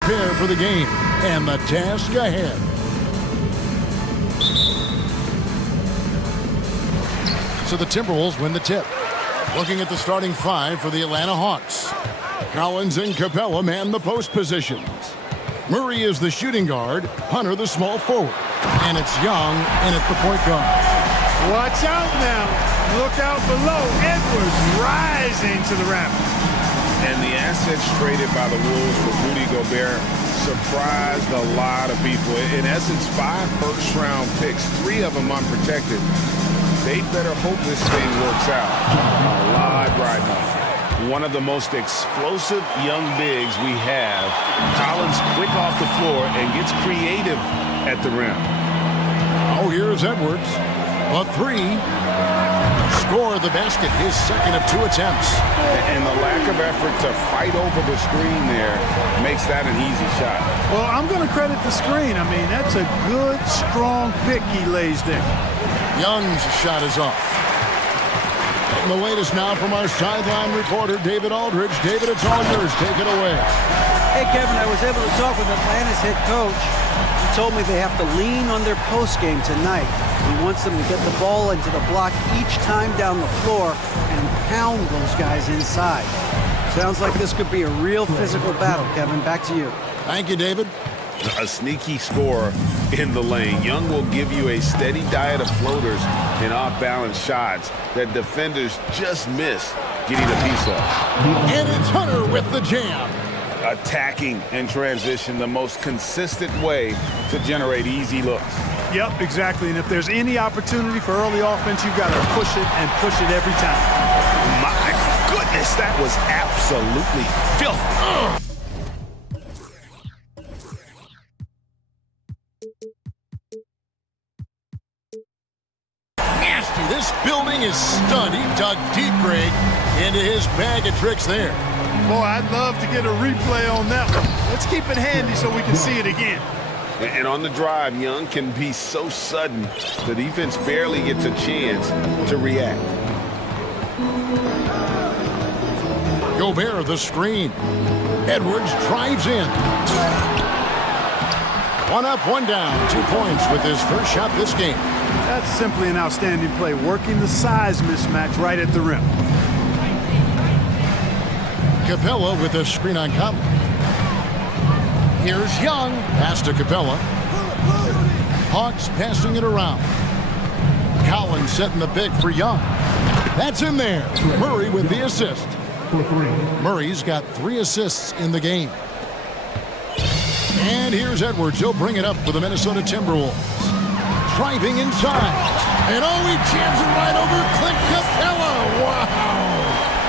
Prepare for the game and the task ahead. So the Timberwolves win the tip. Looking at the starting five for the Atlanta Hawks. Collins and Capella man the post positions. Murray is the shooting guard, Hunter the small forward. And it's Young in at the point guard. Watch out now. Look out below. Edwards rising to the rim. And the assets traded by the Wolves for Rudy Gobert surprised a lot of people. In essence, 5 first-round picks, 3 of them unprotected. They better hope this thing works out. A lot right now. One of the most explosive young bigs we have. Collins quick off the floor and gets creative at the rim. Oh, here's Edwards. A 3. Score the basket, his second of 2 attempts. And the lack of effort to fight over the screen there makes that an easy shot. Well, I'm going to credit the screen. I mean, that's a good, strong pick he lays there. Young's shot is off. And the latest now from our sideline reporter, David Aldridge. David, it's all yours. Take it away. Hey, Kevin, I was able to talk with Atlanta's head coach. He told me they have to lean on their postgame tonight. He wants them to get the ball into the block each time down the floor and pound those guys inside. Sounds like this could be a real physical battle, Kevin. Back to you. Thank you, David. A sneaky score in the lane. Young will give you a steady diet of floaters and off-balance shots that defenders just miss getting a piece of. And it's Hunter with the jam. Attacking and transition, the most consistent way to generate easy looks. Yep, exactly. And if there's any opportunity for early offense, you've got to push it and push it every time. My goodness, that was absolutely filthy. Nasty. This building is stunned. He dug deep, Greg, into his bag of tricks there. Boy, I'd love to get a replay on that one. Let's keep it handy so we can see it again. And on the drive, Young can be so sudden, the defense barely gets a chance to react. Gobert the screen. Edwards drives in. 1 up, 1 down. 2 points with his first shot this game. That's simply an outstanding play, working the size mismatch right at the rim. Capella with a screen on Conley. Here's Young. Pass to Capella. Hawks passing it around. Collins setting the pick for Young. That's in there. Murray with the assist. Murray's got 3 assists in the game. And here's Edwards. He'll bring it up for the Minnesota Timberwolves. Driving inside. And oh, he jams it right over Clint Capella. Wow.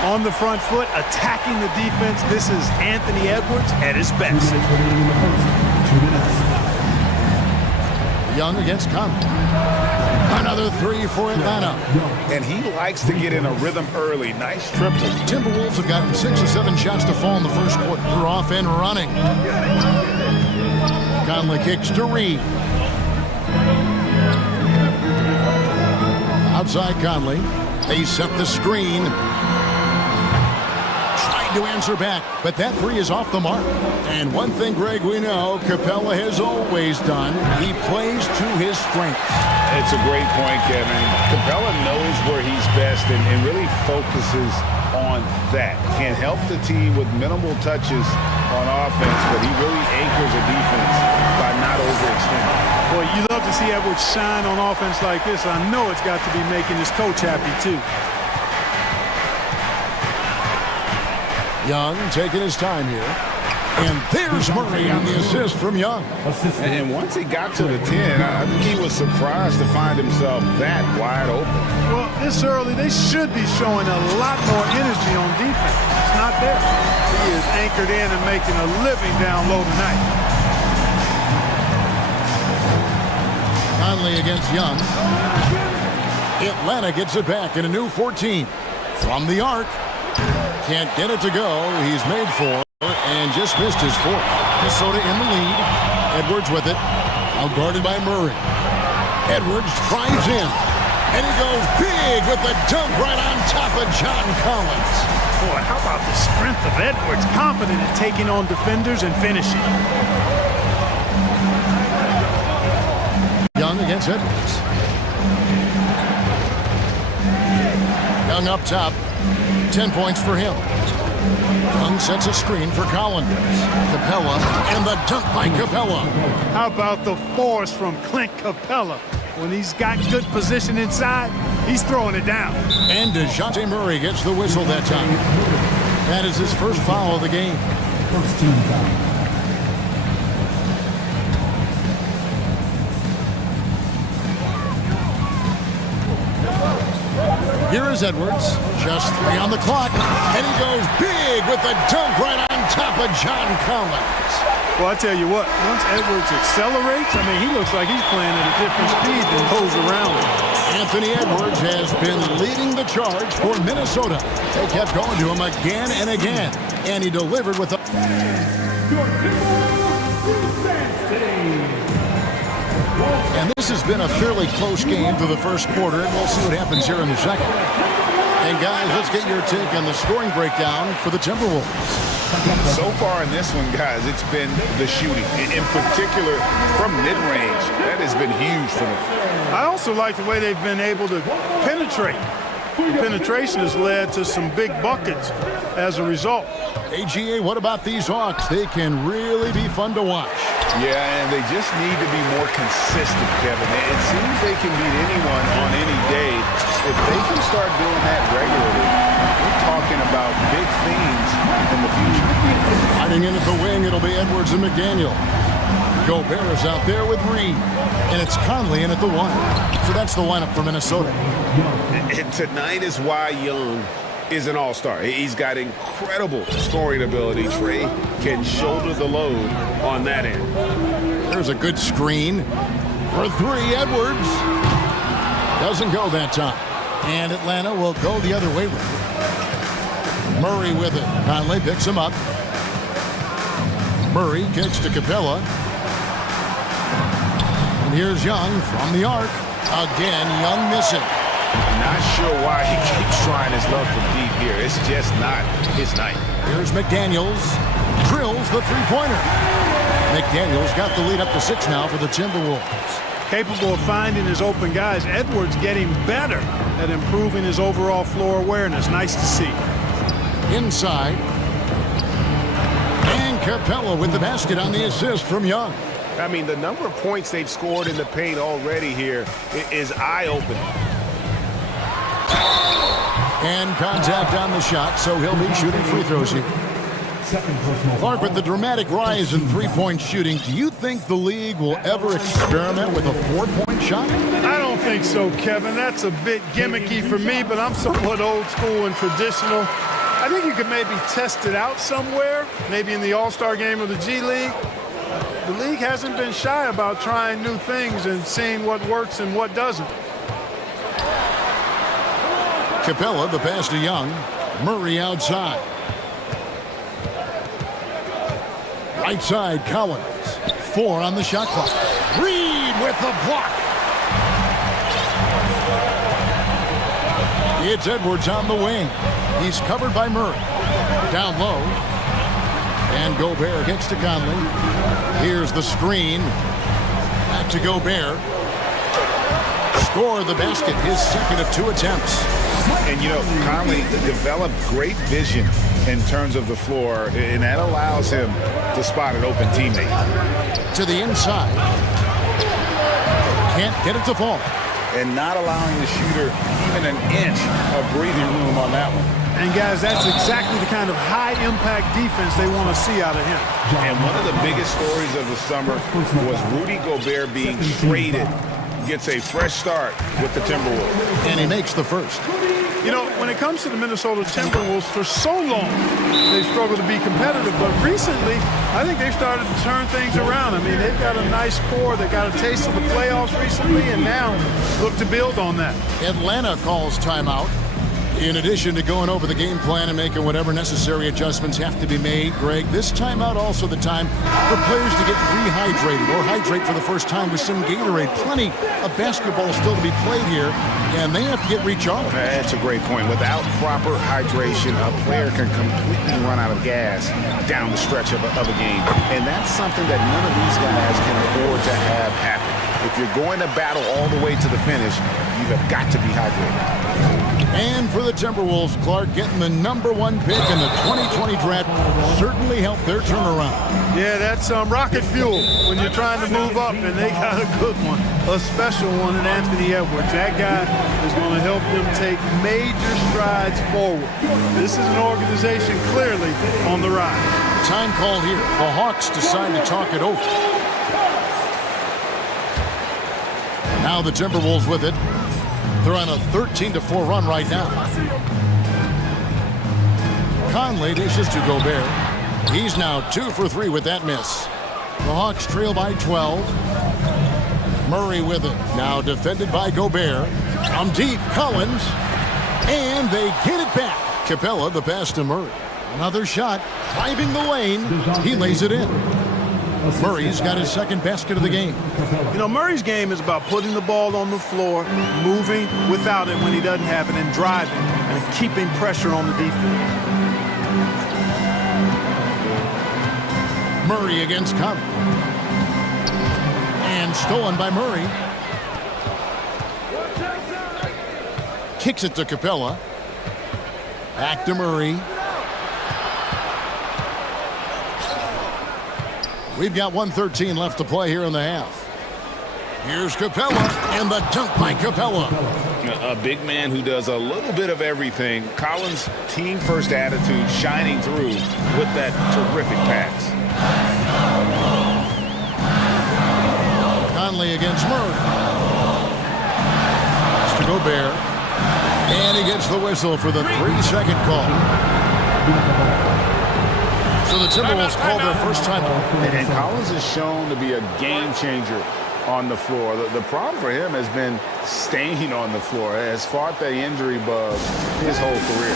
On the front foot, attacking the defense. This is Anthony Edwards at his best. Young against Conley. Another 3 for Atlanta. And he likes to get in a rhythm early. Nice triple. Timberwolves have gotten 6 or 7 shots to fall in the first quarter. They're off and running. Conley kicks to Reed. Outside Conley. They set the screen. To answer back, but that 3 is off the mark. And one thing, Greg, we know Capella has always done, he plays to his strengths. It's a great point, Kevin. Capella knows where he's best and really focuses on that. Can help the team with minimal touches on offense, but he really anchors a defense by not overextending. Boy, you love to see Edwards shine on offense like this. I know it's got to be making his coach happy, too. Young taking his time here. And there's Murray on the assist from Young. And once he got to the 10, I think he was surprised to find himself that wide open. Well, this early, they should be showing a lot more energy on defense. It's not there. He is anchored in and making a living down low tonight. Conley against Young. Atlanta gets it back in a new 14. From the arc. Can't get it to go. He's made 4 and just missed his 4th. Minnesota in the lead. Edwards with it. Now guarded by Murray. Edwards drives in. And he goes big with the dunk right on top of John Collins. Boy, how about the strength of Edwards? Confident in taking on defenders and finishing. Young against Edwards. Young up top. 10 points for him. Young sets a screen for Collins. Capella and the dunk by Capella. How about the force from Clint Capella? When he's got good position inside, he's throwing it down. And DeJounte Murray gets the whistle that time. That is his first foul of the game. First team foul. Here is Edwards, just 3 on the clock, and he goes big with the dunk right on top of John Collins. Well, I tell you what, once Edwards accelerates, I mean, he looks like he's playing at a different speed than those around him. Anthony Edwards has been leading the charge for Minnesota. They kept going to him again and again, and he delivered with a... And this has been a fairly close game through the first quarter, and we'll see what happens here in the second. And guys, let's get your take on the scoring breakdown for the Timberwolves. So far in this one, guys, it's been the shooting. In particular, from mid-range, that has been huge for them. I also like the way they've been able to penetrate. The penetration has led to some big buckets as a result. AGA, what about these Hawks? They can really be fun to watch. Yeah, and they just need to be more consistent, Kevin. It seems they can beat anyone on any day. If they can start doing that regularly, we're talking about big things in the future. Hiding in at the wing, it'll be Edwards and McDaniel. Gobert is out there with Reed. And it's Conley in at the 1. So that's the lineup for Minnesota. And tonight is why Young is an all-star. He's got incredible scoring ability. Trey can shoulder the load on that end. There's a good screen for 3. Edwards doesn't go that time. And Atlanta will go the other way with it. Murray with it. Conley picks him up. Murray kicks to Capella. And here's Young from the arc. Again, Young missing. Not sure why he keeps trying his luck from deep here. It's just not his night. Here's McDaniels. Drills the three-pointer. McDaniels got the lead up to 6 now for the Timberwolves. Capable of finding his open guys. Edwards getting better at improving his overall floor awareness. Nice to see. Inside. And Capella with the basket on the assist from Young. I mean, the number of points they've scored in the paint already here is eye-opening. And contact on the shot, so he'll be shooting free throws here. Clark, with the dramatic rise in three-point shooting, do you think the league will ever experiment with a 4-point shot? I don't think so, Kevin. That's a bit gimmicky for me, but I'm somewhat old school and traditional. I think you could maybe test it out somewhere, maybe in the All-Star game of the G League. The league hasn't been shy about trying new things and seeing what works and what doesn't. Capella, the pass to Young. Murray outside. Right side, Collins. 4 on the shot clock. Reed with the block. It's Edwards on the wing. He's covered by Murray. Down low. And Gobert gets to Conley. Here's the screen. Back to Gobert. Score the basket, his second of 2 attempts. And, you know, Conley developed great vision in terms of the floor, and that allows him to spot an open teammate. To the inside. Can't get it to fall. And not allowing the shooter even an inch of breathing room on that one. And, guys, that's exactly the kind of high-impact defense they want to see out of him. And one of the biggest stories of the summer was Rudy Gobert being traded. Gets a fresh start with the Timberwolves. And he makes the first. You know, when it comes to the Minnesota Timberwolves, for so long, they've struggled to be competitive. But recently, I think they've started to turn things around. I mean, they've got a nice core. They got a taste of the playoffs recently, and now look to build on that. Atlanta calls timeout. In addition to going over the game plan and making whatever necessary adjustments have to be made, Greg, this timeout also the time for players to get rehydrated or hydrate for the first time with some Gatorade. Plenty of basketball still to be played here, and they have to get recharged. That's a great point. Without proper hydration, a player can completely run out of gas down the stretch of a game. And that's something that none of these guys can afford to have happen. If you're going to battle all the way to the finish, you have got to be hydrated. And for the Timberwolves, Clark getting the #1 pick in the 2020 draft certainly helped their turnaround. Yeah, that's rocket fuel when you're trying to move up, and they got a good one, a special one in Anthony Edwards. That guy is going to help them take major strides forward. This is an organization clearly on the rise. Time call here. The Hawks decide to talk it over. Now the Timberwolves with it. They're on a 13-4 run right now. Conley dishes to Gobert. He's now 2 for 3 with that miss. The Hawks trail by 12. Murray with it. Now defended by Gobert. From deep, Collins. And they get it back. Capella, the pass to Murray. Another shot. Driving the lane. He lays it in. Murray's got his second basket of the game. You know, Murray's game is about putting the ball on the floor, moving without it when he doesn't have it, and driving and keeping pressure on the defense. Murray against Conley. And stolen by Murray. Kicks it to Capella. Back to Murray. We've got 1:13 left to play here in the half. Here's Capella, and the dunk by Capella. A big man who does a little bit of everything. Collins' team-first attitude shining through with that terrific pass. Conley against Murray. It's to Gobert. And he gets the whistle for the 3-second call. So the Timberwolves called their first timeout. And Collins is shown to be a game changer on the floor. The problem for him has been staying on the floor. Has fought the injury bug his whole career.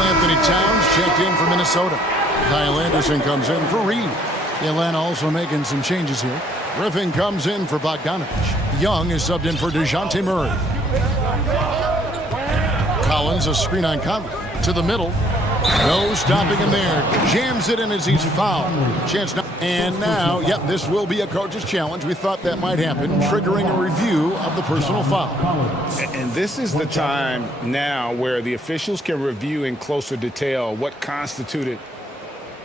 Anthony Towns checked in for Minnesota. Kyle Anderson comes in for Reed. Atlanta also making some changes here. Griffin comes in for Bogdanovich. Young is subbed in for DeJounte Murray. Collins, a screen on Conley. To the middle. No stopping him there. Jams it in as he's fouled. Chance now. And now, yep, this will be a coach's challenge. We thought that might happen, triggering a review of the personal foul. And this is the time now where the officials can review in closer detail what constituted.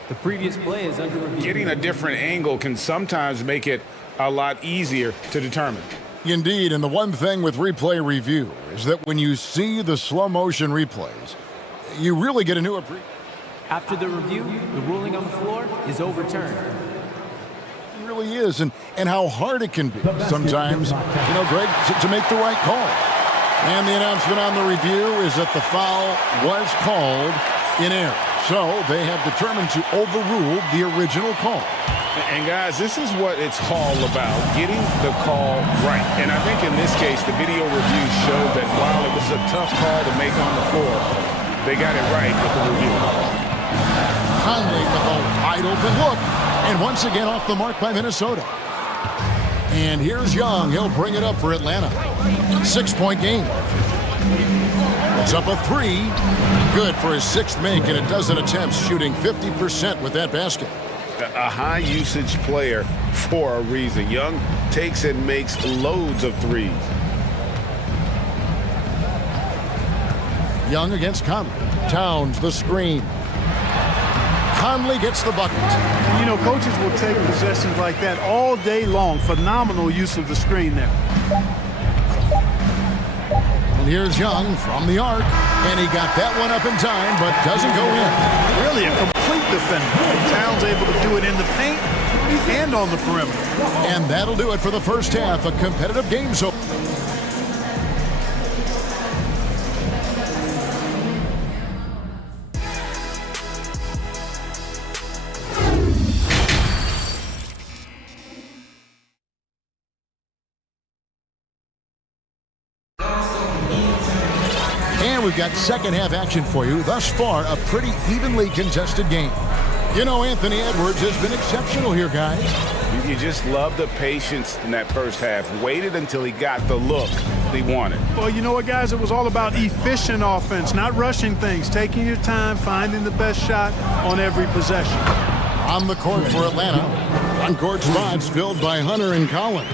The previous play is under review. Getting a different angle can sometimes make it a lot easier to determine. Indeed, and the one thing with replay review is that when you see the slow motion replays, you really get a new appreciation. After the review, the ruling on the floor is overturned. It really is, and how hard it can be sometimes, you know, Greg, to make the right call. And the announcement on the review is that the foul was called in error. So they have determined to overrule the original call. And guys, this is what it's all about, getting the call right. And I think in this case, the video review showed that while it was a tough call to make on the floor, they got it right with the review. Conley with a wide open look. And once again off the mark by Minnesota. And here's Young. He'll bring it up for Atlanta. 6-point game. It's up a 3. Good for his 6th make, and a dozen attempts, shooting 50% with that basket. A high-usage player for a reason. Young takes and makes loads of threes. Young against Conley. Towns, the screen. Conley gets the bucket. You know, coaches will take possessions like that all day long. Phenomenal use of the screen there. And here's Young from the arc. And he got that one up in time, but doesn't go in. Really a complete defender. Towns able to do it in the paint and on the perimeter. And that'll do it for the first half. A competitive game so. And we've got second half action for you. Thus far, a pretty evenly contested game. You know, Anthony Edwards has been exceptional here, guys. You just love the patience in that first half. Waited until he got the look he wanted. Well, you know what, guys? It was all about efficient offense, not rushing things, taking your time, finding the best shot on every possession. On the court for Atlanta, on-court spots filled by Hunter and Collins.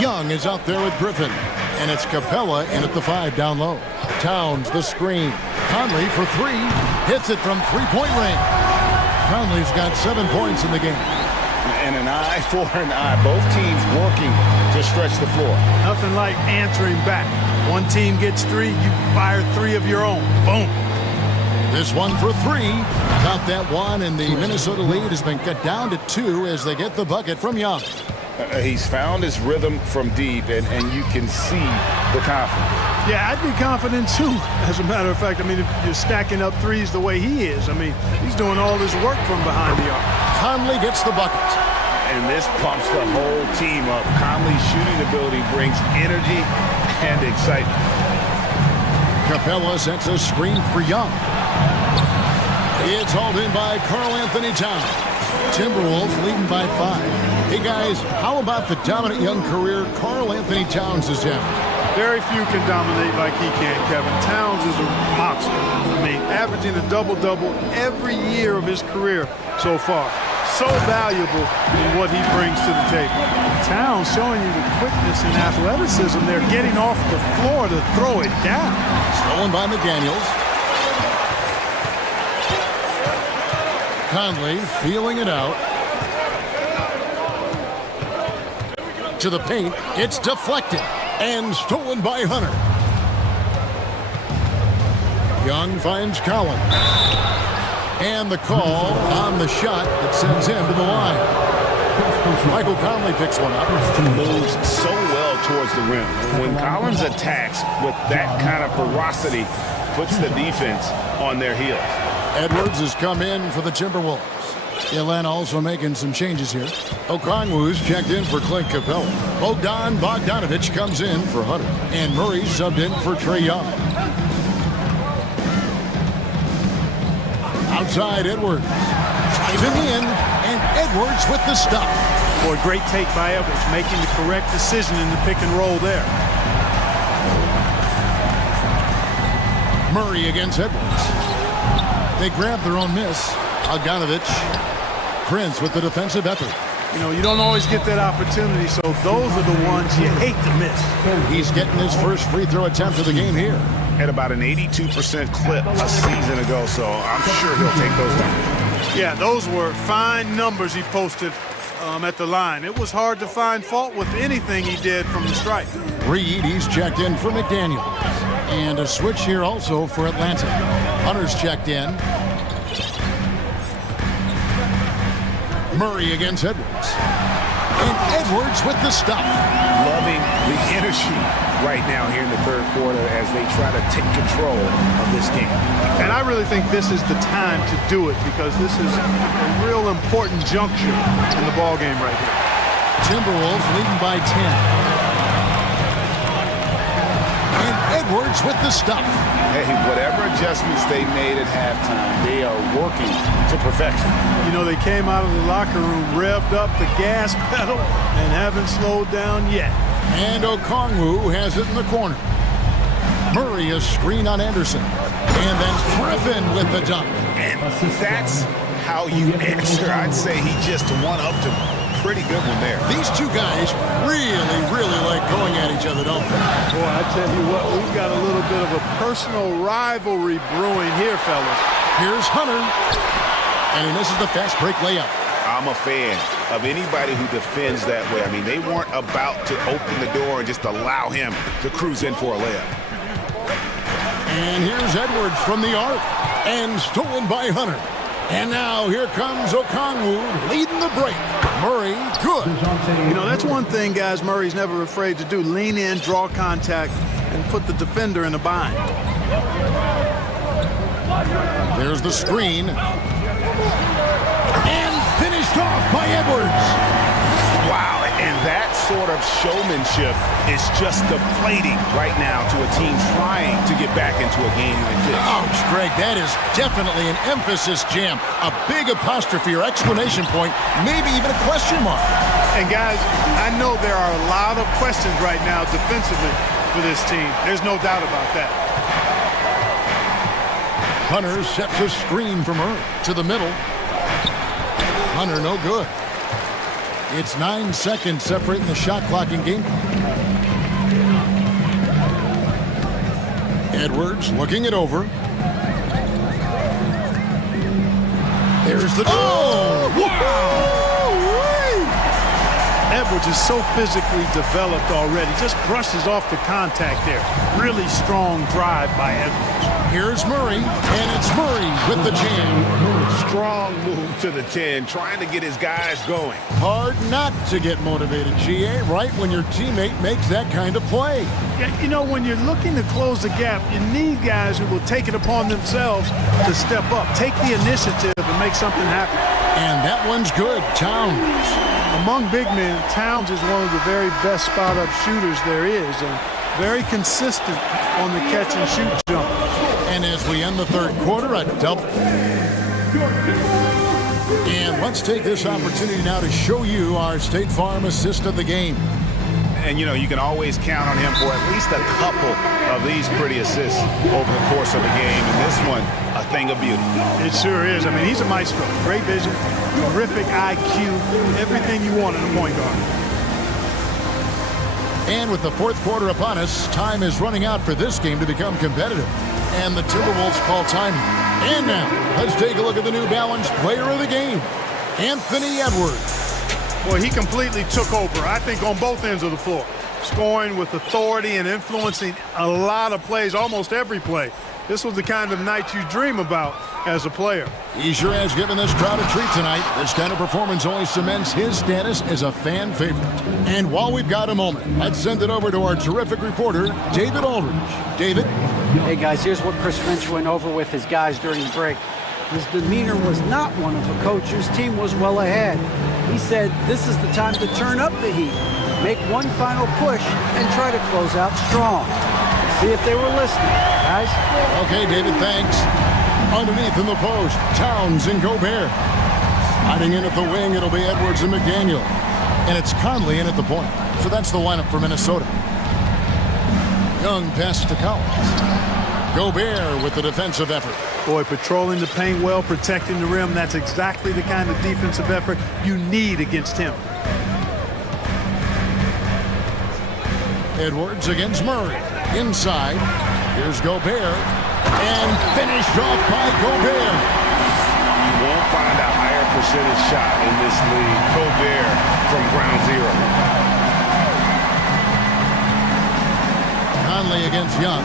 Young is out there with Griffin, and it's Capella in at the 5 down low. Towns, the screen. Conley for 3, hits it from three-point range. Conley's got 7 points in the game. And an eye for an eye. Both teams working to stretch the floor. Nothing like answering back. One team gets 3, you fire 3 of your own. Boom. This one for 3. Got that one, and the Minnesota lead has been cut down to 2 as they get the bucket from Young. He's found his rhythm from deep, and you can see the confidence. Yeah, I'd be confident too. As a matter of fact, I mean, if you're stacking up threes the way he is, I mean, he's doing all this work from behind the arc. Conley gets the bucket. And this pumps the whole team up. Conley's shooting ability brings energy and excitement. Capella sets a screen for Young. It's hauled in by Karl Anthony Towns. Timberwolves leading by 5. Hey guys, how about the dominant young career Karl Anthony Towns is having? Very few can dominate like he can, Kevin. Towns is a monster. I mean, averaging a double-double every year of his career so far. So valuable in what he brings to the table. Towns showing you the quickness and athleticism there, getting off the floor to throw it down. Stolen by McDaniels. Conley feeling it out. To the paint, it's deflected and stolen by Hunter. Young finds Collins. And the call on the shot that sends him to the line. Michael Conley picks one up. Moves so well towards the rim. When Collins attacks with that kind of ferocity, puts the defense on their heels. Edwards has come in for the Timberwolves. Atlanta also making some changes here. Okongwu's checked in for Clint Capella. Bogdanovich comes in for Hunter. And Murray subbed in for Trae Young. Outside Edwards. Driving in, and Edwards with the stop. Boy, great take by Edwards, making the correct decision in the pick and roll there. Murray against Edwards. They grab their own miss. Bogdanovich. Prince with the defensive effort. You know, you don't always get that opportunity, so those are the ones you hate to miss. He's getting his first free throw attempt of the game here. At about an 82% clip a season ago, so I'm sure he'll take those numbers. Yeah, those were fine numbers he posted at the line. It was hard to find fault with anything he did from the stripe. Reed, he's checked in for McDaniels. And a switch here also for Atlanta. Hunter's checked in. Murray against Edwards. And Edwards with the stuff. Loving the energy right now here in the third quarter as they try to take control of this game. And I really think this is the time to do it because this is a real important juncture in the ball game right here. Timberwolves leading by 10. And Edwards with the stuff. Hey, whatever adjustments they made at halftime, they are working to perfection. You know, they came out of the locker room, revved up the gas pedal, and haven't slowed down yet. And Okongwu has it in the corner. Murray a screen on Anderson. And then Griffin with the dunk. And that's how you answer. I'd say he just one-upped him. Pretty good one there. These two guys really like going at each other, don't they? Boy, I tell you what, we've got a little bit of a personal rivalry brewing here, fellas. Here's Hunter. And he misses the fast break layup. I'm a fan of anybody who defends that way. I mean, they weren't about to open the door and just allow him to cruise in for a layup. And here's Edwards from the arc. And stolen by Hunter. And now here comes Okongwu leading the break. Murray, good. You know, that's one thing, guys, Murray's never afraid to do. Lean in, draw contact, and put the defender in a bind. There's the screen. And finished off by Edwards. Wow, and that sort of showmanship is just deflating right now to a team trying to get back into a game like this. Ouch, Greg, that is definitely an emphasis jam. A big apostrophe or exclamation point, maybe even a question mark. And guys, I know there are a lot of questions right now defensively for this team. There's no doubt about that. Hunter sets a screen from her to the middle. Hunter no good. It's 9 seconds separating the shot clock and game clock. Edwards looking it over. There's the... Oh! Wow! Edwards is so physically developed already. Just brushes off the contact there. Really strong drive by Edwards. Here's Murray, and it's Murray with the jam. Strong move to the 10, trying to get his guys going. Hard not to get motivated, GA, right when your teammate makes that kind of play. Yeah, you know, when you're looking to close the gap, you need guys who will take it upon themselves to step up, take the initiative, and make something happen. And that one's good, Towns. Among big men, Towns is one of the very best spot-up shooters there is, and very consistent on the catch-and-shoot jump. And as we end the third quarter, a double. And let's take this opportunity now to show you our State Farm assist of the game. And, you know, you can always count on him for at least a couple of these pretty assists over the course of a game. And this one, a thing of beauty. It sure is. I mean, he's a maestro. Great vision, terrific IQ, everything you want in a point guard. And with the fourth quarter upon us, time is running out for this game to become competitive. And the Timberwolves call time. And now, let's take a look at the New Balance player of the game, Anthony Edwards. Well, he completely took over, I think, on both ends of the floor. Scoring with authority and influencing a lot of plays, almost every play. This was the kind of night you dream about as a player. He sure has given this crowd a treat tonight. This kind of performance only cements his status as a fan favorite. And while we've got a moment, let's send it over to our terrific reporter, David Aldridge. David? Hey, guys, here's what Chris Finch went over with his guys during the break. His demeanor was not one of a coach whose team was well ahead. He said this is the time to turn up the heat, make one final push, and try to close out strong. See if they were listening, guys. Okay, David, thanks. Underneath in the post, Towns and Gobert. Hiding in at the wing, it'll be Edwards and McDaniel. And it's Conley in at the point. So that's the lineup for Minnesota. Young passes to Collins. Gobert with the defensive effort. Boy, patrolling the paint well, protecting the rim, that's exactly the kind of defensive effort you need against him. Edwards against Murray. Inside. Here's Gobert. And finished off by Gobert. You won't find a higher percentage shot in this league. Gobert from ground zero. Conley against Young.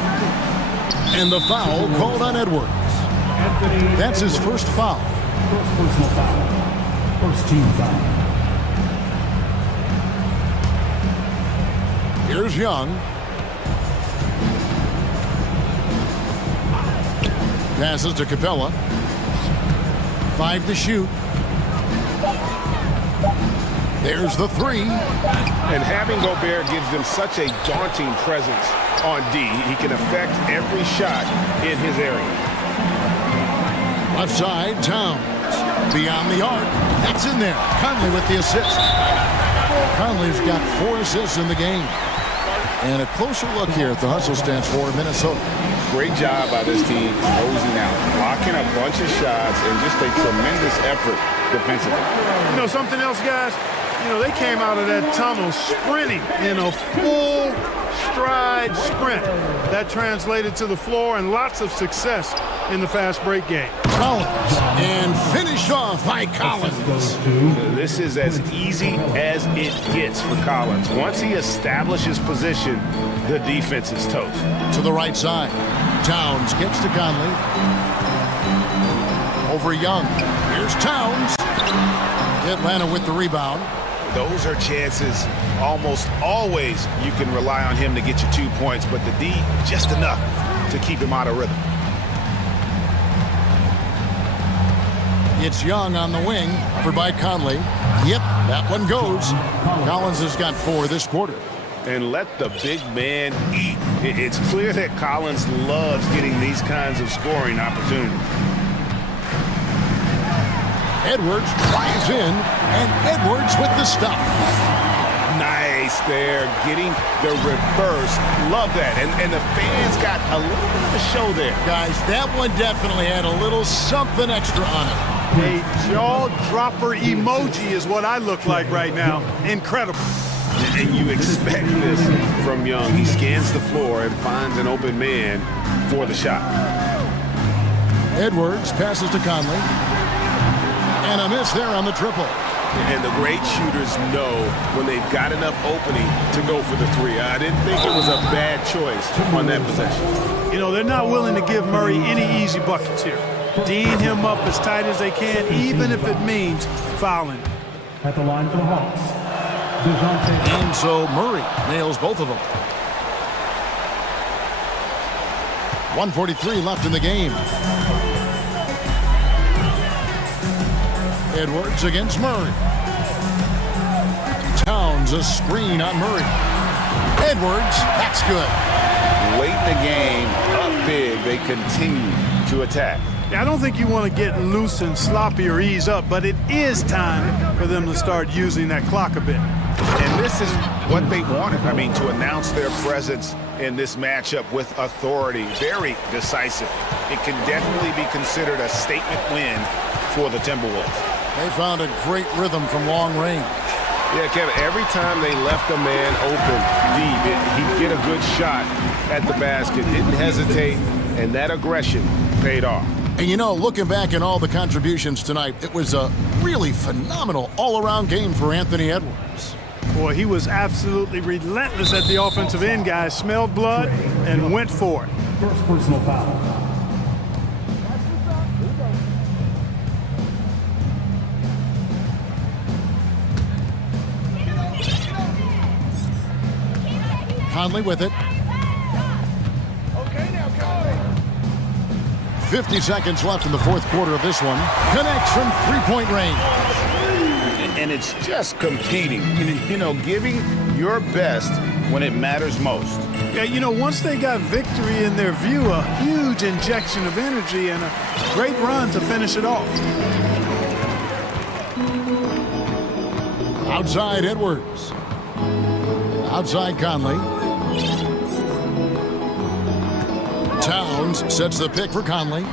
And the foul called on Edwards. That's his first foul. First personal foul. First team foul. Here's Young. Passes to Capella. 5 to shoot. There's the three. And having Gobert gives them such a daunting presence on D. He can affect every shot in his area. Left side, Towns. Beyond the arc. That's in there. Conley with the assist. Conley's got 4 assists in the game. And a closer look here at the hustle stance for Minnesota. Great job by this team closing out, blocking a bunch of shots, and just a tremendous effort defensively. You know something else, guys? You know, they came out of that tunnel sprinting in a full stride sprint. That translated to the floor and lots of success in the fast break game. Collins, and finished off by Collins. This is as easy as it gets for Collins. Once he establishes position, the defense is toast. To the right side. Towns gets to Conley. Over Young. Here's Towns. Atlanta with the rebound. Those are chances almost always you can rely on him to get you 2 points, but the D just enough to keep him out of rhythm. It's Young on the wing, covered by Conley. Yep, that one goes. Collins has got 4 this quarter. And let the big man eat. It's clear that Collins loves getting these kinds of scoring opportunities. Edwards drives in, and Edwards with the stuff. Nice there, getting the reverse. Love that. And the fans got a little bit of a show there. Guys, that one definitely had a little something extra on it. A jaw-dropper emoji is what I look like right now. Incredible. And you expect this from Young. He scans the floor and finds an open man for the shot. Edwards passes to Conley. And a miss there on the triple. And the great shooters know when they've got enough opening to go for the three. I didn't think it was a bad choice on that possession. You know, they're not willing to give Murray any easy buckets here. D'ing him up as tight as they can, even if it means fouling. At the line for the Hawks, DeJounte. And so Murray nails both of them. 1:43 left in the game. Edwards against Murray. Towns a screen on Murray. Edwards, that's good. Late in the game, up big, they continue to attack. Yeah, I don't think you want to get loose and sloppy or ease up, but it is time for them to start using that clock a bit. And this is what they wanted. I mean, to announce their presence in this matchup with authority. Very decisive. It can definitely be considered a statement win for the Timberwolves. They found a great rhythm from long range. Yeah, Kevin, every time they left a man open deep, he'd get a good shot at the basket. Didn't hesitate, and that aggression paid off. And you know, looking back at all the contributions tonight, it was a really phenomenal all-around game for Anthony Edwards. Boy, he was absolutely relentless at the offensive end, guys. Smelled blood and went for it. First personal foul. Conley with it. 50 seconds left in the fourth quarter of this one. Connects from three-point range. And it's just competing, you know, giving your best when it matters most. Yeah, you know, once they got victory in their view, a huge injection of energy and a great run to finish it off. Outside Edwards. Outside Conley. Towns sets the pick for Conley.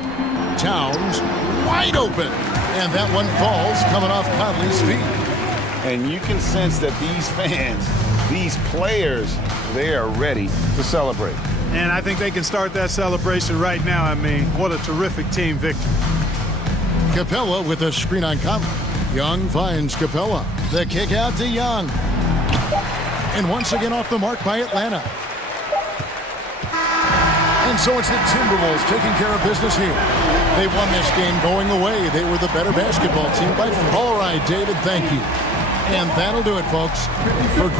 Towns wide open. And that one falls coming off Conley's feet. And you can sense that these fans, these players, they are ready to celebrate. And I think they can start that celebration right now. I mean, what a terrific team victory. Capella with a screen on Conley. Young finds Capella. The kick out to Young. And once again off the mark by Atlanta. And so it's the Timberwolves taking care of business here. They won this game going away. They were the better basketball team by far. All right, David, thank you. And that'll do it, folks. For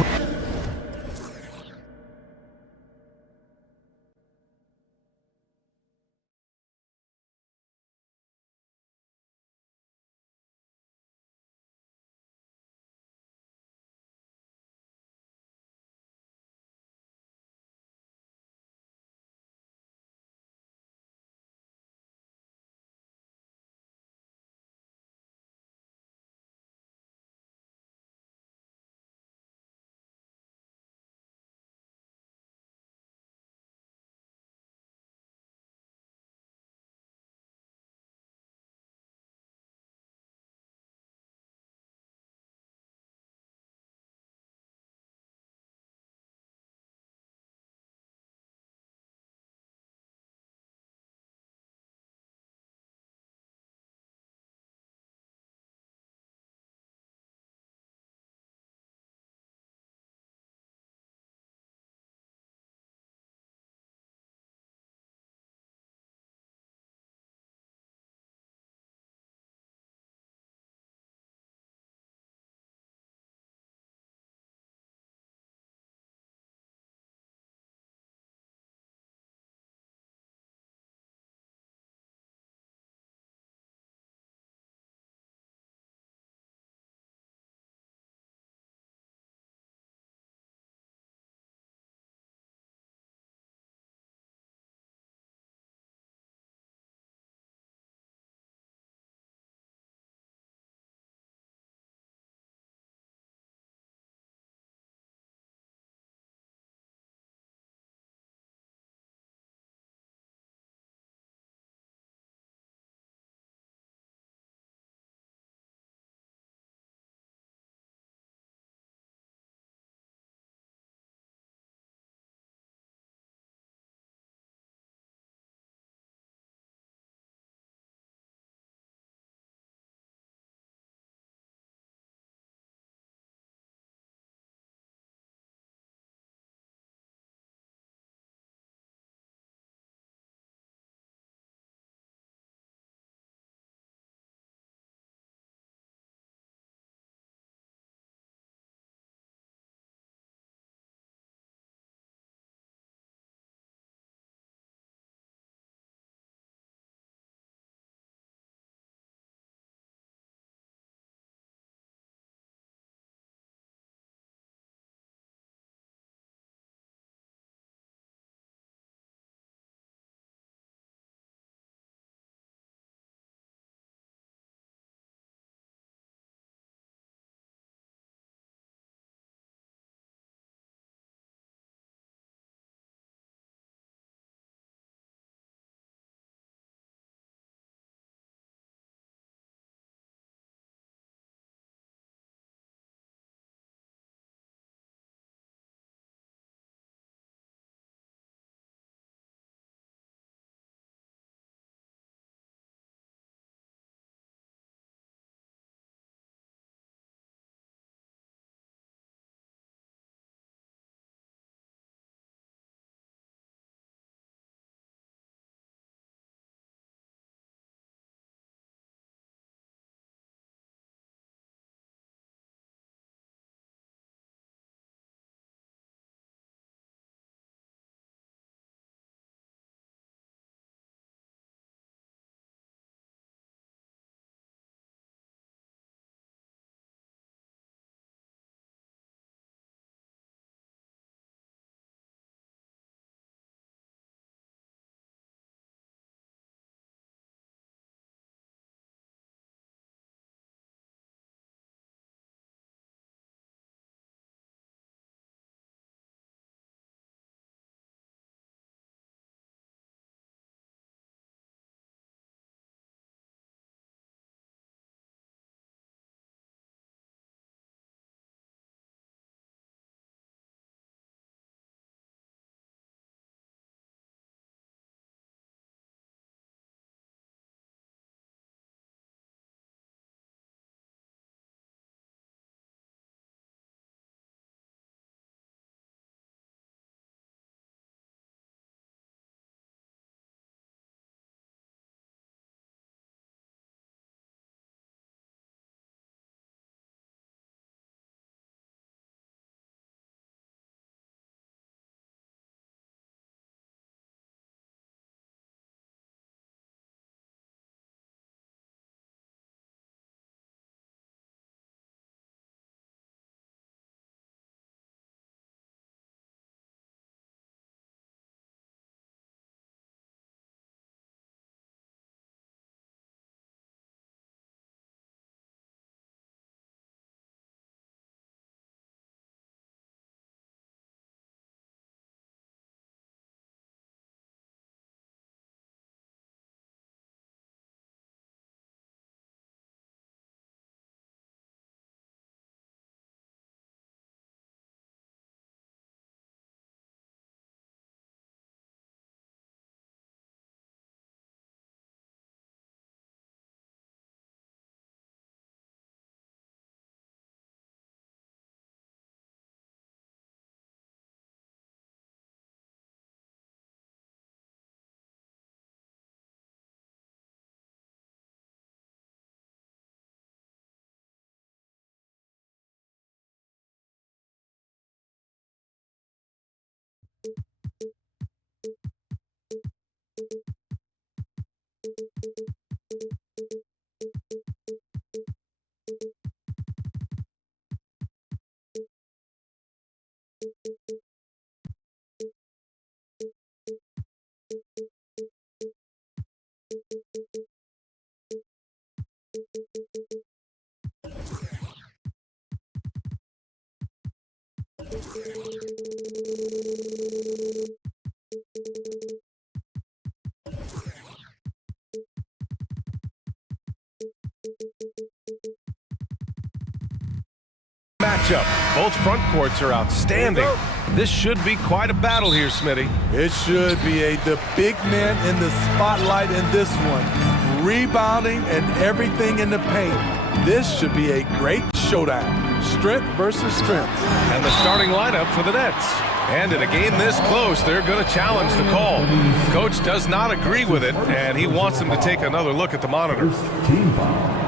matchup. Both front courts are outstanding. This should be quite a battle here, Smitty. It should be the big men in the spotlight in this one. Rebounding and everything in the paint. This should be a great showdown. Strength versus strength. And the starting lineup for the Nets. And in a game this close, they're going to challenge the call. Coach does not agree with it, and he wants them to take another look at the monitor. Team foul.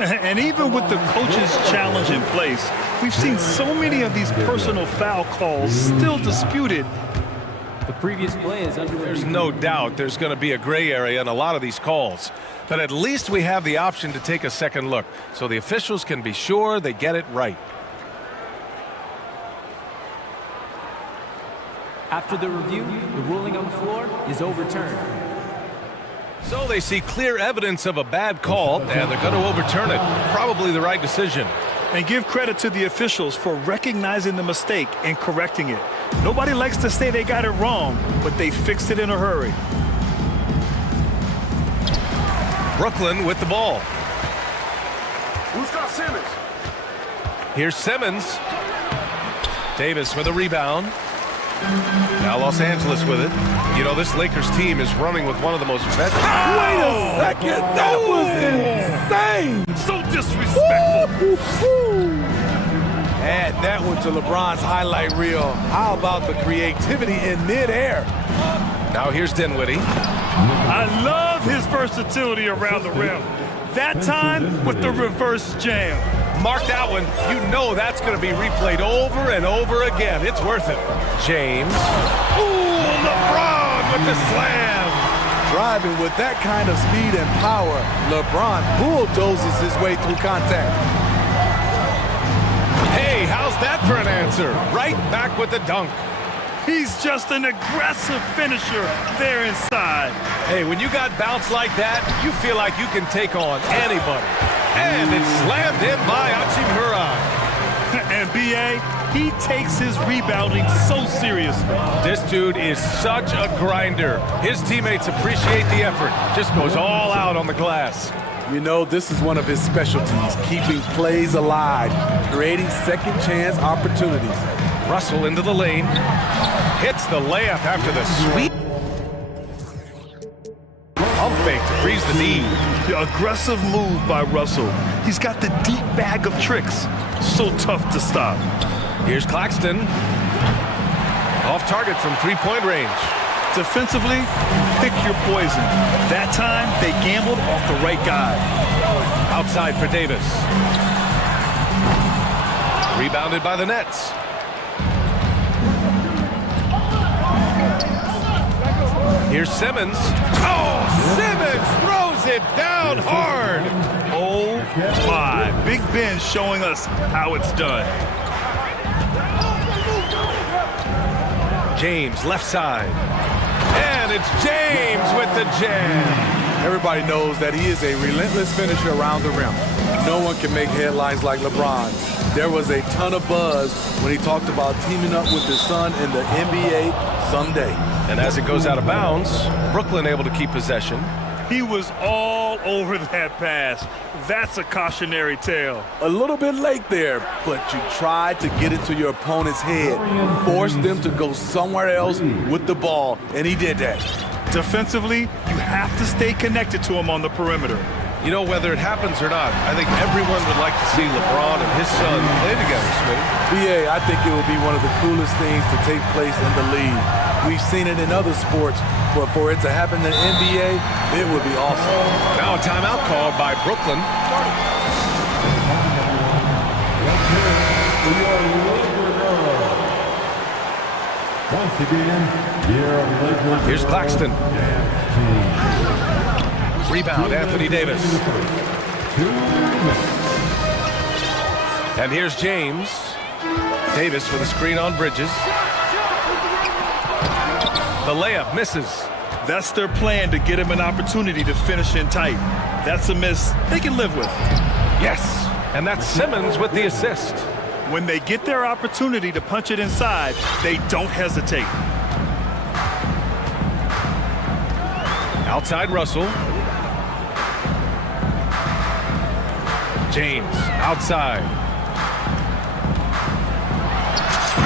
And even with the coach's challenge in place, we've seen so many of these personal foul calls still disputed. The previous play is under There's no doubt there's going to be a gray area in a lot of these calls. But at least we have the option to take a second look, so the officials can be sure they get it right. After the review, the ruling on the floor is overturned. So they see clear evidence of a bad call, and they're going to overturn it. Probably the right decision. And give credit to the officials for recognizing the mistake and correcting it. Nobody likes to say they got it wrong, but they fixed it in a hurry. Brooklyn with the ball. Who's got Simmons? Here's Simmons. Davis with a rebound. Now Los Angeles with it. You know, this Lakers team is running with one of the most veteran. Wait a second. That was insane. So disrespectful. Add that one to LeBron's highlight reel. How about the creativity in midair? Now here's Dinwiddie. I love his versatility around the rim. That time with the reverse jam. Mark that one. You know that's going to be replayed over and over again. It's worth it. James. Ooh, LeBron with the slam. Driving with that kind of speed and power, LeBron bulldozes his way through contact. Hey, how's that for an answer? Right back with the dunk. He's just an aggressive finisher there inside. Hey, when you got bounce like that, you feel like you can take on anybody. And it's slammed in by Hachimura. And B.A., he takes his rebounding so seriously. This dude is such a grinder. His teammates appreciate the effort. Just goes all out on the glass. You know, this is one of his specialties, keeping plays alive, creating second chance opportunities. Russell into the lane. Hits the layup after the sweep. Pump fake to freeze the D. The aggressive move by Russell. He's got the deep bag of tricks. So tough to stop. Here's Claxton. Off target from three-point range. Defensively, pick your poison. That time, they gambled off the right guy. Outside for Davis. Rebounded by the Nets. Here's Simmons. Oh, Simmons throws it down hard. Oh my, Big Ben showing us how it's done. James left side. And it's James with the jam. Everybody knows that he is a relentless finisher around the rim. No one can make headlines like LeBron. There was a ton of buzz when he talked about teaming up with his son in the NBA someday. And as it goes out of bounds, Brooklyn able to keep possession. He was all over that pass. That's a cautionary tale. A little bit late there, but you tried to get into your opponent's head, force them to go somewhere else with the ball, and he did that. Defensively, you have to stay connected to him on the perimeter. You know, whether it happens or not, I think everyone would like to see LeBron and his son play together, Smitty. BA, I think it will be one of the coolest things to take place in the league. We've seen it in other sports, but for it to happen in the NBA, it would be awesome. Now a timeout called by Brooklyn. Here's Claxton. Rebound, Anthony Davis. And here's James. Davis with a screen on Bridges. The layup misses. That's their plan, to get him an opportunity to finish in tight. That's a miss they can live with. Yes, and that's Simmons with the assist. When they get their opportunity to punch it inside, they don't hesitate. Outside Russell. James outside.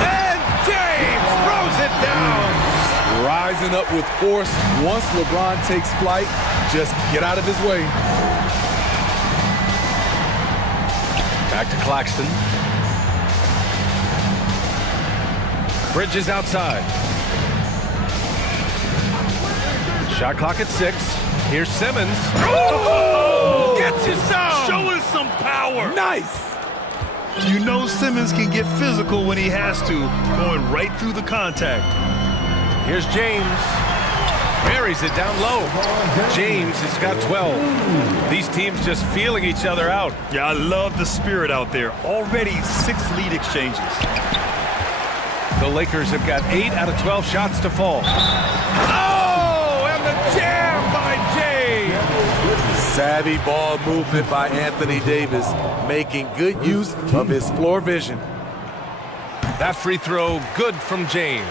And James throws it down. Rising up with force. Once LeBron takes flight, just get out of his way. Back to Claxton. Bridges outside. Shot clock at 6. Here's Simmons. Oh! Gets you some! Showing some power. Nice! You know Simmons can get physical when he has to, going right through the contact. Here's James. Buries it down low. James has got 12. These teams just feeling each other out. Yeah, I love the spirit out there. Already 6 lead exchanges. The Lakers have got 8 out of 12 shots to fall. Oh, and the jam by James. Savvy ball movement by Anthony Davis, making good use of his floor vision. That free throw good from James.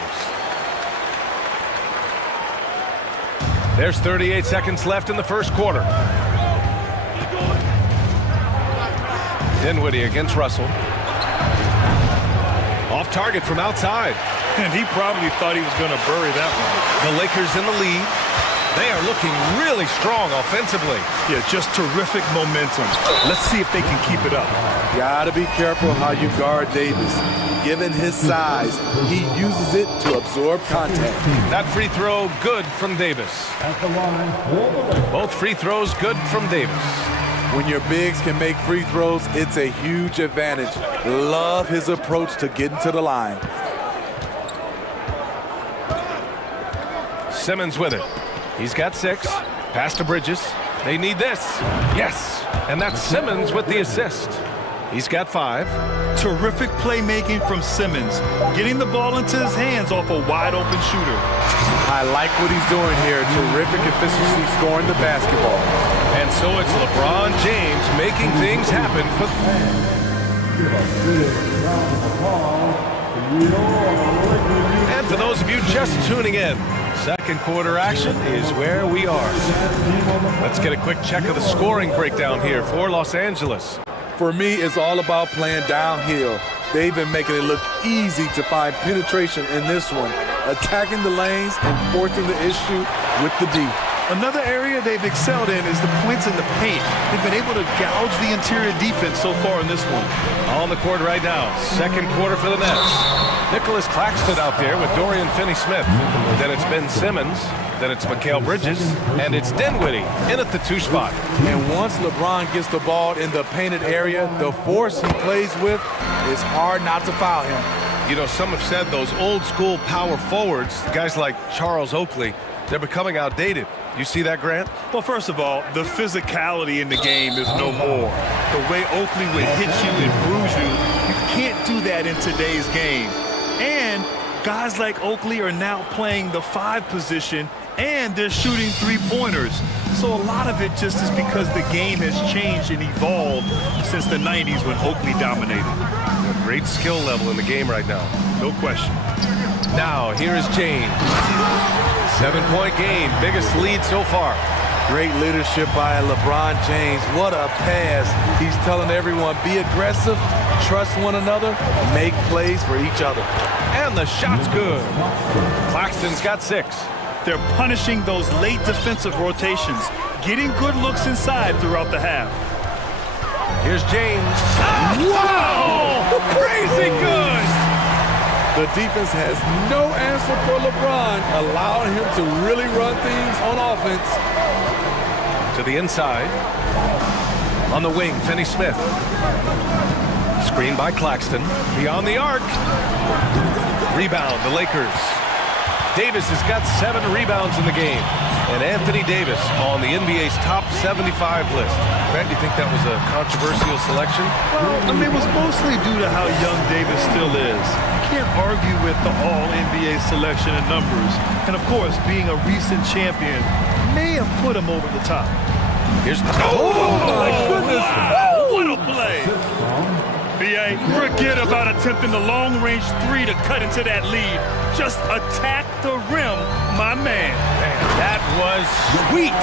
There's 38 seconds left in the first quarter. Dinwiddie against Russell. Off target from outside. And he probably thought he was going to bury that one. The Lakers in the lead. They are looking really strong offensively. Yeah, just terrific momentum. Let's see if they can keep it up. Gotta be careful how you guard Davis. Given his size, he uses it to absorb contact. That free throw good from Davis. Both free throws good from Davis. When your bigs can make free throws, it's a huge advantage. Love his approach to getting to the line. Simmons with it. He's got 6. Pass to Bridges. They need this. Yes. And that's Simmons with the assist. He's got 5. Terrific playmaking from Simmons, getting the ball into his hands off a wide-open shooter. I like what he's doing here. Terrific efficiency scoring the basketball. And so it's LeBron James making things happen for... And for those of you just tuning in, second quarter action is where we are. Let's get a quick check of the scoring breakdown here for Los Angeles. For me, it's all about playing downhill. They've been making it look easy to find penetration in this one, attacking the lanes and forcing the issue with the D. Another area they've excelled in is the points in the paint. They've been able to gouge the interior defense so far in this one. On the court right now, second quarter for the Nets. Nicholas Claxton out there with Dorian Finney-Smith. Then it's Ben Simmons. Then it's Mikal Bridges. And it's Dinwiddie in at the 2 spot. And once LeBron gets the ball in the painted area, the force he plays with, it's hard not to foul him. You know, some have said those old school power forwards, guys like Charles Oakley, they're becoming outdated. You see that, Grant? Well, first of all, the physicality in the game is no more. The way Oakley would hit you and bruise you, you can't do that in today's game. And guys like Oakley are now playing the 5 position, and they're shooting 3-pointers. So a lot of it just is because the game has changed and evolved since the 90s when Oakley dominated. A great skill level in the game right now. No question. Now, here is James. 7-point game, biggest lead so far. Great leadership by LeBron James. What a pass. He's telling everyone, be aggressive, trust one another, make plays for each other. And the shot's good. Claxton's got 6. They're punishing those late defensive rotations, getting good looks inside throughout the half. Here's James. Wow! Crazy good! The defense has no answer for LeBron, allowing him to really run things on offense. To the inside. On the wing, Finney-Smith. Screen by Claxton. Beyond the arc. Rebound, the Lakers. Davis has got 7 rebounds in the game. And Anthony Davis on the NBA's top 75 list. Grant, do you think that was a controversial selection? Well, I mean, it was mostly due to how young Davis still is. You can't argue with the all-NBA selection and numbers. And, of course, being a recent champion may have put him over the top. Here's... Oh, my goodness! Oh, what a play! B.A., forget about a attempting the long-range three to cut into that lead. Just attack the rim, my man. Man, that was sweet.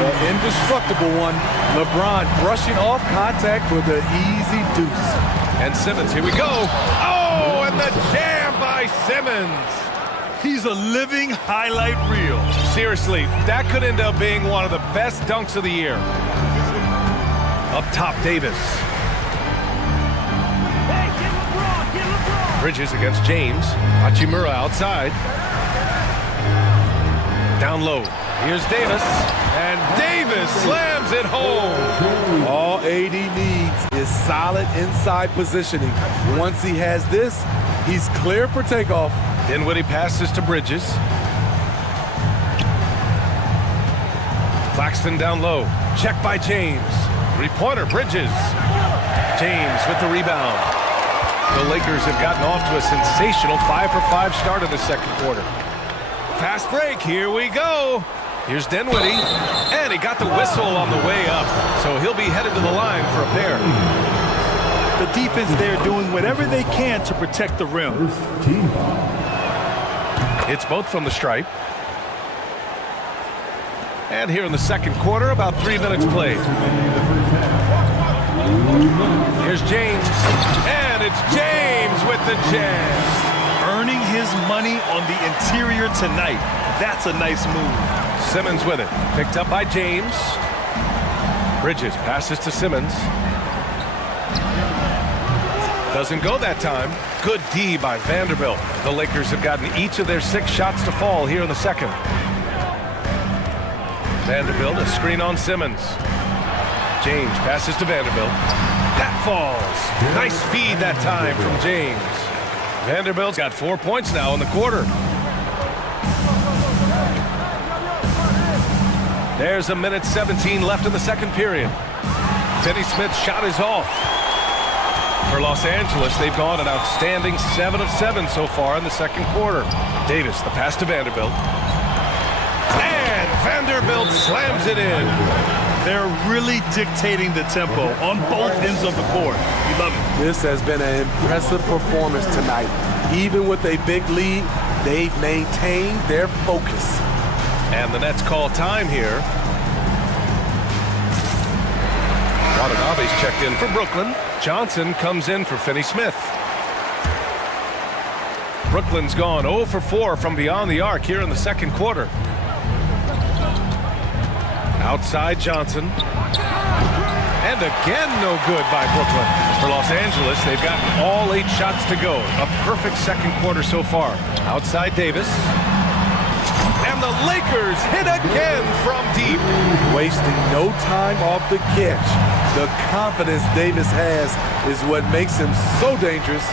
The indestructible one. LeBron brushing off contact for the easy deuce. And Simmons, here we go. Oh, and the jam by Simmons. He's a living highlight reel. Seriously, that could end up being one of the best dunks of the year. Up top, Davis. Hey, get LeBron. Bridges against James. Hachimura outside. Down low. Here's Davis. And Davis slams it home. All AD needs is solid inside positioning. Once he has this, he's clear for takeoff. Dinwiddie passes to Bridges. Claxton down low. Check by James. Three-pointer, Bridges. James with the rebound. The Lakers have gotten off to a sensational 5-for-5 start in the second quarter. Fast break, here we go. Here's Dinwiddie, and he got the whistle on the way up, so he'll be headed to the line for a pair. The defense there doing whatever they can to protect the rim. Team foul. It's both from the stripe. And here in the second quarter, about 3 minutes played. Here's James, and it's James with the jam. Earning his money on the interior tonight. That's a nice move. Simmons with it, picked up by James. Bridges passes to Simmons. Doesn't go that time. Good D by Vanderbilt. The Lakers have gotten each of their 6 shots to fall here in the second. Vanderbilt, a screen on Simmons. James passes to Vanderbilt. That falls. Nice feed that time from James. Vanderbilt's got 4 points now in the quarter. There's 1:17 left in the second period. Finney Smith's shot is off. For Los Angeles, they've gone an outstanding 7 of 7 so far in the second quarter. Davis, the pass to Vanderbilt. And Vanderbilt slams it in. They're really dictating the tempo on both ends of the court. We love it. This has been an impressive performance tonight. Even with a big lead, they've maintained their focus. And the Nets call time here. Watanabe's checked in for Brooklyn. Johnson comes in for Finney Smith. Brooklyn's gone 0 for 4 from beyond the arc here in the second quarter. Outside Johnson. And again, no good by Brooklyn. For Los Angeles, they've gotten all 8 shots to go. A perfect second quarter so far. Outside Davis. And the Lakers hit again from deep. Wasting no time off the catch. The confidence Davis has is what makes him so dangerous.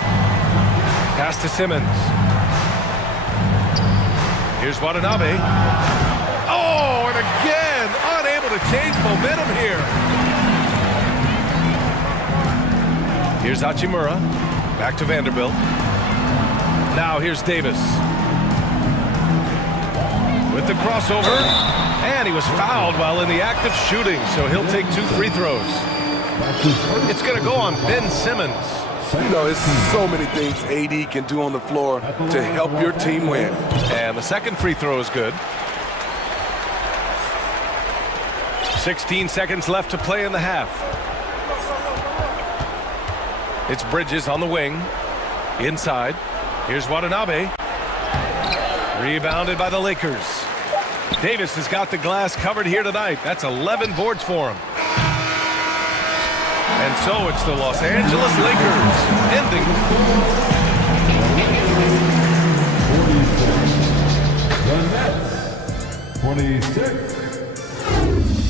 Pass to Simmons. Here's Watanabe. Oh, and again, unable to change momentum here. Here's Hachimura. Back to Vanderbilt. Now here's Davis. With the crossover. And he was fouled while in the act of shooting, so he'll take 2 free throws. It's going to go on Ben Simmons. You know, it's so many things AD can do on the floor to help your team win. And the second free throw is good. 16 seconds left to play in the half. It's Bridges on the wing. Inside. Here's Watanabe. Rebounded by the Lakers. Davis has got the glass covered here tonight. That's 11 boards for him. And so it's the Los Angeles Lakers ending. The Nets, 26.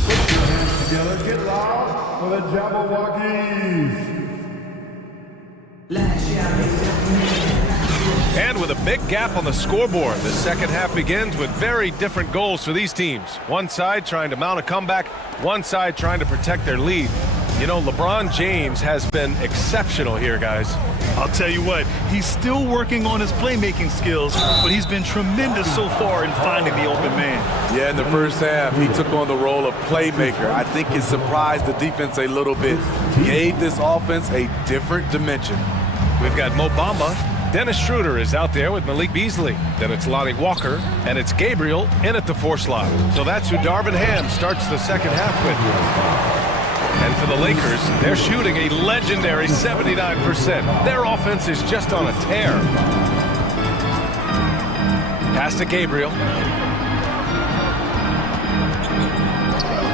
Put your hands together, get loud for the Jabberwockies. And with a big gap on the scoreboard, the second half begins with very different goals for these teams. One side trying to mount a comeback, one side trying to protect their lead. You know, LeBron James has been exceptional here, guys. I'll tell you what, he's still working on his playmaking skills, but he's been tremendous so far in finding the open man. Yeah, in the first half, he took on the role of playmaker. I think it surprised the defense a little bit. Gave this offense a different dimension. We've got Mo Bamba. Dennis Schroeder is out there with Malik Beasley. Then it's Lonnie Walker, and it's Gabriel in at the 4 slot. So that's who Darvin Ham starts the second half with. And for the Lakers, they're shooting a legendary 79%. Their offense is just on a tear. Pass to Gabriel.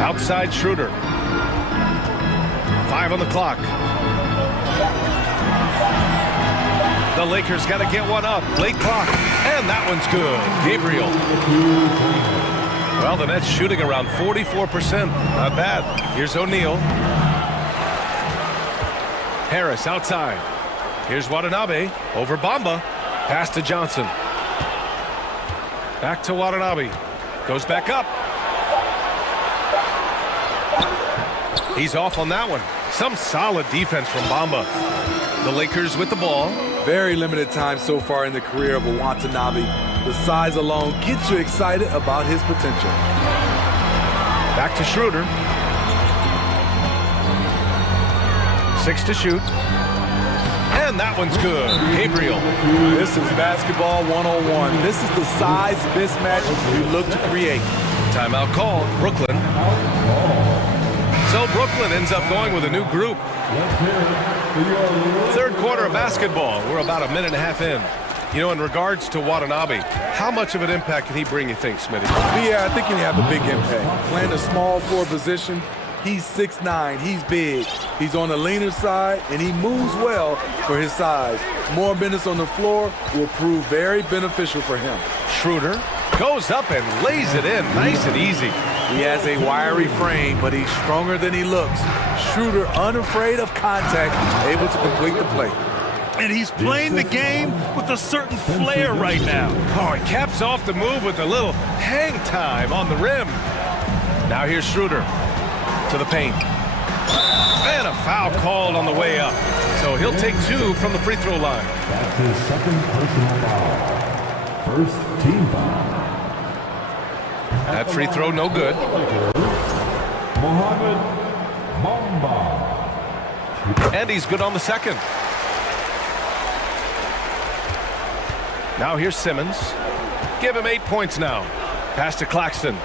Outside Schroeder. 5 on the clock. The Lakers got to get one up. Late clock. And that one's good. Gabriel. Well, the Nets shooting around 44%. Not bad. Here's O'Neal. Harris outside. Here's Watanabe. Over Bamba. Pass to Johnson. Back to Watanabe. Goes back up. He's off on that one. Some solid defense from Bamba. The Lakers with the ball. Very limited time so far in the career of Watanabe. The size alone gets you excited about his potential. Back to Schroeder. 6 to shoot. And that one's good. Gabriel. This is basketball 101. This is the size mismatch you look to create. Timeout called. Brooklyn. So Brooklyn ends up going with a new group. Third quarter of basketball. We're about a minute and a half in. You know, in regards to Watanabe, how much of an impact can he bring, you think, Smitty? Yeah, I think he can have a big impact. Playing a small forward position, he's 6'9", he's big. He's on the leaner side, and he moves well for his size. More minutes on the floor will prove very beneficial for him. Schroeder goes up and lays it in, nice and easy. He has a wiry frame, but he's stronger than he looks. Schroeder, unafraid of contact, able to complete the play. And he's playing the game with a certain flair right now. Oh, he caps off the move with a little hang time on the rim. Now here's Schroeder to the paint. And a foul called on the way up. So he'll take 2 from the free throw line. That's his second personal foul. First team foul. That free throw no good. Mohamed Bamba. And he's good on the second. Now here's Simmons. Give him 8 points now. Pass to Claxton.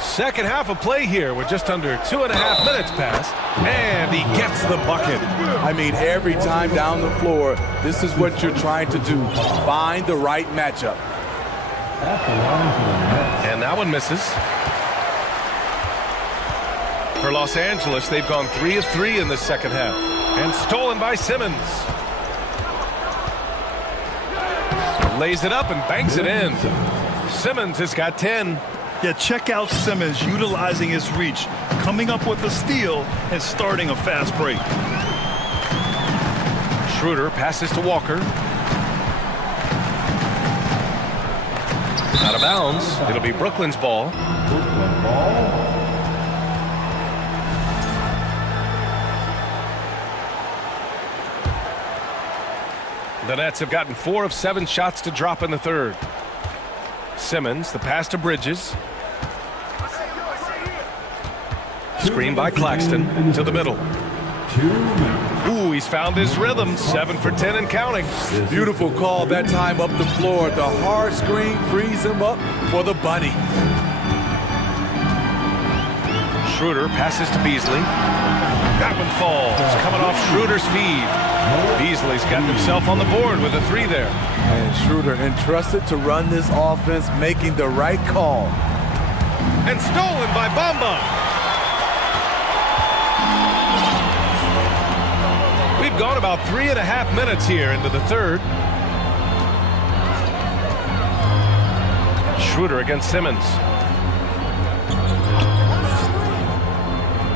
Second half of play here with just under 2.5 minutes passed. And he gets the bucket. I mean, every time down the floor, this is what you're trying to do. Find the right matchup. And that one misses. For Los Angeles, they've gone 3 of 3 in the second half. And stolen by Simmons. Lays it up and banks it in. Simmons has got 10. Yeah, check out Simmons utilizing his reach, coming up with a steal and starting a fast break. Schroeder passes to Walker. Out of bounds. It'll be Brooklyn's ball. The Nets have gotten 4 of 7 shots to drop in the third. Simmons, the pass to Bridges. Screen by Claxton to the middle. Ooh, he's found his rhythm. 7 for 10 and counting. Beautiful call that time up the floor. The hard screen frees him up for the bunny. Schroeder passes to Beasley. That one falls, coming off Schroeder's feed. Beasley's gotten himself on the board with a 3 there. And Schroeder entrusted to run this offense, making the right call. And stolen by Bamba. We've gone about 3.5 minutes here into the third. Schroeder against Simmons.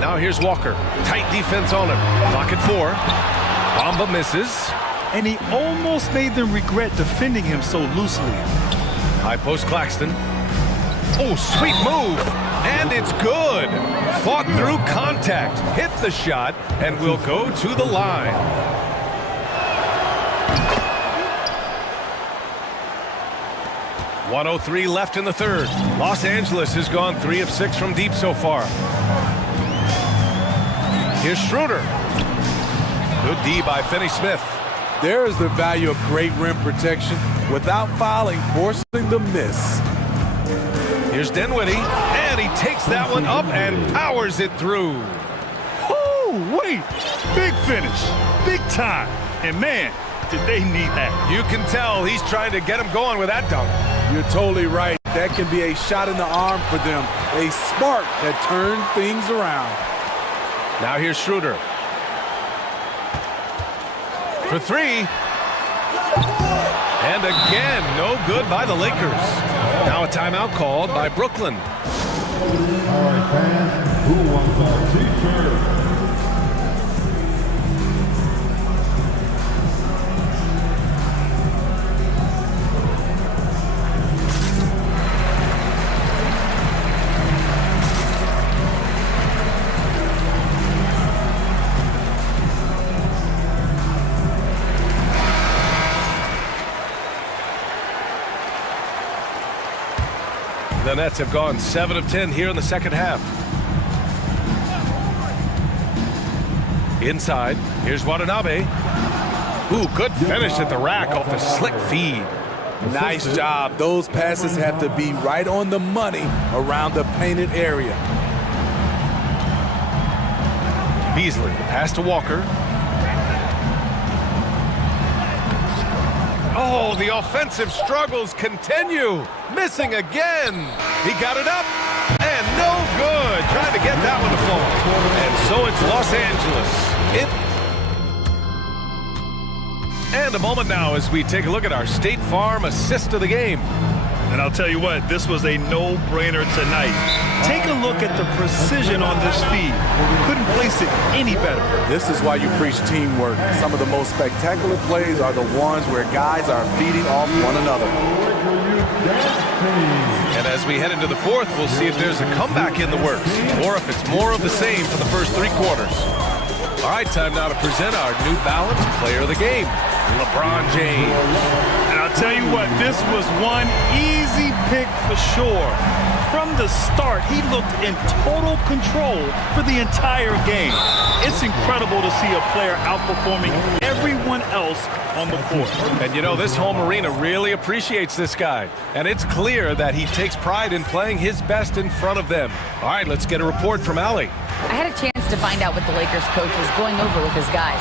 Now here's Walker. Tight defense on him. Clock at 4. Bamba misses. And he almost made them regret defending him so loosely. High post Claxton. Oh, sweet move. And it's good. Fought through contact. Hit the shot and will go to the line. .103 left in the third. Los Angeles has gone 3 of 6 from deep so far. Here's Schroeder. Good D by Finney Smith. There is the value of great rim protection without fouling, forcing the miss. Here's Dinwiddie, and he takes that one up and powers it through. Oh, wait. Big finish. Big time. And man, did they need that. You can tell he's trying to get him going with that dunk. You're totally right. That can be a shot in the arm for them. A spark that turned things around. Now here's Schroeder. For three. And again, no good by the Lakers. Now a timeout called by Brooklyn. All right, fans, who wants a t-shirt? The Nets have gone 7 of 10 here in the second half. Inside, here's Watanabe. Ooh, good finish at the rack off the slick feed. Nice job. Those passes have to be right on the money around the painted area. Beasley, the pass to Walker. Oh, the offensive struggles continue. Missing again. He got it up, and no good. Trying to get that one to fall. And so it's Los Angeles. And a moment now as we take a look at our State Farm assist of the game. And I'll tell you what, this was a no-brainer tonight. Take a look at the precision on this feed. Couldn't place it any better. This is why you preach teamwork. Some of the most spectacular plays are the ones where guys are feeding off one another. And as we head into the fourth, we'll see if there's a comeback in the works or if it's more of the same for the first 3 quarters. All right, time now to present our New Balance Player of the Game, LeBron James. And I'll tell you what, this was one easy pick for sure. From the start, he looked in total control for the entire game. It's incredible to see a player outperforming everyone else on the court. And you know, this home arena really appreciates this guy. And it's clear that he takes pride in playing his best in front of them. All right, let's get a report from Allie. I had a chance to find out what the Lakers coach was going over with his guys.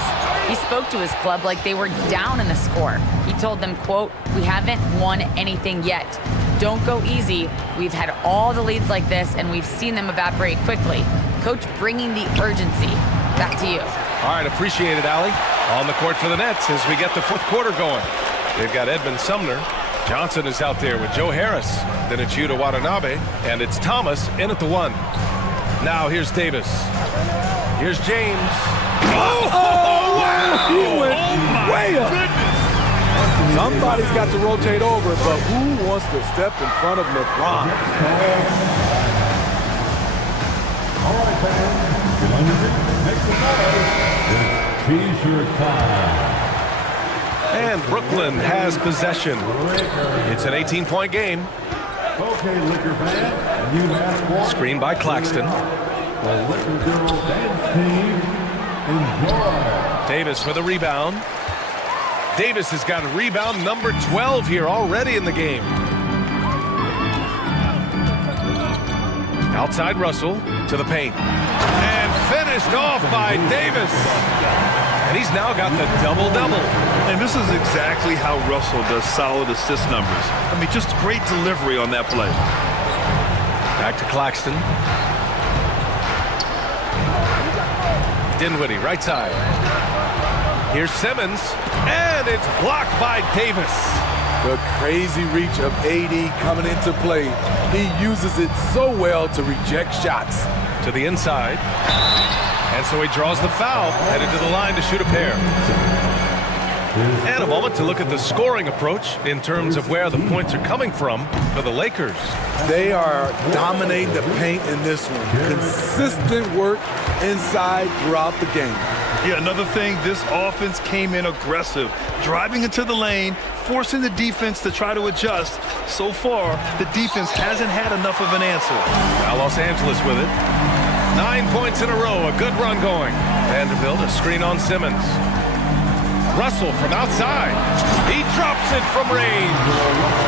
He spoke to his club like they were down in the score. He told them, quote, "We haven't won anything yet. Don't go easy. We've had all the leads like this, and we've seen them evaporate quickly." Coach bringing the urgency. Back to you. All right, appreciate it, Allie. On the court for the Nets as we get the fourth quarter going. They've got Edmund Sumner. Johnson is out there with Joe Harris. Then it's Yuta Watanabe, and it's Thomas in at the 1. Now here's Davis. Here's James. Oh, wow! He went way up. Goodness. Somebody's got to rotate over, but who wants to step in front of LeBron? All right, fans, make some noise. It's t-shirt time. And Brooklyn has possession. It's an 18-point game. Okay, Liquor fan, you have one. Screen by Claxton. The Liquor Girl Dance Team, enjoy. Davis for the rebound. Davis has got rebound number 12 here already in the game. Outside Russell to the paint. And finished off by Davis. And he's now got the double-double. And this is exactly how Russell does solid assist numbers. I mean, just great delivery on that play. Back to Claxton. Dinwiddie, right side. Here's Simmons, and it's blocked by Davis. The crazy reach of AD coming into play. He uses it so well to reject shots. To the inside. And so he draws the foul, headed to the line to shoot a pair. And a moment to look at the scoring approach in terms of where the points are coming from for the Lakers. They are dominating the paint in this one. Consistent work inside throughout the game. Yeah, another thing, this offense came in aggressive, driving into the lane, forcing the defense to try to adjust. So far, the defense hasn't had enough of an answer. Now Los Angeles with it. 9 points in a row, a good run going. Vanderbilt, a screen on Simmons. Russell from outside. He drops it from range.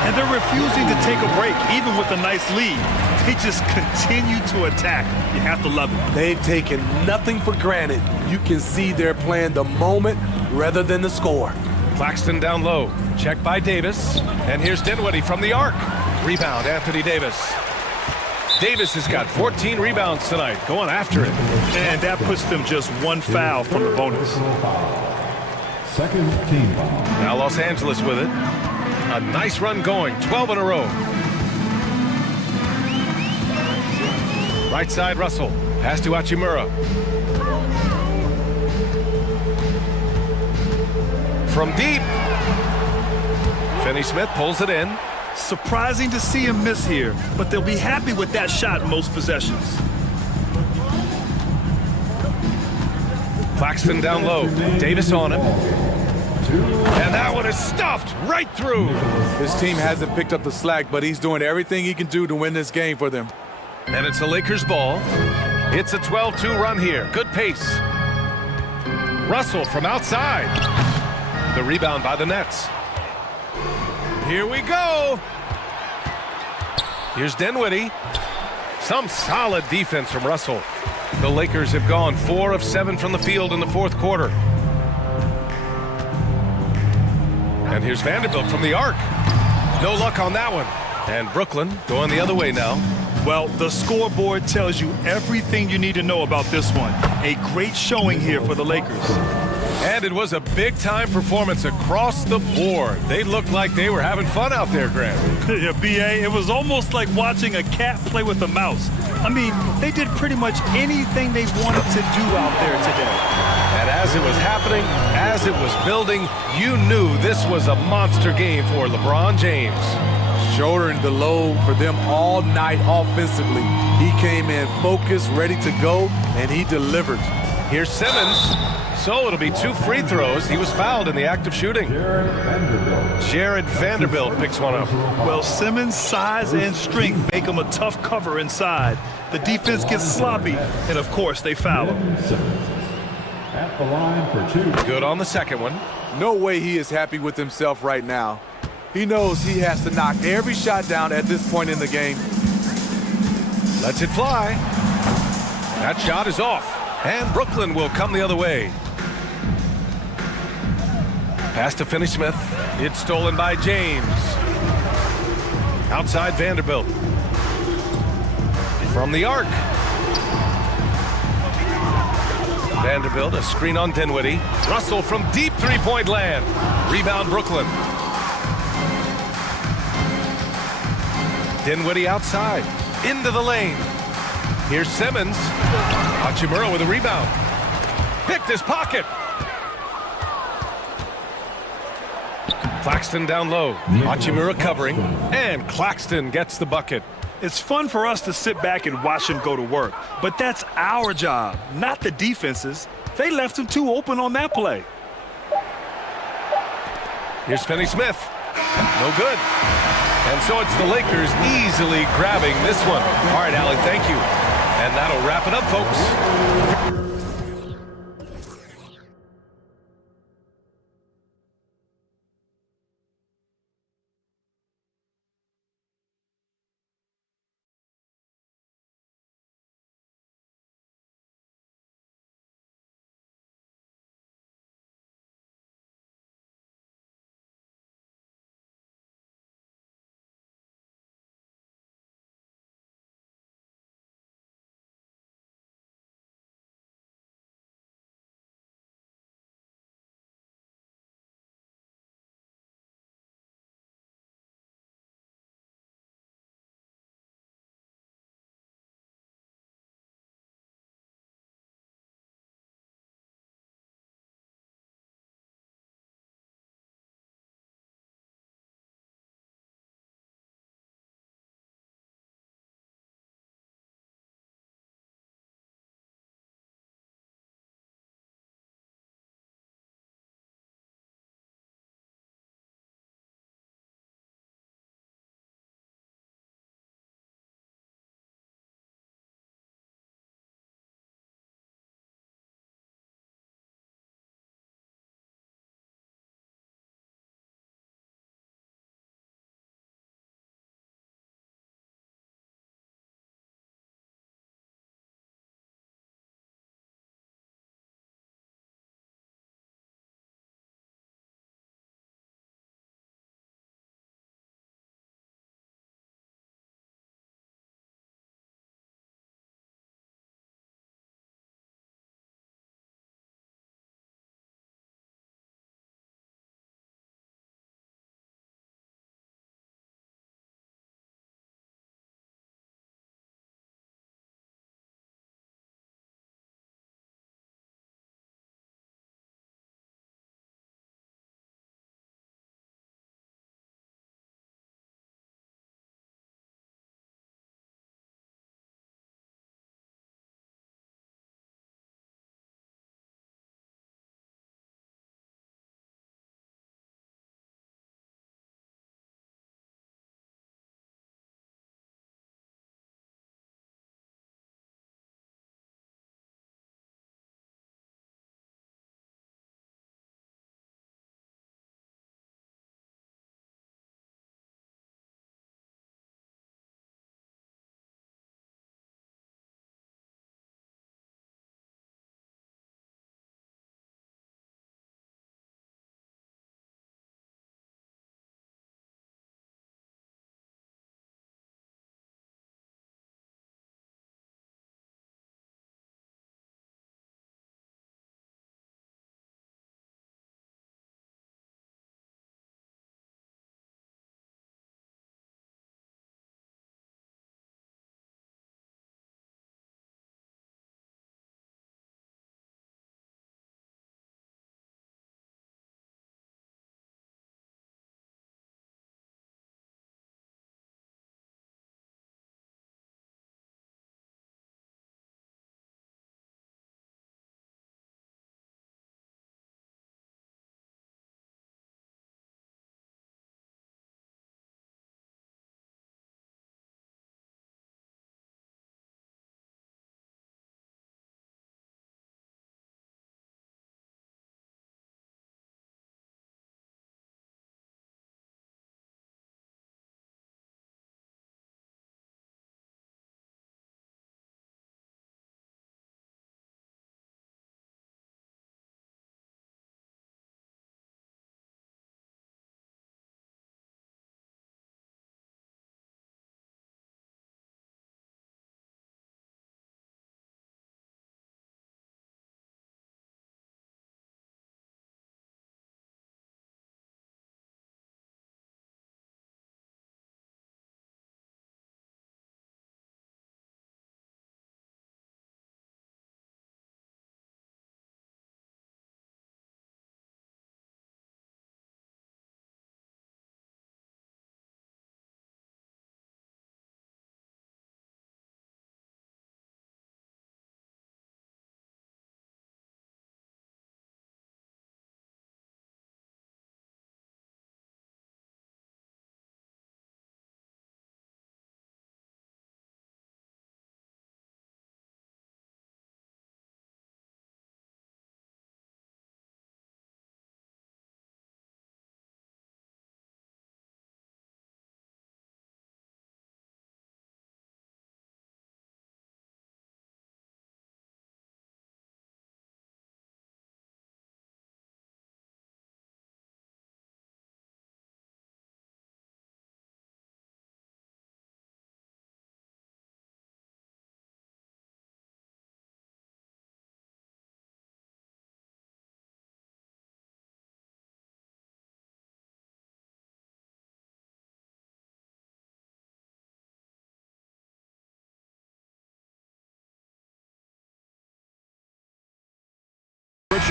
And they're refusing to take a break, even with a nice lead. They just continue to attack. You have to love it. They've taken nothing for granted. You can see they're playing the moment rather than the score. Claxton down low. Check by Davis. And here's Dinwiddie from the arc. Rebound, Anthony Davis. Davis has got 14 rebounds tonight, going after it. And that puts them just one foul from the bonus. Second team foul. Now Los Angeles with it. A nice run going, 12 in a row. Right side, Russell. Pass to Hachimura. From deep. Finney Smith pulls it in. Surprising to see him miss here, but they'll be happy with that shot most possessions. Claxton down low. Davis on him. And that one is stuffed right through. His team hasn't picked up the slack, but he's doing everything he can do to win this game for them. And it's a Lakers ball. It's a 12-2 run here. Good pace. Russell from outside. The rebound by the Nets. Here we go. Here's Dinwiddie. Some solid defense from Russell. The Lakers have gone 4 of 7 from the field in the fourth quarter. And here's Vanderbilt from the arc. No luck on that one. And Brooklyn going the other way now. Well, the scoreboard tells you everything you need to know about this one. A great showing here for the Lakers. And it was a big-time performance across the board. They looked like they were having fun out there, Grant. Yeah, B.A., it was almost like watching a cat play with a mouse. I mean, they did pretty much anything they wanted to do out there today. And as it was happening, as it was building, you knew this was a monster game for LeBron James. Shouldering the load for them all night offensively. He came in focused, ready to go, and he delivered. Here's Simmons. So it'll be 2 free throws. He was fouled in the act of shooting. Jared Vanderbilt picks one up. Well, Simmons' size and strength make him a tough cover inside. The defense gets sloppy, and of course they foul him. At the line for 2. Good on the second one. No way he is happy with himself right now. He knows he has to knock every shot down at this point in the game. Lets it fly. That shot is off. And Brooklyn will come the other way. Pass to Finney Smith. It's stolen by James. Outside Vanderbilt. From the arc. Vanderbilt, a screen on Dinwiddie. Russell from deep three-point land. Rebound Brooklyn. Dinwiddie outside. Into the lane. Here's Simmons. Hachimura with a rebound. Picked his pocket. Claxton down low. Hachimura covering. And Claxton gets the bucket. It's fun for us to sit back and watch him go to work, but that's our job, not the defense's. They left him too open on that play. Here's Finney Smith. No good. And so it's the Lakers easily grabbing this one. All right, Allie, thank you. And that'll wrap it up, folks.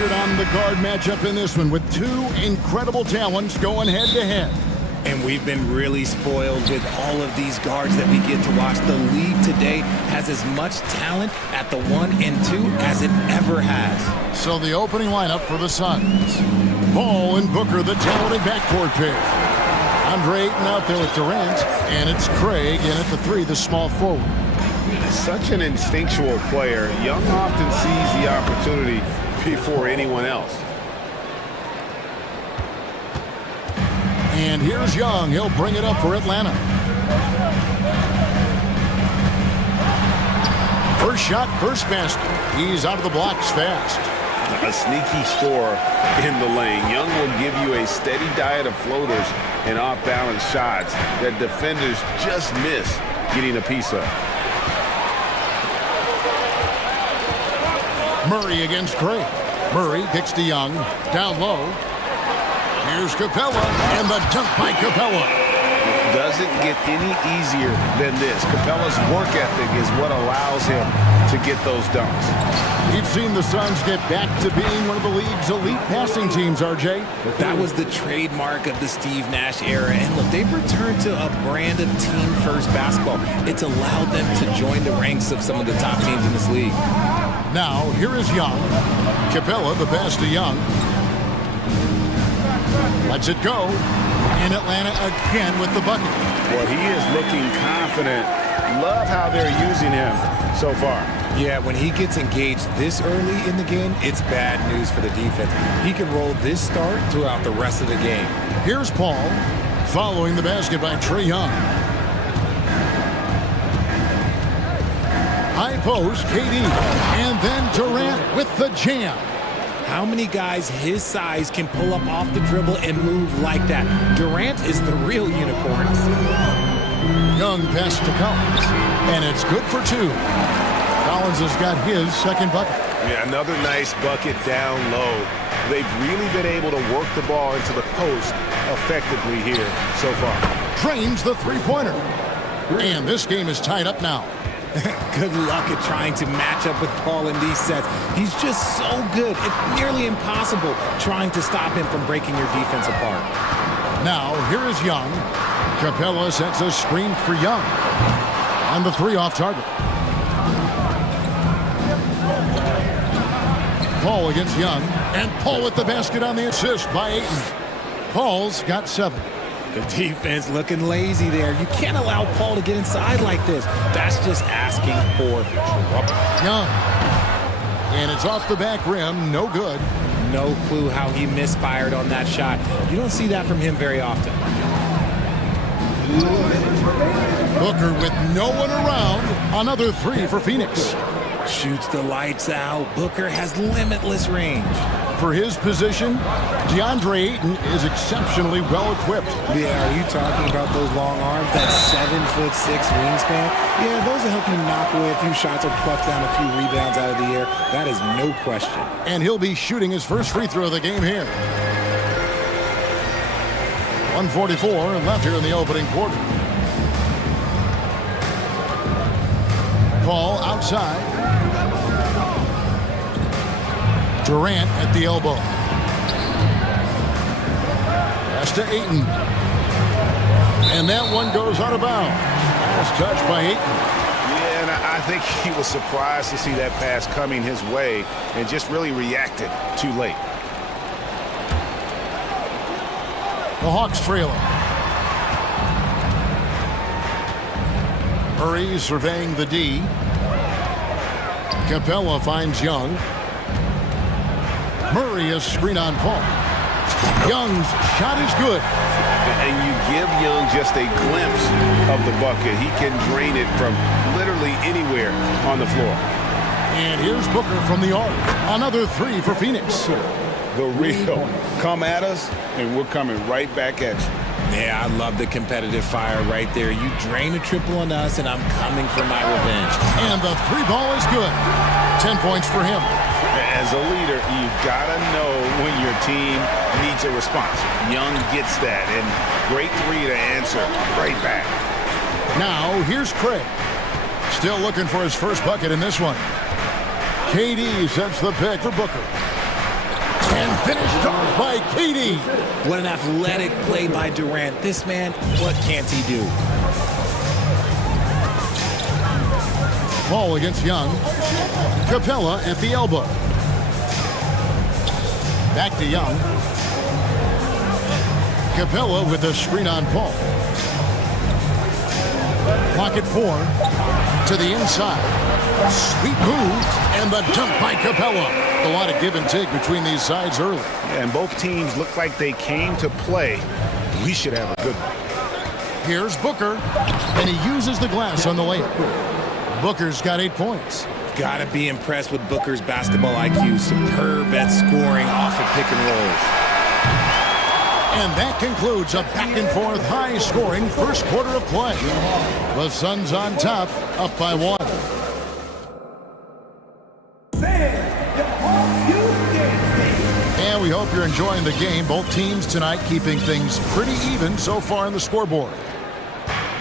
featured on the guard matchup in this one with two incredible talents going head-to-head. And we've been really spoiled with all of these guards that we get to watch. The league today has as much talent at the 1 and 2 as it ever has. So the opening lineup for the Suns. Ball and Booker, the talented backcourt pair. Andre Ayton out there with Durant, and it's Craig in at the 3, the small forward. Such an instinctual player. Young often sees the opportunity before anyone else. And here's Young. He'll bring it up for Atlanta. First shot, first basket. He's out of the blocks fast. A sneaky score in the lane. Young will give you a steady diet of floaters and off-balance shots that defenders just miss getting a piece of. Murray against Craig. Murray kicks to Young. Down low. Here's Capella, and the dunk by Capella. Doesn't get any easier than this. Capella's work ethic is what allows him to get those dunks. We've seen the Suns get back to being one of the league's elite passing teams, RJ. That was the trademark of the Steve Nash era. And look, they've returned to a brand of team-first basketball. It's allowed them to join the ranks of some of the top teams in this league. Now, here is Young. Capella, the pass to Young. Lets it go. In Atlanta again with the bucket. Well, he is looking confident. Love how they're using him so far. Yeah, when he gets engaged this early in the game, it's bad news for the defense. He can roll this start throughout the rest of the game. Here's Paul, following the basket by Trae Young. High post, KD, and then Durant with the jam. How many guys his size can pull up off the dribble and move like that? Durant is the real unicorn. Young pass to Collins, and it's good for 2. Collins has got his second bucket. Yeah, another nice bucket down low. They've really been able to work the ball into the post effectively here so far. Drains the three-pointer. And this game is tied up now. Good luck at trying to match up with Paul in these sets. He's just so good. It's nearly impossible trying to stop him from breaking your defense apart. Now, here is Young. Capella sets a screen for Young. On the 3 off target. Paul against Young. And Paul with the basket on the assist by Ayton. Paul's got 7. The defense looking lazy there. You can't allow Paul to get inside like this. That's just asking for trouble. Young. And it's off the back rim. No good. No clue how he misfired on that shot. You don't see that from him very often. Booker with no one around. Another 3 for Phoenix. Shoots the lights out. Booker has limitless range. For his position, DeAndre Ayton is exceptionally well equipped. Yeah, are you talking about those long arms, that 7'6" wingspan? Yeah, those will help you knock away a few shots or pluck down a few rebounds out of the air. That is no question. And he'll be shooting his first free throw of the game here. 1:44 left here in the opening quarter. Paul outside. Durant at the elbow. Pass to Ayton. And that one goes out of bounds. Pass touched by Ayton. Yeah, and I think he was surprised to see that pass coming his way and just really reacted too late. The Hawks trailing. Murray surveying the D. Capella finds Young. Murray is screen on Paul. Young's shot is good. And you give Young just a glimpse of the bucket. He can drain it from literally anywhere on the floor. And here's Booker from the arc. Another 3 for Phoenix. The real. Come at us, and we're coming right back at you. Yeah, I love the competitive fire right there. You drain a triple on us, and I'm coming for my revenge. And the 3 ball is good. 10 points for him. As a leader, you've got to know when your team needs a response. Young gets that, and great 3 to answer right back. Now, here's Craig. Still looking for his first bucket in this one. KD sets the pick for Booker. And finished off by KD. What an athletic play by Durant. This man, what can't he do? Ball against Young. Capella at the elbow. Back to Young. Capella with a screen on Paul. Clock at 4. To the inside. Sweet move. And the dunk by Capella. A lot of give and take between these sides early. Yeah, and both teams look like they came to play. We should have a good one. Here's Booker. And he uses the glass on the layup. Booker's got 8 points. Gotta be impressed with Booker's basketball IQ. Superb at scoring off of pick and rolls. And that concludes a back-and-forth, high-scoring first quarter of play. The Suns on top, up by 1. And we hope you're enjoying the game. Both teams tonight keeping things pretty even so far on the scoreboard.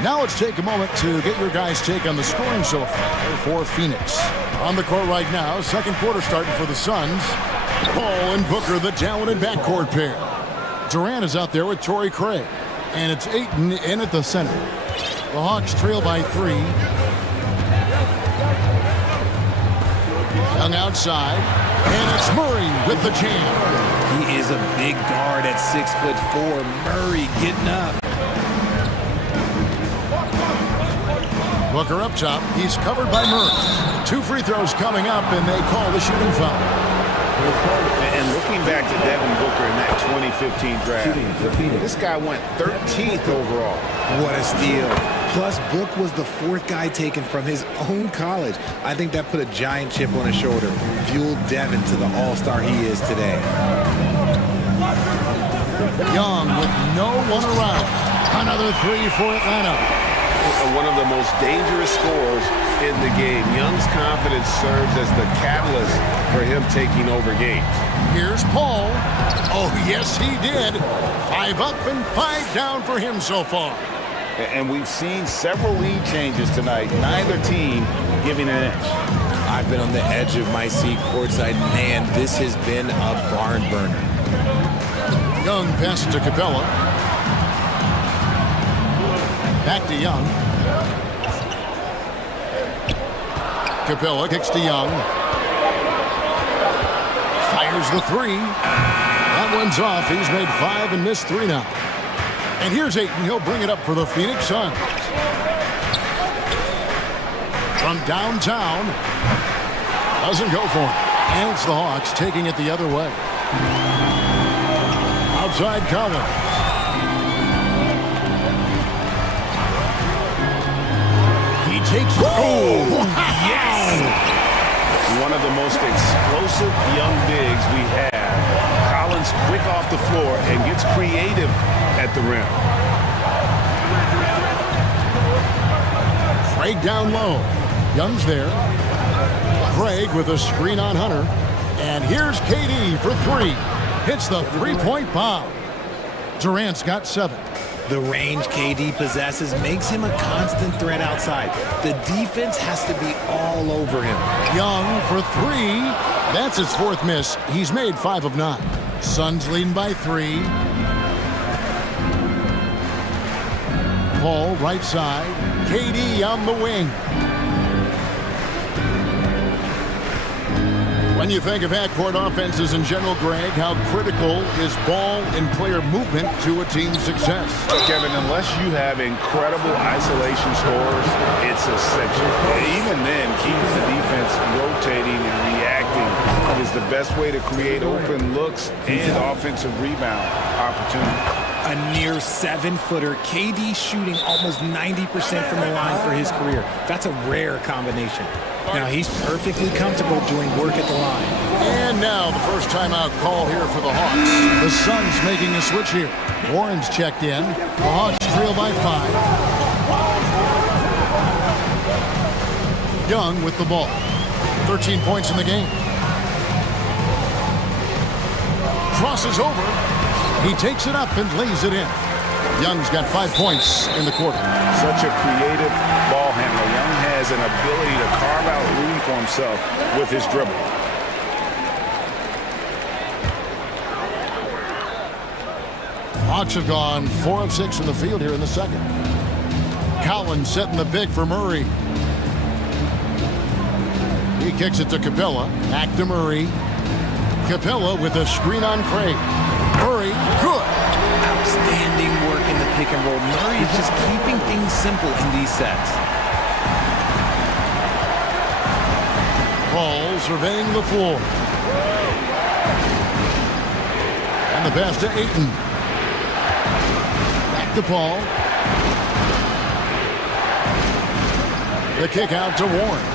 Now let's take a moment to get your guys' take on the scoring so far for Phoenix. On the court right now, second quarter starting for the Suns. Paul and Booker, the talented backcourt pair. Durant is out there with Torrey Craig. And it's Ayton in at the center. The Hawks trail by 3. Young outside. And it's Murray with the jam. He is a big guard at 6'4". Murray getting up. Booker up top. He's covered by Murray. 2 free throws coming up, and they call the shooting foul. And looking back to Devin Booker in that 2015 draft, this guy went 13th overall. What a steal. Plus, Book was the 4th guy taken from his own college. I think that put a giant chip on his shoulder, fueled Devin to the all-star he is today. Young with no one around. Another 3 for Atlanta. One of the most dangerous scorers in the game. Young's confidence serves as the catalyst for him taking over games. Here's Paul. Oh, yes, he did. 5 up and 5 down for him so far. And we've seen several lead changes tonight. Neither team giving an edge. I've been on the edge of my seat courtside. Man, this has been a barn burner. Young passes to Capella. Back to Young. Capella kicks to Young. Fires the 3. That one's off. He's made 5 and missed 3 now. And here's Ayton. He'll bring it up for the Phoenix Suns. From downtown. Doesn't go for it. And it's the Hawks taking it the other way. Outside Collins. He takes it. Oh, yes! One of the most explosive young bigs we have. Collins quick off the floor and gets creative at the rim. Craig down low. Young's there. Craig with a screen on Hunter. And here's KD for 3. Hits the three-point bomb. Durant's got 7. The range KD possesses makes him a constant threat outside. The defense has to be all over him. Young for 3. That's his 4th miss. He's made 5 of 9. Suns leading by 3. Paul right side. KD on the wing. When you think of half-court offenses in general, Greg, how critical is ball and player movement to a team's success? Kevin, unless you have incredible isolation scorers, it's essential. Even then, keeping the defense rotating and reacting is the best way to create open looks and offensive rebound opportunities. A near 7-footer, KD shooting almost 90% from the line for his career. That's a rare combination. Now he's perfectly comfortable doing work at the line. And now the first timeout call here for the Hawks. The Suns making a switch here. Warren's checked in. The Hawks trail by 5. Young with the ball. 13 points in the game. Crosses over. He takes it up and lays it in. Young's got 5 points in the quarter. Such a creative ball handler. Young has an ability to carve out room for himself with his dribble. Hawks have gone 4 of 6 from the field here in the second. Collins setting the pick for Murray. He kicks it to Capella. Back to Murray. Capella with a screen on Craig. Murray, good. Outstanding work in the pick and roll. Murray is just keeping things simple in these sets. Paul surveying the floor. And the pass to Ayton. Back to Paul. The kick out to Warren.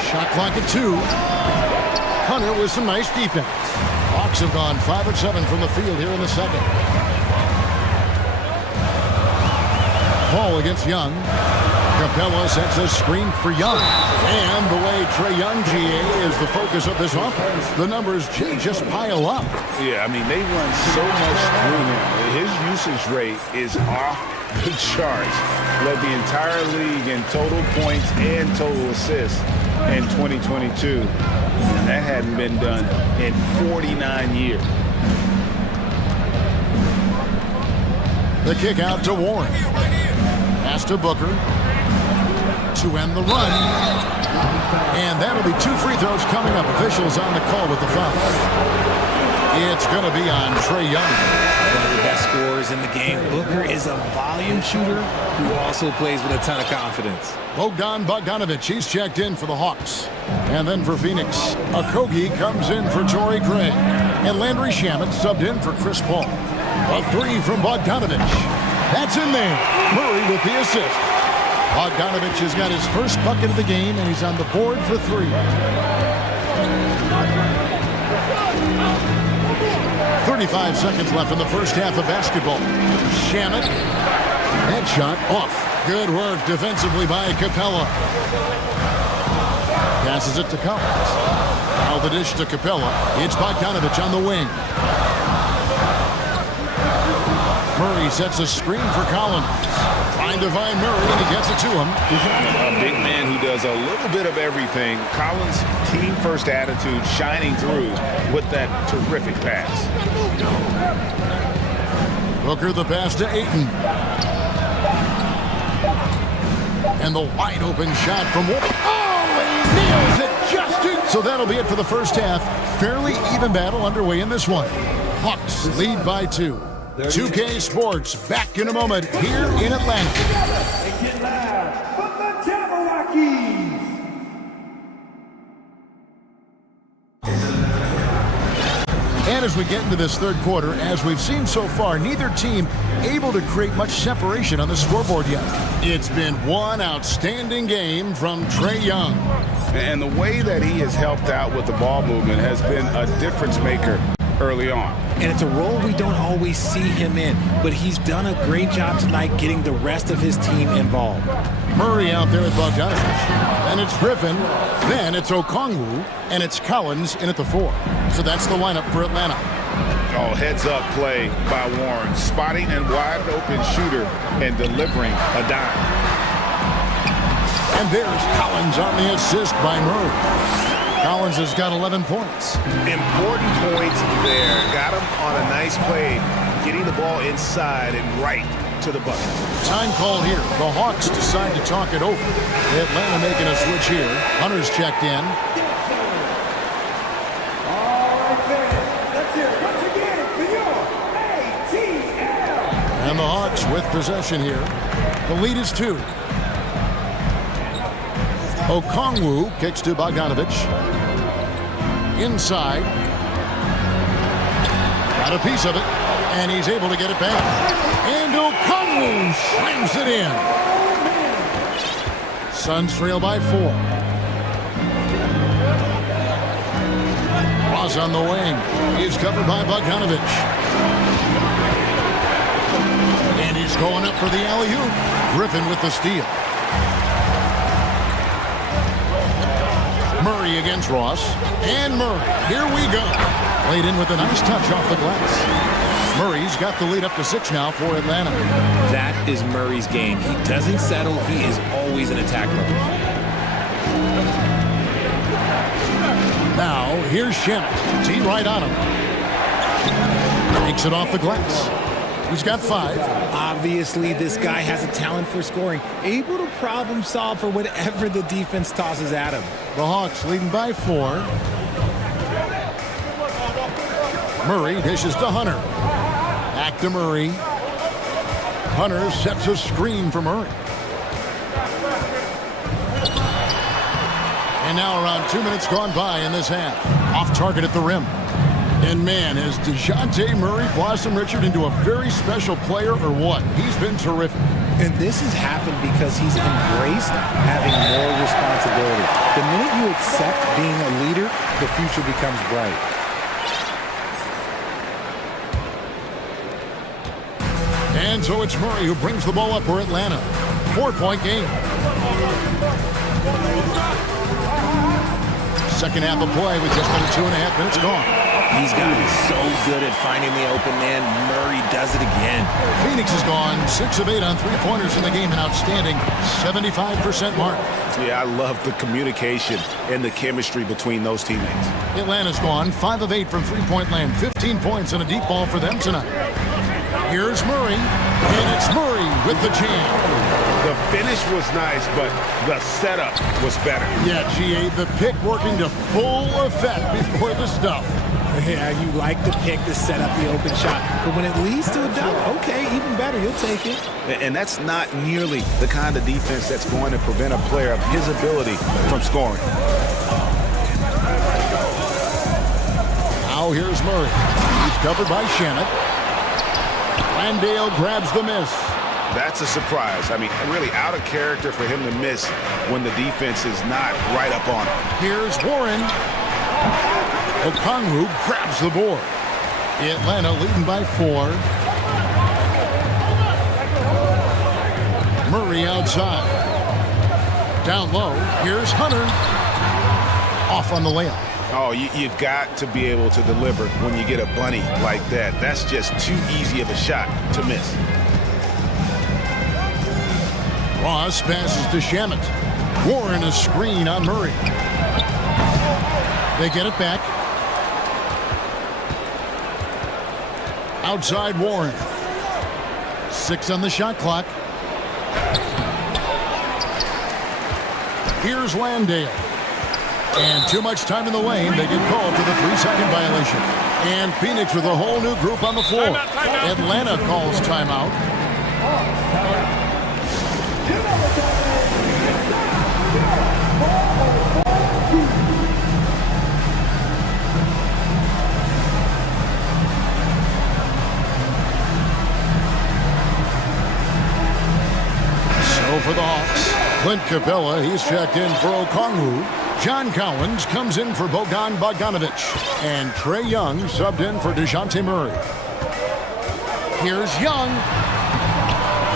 Shot clock at 2. Hunter with some nice defense. Hawks have gone 5 of 7 from the field here in the second. Paul against Young. Capella sets a screen for Young. And the way Trae Young, GA, is the focus of this offense, the numbers just pile up. Yeah, I mean, they run so much through him. His usage rate is off the charts. Led the entire league in total points and total assists in 2022. And that hadn't been done in 49 years. The kick out to Warren. Pass to Booker. To end the run. And that'll be 2 free throws coming up. Officials on the call with the foul. It's going to be on Trae Young. One of the best scorers in the game. Booker is a volume shooter who also plays with a ton of confidence. Bogdan Bogdanović, he's checked in for the Hawks. And then for Phoenix, Okogie comes in for Torrey Craig. And Landry Shamet subbed in for Chris Paul. A 3 from Bogdanović. That's in there. Murray with the assist. Bogdanović has got his first bucket of the game, and he's on the board for 3. 35 seconds left in the first half of basketball. Shamet. Headshot off. Good work defensively by Capella. Passes it to Collins. Now the dish to Capella. It's Bogdanović on the wing. Murray sets a screen for Collins. Trying to find Murray, and he gets it to him. A big man who does a little bit of everything. Collins' team-first attitude shining through with that terrific pass. Booker the pass to Ayton. And the wide-open shot from Warren. Oh, he nails it just to... So that'll be it for the first half. Fairly even battle underway in this one. Hawks lead by 2. 2K Sports back in a moment here in Atlanta. Make it loud for the Jabberwockies. And as we get into this third quarter, as we've seen so far, neither team able to create much separation on the scoreboard yet. It's been one outstanding game from Trae Young. And the way that he has helped out with the ball movement has been a difference maker early on. And it's a role we don't always see him in, but he's done a great job tonight getting the rest of his team involved. Murray out there with Bogdanović. And it's Griffin, then it's Okongwu, and it's Collins in at the 4. So that's the lineup for Atlanta. Oh, heads-up play by Warren, spotting a wide-open shooter and delivering a dime. And there's Collins on the assist by Murray. Collins has got 11 points. Important points there. Got him on a nice play, getting the ball inside and right to the bucket. Time call here. The Hawks decide to talk it over. Atlanta making a switch here. Hunter's checked in. All right, fans, let's hear it once again for your ATL. And the Hawks with possession here. The lead is 2. Okongwu kicks to Bogdanović. Inside. Got a piece of it. And he's able to get it back. And Okongwu slams it in. Suns trail by 4. Ross on the wing. He's covered by Bogdanović. And he's going up for the alley-oop. Griffin with the steal. Murray against Ross. And Murray. Here we go. Laid in with a nice touch off the glass. Murray's got the lead up to 6 now for Atlanta. That is Murray's game. He doesn't settle. He is always in attack mode. Now, here's Shamet. Tee right on him. Takes it off the glass. He's got 5. Obviously, this guy has a talent for scoring, able to problem solve for whatever the defense tosses at him. The Hawks leading by 4. Murray dishes to Hunter. Back to Murray. Hunter sets a screen for Murray. And now around 2 minutes gone by in this half. Off target at the rim. And man, has DeJounte Murray blossomed, Richard, into a very special player or what? He's been terrific. And this has happened because he's embraced having more responsibility. The minute you accept being a leader, the future becomes bright. And so it's Murray who brings the ball up for Atlanta. 4-point game. Second half of play with just under 2.5 minutes gone. He's gotten so good at finding the open man. Murray does it again. Phoenix has gone 6 of 8 on three-pointers in the game, an outstanding 75% mark. Yeah, I love the communication and the chemistry between those teammates. Atlanta's gone 5 of 8 from three-point land, 15 points and a deep ball for them tonight. Here's Murray, and it's Murray with the jam. The finish was nice, but the setup was better. Yeah, GA, the pick working to full effect before the stuff. Yeah, you like the pick to set up the open shot, but when it leads to a dunk, okay, even better, you'll take it. And that's not nearly the kind of defense that's going to prevent a player of his ability from scoring. Now here's Murray. He's covered by Shannon. Landale grabs the miss. That's a surprise. I mean, really out of character for him to miss when the defense is not right up on him. Here's Warren. Okongwu grabs the board. Atlanta leading by 4. Murray outside. Down low. Here's Hunter. Off on the layup. Oh, you've got to be able to deliver when you get a bunny like that. That's just too easy of a shot to miss. Ross passes to Shamet. Warren a screen on Murray. They get it back. Outside Warren. 6 on the shot clock. Here's Landale. And too much time in the lane. They get called for the 3-second violation. And Phoenix with a whole new group on the floor. Timeout. Atlanta calls timeout. So for the Hawks, Clint Capella, he's checked in for Okongwu. John Collins comes in for Bogan Bogdanovic. And Trey Young subbed in for DeJounte Murray. Here's Young.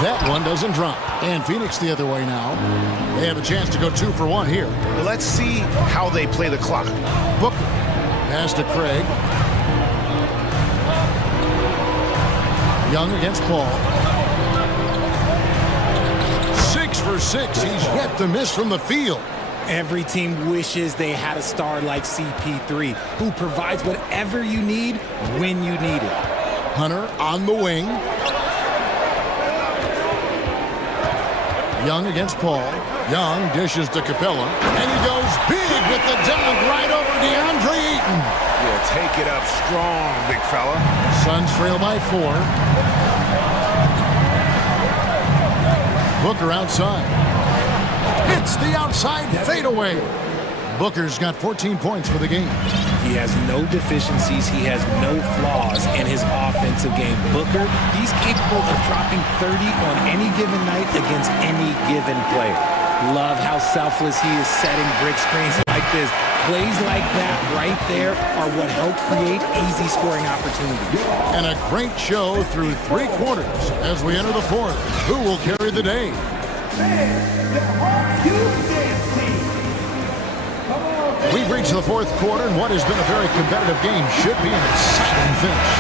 That one doesn't drop. And Phoenix the other way now. They have a chance to go 2 for 1 here. Let's see how they play the clock. Booker. Pass to Craig. Young against Paul. 6 for 6. He's yet to miss from the field. Every team wishes they had a star like CP3 who provides whatever you need when you need it. Hunter on the wing. Young against Paul. Young dishes to Capella. And he goes big with the dunk right over DeAndre Ayton. Yeah, take it up strong, big fella. Suns trail by 4. Booker outside. Hits the outside fadeaway. Booker's got 14 points for the game. He has no deficiencies. He has no flaws in his offensive game. Booker, he's capable of dropping 30 on any given night against any given player. Love how selfless he is setting brick screens like this. Plays like that right there are what help create easy scoring opportunities. And a great show through 3 quarters as we enter the 4th. Who will carry the day? We've reached the 4th quarter, and what has been a very competitive game should be an exciting finish.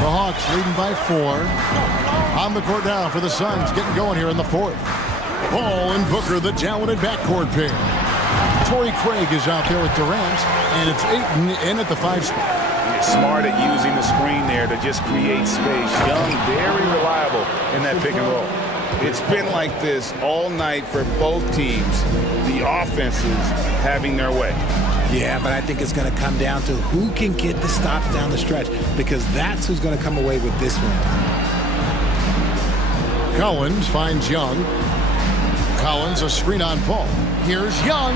The Hawks leading by 4. On the court now for the Suns, getting going here in the 4th. Paul and Booker, the talented backcourt pair. Torrey Craig is out there with Durant, and it's Ayton in at the 5 spot. He's smart at using the screen there to just create space. Young, very reliable in that pick and roll. It's been like this all night for both teams. The offenses having their way. Yeah, but I think it's going to come down to who can get the stops down the stretch, because that's who's going to come away with this win. Collins finds Young. Collins a screen on Paul. Here's Young,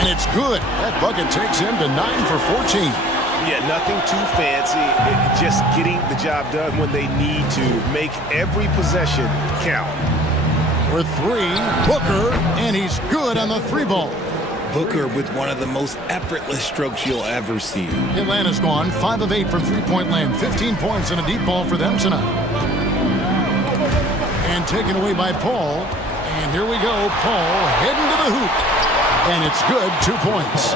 and it's good. That bucket takes him to 9 for 14. Yeah, nothing too fancy. Just getting the job done when they need to. Make every possession count. For 3, Booker, and he's good on the 3 ball. Booker with one of the most effortless strokes you'll ever see. Atlanta's gone 5 of 8 from three-point land. 15 points and a deep ball for them tonight. And taken away by Paul. And here we go. Paul heading to the hoop. And it's good. 2 points.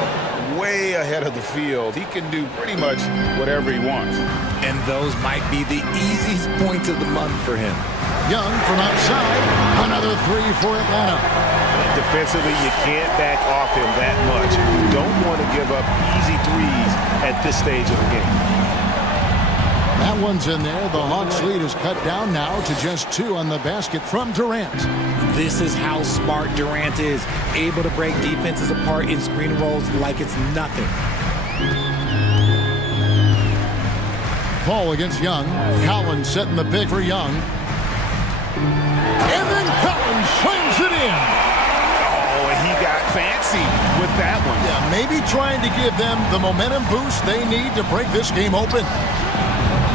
Way ahead of the field. He can do pretty much whatever he wants. And those might be the easiest points of the month for him. Young from outside. Another 3 for Atlanta. Defensively, you can't back off him that much. You don't want to give up easy threes at this stage of the game. That one's in there. The Hawks lead is cut down now to just 2 on the basket from Durant. This is how smart Durant is. Able to break defenses apart in screen rolls like it's nothing. Paul against Young. Collins setting the pick for Young. And then Collins slams it in. He got fancy with that one. Yeah, maybe trying to give them the momentum boost they need to break this game open.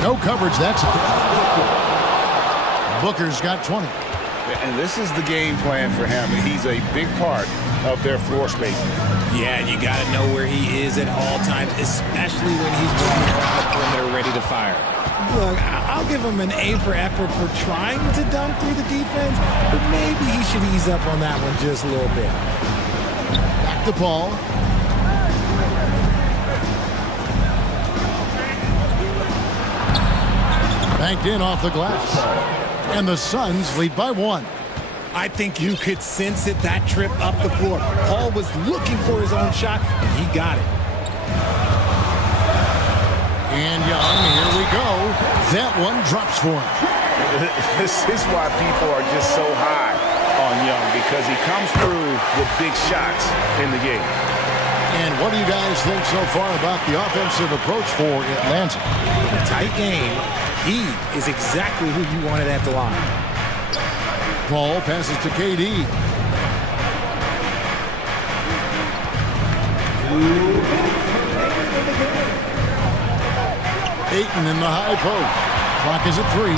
No coverage, that's it. Booker's got 20. And this is the game plan for him. He's a big part of their floor spacing. Yeah, and you got to know where he is at all times, especially when he's running around the perimeter ready to fire. Look, I'll give him an A for effort for trying to dunk through the defense, but maybe he should ease up on that one just a little bit. Back to Paul. Banked in off the glass. And the Suns lead by 1. I think you could sense it, that trip up the floor. Paul was looking for his own shot, and he got it. And Young, here we go. That one drops for him. This is why people are just so high on Young, because he comes through with big shots in the game. And what do you guys think so far about the offensive approach for Atlanta? In a tight game, he is exactly who you wanted at the line. Paul passes to KD. Ayton in the high post. Clock is at 3.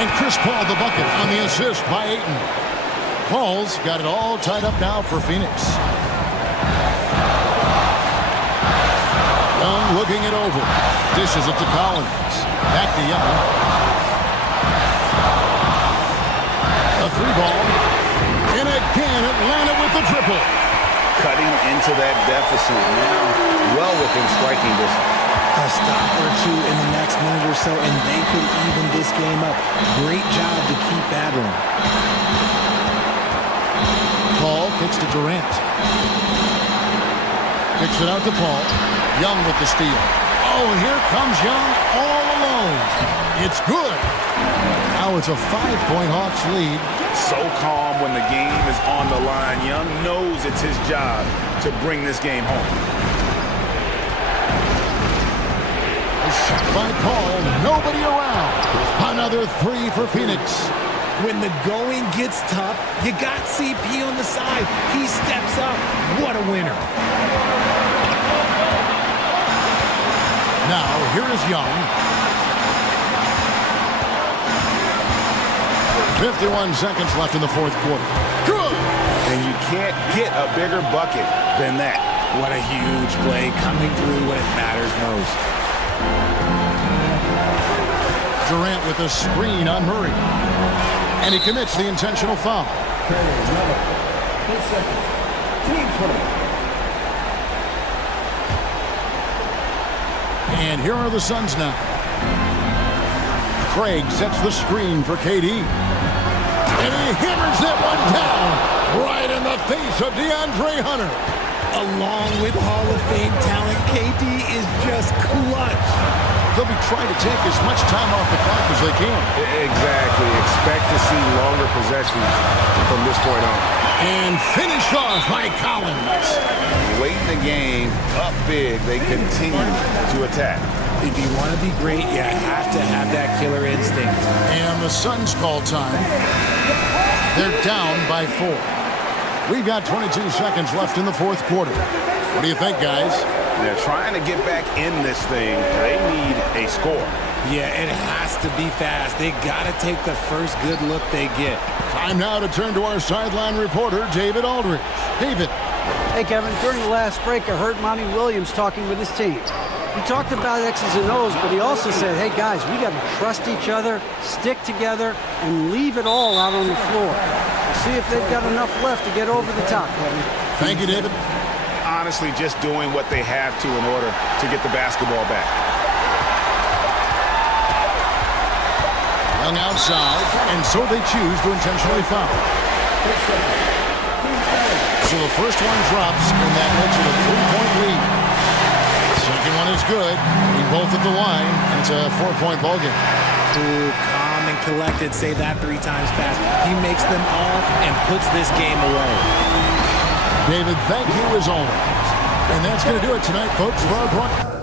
And Chris Paul the bucket on the assist by Ayton. Paul's got it all tied up now for Phoenix. Young looking it over. Dishes it to Collins. Back to Young. A 3 ball. And again, Atlanta with the triple. Cutting into that deficit now, well within striking distance. A stop or 2 in the next minute or so, and they could even this game up. Great job to keep battling. Paul kicks to Durant. Kicks it out to Paul. Young with the steal. Oh, and here comes Young all alone. It's good. Now it's a 5-point Hawks lead. So calm when the game is on the line. Young knows it's his job to bring this game home. A shot by Paul. Nobody around. Another 3 for Phoenix. When the going gets tough, you got CP on the side. He steps up. What a winner. Now, here is Young. 51 seconds left in the 4th quarter. Good! And you can't get a bigger bucket than that. What a huge play coming through when it matters most. Durant with a screen on Murray. And he commits the intentional foul. And here are the Suns now. Craig sets the screen for KD. And he hammers that one down right in the face of DeAndre Hunter. Along with Hall of Fame talent, KD is just clutch. They'll be trying to take as much time off the clock as they can. Exactly. Expect to see longer possessions from this point on. And finished off by Collins. Late in the game, up big, they continue to attack. If you want to be great, you have to have that killer instinct. And the Suns call time. They're down by 4. We've got 22 seconds left in the fourth quarter. What do you think, guys? They're trying to get back in this thing. They need a score. Yeah, it has to be fast. They got to take the first good look they get. Time now to turn to our sideline reporter, David Aldridge. David. Hey, Kevin, during the last break, I heard Monty Williams talking with his team. He talked about X's and O's, but he also said, hey, guys, we got to trust each other, stick together, and leave it all out on the floor. We'll see if they've got enough left to get over the top, Kevin. Thank you, David. Honestly, just doing what they have to in order to get the basketball back. Young outside, and so they choose to intentionally foul. So the first one drops, and that makes it a 3-point lead. Second one is good. They both at the line, and it's a 4-point ball game. Ooh, calm and collected. Say that 3 times fast. He makes them all and puts this game away. David, thank you as always. And that's going to do it tonight, folks, for our broadcast.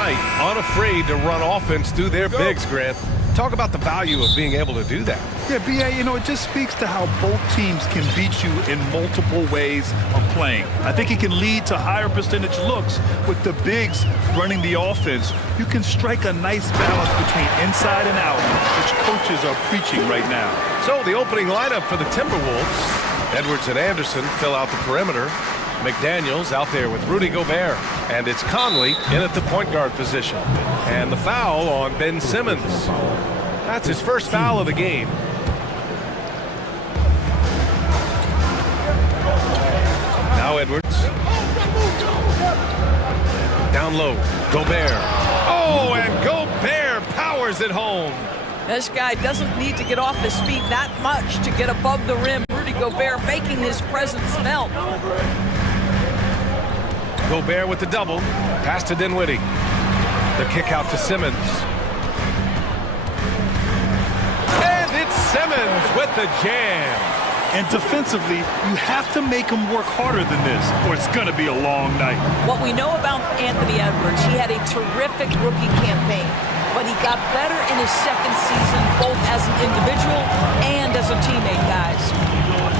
Unafraid to run offense through their bigs, Grant. Talk about the value of being able to do that. Yeah, B.A., you know, it just speaks to how both teams can beat you in multiple ways of playing. I think it can lead to higher percentage looks with the bigs running the offense. You can strike a nice balance between inside and out, which coaches are preaching right now. So the opening lineup for the Timberwolves, Edwards and Anderson fill out the perimeter. McDaniels out there with Rudy Gobert, and it's Conley in at the point guard position. And the foul on Ben Simmons. That's his first foul of the game. Now Edwards. Down low, Gobert. Oh, and Gobert powers it home. This guy doesn't need to get off his feet that much to get above the rim. Rudy Gobert making his presence felt. Gobert with the double. Pass to Dinwiddie. The kick out to Simmons. And it's Simmons with the jam. And defensively, you have to make him work harder than this, or it's going to be a long night. What we know about Anthony Edwards, he had a terrific rookie campaign, but he got better in his second season, both as an individual and as a teammate, guys.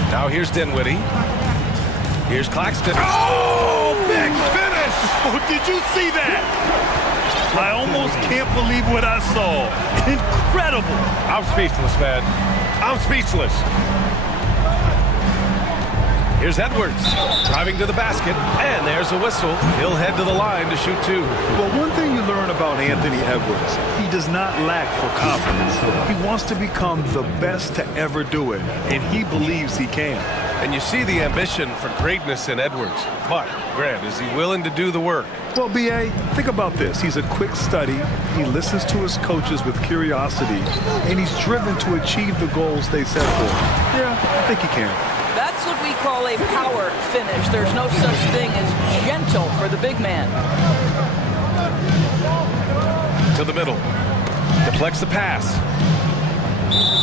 Now here's Dinwiddie. Here's Claxton. Oh, big finish! Oh, did you see that? I almost can't believe what I saw. Incredible. I'm speechless, man. I'm speechless. Here's Edwards, driving to the basket, and there's a whistle. He'll head to the line to shoot two. Well, one thing you learn about Anthony Edwards, he does not lack for confidence. He wants to become the best to ever do it, and he believes he can. And you see the ambition for greatness in Edwards. But, Grant, is he willing to do the work? Well, B.A., think about this. He's a quick study, he listens to his coaches with curiosity, and he's driven to achieve the goals they set for him. Yeah, I think he can. That's what we call a power finish. There's no such thing as gentle for the big man. To the middle. Deflects the pass.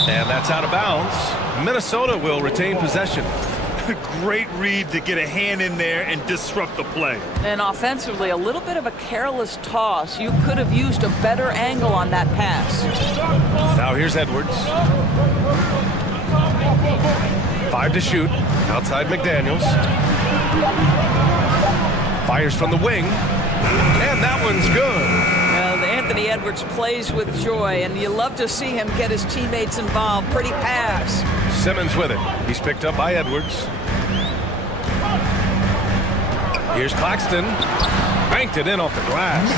And that's out of bounds. Minnesota will retain possession. Great read to get a hand in there and disrupt the play. And offensively, a little bit of a careless toss. You could have used a better angle on that pass. Now here's Edwards. 5 to shoot. Outside McDaniels. Fires from the wing. And that one's good. Anthony Edwards plays with joy, and you love to see him get his teammates involved. Pretty pass. Simmons with it. He's picked up by Edwards. Here's Claxton. Banked it in off the glass.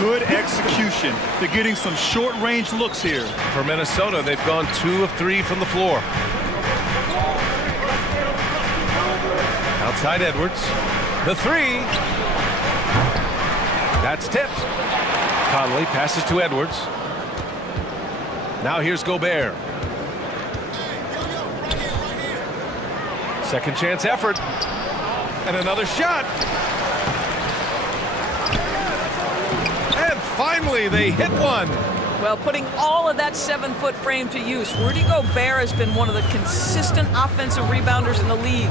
Good execution. They're getting some short-range looks here. For Minnesota, they've gone 2 of 3 from the floor. Outside Edwards. The 3. That's tipped. Conley passes to Edwards. Now here's Gobert. Second chance effort. And another shot. And finally they hit one. Well, putting all of that 7-foot frame to use, Rudy Gobert has been one of the consistent offensive rebounders in the league.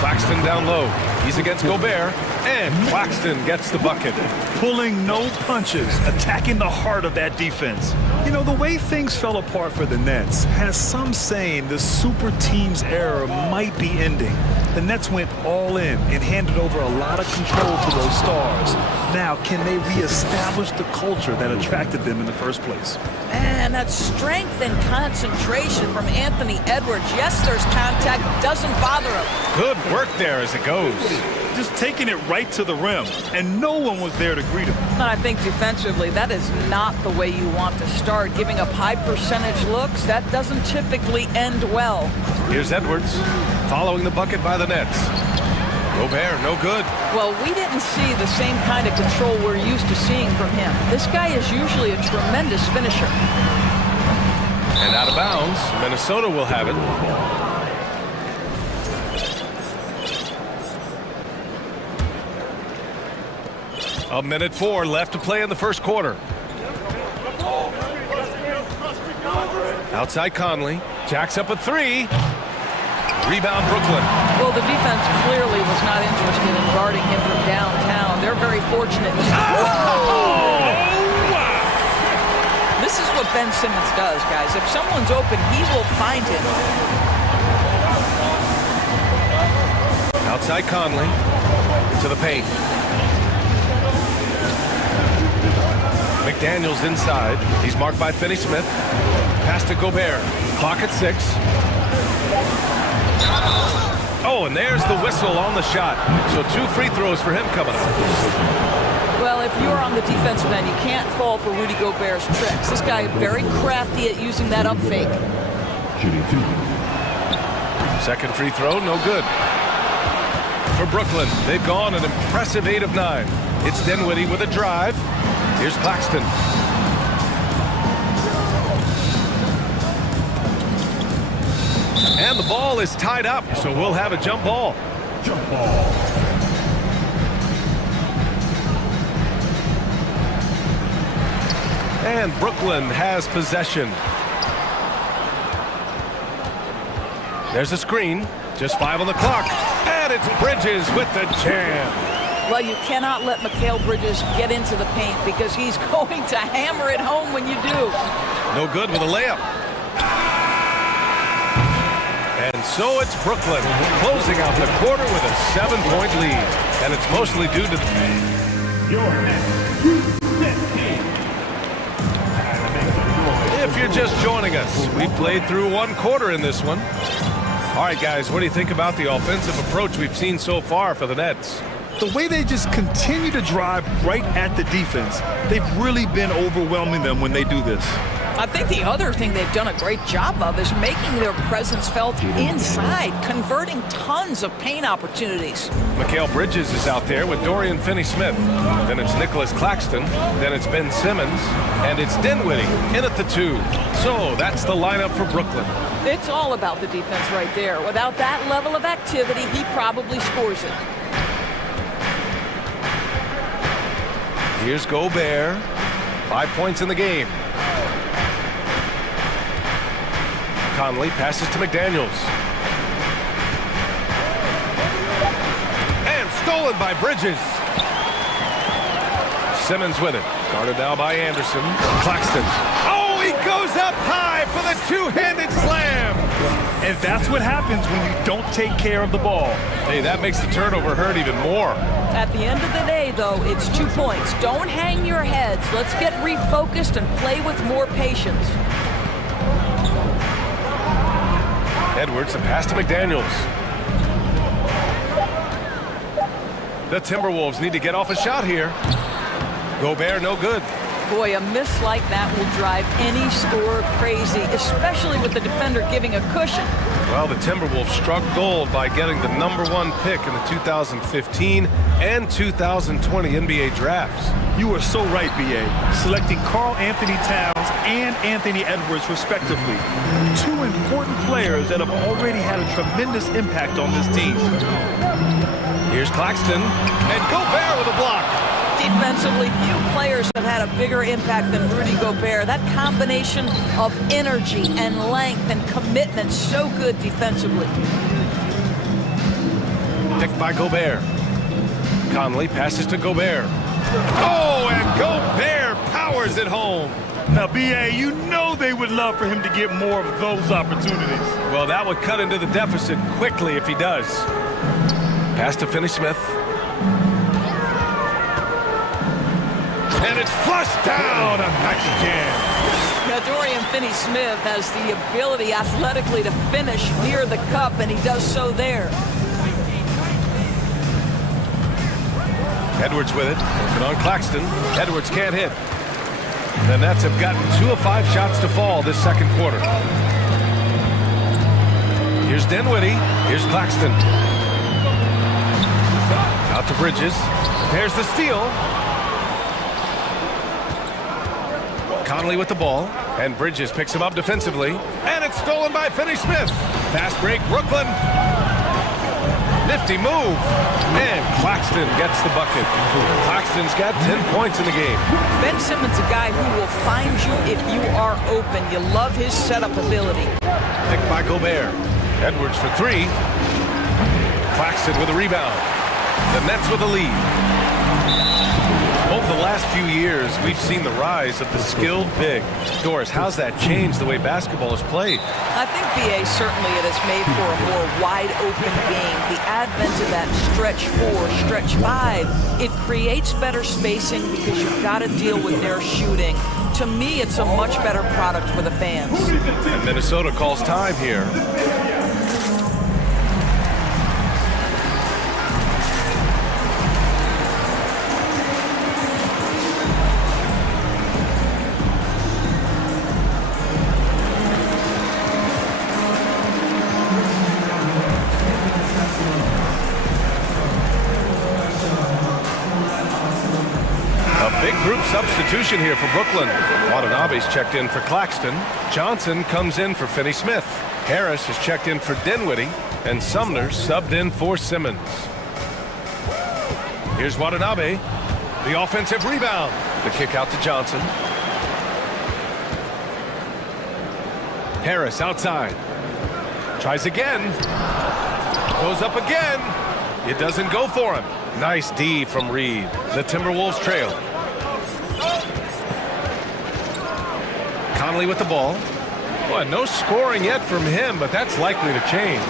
Claxton down low. He's against Gobert, and Claxton gets the bucket. Pulling no punches, attacking the heart of that defense. You know, the way things fell apart for the Nets has some saying the super team's era might be ending. The Nets went all in and handed over a lot of control to those stars. Now, can they reestablish the culture that attracted them in the first place? Man, that strength and concentration from Anthony Edwards. Yes, there's contact, doesn't bother him. Good work there as it goes. Just taking it right to the rim, and no one was there to greet him. And I think defensively, that is not the way you want to start. Giving up high percentage looks, that doesn't typically end well. Here's Edwards, following the bucket by the Nets. Gobert, no good. Well, we didn't see the same kind of control we're used to seeing from him. This guy is usually a tremendous finisher. And out of bounds, Minnesota will have it. A minute 4 left to play in the first quarter. Outside Conley, jacks up a 3. Rebound, Brooklyn. Well, the defense clearly was not interested in guarding him from downtown. They're very fortunate. This is what Ben Simmons does, guys. If someone's open, he will find him. Outside Conley to the paint. McDaniels inside. He's marked by Finney Smith. Pass to Gobert. Clock at 6. Oh, and there's the whistle on the shot. So 2 free throws for him coming up. Well, if you're on the defensive end, you can't fall for Rudy Gobert's tricks. This guy is very crafty at using that up fake. Second free throw, no good. For Brooklyn, they've gone an impressive 8 of 9. It's Dinwiddie with a drive. Here's Claxton. And the ball is tied up, so we'll have a jump ball. Jump ball. And Brooklyn has possession. There's a screen. Just 5 on the clock. And it's Bridges with the jam. Well, you cannot let Mikal Bridges get into the paint because he's going to hammer it home when you do. No good with a layup. And so it's Brooklyn closing out the quarter with a 7-point lead. And it's mostly due to If you're just joining us, we played through 1 quarter in this one. All right, guys, what do you think about the offensive approach we've seen so far for the Nets? The way they just continue to drive right at the defense, they've really been overwhelming them when they do this. I think the other thing they've done a great job of is making their presence felt inside, converting tons of paint opportunities. Mikal Bridges is out there with Dorian Finney-Smith. Then it's Nicholas Claxton. Then it's Ben Simmons. And it's Dinwiddie in at the 2. So that's the lineup for Brooklyn. It's all about the defense right there. Without that level of activity, he probably scores it. Here's Gobert. 5 points in the game. Conley passes to McDaniels. And stolen by Bridges. Simmons with it. Guarded now by Anderson. Claxton. Oh, he goes up high for the 2-handed slam. And that's what happens when you don't take care of the ball. Hey, that makes the turnover hurt even more. At the end of the day, though, it's 2 points. Don't hang your heads. Let's get refocused and play with more patience. Edwards, a pass to McDaniels. The Timberwolves need to get off a shot here. Gobert, no good. Boy, a miss like that will drive any scorer crazy, especially with the defender giving a cushion. Well, the Timberwolves struck gold by getting the #1 pick in the 2015 and 2020 NBA drafts. You are so right, B.A. Selecting Karl Anthony Towns and Anthony Edwards, respectively. 2 important players that have already had a tremendous impact on this team. Here's Claxton, and Gobert with a block. Defensively, few players have had a bigger impact than Rudy Gobert. That combination of energy and length and commitment, so good defensively. Picked by Gobert. Conley passes to Gobert. Oh, and Gobert powers it home. Now, B.A., you know they would love for him to get more of those opportunities. Well, that would cut into the deficit quickly if he does. Pass to Finney-Smith. And it's flushed down. A nice jam. Now, Dorian Finney-Smith has the ability athletically to finish near the cup, and he does so there. Edwards with it. Working on Claxton. Edwards can't hit. The Nets have gotten 2 of 5 shots to fall this second quarter. Here's Dinwiddie. Here's Claxton. Out to Bridges. There's the steal. Conley with the ball. And Bridges picks him up defensively. And it's stolen by Finney-Smith. Fast break, Brooklyn. Nifty move. And Claxton gets the bucket. Claxton's got 10 points in the game. Ben Simmons, a guy who will find you if you are open. You love his setup ability. Picked by Gobert. Edwards for three. Claxton with a rebound. The Nets with a lead. Over the last few years, we've seen the rise of the skilled big. Doris, how's that changed the way basketball is played? I think, B.A., certainly it has made for a more wide-open game. The advent of that stretch 4, stretch 5, it creates better spacing because you've got to deal with their shooting. To me, it's a much better product for the fans. And Minnesota calls time here. Big group substitution here for Brooklyn. Watanabe's checked in for Claxton. Johnson comes in for Finney Smith. Harris has checked in for Dinwiddie. And Sumner subbed in for Simmons. Here's Watanabe. The offensive rebound. The kick out to Johnson. Harris outside. Tries again. Goes up again. It doesn't go for him. Nice D from Reed. The Timberwolves trail. Conley with the ball. Well, no scoring yet from him, but that's likely to change.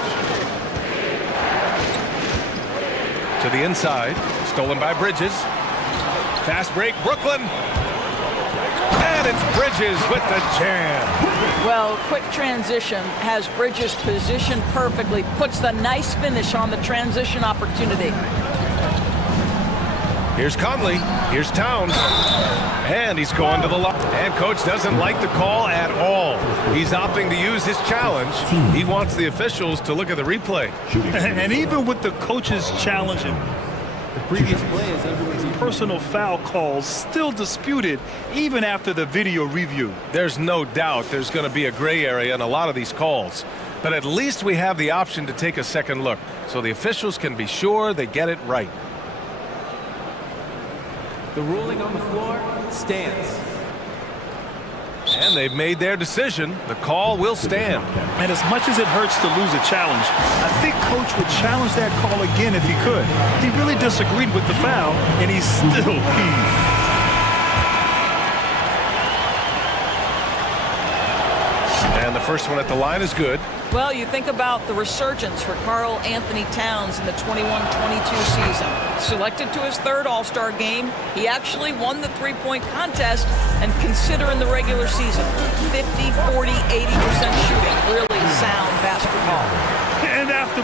To the inside. Stolen by Bridges. Fast break, Brooklyn. And it's Bridges with the jam. Well, quick transition has Bridges positioned perfectly. Puts the nice finish on the transition opportunity. Here's Conley. Here's Towns. And he's going to the line. And coach doesn't like the call at all. He's opting to use his challenge. He wants the officials to look at the replay. And even with the coaches challenging, The previous play is under review. personal foul calls still disputed even after the video review. There's no doubt there's going to be a gray area in a lot of these calls. But at least we have the option to take a second look so the officials can be sure they get it right. The ruling on the floor stands. And they've made their decision. The call will stand. And as much as it hurts to lose a challenge, I think coach would challenge that call again if he could. He really disagreed with the foul, and he's still peeved. And the first one at the line is good. Well, you think about the resurgence for Karl Anthony Towns in the 21-22 season. Selected to his third All-Star game, he actually won the three-point contest, and consider in the regular season, 50, 40, 80% shooting. Really sound basketball. And after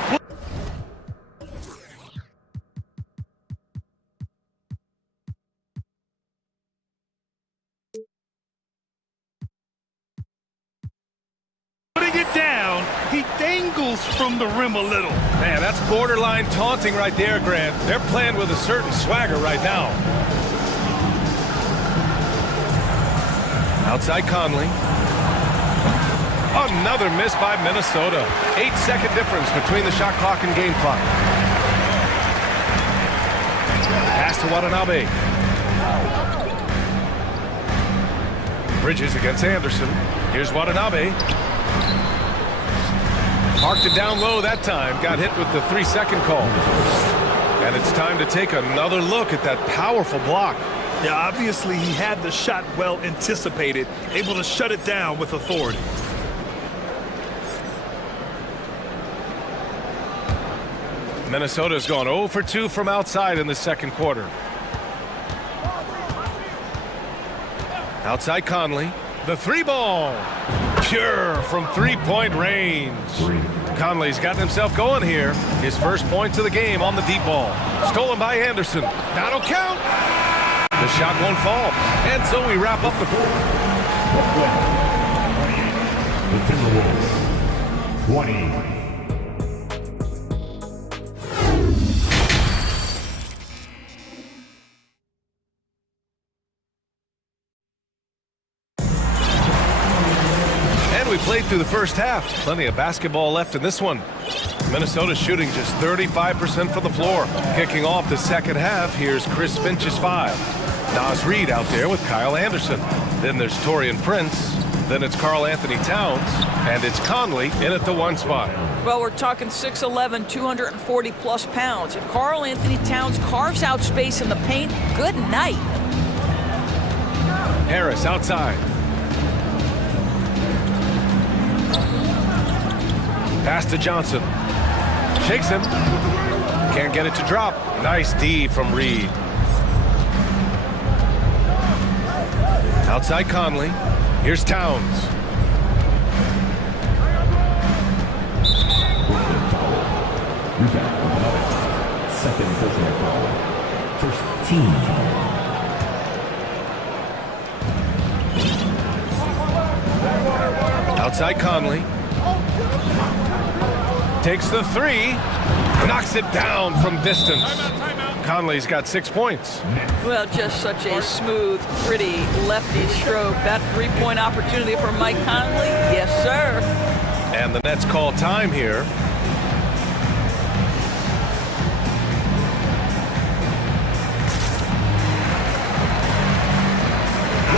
putting it down, he dangles from the rim a little. Man, that's borderline taunting right there, Grant. They're playing with a certain swagger right now. Outside Conley. Another miss by Minnesota. 8-second difference between the shot clock and game clock. Pass to Watanabe. Bridges against Anderson. Here's Watanabe. Marked it down low that time. Got hit with the 3-second call. And it's time to take another look at that powerful block. Yeah, obviously he had the shot well anticipated, able to shut it down with authority. Minnesota's gone 0 for 2 from outside in the second quarter. Outside Conley. The three ball. Pure from three-point range. Conley's gotten himself going here. His first points of the game on the deep ball. Stolen by Anderson. That'll count. The shot won't fall. And so we wrap up the The Timberwolves, 20. We played through the first half. Plenty of basketball left in this one. Minnesota shooting just 35% from the floor. Kicking off the second half, here's Chris Finch's 5. Nas Reed out there with Kyle Anderson. Then there's Taurean Prince. Then it's Karl Anthony Towns, and it's Conley in at the 1 spot. Well, we're talking 6'11", 240-plus pounds. If Karl Anthony Towns carves out space in the paint, good night. Harris outside. Pass to Johnson. Shakes him. Can't get it to drop. Nice D from Reed. Outside Conley. Here's Towns. Second personal foul. First team foul. Outside Conley. Takes the 3. Knocks it down from distance. Conley's got 6 points. Well, just such a smooth, pretty lefty stroke. That three-point opportunity for Mike Conley. Yes, sir. And the Nets call time here.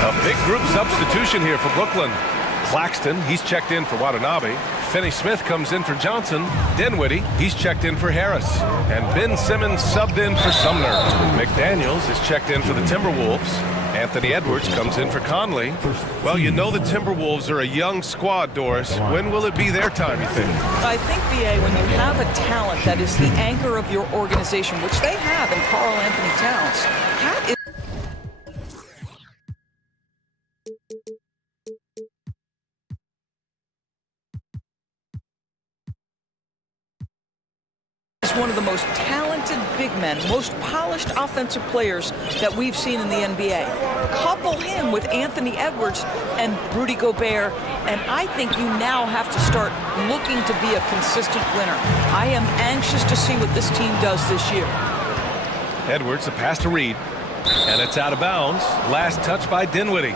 A big group substitution here for Brooklyn. Claxton, he's checked in for Watanabe. Finney Smith comes in for Johnson. Dinwiddie, he's checked in for Harris. And Ben Simmons subbed in for Sumner. McDaniels is checked in for the Timberwolves. Anthony Edwards comes in for Conley. Well, you know the Timberwolves are a young squad, Doris. When will it be their time, you think? I think, B.A., when you have a talent that is the anchor of your organization, which they have in Karl Anthony Towns, that is one of the most talented big men, most polished offensive players that we've seen in the NBA. Couple him with Anthony Edwards and Rudy Gobert, and I think you now have to start looking to be a consistent winner. I am anxious to see what this team does this year. Edwards, a pass to Reed, and it's out of bounds. Last touch by Dinwiddie.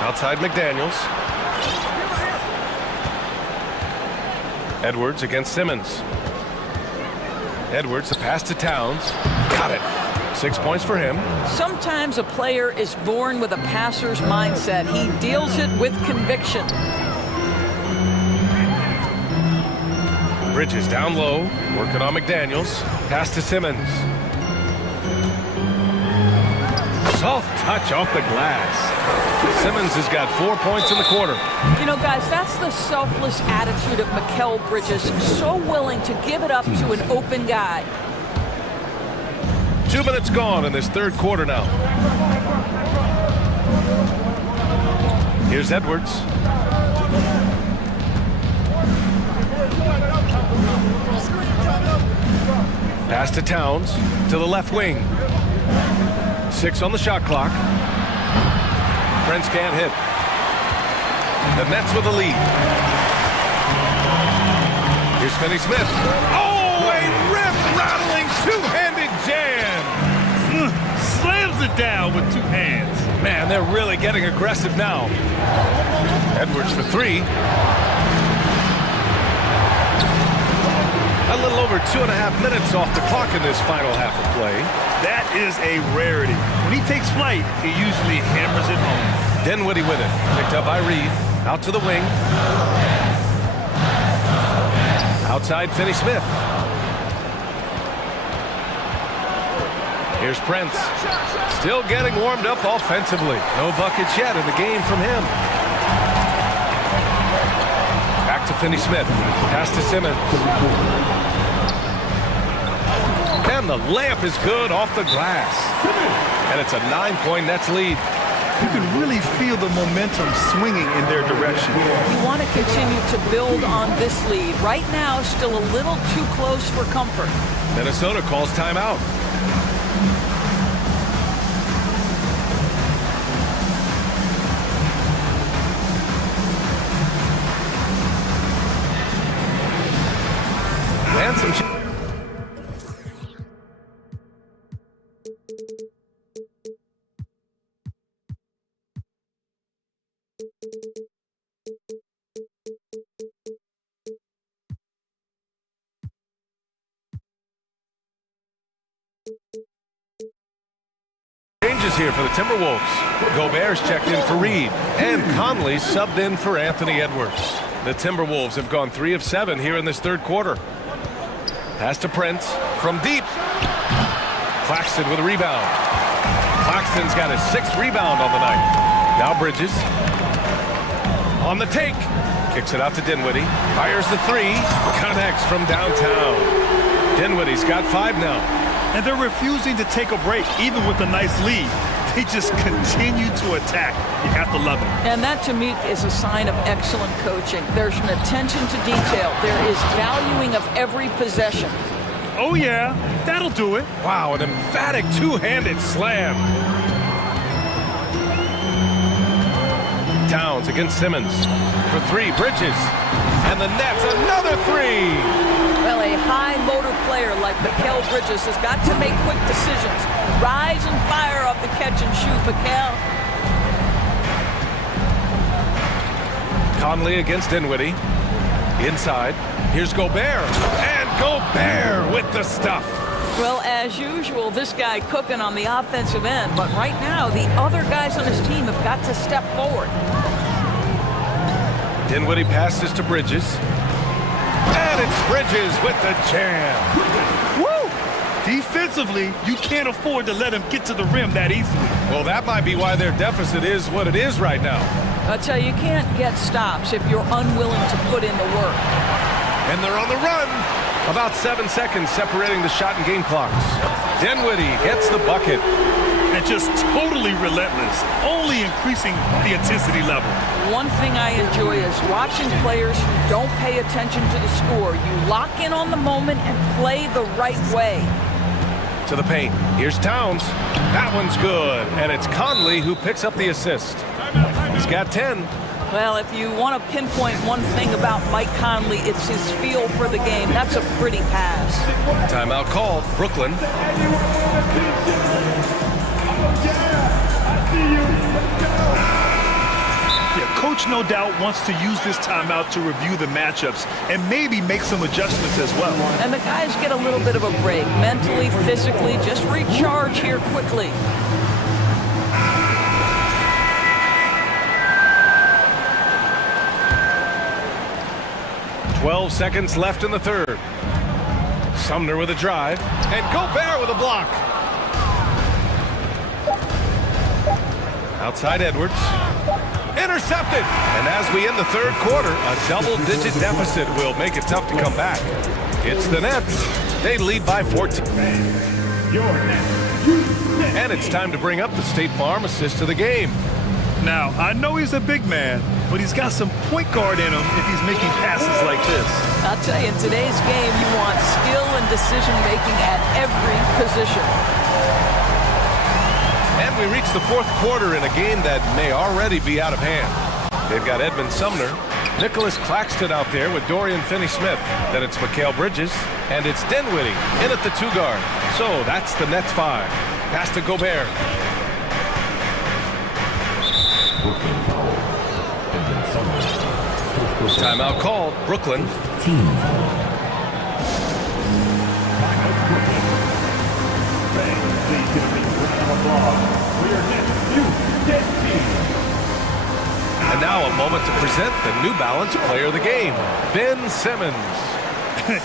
Outside McDaniels. Edwards against Simmons. Edwards, a pass to Towns. Got it. 6 points for him. Sometimes a player is born with a passer's mindset. He deals it with conviction. Bridges down low, working on McDaniels. Pass to Simmons. Soft touch off the glass. Simmons has got 4 points in the quarter. You know, guys, that's the selfless attitude of Mikal Bridges. So willing to give it up to an open guy. 2 minutes gone in this third quarter now. Here's Edwards. Pass to Towns to the left wing. 6 on the shot clock. Prince can't hit. The Nets with the lead. Here's Finney Smith. Oh, a rip-rattling two-handed jam. Slams it down with 2 hands. Man, they're really getting aggressive now. Edwards for 3. A little over 2.5 minutes off the clock in this final half of play. That is a rarity. When he takes flight, he usually hammers it home. Dinwiddie with it. Picked up by Reed. Out to the wing. Outside Finney Smith. Here's Prince. Still getting warmed up offensively. No buckets yet in the game from him. Back to Finney Smith. Pass to Simmons. And the layup is good off the glass. And it's a 9-point Nets lead. You can really feel the momentum swinging in their direction. You want to continue to build on this lead. Right now, still a little too close for comfort. Minnesota calls timeout. And some Changes here for the Timberwolves. Gobert's checked in for Reed, and Conley subbed in for Anthony Edwards. The Timberwolves have gone 3 of 7 here in this third quarter. Pass to Prince from deep. Claxton with a rebound. Claxton's got his 6th rebound on the night. Now Bridges. On the take. Kicks it out to Dinwiddie. Fires the 3. Connects from downtown. Dinwiddie's got 5 now. And they're refusing to take a break, even with a nice lead. They just continue to attack. You have to love it. And that, to me, is a sign of excellent coaching. There's an attention to detail. There is valuing of every possession. Oh, yeah. That'll do it. Wow, an emphatic two-handed slam. Towns against Simmons. For 3, Bridges. And the Nets, another 3. Well, a high-motor player like Mikal Bridges has got to make quick decisions. Rise and fire off the catch and shoot, Mikal. Conley against Dinwiddie. Inside. Here's Gobert. And Gobert with the stuff. Well, as usual, this guy cooking on the offensive end. But right now, the other guys on his team have got to step forward. Dinwiddie passes to Bridges. And it's Bridges with the jam. Woo! Defensively, you can't afford to let him get to the rim that easily. Well, that might be why their deficit is what it is right now. I tell you, you can't get stops if you're unwilling to put in the work. And they're on the run. About 7 seconds separating the shot and game clocks. Dinwiddie gets the bucket. And just totally relentless, only increasing the intensity level. One thing I enjoy is watching players who don't pay attention to the score. You lock in on the moment and play the right way. To the paint. Here's Towns. That one's good. And it's Conley who picks up the assist. He's got 10. Well, if you want to pinpoint one thing about Mike Conley, it's his feel for the game. That's a pretty pass. Timeout called. Brooklyn. Yeah, coach no doubt wants to use this timeout to review the matchups and maybe make some adjustments as well. And the guys get a little bit of a break, mentally, physically, just recharge here quickly. "12 seconds left in the third. Sumner with a drive, and Gobert with a block. Outside Edwards. Intercepted! And as we end the third quarter, a double-digit deficit will make it tough to come back. It's the Nets. They lead by 14. And it's time to bring up the State Farm assist of the game. Now, I know he's a big man, but he's got some point guard in him if he's making passes like this. I'll tell you, in today's game, you want skill and decision-making at every position. And we reach the fourth quarter in a game that may already be out of hand. They've got Edmund Sumner, Nicholas Claxton out there with Dorian Finney-Smith. Then it's Mikal Bridges, and it's Dinwiddie in at the 2 guard. So that's the Nets 5. Pass to Gobert. Timeout called. Brooklyn. And now a moment to present the New Balance Player of the Game, Ben Simmons.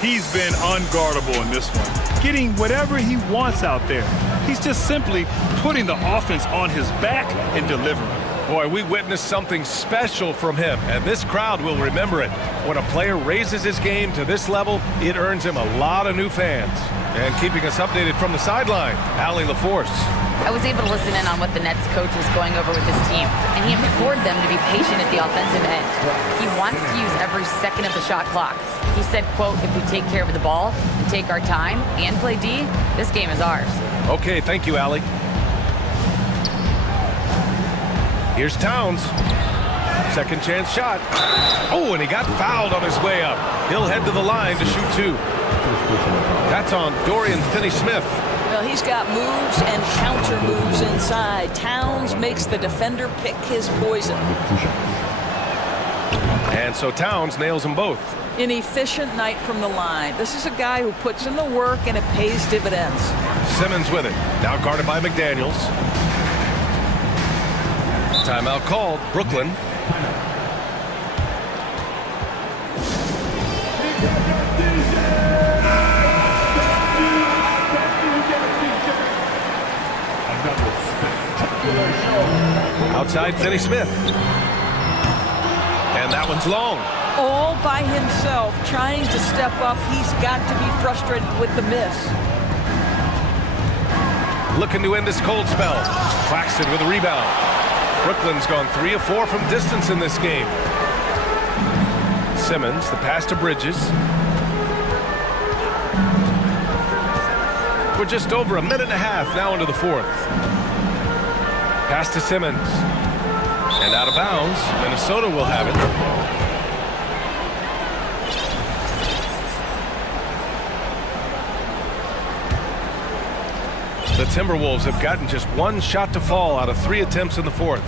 He's been unguardable in this one, getting whatever he wants out there. He's just simply putting the offense on his back and delivering. Boy, we witnessed something special from him, and this crowd will remember it. When a player raises his game to this level, it earns him a lot of new fans. And keeping us updated from the sideline, Allie LaForce. I was able to listen in on what the Nets coach was going over with his team, and he implored them to be patient at the offensive end. He wants to use every second of the shot clock. He said, quote, "If we take care of the ball and take our time and play D, this game is ours." Okay, thank you, Allie. Here's Towns. Second chance shot. Oh, and he got fouled on his way up. He'll head to the line to shoot 2. That's on Dorian Finney-Smith. Well, he's got moves and counter moves inside. Towns makes the defender pick his poison. And so Towns nails them both. An efficient night from the line. This is a guy who puts in the work and it pays dividends. Simmons with it. Now guarded by McDaniels. Timeout called. Brooklyn. Outside, Finney Smith. And that one's long. All by himself, trying to step up. He's got to be frustrated with the miss. Looking to end this cold spell. Claxton with a rebound. Brooklyn's gone 3 of 4 from distance in this game. Simmons, the pass to Bridges. We're just over a minute and a half now into the fourth. Pass to Simmons. And out of bounds. Minnesota will have it. The Timberwolves have gotten just 1 shot to fall out of 3 attempts in the fourth.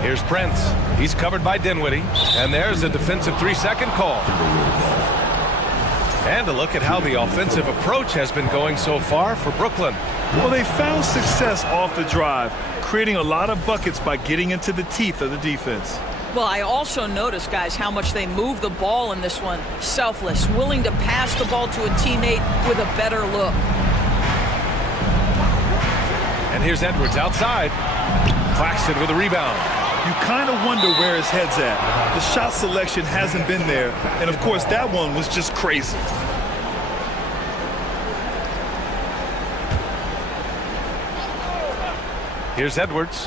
Here's Prince. He's covered by Dinwiddie. And there's a defensive 3-second call. And a look at how the offensive approach has been going so far for Brooklyn. Well, they found success off the drive, creating a lot of buckets by getting into the teeth of the defense. Well, I also noticed, guys, how much they move the ball in this one. Selfless, willing to pass the ball to a teammate with a better look. And here's Edwards outside. Claxton with a rebound. You kind of wonder where his head's at. The shot selection hasn't been there. And, of course, that one was just crazy. Here's Edwards.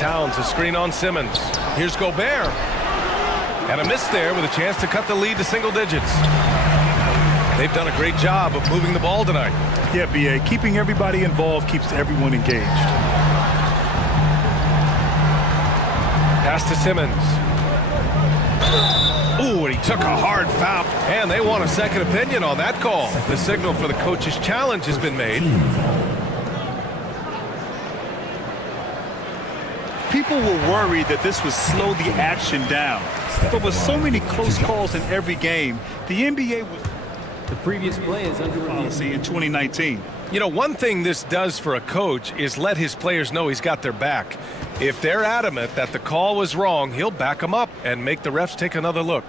Towns, a screen on Simmons. Here's Gobert. And a miss there with a chance to cut the lead to single digits. They've done a great job of moving the ball tonight. Yeah, B.A., keeping everybody involved keeps everyone engaged. Pass to Simmons. Ooh, and he took a hard foul. And they want a second opinion on that call. The signal for the coach's challenge has been made. People were worried that this would slow the action down. But with so many close calls in every game, the NBA was the previous play is under policy in 2019. You know, one thing this does for a coach is let his players know he's got their back. If they're adamant that the call was wrong, he'll back them up and make the refs take another look.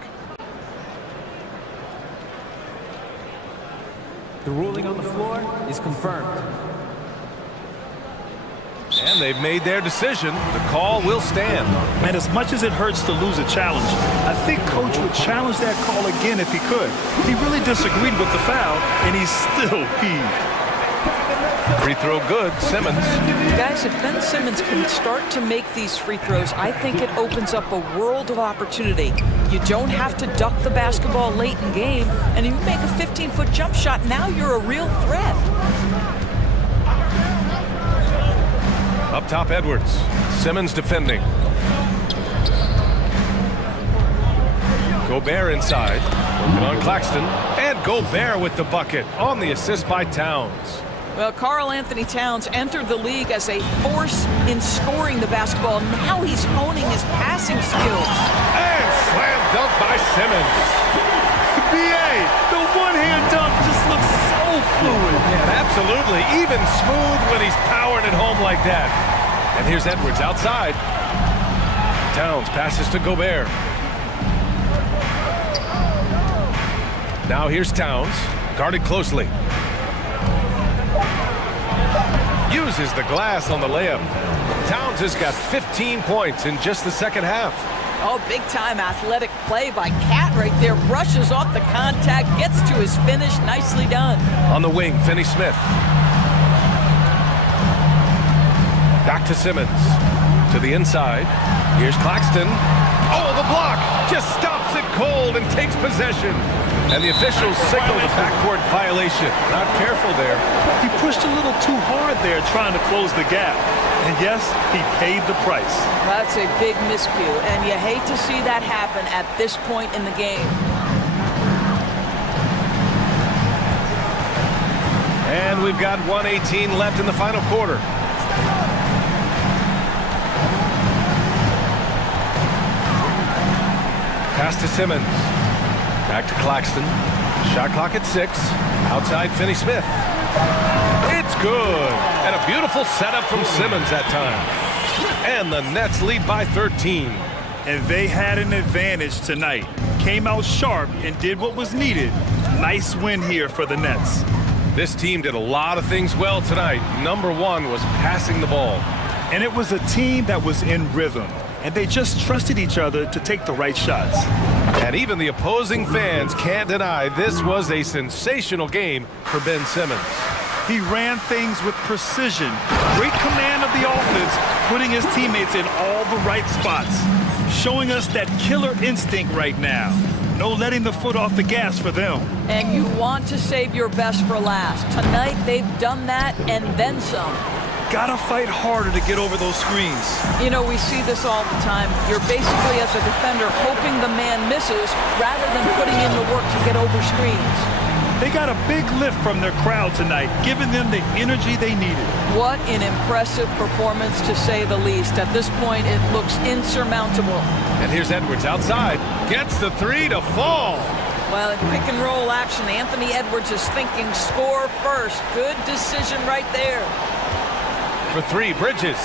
The ruling on the floor is confirmed. And they've made their decision. The call will stand. And as much as it hurts to lose a challenge, I think Coach would challenge that call again if he could. He really disagreed with the foul, and he's still peeved. Free throw good, Simmons. Guys, if Ben Simmons can start to make these free throws, I think it opens up a world of opportunity. You don't have to duck the basketball late in game, and if you make a 15-foot jump shot, now you're a real threat. Up top, Edwards. Simmons defending. Gobert inside. Working on Claxton. And Gobert with the bucket on the assist by Towns. Well, Karl Anthony Towns entered the league as a force in scoring the basketball. Now he's honing his passing skills. And slam dunk by Simmons. B.A., the one-hand dunk just looks so fluid. Yeah, absolutely. Even smooth when he's powering it home like that. And here's Edwards outside. Towns passes to Gobert. Now here's Towns, guarded closely. Uses the glass on the layup. Towns has got 15 points in just the second half. Oh, big-time athletic play by Cat right there. Brushes off the contact, gets to his finish. Nicely done. On the wing, Finney Smith. Back to Simmons. To the inside. Here's Claxton. Oh, the block! Just stops it cold and takes possession. And the officials signal the backcourt violation. Not careful there. He pushed a little too hard there trying to close the gap. And yes, he paid the price. That's a big miscue, and you hate to see that happen at this point in the game. And we've got 1:18 left in the final quarter. Pass to Simmons. Back to Claxton. Shot clock at 6. Outside Finney Smith. It's good. And a beautiful setup from Simmons that time. And the Nets lead by 13. And they had an advantage tonight. Came out sharp and did what was needed. Nice win here for the Nets. This team did a lot of things well tonight. Number one was passing the ball. And it was a team that was in rhythm. And they just trusted each other to take the right shots. And even the opposing fans can't deny this was a sensational game for Ben Simmons. He ran things with precision. Great command of the offense, putting his teammates in all the right spots. Showing us that killer instinct right now. No letting the foot off the gas for them. And you want to save your best for last. Tonight, they've done that and then some. Gotta fight harder to get over those screens. You know, we see this all the time. You're basically, as a defender, hoping the man misses rather than putting in the work to get over screens. They got a big lift from their crowd tonight, giving them the energy they needed. What an impressive performance, to say the least. At this point, it looks insurmountable. And here's Edwards outside. Gets the three to fall. Well, in pick and roll action, Anthony Edwards is thinking score first. Good decision right there. For three, Bridges.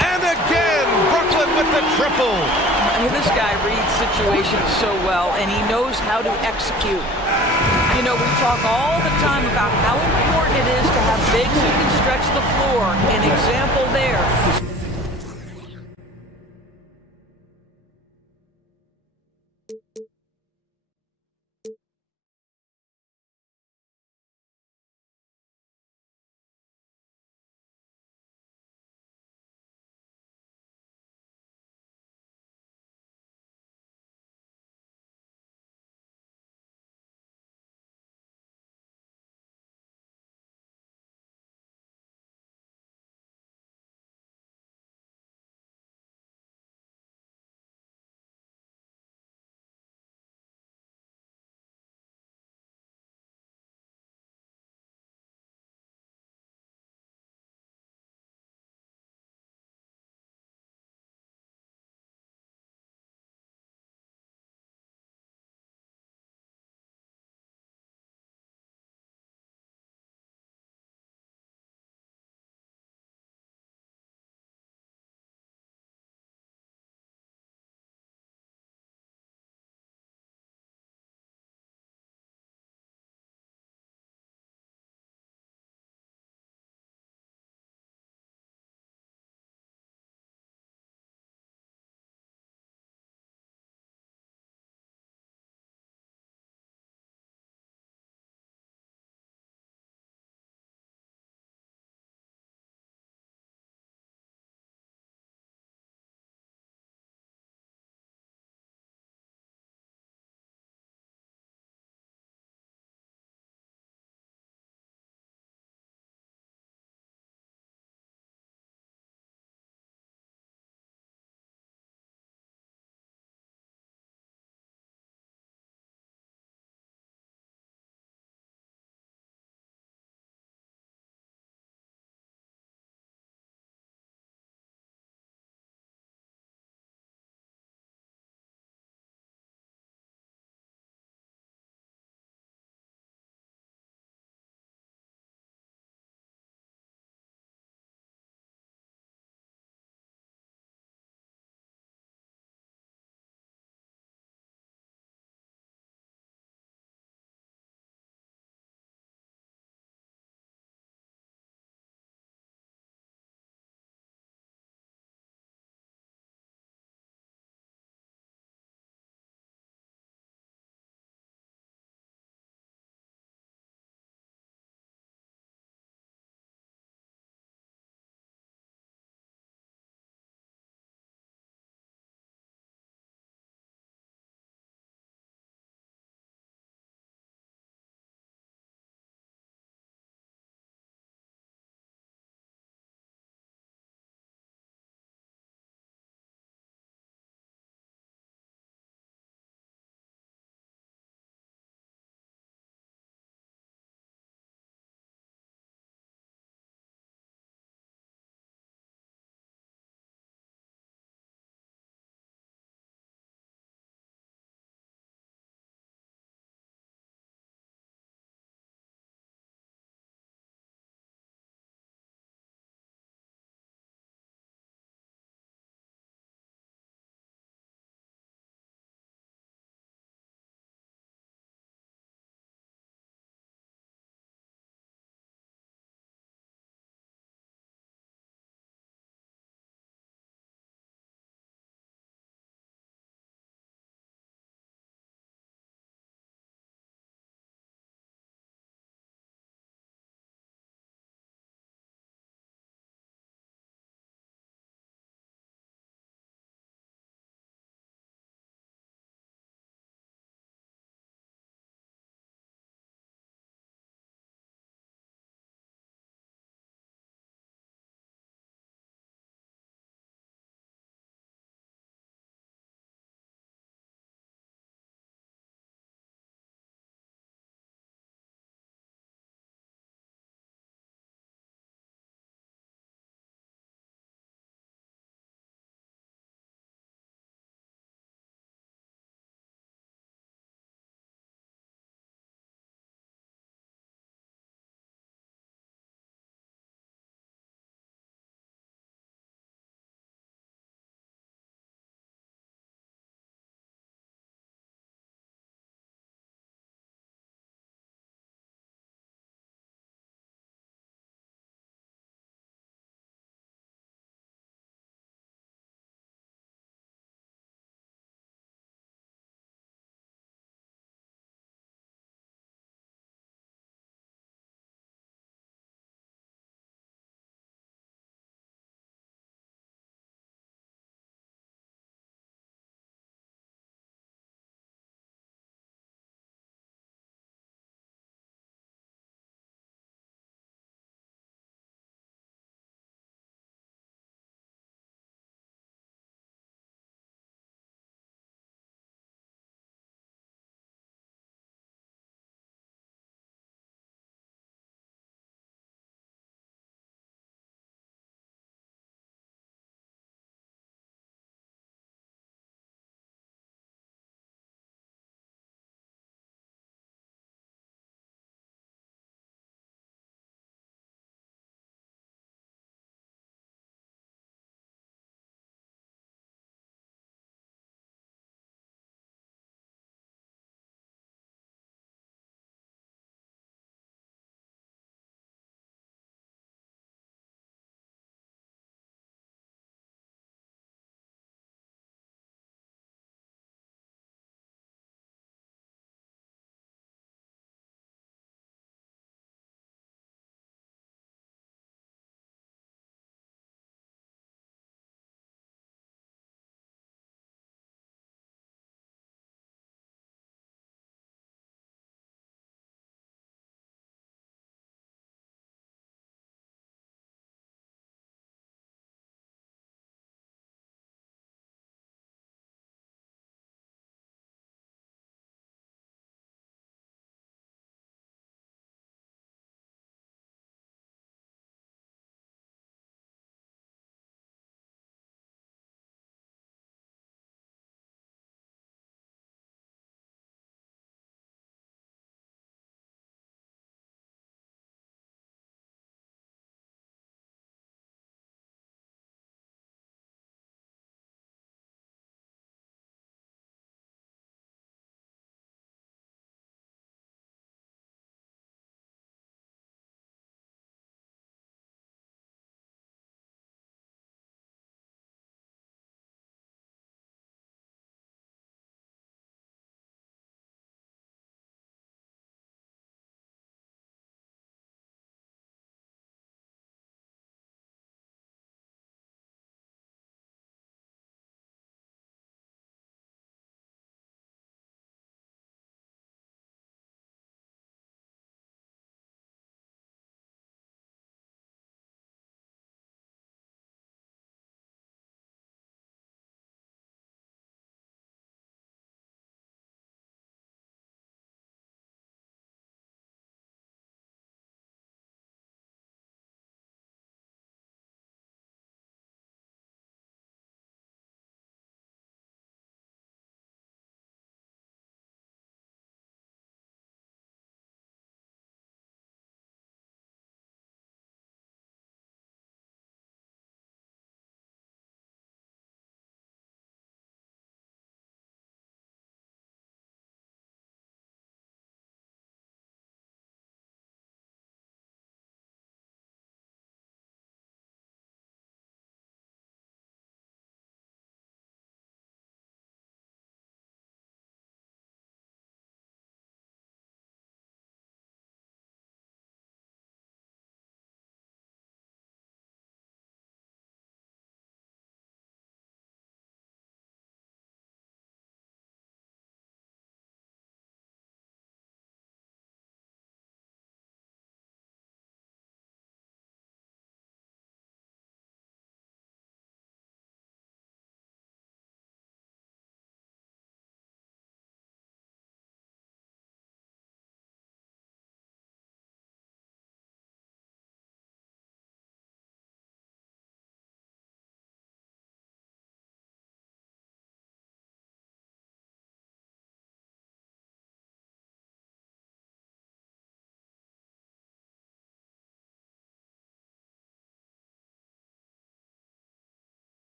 And again, Brooklyn with the triple. I mean, this guy reads situations so well, and he knows how to execute. You know, we talk all the time about how important it is to have bigs who can stretch the floor. An example there.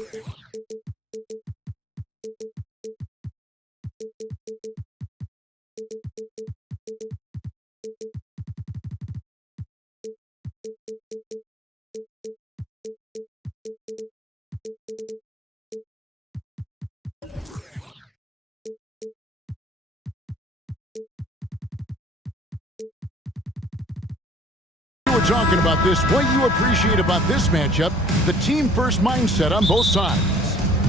We're talking about this. What you appreciate about this matchup, the team-first mindset on both sides.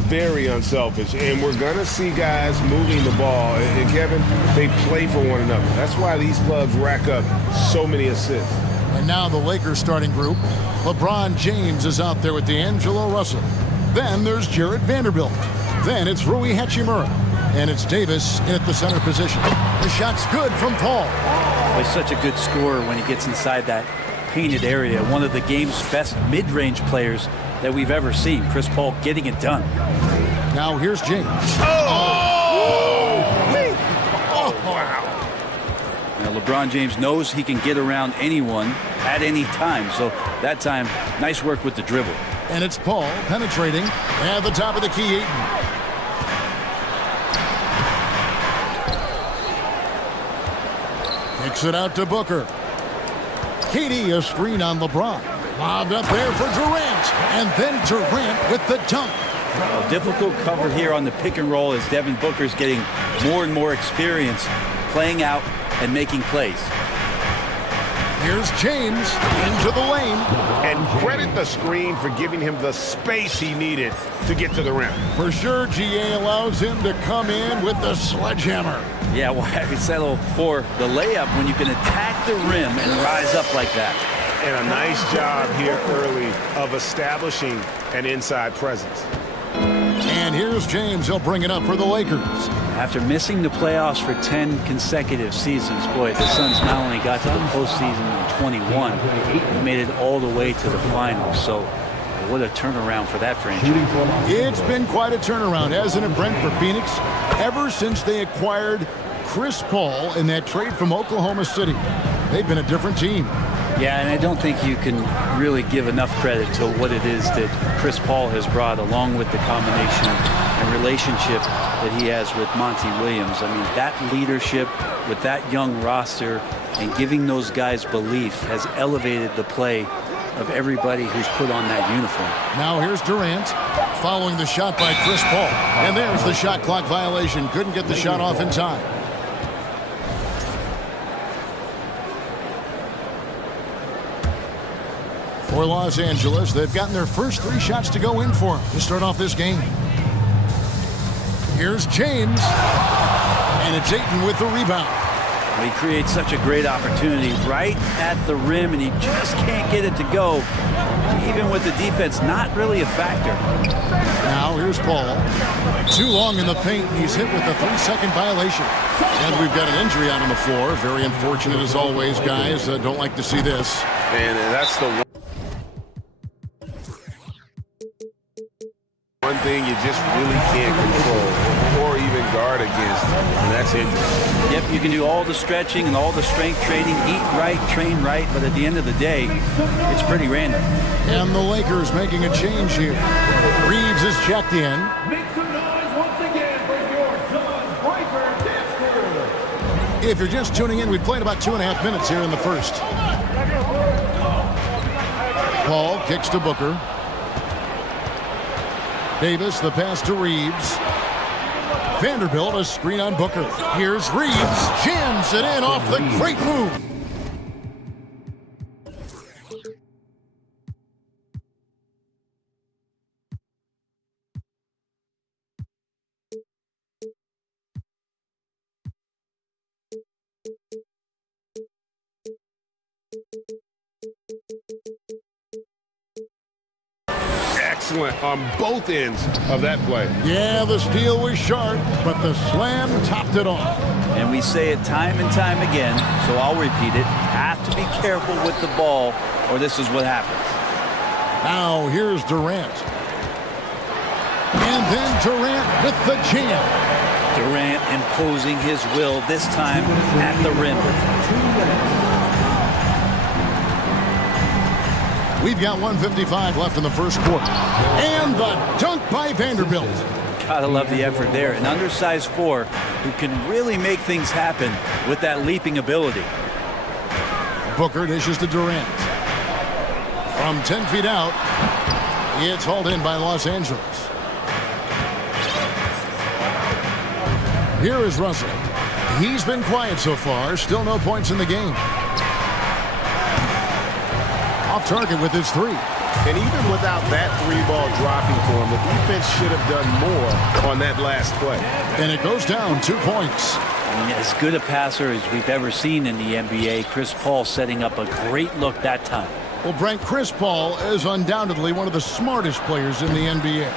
Very unselfish, and we're going to see guys moving the ball. And Kevin, they play for one another. That's why these clubs rack up so many assists. And now the Lakers starting group. LeBron James is out there with D'Angelo Russell. Then there's Jarred Vanderbilt. Then it's Rui Hachimura. And it's Davis in at the center position. The shot's good from Paul. He's such a good scorer when he gets inside that painted area. One of the game's best mid-range players that we've ever seen. Chris Paul getting it done. Now here's James. Wow. Now LeBron James knows he can get around anyone at any time. So that time, nice work with the dribble. And it's Paul penetrating at the top of the key. Kicks it out to Booker. KD, a screen on LeBron. Lobbed up there for Durant. And then Durant with the dunk. A difficult cover here on the pick and roll as Devin Booker's getting more and more experience playing out and making plays. Here's James into the lane. And credit the screen for giving him the space he needed to get to the rim. For sure, GA allows him to come in with the sledgehammer. Yeah, why settle for the layup when you can attack the rim and rise up like that? And a nice job here early of establishing an inside presence. And here's James. He'll bring it up for the Lakers. After missing the playoffs for 10 consecutive seasons, boy, the Suns not only got to the postseason in 21, they made it all the way to the finals. So what a turnaround for that franchise. It's been quite a turnaround, hasn't it, Brent, for Phoenix? Ever since they acquired Chris Paul in that trade from Oklahoma City, they've been a different team. Yeah, and I don't think you can really give enough credit to what it is that Chris Paul has brought, along with the combination and relationship that he has with Monty Williams. I mean, that leadership with that young roster and giving those guys belief has elevated the play of everybody who's put on that uniform. Now here's Durant following the shot by Chris Paul. And there's the shot clock violation. Couldn't get the shot off in time. For Los Angeles, they've gotten their first 3 shots to go in for them to start off this game. Here's James. And it's Ayton with the rebound. He creates such a great opportunity right at the rim, and he just can't get it to go. Even with the defense not really a factor. Now here's Paul. Too long in the paint. He's hit with a 3-second violation. And we've got an injury out on the floor. Very unfortunate as always, guys. Don't like to see this. And that's the one thing you just really can't control or even guard against, and that's injury. Yep, you can do all the stretching and all the strength training, eat right, train right, but at the end of the day, it's pretty random. And the Lakers making a change here. Reeves is checked in. Make some noise once again for your Suns Breaker dance crew. If you're just tuning in, we played about 2.5 minutes here in the first. Paul kicks to Booker. Davis, the pass to Reeves. Vanderbilt, a screen on Booker. Here's Reeves, jams it in off the great move. Excellent on both ends of that play. Yeah, the steal was sharp, but the slam topped it off. And we say it time and time again, so I'll repeat it. Have to be careful with the ball, or this is what happens. Now here's Durant. And then Durant with the jam. Durant imposing his will, this time at the rim. We've got 1:55 left in the first quarter. And the dunk by Vanderbilt. Gotta love the effort there. An undersized four who can really make things happen with that leaping ability. Booker dishes to Durant. From 10 feet out, it's hauled in by Los Angeles. Here is Russell. He's been quiet so far. Still no points in the game. Off target with his three. And even without that three ball dropping for him, the defense should have done more on that last play. And it goes down 2 points. I mean, as good a passer as we've ever seen in the NBA, Chris Paul setting up a great look that time. Well, Brent, Chris Paul is undoubtedly one of the smartest players in the NBA.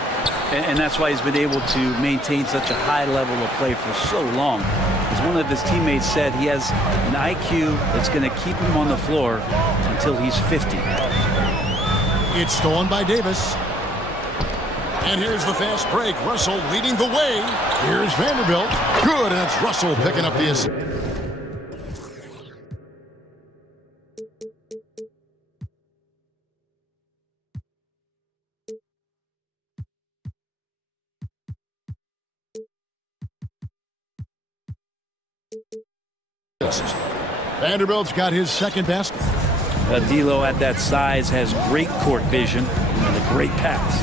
And that's why he's been able to maintain such a high level of play for so long. As one of his teammates said, he has an IQ that's going to keep him on the floor until he's 50. It's stolen by Davis. And here's the fast break. Russell leading the way. Here's Vanderbilt. Good, and it's Russell picking up the assist. Vanderbilt's got his second basket. D'Lo at that size has great court vision and a great pass.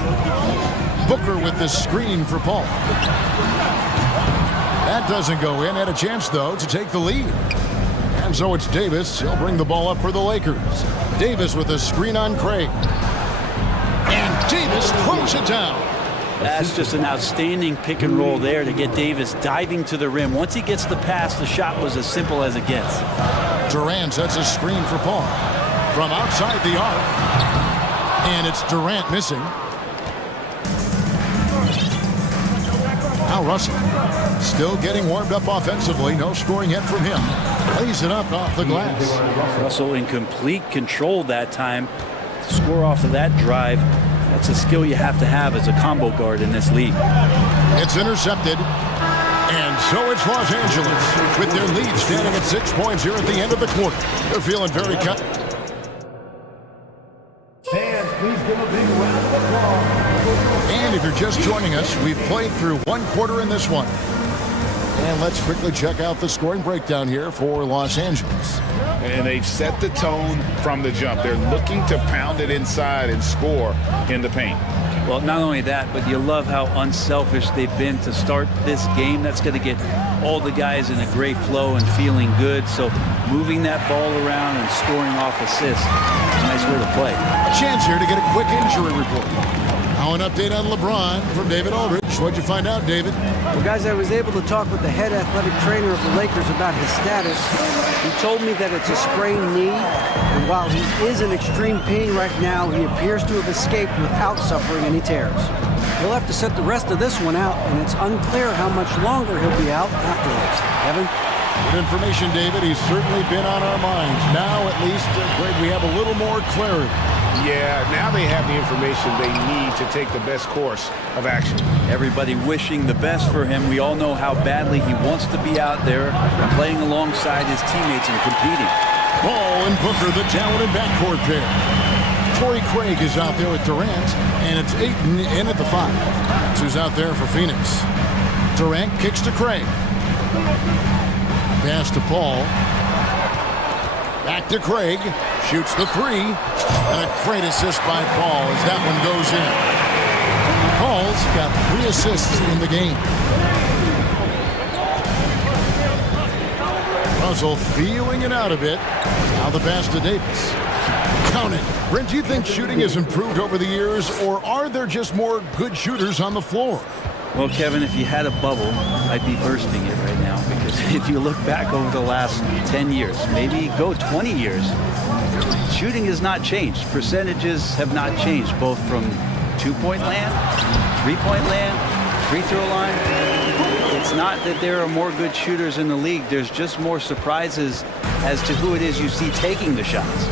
Booker with the screen for Paul. That doesn't go in. Had a chance, though, to take the lead. And so it's Davis. He'll bring the ball up for the Lakers. Davis with a screen on Craig. And Davis throws it down. That's just an outstanding pick and roll there to get Davis diving to the rim. Once he gets the pass, the shot was as simple as it gets. Durant sets a screen for Paul. From outside the arc. And it's Durant missing. Now Russell still getting warmed up offensively. No scoring yet from him. Lays it up off the glass. Russell in complete control that time. To score off of that drive, that's a skill you have to have as a combo guard in this league. It's intercepted. And so it's Los Angeles with their lead standing at 6 points here at the end of the quarter. They're feeling very cut. Fans, please give a big round of applause. And if you're just joining us, we've played through one quarter in this one. And let's quickly check out the scoring breakdown here for Los Angeles. And they've set the tone from the jump. They're looking to pound it inside and score in the paint. Well, not only that, but you love how unselfish they've been to start this game. That's going to get all the guys in a great flow and feeling good. So moving that ball around and scoring off assists, a nice way to play. A chance here to get a quick injury report. Now an update on LeBron from David Aldridge. What'd you find out, David? Well, guys, I was able to talk with the head athletic trainer of the Lakers about his status. He told me that it's a sprained knee, and while he is in extreme pain right now, he appears to have escaped without suffering any tears. He'll have to sit the rest of this one out, and it's unclear how much longer he'll be out afterwards. Kevin? Good information, David. He's certainly been on our minds. Now, at least, Greg, we have a little more clarity. Yeah, now they have the information they need to take the best course of action. Everybody wishing the best for him. We all know how badly he wants to be out there playing alongside his teammates and competing. Paul and Booker, the talented backcourt pair. Torrey Craig is out there with Durant, and it's Ayton in at the 5. That's who's out there for Phoenix. Durant kicks to Craig. Pass to Paul. Back to Craig. Shoots the 3. And a great assist by Paul as that one goes in. Paul's got 3 assists in the game. Russell feeling it out a bit. Now the pass to Davis. Count it. Brent, do you think shooting has improved over the years, or are there just more good shooters on the floor? Well, Kevin, if you had a bubble, I'd be bursting it right now. Because if you look back over the last 10 years, maybe go 20 years, shooting has not changed. Percentages have not changed, both from two-point land, three-point land, free throw line. It's not that there are more good shooters in the league. There's just more surprises as to who it is you see taking the shots.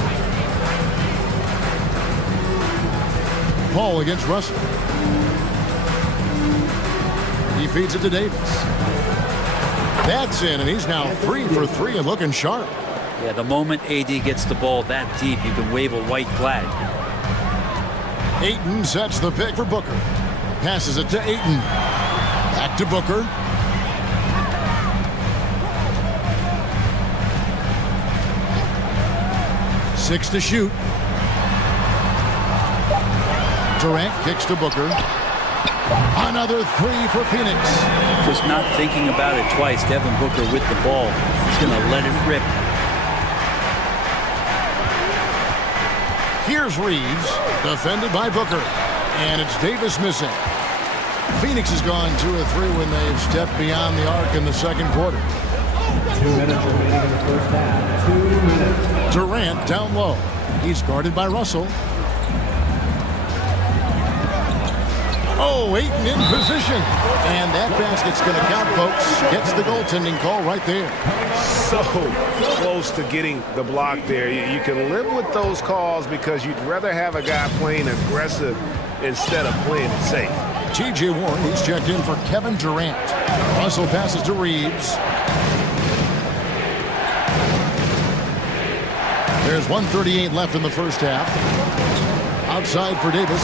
Paul against Russell. He feeds it to Davis. That's in, and he's now 3 for 3 and looking sharp. Yeah, the moment AD gets the ball that deep, you can wave a white flag. Ayton sets the pick for Booker. Passes it to Ayton. Back to Booker. Six to shoot. Durant kicks to Booker. Another three for Phoenix. Just not thinking about it twice. Devin Booker with the ball. He's going to let it rip. Here's Reeves, defended by Booker. And it's Davis missing. Phoenix has gone 2 of 3 when they've stepped beyond the arc in the second quarter. 2 minutes remaining in the first half. 2 minutes. Durant down low. He's guarded by Russell. Oh, Ayton in position. And that basket's going to count, folks. Gets the goaltending call right there. So close to getting the block there. You can live with those calls because you'd rather have a guy playing aggressive instead of playing it safe. T.J. Warren, he's checked in for Kevin Durant. Russell passes to Reeves. There's 1:38 left in the first half. Outside for Davis.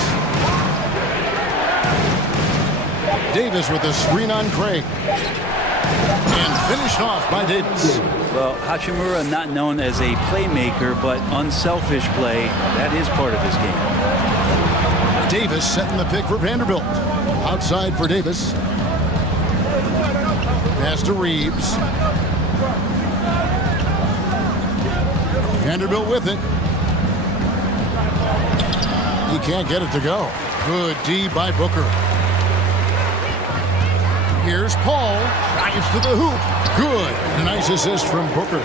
Davis with a screen on Craig. And finished off by Davis. Well, Hachimura not known as a playmaker, but unselfish play, that is part of his game. Davis setting the pick for Vanderbilt. Outside for Davis. Pass to Reeves. Vanderbilt with it. He can't get it to go. Good D by Booker. Here's Paul. Drives to the hoop. Good. A nice assist from Booker.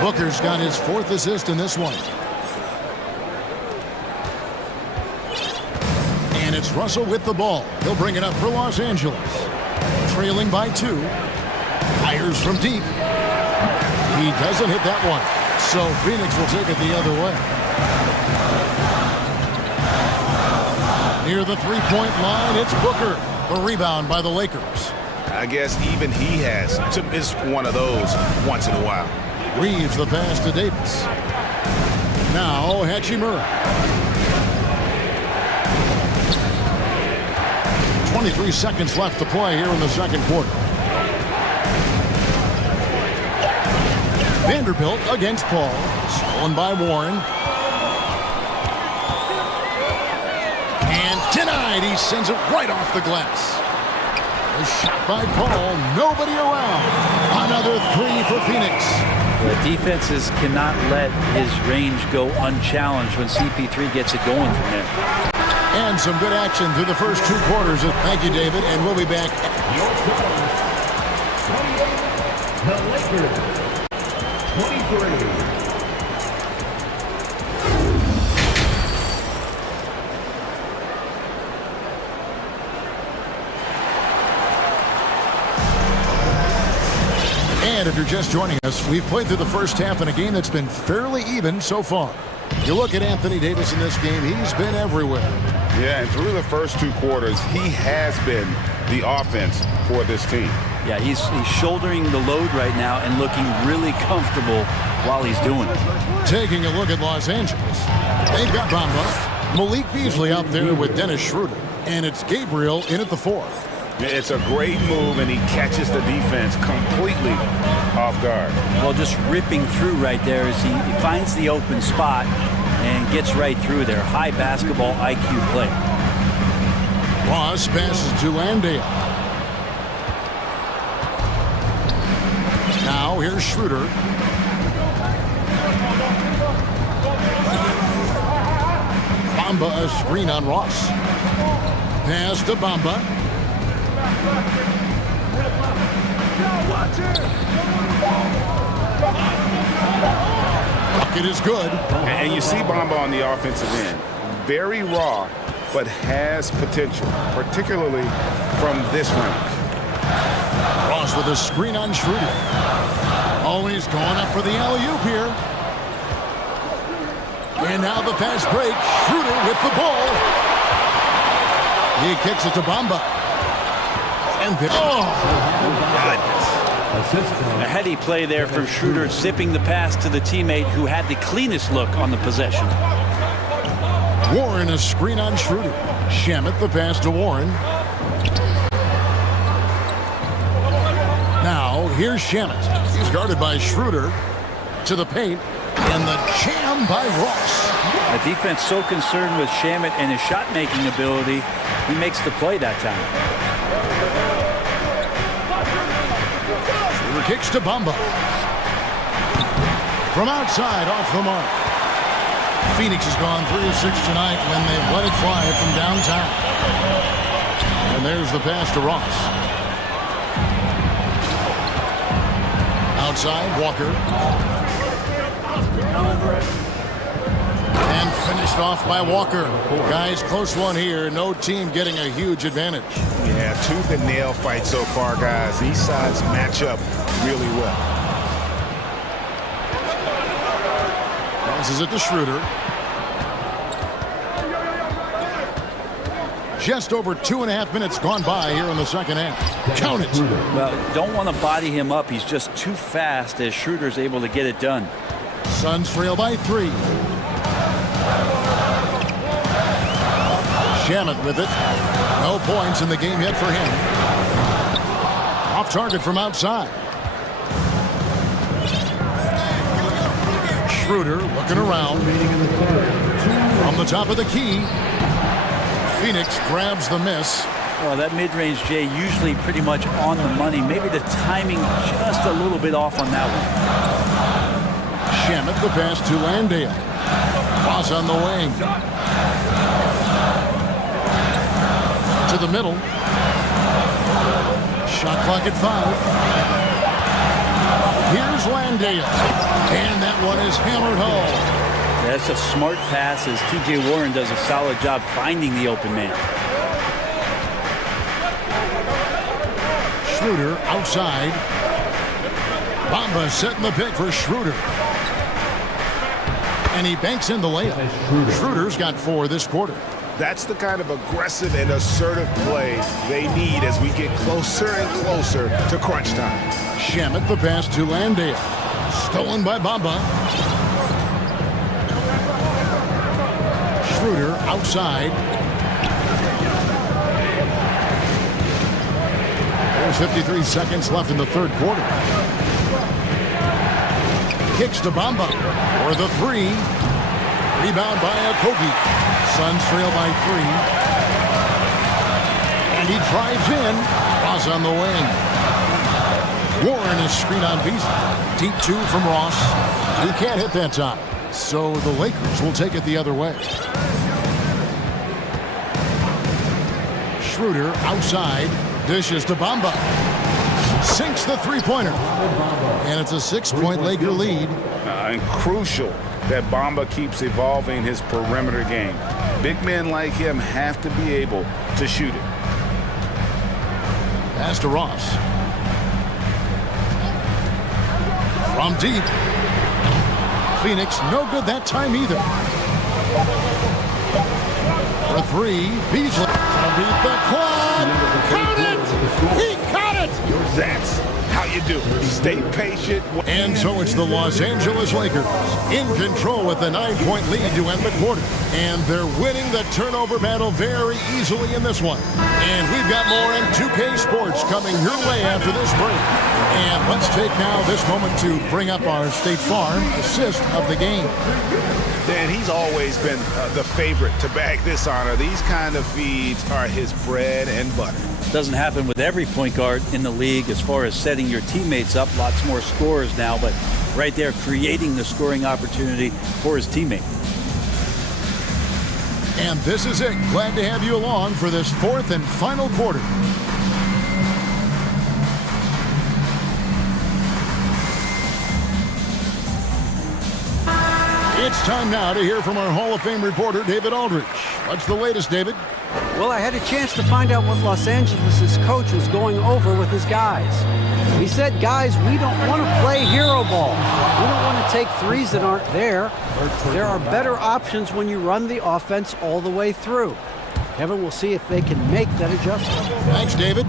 Booker's got his 4th assist in this one. And it's Russell with the ball. He'll bring it up for Los Angeles. Trailing by 2. Fires from deep. He doesn't hit that one. So Phoenix will take it the other way. Near the three-point line, it's Booker. A rebound by the Lakers. I guess even he has to miss one of those once in a while. Reeves the pass to Davis. Now Hachimura. 23 seconds left to play here in the second quarter. Vanderbilt against Paul. Stolen by Warren. And denied. He sends it right off the glass. A shot by Paul. Nobody around. Another three for Phoenix. The defenses cannot let his range go unchallenged when CP3 gets it going from there. And some good action through the first 2 quarters. Thank you, David. And we'll be back. The Lakers. 23. And if you're just joining us, we've played through the first half in a game that's been fairly even so far. You look at Anthony Davis in this game, he's been everywhere. Yeah, and through the first 2 quarters, he has been the offense for this team. Yeah, he's shouldering the load right now and looking really comfortable while he's doing it. Taking a look at Los Angeles. They've got Bamba, Malik Beasley out there with Dennis Schroeder, and it's Gabriel in at the 4. It's a great move, and he catches the defense completely off guard. Well, just ripping through right there as he finds the open spot and gets right through there. High basketball IQ play. Ross passes to Landale. Now here's Schroeder. Bamba a screen on Ross. Pass to Bamba. Bucket is good. And you see Bamba on the offensive end. Very raw, but has potential, particularly from this range. Ross with a screen on Schroeder. Always going up for the alley-oop here. And now the fast break. Schroeder with the ball. He kicks it to Bamba. And A heady play there from Schroeder, zipping the pass to the teammate who had the cleanest look on the possession. Warren a screen on Schroeder. Shamet the pass to Warren. Now here's Shamet. He's guarded by Schroeder. To the paint. And the jam by Ross. The defense so concerned with Shamet and his shot-making ability, he makes the play that time. Schroeder kicks to Bamba. From outside, off the mark. Phoenix has gone 3 of 6 tonight when they've let it fly from downtown. And there's the pass to Ross. Outside, Walker. And finished off by Walker. Guys, close one here. No team getting a huge advantage. Yeah, tooth and nail fight so far, guys. These sides match up really well. Passes it to Schroeder. Just over 2.5 minutes gone by here in the second half. Count it. Well, don't want to body him up. He's just too fast as Schroeder's able to get it done. Suns trail by 3. Shamet with it. No points in the game yet for him. Off target from outside. Schroeder looking around. From the top of the key. Phoenix grabs the miss. Well, that mid-range, Jay, usually pretty much on the money. Maybe the timing just a little bit off on that one. Shamet the pass to Landale. Pass on the wing. To the middle. Shot clock at 5. Here's Landale. And that one is hammered home. That's a smart pass as T.J. Warren does a solid job finding the open man. Schroeder outside. Bamba setting the pick for Schroeder. And he banks in the layup. Schroeder's got 4 this quarter. That's the kind of aggressive and assertive play they need as we get closer and closer to crunch time. Shamet the pass to Landale. Stolen by Bamba. Schroeder outside. There's 53 seconds left in the third quarter. Kicks to Bamba for the 3. Rebound by Okogie. Suns trail by 3. And he drives in. Ross on the wing. Warren is screen on Beasley. Deep 2 from Ross. He can't hit that time. So the Lakers will take it the other way. Schroeder outside. Dishes to Bamba. Sinks the three-pointer. And it's a 6-point Laker lead. And crucial that Bamba keeps evolving his perimeter game. Big men like him have to be able to shoot it. Pass to Ross. From deep. Phoenix, no good that time either. For 3, Beasley. Beat the clock. Count it! He caught it! That's how you do it. Stay patient. And so it's the Los Angeles Lakers in control with a 9-point lead to end the quarter. And they're winning the turnover battle very easily in this one. And we've got more in 2K Sports coming your way after this break. And let's take now this moment to bring up our State Farm assist of the game. Dan, he's always been the favorite to bag this honor. These kind of feeds are his bread and butter. Doesn't happen with every point guard in the league as far as setting your teammates up. Lots more scorers now, but right there creating the scoring opportunity for his teammate. And this is it. Glad to have you along for this 4th and final quarter. It's time now to hear from our Hall of Fame reporter, David Aldridge. What's the latest, David? Well, I had a chance to find out what Los Angeles' coach was going over with his guys. He said, guys, we don't want to play hero ball. We don't want to take threes that aren't there. There are better options when you run the offense all the way through. Kevin, we'll see if they can make that adjustment. Thanks, David.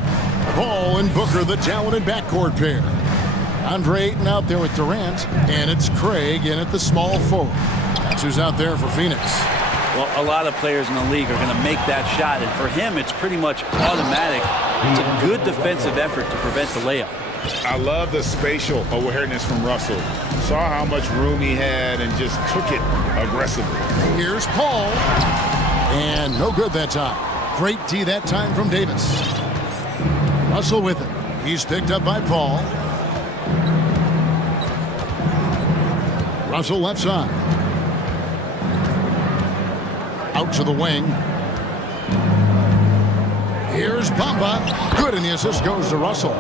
Ball and Booker, the talented backcourt pair. Andre Ayton out there with Durant, and it's Craig in at the small forward. That's who's out there for Phoenix. Well, a lot of players in the league are going to make that shot, and for him, it's pretty much automatic. It's a good defensive effort to prevent the layup. I love the spatial awareness from Russell. Saw how much room he had and just took it aggressively. Here's Paul. And no good that time. Great D that time from Davis. Russell with it. He's picked up by Paul. Russell left side. Out to the wing. Here's Bamba. Good, and the assist goes to Russell.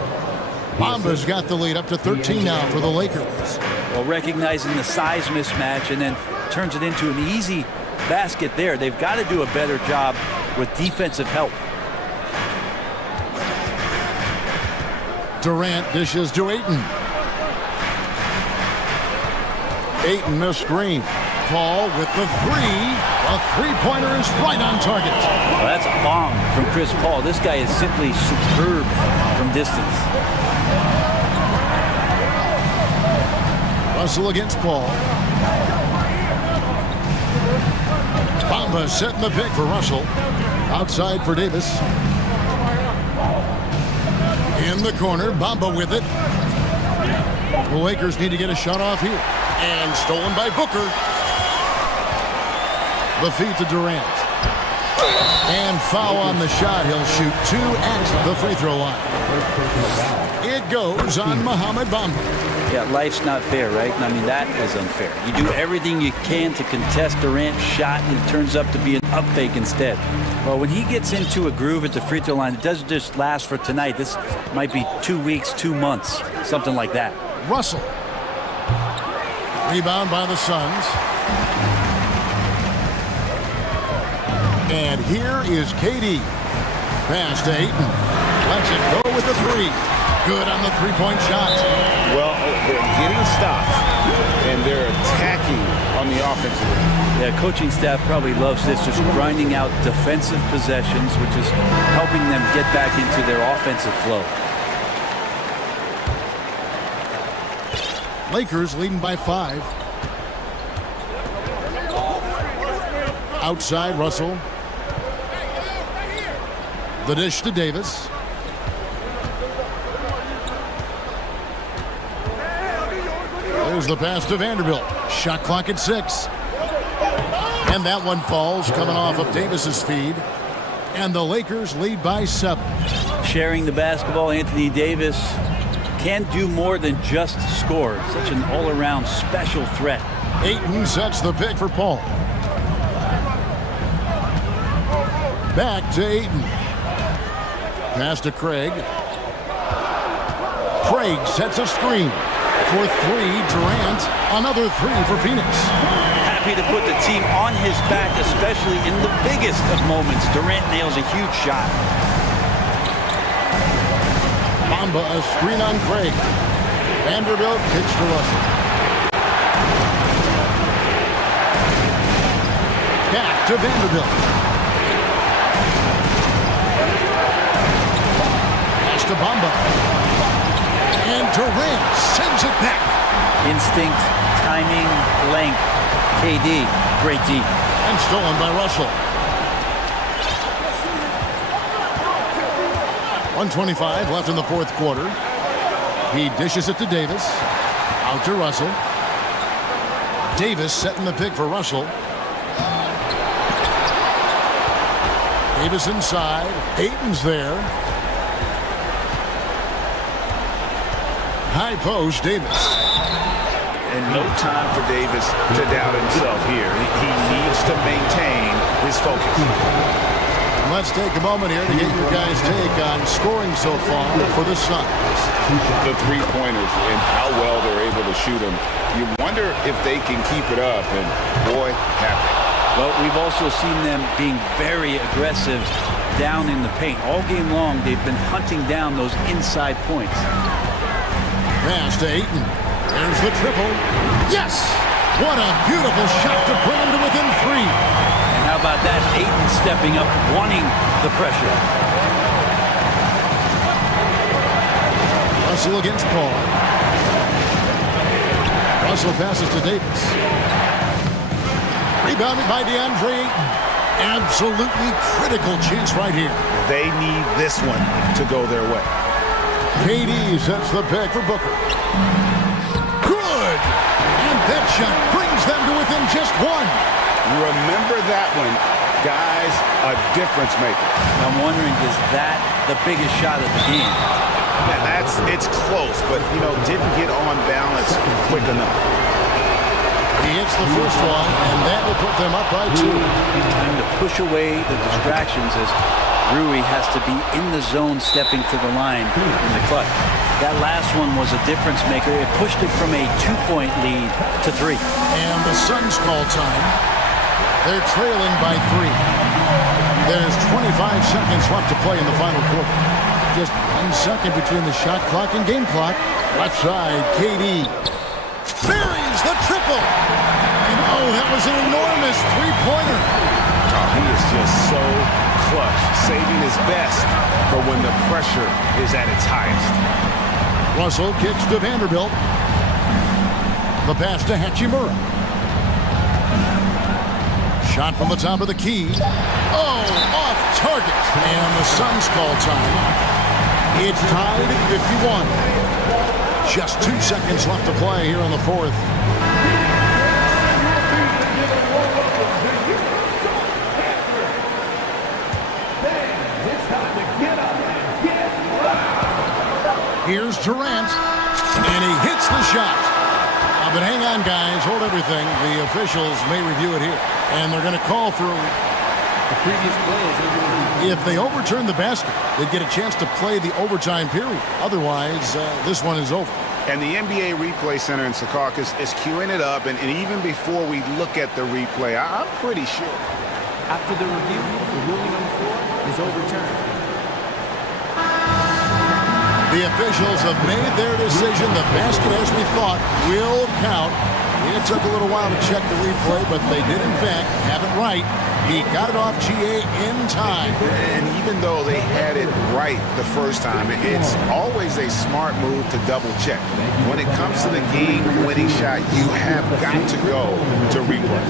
Bamba's got the lead up to 13 now for the Lakers. Well, recognizing the size mismatch and then turns it into an easy basket there. They've got to do a better job with defensive help. Durant dishes to Ayton. Ayton a screen. Paul with the three. A three-pointer is right on target. Well, that's a bomb from Chris Paul. This guy is simply superb from distance. Russell against Paul. Bamba setting the pick for Russell. Outside for Davis. In the corner, Bamba with it. The Lakers need to get a shot off here. And stolen by Booker. The feed to Durant. And foul on the shot. He'll shoot two at the free throw line. It goes on Mohamed Bamba. Yeah, life's not fair, right? I mean, that is unfair. You do everything you can to contest Durant's shot, and it turns up to be an up fake instead. Well, when he gets into a groove at the free throw line, it doesn't just last for tonight. This might be 2 weeks, 2 months, something like that. Russell. Rebound by the Suns. And here is KD. Pass to Ayton. Lets it go with the three. Good on the three-point shot. Well, they're getting stopped, and they're attacking on the offensive end. Yeah, coaching staff probably loves this, just grinding out defensive possessions, which is helping them get back into their offensive flow. Lakers leading by 5. Outside, Russell. The dish to Davis. There's the pass to Vanderbilt. Shot clock at 6. And that one falls, coming off of Davis's feed. And the Lakers lead by 7. Sharing the basketball, Anthony Davis can do more than just score. Such an all-around special threat. Ayton sets the pick for Paul. Back to Ayton. Pass to Craig. Craig sets a screen. For 3, Durant. Another 3 for Phoenix. Happy to put the team on his back, especially in the biggest of moments. Durant nails a huge shot. Bamba a screen on Craig. Vanderbilt kicks to Russell. Back to Vanderbilt. Pass to Bamba. And Durant sends it back. Instinct, timing, length. KD, great D. And stolen by Russell. 1:25 left in the fourth quarter. He dishes it to Davis. Out to Russell. Davis setting the pick for Russell. Davis inside. Ayton's there. High post, Davis. And no time for Davis to doubt himself here. He needs to maintain his focus. And let's take a moment here to get your guys' take on scoring so far for the Suns. The three-pointers and how well they're able to shoot them. You wonder if they can keep it up, and boy, have they. Well, we've also seen them being very aggressive down in the paint. All game long, they've been hunting down those inside points. Pass to Ayton. There's the triple. Yes! What a beautiful shot to bring him to within 3. And how about that? Ayton stepping up, wanting the pressure. Russell against Paul. Russell passes to Davis. Rebounded by DeAndre Ayton. Absolutely critical chance right here. They need this one to go their way. KD sets the pick for Booker. Good! And that shot brings them to within just one. Remember that one. Guys, a difference maker. I'm wondering, is that the biggest shot of the game? It's close, but, didn't get on balance quick enough. He hits the first one, and that will put them up by 2. Time to push away the distractions as Rui has to be in the zone stepping to the line in the clutch. That last one was a difference maker. It pushed it from a 2-point lead to 3. And the Suns call time. They're trailing by 3. There's 25 seconds left to play in the final quarter. Just 1 second between the shot clock and game clock. Left side, KD. Buries the triple. And that was an enormous three-pointer. He is just so clutch, saving his best for when the pressure is at its highest. Russell kicks to Vanderbilt. The pass to Hachimura. Shot from the top of the key. Off target. And the Suns call time. It's tied at 51. Just 2 seconds left to play here in the fourth. Here's Durant, and he hits the shot. But hang on, guys. Hold everything. The officials may review it here. And they're going to call for the previous play. If they overturn the basket, they get a chance to play the overtime period. Otherwise, this one is over. And the NBA Replay Center in Secaucus is queuing it up. And even before we look at the replay, I'm pretty sure. After the review, the ruling on the floor is overturned. The officials have made their decision. The basket, as we thought, will count. It took a little while to check the replay, but they did, in fact, have it right. He got it off GA in time. And even though they had it right the first time, it's always a smart move to double check. When it comes to the game-winning shot, you have got to go to replay.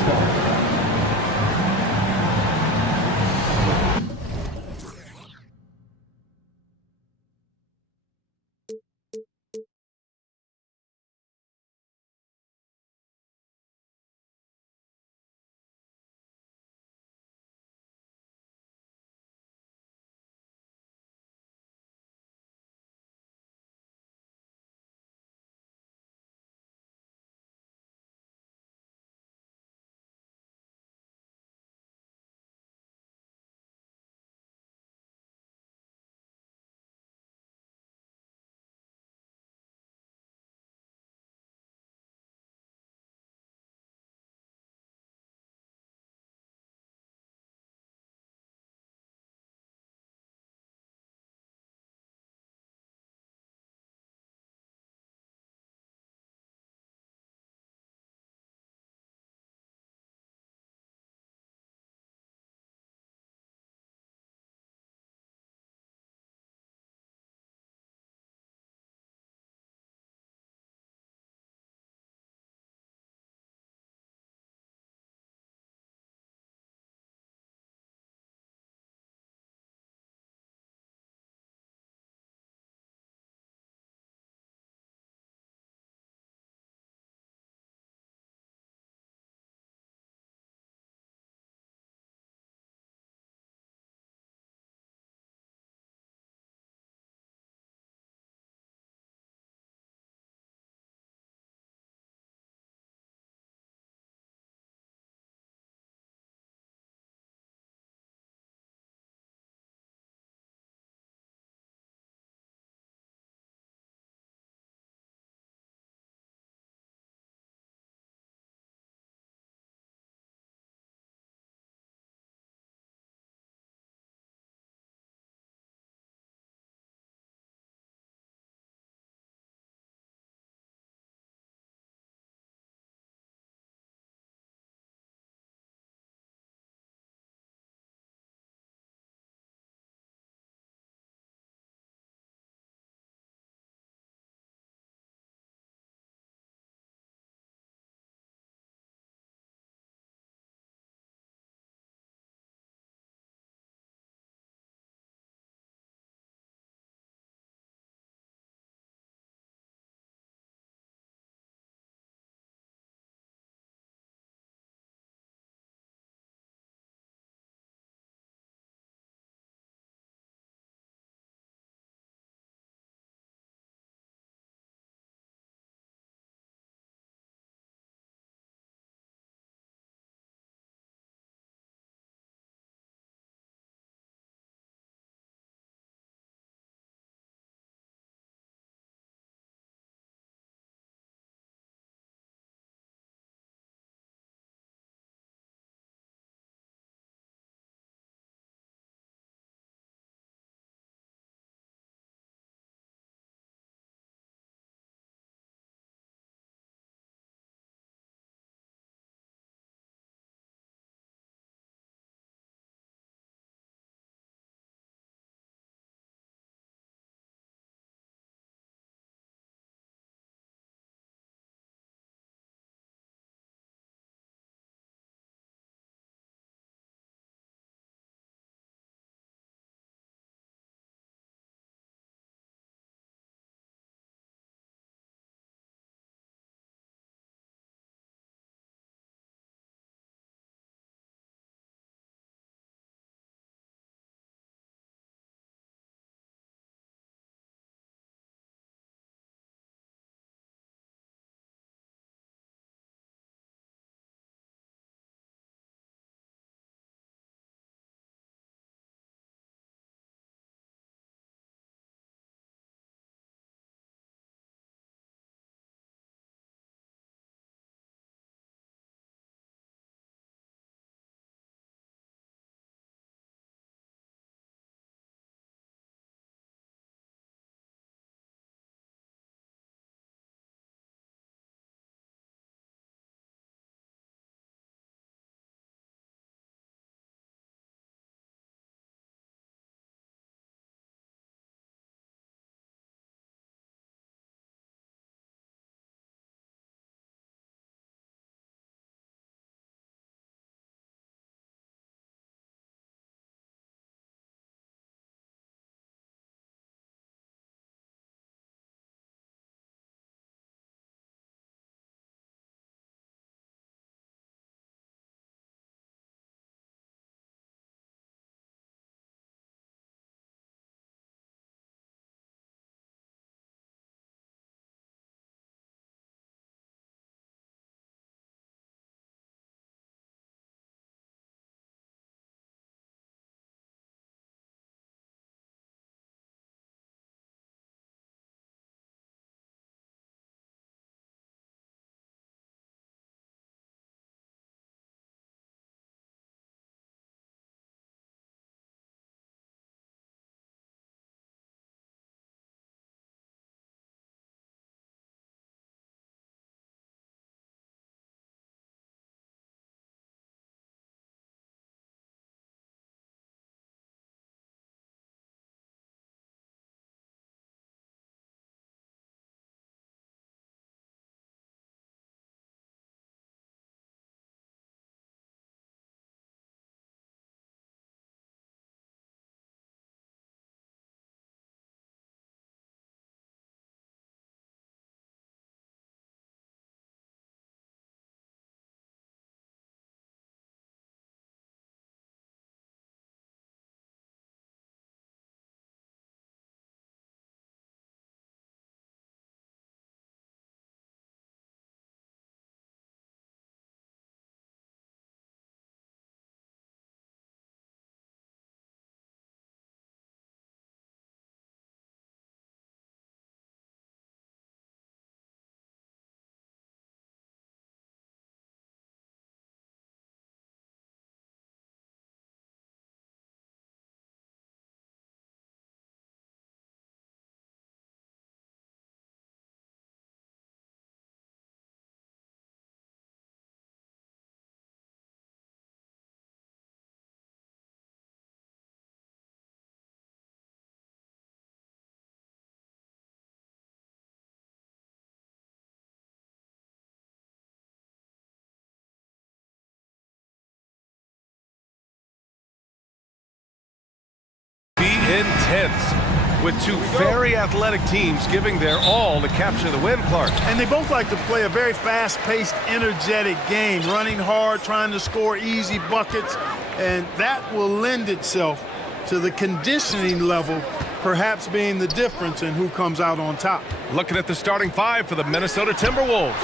intense, with two very athletic teams giving their all to capture the win, Clark. And they both like to play a very fast-paced, energetic game, running hard, trying to score easy buckets, and that will lend itself to the conditioning level perhaps being the difference in who comes out on top. Looking at the starting five for the Minnesota Timberwolves.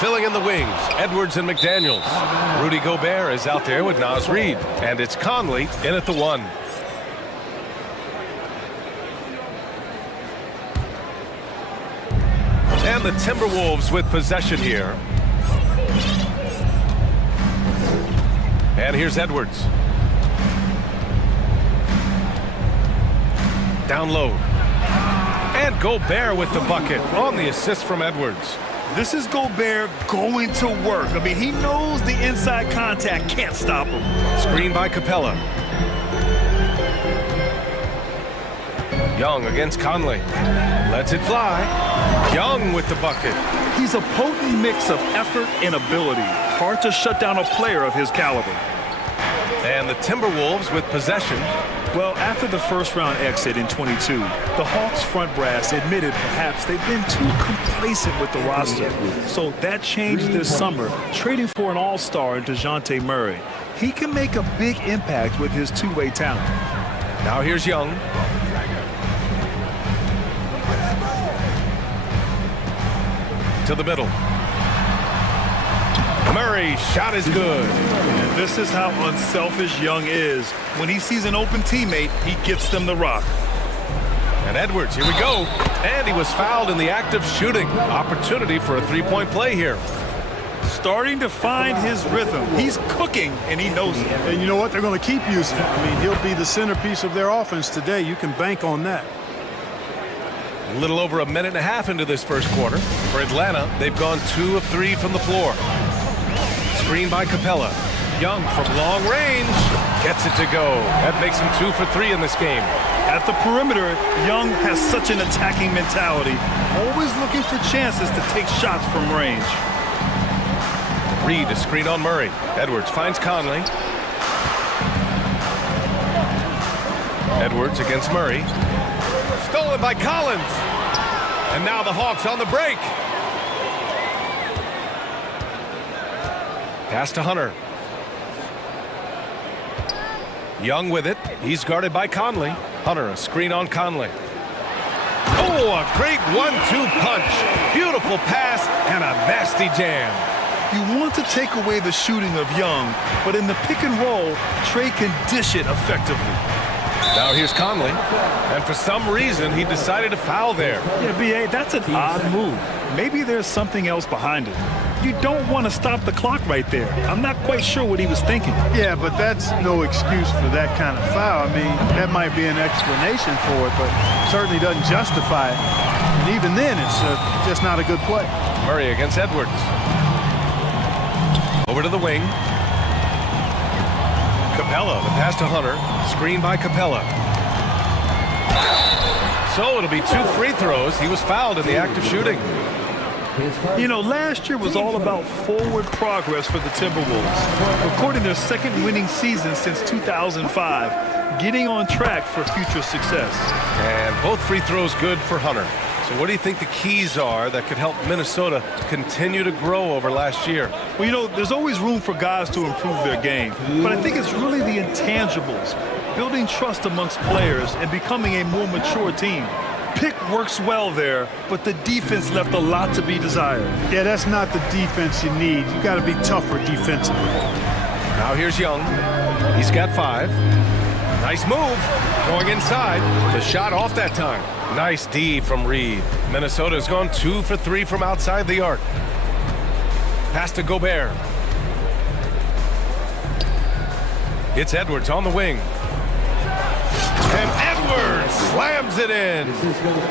Filling in the wings, Edwards and McDaniels. Rudy Gobert is out there with Naz Reid. And it's Conley in at the 1. And the Timberwolves with possession here. And here's Edwards. Down low. And Gobert with the bucket on the assist from Edwards. This is Gobert going to work. I mean, he knows the inside contact can't stop him. Screen by Capella. Young against Conley. Lets it fly. Young with the bucket. He's a potent mix of effort and ability. Hard to shut down a player of his caliber. And the Timberwolves with possession. Well, after the first-round exit in 22, the Hawks front brass admitted perhaps they've been too complacent with the roster. So that changed this summer, trading for an all-star in DeJounte Murray. He can make a big impact with his two-way talent. Now here's Young. To the middle. Murray, shot is good. And this is how unselfish Young is. When he sees an open teammate, he gets them the rock. And Edwards, here we go. And he was fouled in the act of shooting. Opportunity for a three-point play here. Starting to find his rhythm. He's cooking, and he knows it. And you know what? They're going to keep using it. I mean, he'll be the centerpiece of their offense today. You can bank on that. A little over a minute and a half into this first quarter. For Atlanta, they've gone 2 of 3 from the floor. Screen by Capella. Young from long range gets it to go. That makes him 2 for 3 in this game. At the perimeter, Young has such an attacking mentality, always looking for chances to take shots from range. Reid to screen on Murray. Edwards finds Conley. Edwards against Murray. Stolen by Collins. And now the Hawks on the break. Pass to Hunter. Young with it. He's guarded by Conley. Hunter, a screen on Conley. Oh, a great 1-2 punch. Beautiful pass and a nasty jam. You want to take away the shooting of Young, but in the pick and roll, Trey can dish it effectively. Now here's Conley. And for some reason, he decided to foul there. Yeah, B.A., that's an odd move. Maybe there's something else behind it. You don't want to stop the clock right there. I'm not quite sure what he was thinking. Yeah, but that's no excuse for that kind of foul. I mean, that might be an explanation for it, but certainly doesn't justify it. And even then, it's just not a good play. Murray against Edwards. Over to the wing. Capella, the pass to Hunter. Screen by Capella. So it'll be 2 free throws. He was fouled in the act of shooting. You know, last year was all about forward progress for the Timberwolves. Recording their second winning season since 2005, getting on track for future success. And both free throws good for Hunter. So what do you think the keys are that could help Minnesota continue to grow over last year? Well, you know, there's always room for guys to improve their game. But I think it's really the intangibles, building trust amongst players and becoming a more mature team. Pick works well there, but the defense left a lot to be desired. Yeah, that's not the defense you need. You got to be tougher defensively. Now here's Young. He's got 5. Nice move. Going inside. The shot off that time. Nice D from Reid. Minnesota's gone 2 for 3 from outside the arc. Pass to Gobert. It's Edwards on the wing. And Edwards slams it in.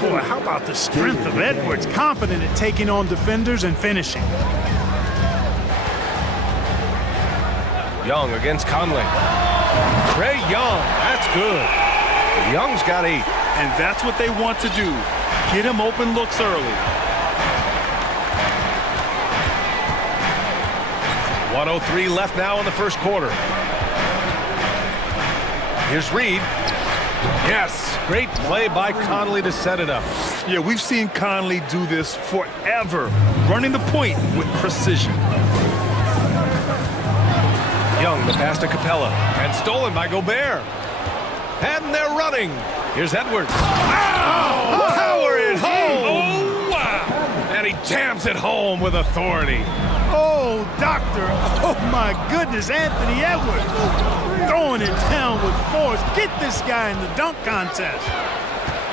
Boy, how about the strength of Edwards? Confident at taking on defenders and finishing. Young against Conley. Trey Young, that's good. Young's got 8. And that's what they want to do. Get him open looks early. 1:03 left now in the first quarter. Here's Reid. Yes, great play by Conley to set it up. Yeah, we've seen Conley do this forever, running the point with precision. Young, the pass to Capella, and stolen by Gobert. And they're running. Here's Edwards. Oh, power it home. Oh, wow. And he jams it home with authority. Oh, doctor. Oh, my goodness, Anthony Edwards. Throwing it down with force. Get this guy in the dunk contest.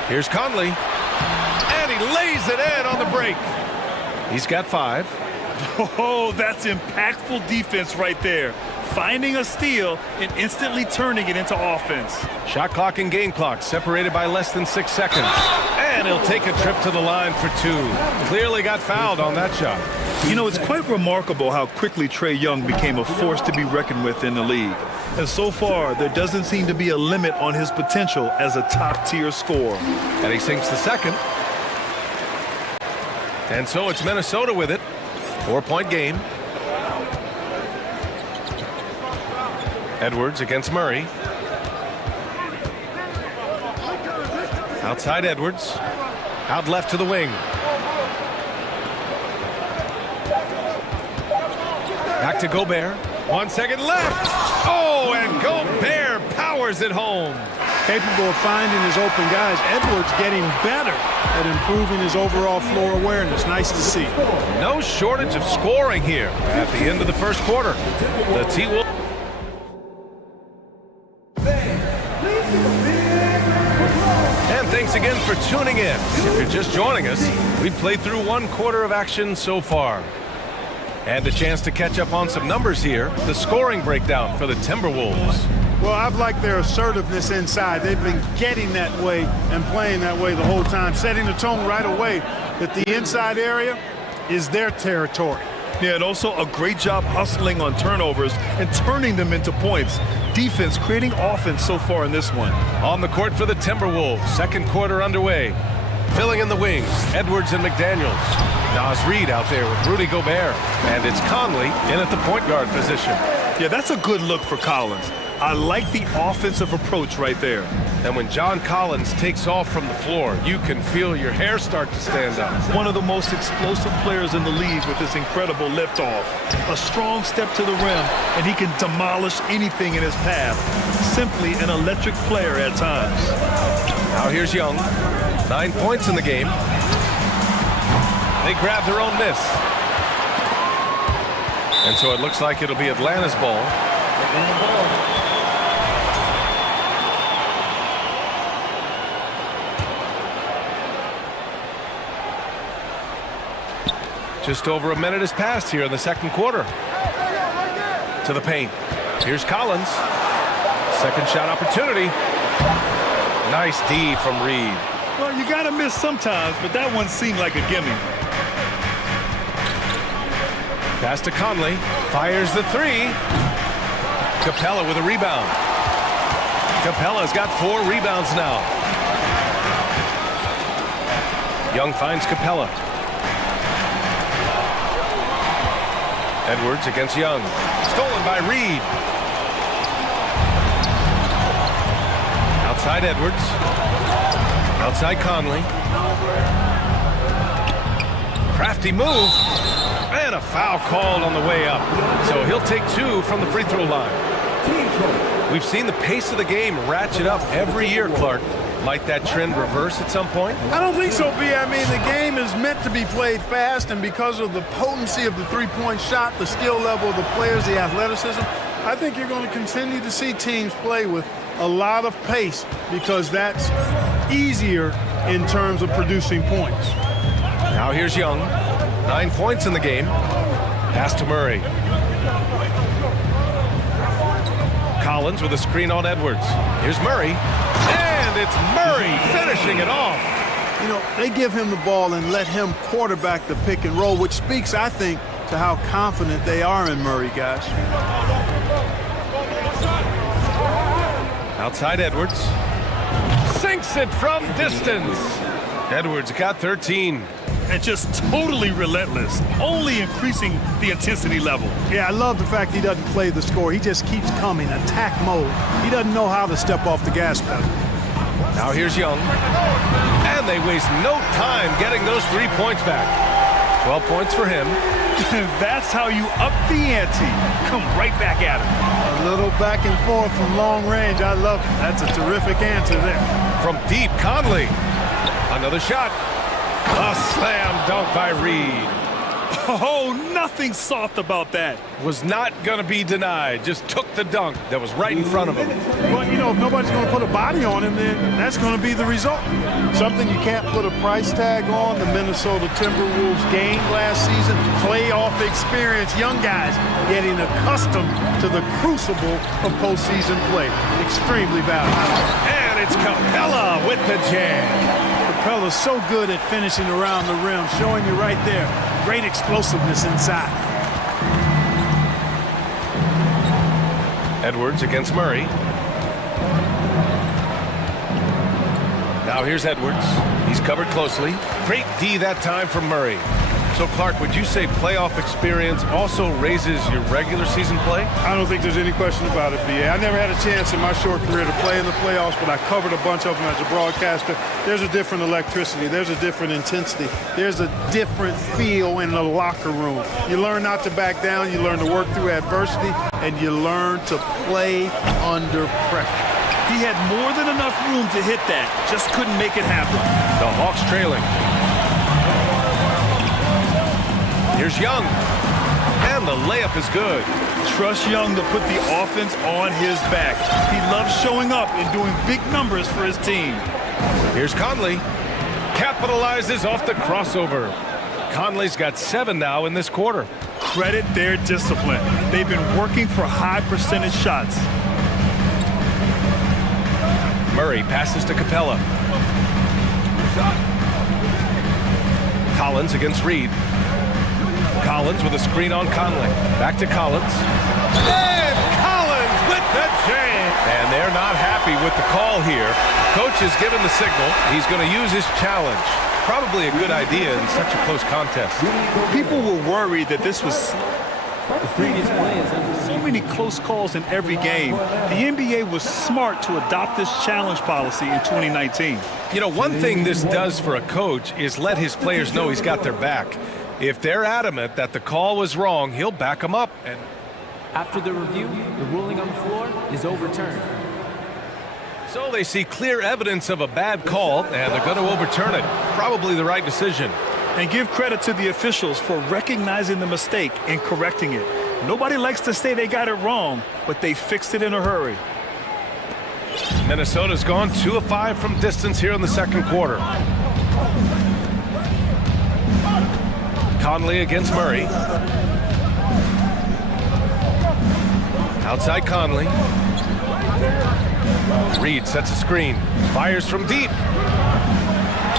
Here's Conley. And he lays it in on the break. He's got 5. Oh, that's impactful defense right there. Finding a steal and instantly turning it into offense. Shot clock and game clock separated by less than 6 seconds. And he'll take a trip to the line for 2. Clearly got fouled on that shot. You know, it's quite remarkable how quickly Trae Young became a force to be reckoned with in the league. And so far, there doesn't seem to be a limit on his potential as a top-tier scorer. And he sinks the second. And so it's Minnesota with it. 4-point game. Edwards against Murray. Outside Edwards. Out left to the wing. Back to Gobert. 1 second left. Oh, and Gobert powers it home. Capable of finding his open guys. Edwards getting better at improving his overall floor awareness. Nice to see. No shortage of scoring here at the end of the first quarter. The T-Wolves. And thanks again for tuning in. If you're just joining us, we've played through 1 quarter of action so far. And a chance to catch up on some numbers here. The scoring breakdown for the Timberwolves. Well, I've liked their assertiveness inside. They've been getting that way and playing that way the whole time, setting the tone right away that the inside area is their territory. Yeah, and also a great job hustling on turnovers and turning them into points. Defense creating offense so far in this one. On the court for the Timberwolves, second quarter underway. Filling in the wings, Edwards and McDaniels. Naz Reid out there with Rudy Gobert. And it's Conley in at the point guard position. Yeah, that's a good look for Collins. I like the offensive approach right there. And when John Collins takes off from the floor, you can feel your hair start to stand up. One of the most explosive players in the league with this incredible liftoff. A strong step to the rim, and he can demolish anything in his path. Simply an electric player at times. Now here's Young. 9 points in the game. They grab their own miss. And so it looks like it'll be Atlanta's ball. Just over a minute has passed here in the second quarter. To the paint. Here's Collins. Second shot opportunity. Nice D from Reid. Well, you got to miss sometimes, but that one seemed like a gimme. Pass to Conley. Fires the 3. Capella with a rebound. Capella's got 4 rebounds now. Young finds Capella. Edwards against Young. Stolen by Reid. Outside Edwards. Outside Conley. Crafty move. And a foul called on the way up. So he'll take 2 from the free throw line. We've seen the pace of the game ratchet up every year, Clark. Might that trend reverse at some point? I don't think so, B. I mean, the game is meant to be played fast, and because of the potency of the three-point shot, the skill level of the players, the athleticism, I think you're going to continue to see teams play with a lot of pace because that's easier in terms of producing points. Now here's Young. 9 points in the game. Pass to Murray. Collins with a screen on Edwards. Here's Murray. And it's Murray finishing it off. You know, they give him the ball and let him quarterback the pick and roll, which speaks, I think, to how confident they are in Murray, guys. Outside Edwards. Sinks it from distance. Edwards got 13. And just totally relentless, only increasing the intensity level. Yeah, I love the fact he doesn't play the score. He just keeps coming, attack mode. He doesn't know how to step off the gas pedal. Now here's Young. And they waste no time getting those 3 points back. 12 points for him. That's how you up the ante. Come right back at him. A little back and forth from long range. I love it. That's a terrific answer there. From deep, Conley. Another shot. A slam dunk by Reed. Oh, nothing soft about that. Was not going to be denied. Just took the dunk that was right in front of him. Well, you know, if nobody's going to put a body on him, then that's going to be the result. Something you can't put a price tag on. The Minnesota Timberwolves game last season, playoff experience, young guys getting accustomed to the crucible of postseason play. Extremely valuable. And it's Capella with the jam. Capella's so good at finishing around the rim, showing you right there. Great explosiveness inside. Edwards against Murray. Now here's Edwards. He's covered closely. Great D that time from Murray. So, Clark, would you say playoff experience also raises your regular season play? I don't think there's any question about it, B.A. I never had a chance in my short career to play in the playoffs, but I covered a bunch of them as a broadcaster. There's a different electricity. There's a different intensity. There's a different feel in the locker room. You learn not to back down. You learn to work through adversity, and you learn to play under pressure. He had more than enough room to hit that. Just couldn't make it happen. The Hawks trailing. Here's Young. And the layup is good. Trust Young to put the offense on his back. He loves showing up and doing big numbers for his team. Here's Conley. Capitalizes off the crossover. Conley's got 7 now in this quarter. Credit their discipline. They've been working for high percentage shots. Murray passes to Capella. Collins against Reed. Collins with a screen on Conley. Back to Collins. And Collins with the jam. And they're not happy with the call here. Coach has given the signal. He's going to use his challenge. Probably a good idea in such a close contest. People were worried that this was so many close calls in every game. The NBA was smart to adopt this challenge policy in 2019. You know, one thing this does for a coach is let his players know he's got their back. If they're adamant that the call was wrong, he'll back them up. And after the review, the ruling on the floor is overturned. So they see clear evidence of a bad call, and they're going to overturn it. Probably the right decision. And give credit to the officials for recognizing the mistake and correcting it. Nobody likes to say they got it wrong, but they fixed it in a hurry. Minnesota's gone 2 of 5 from distance here in the second quarter. Conley against Murray. Outside Conley. Reed sets a screen. Fires from deep.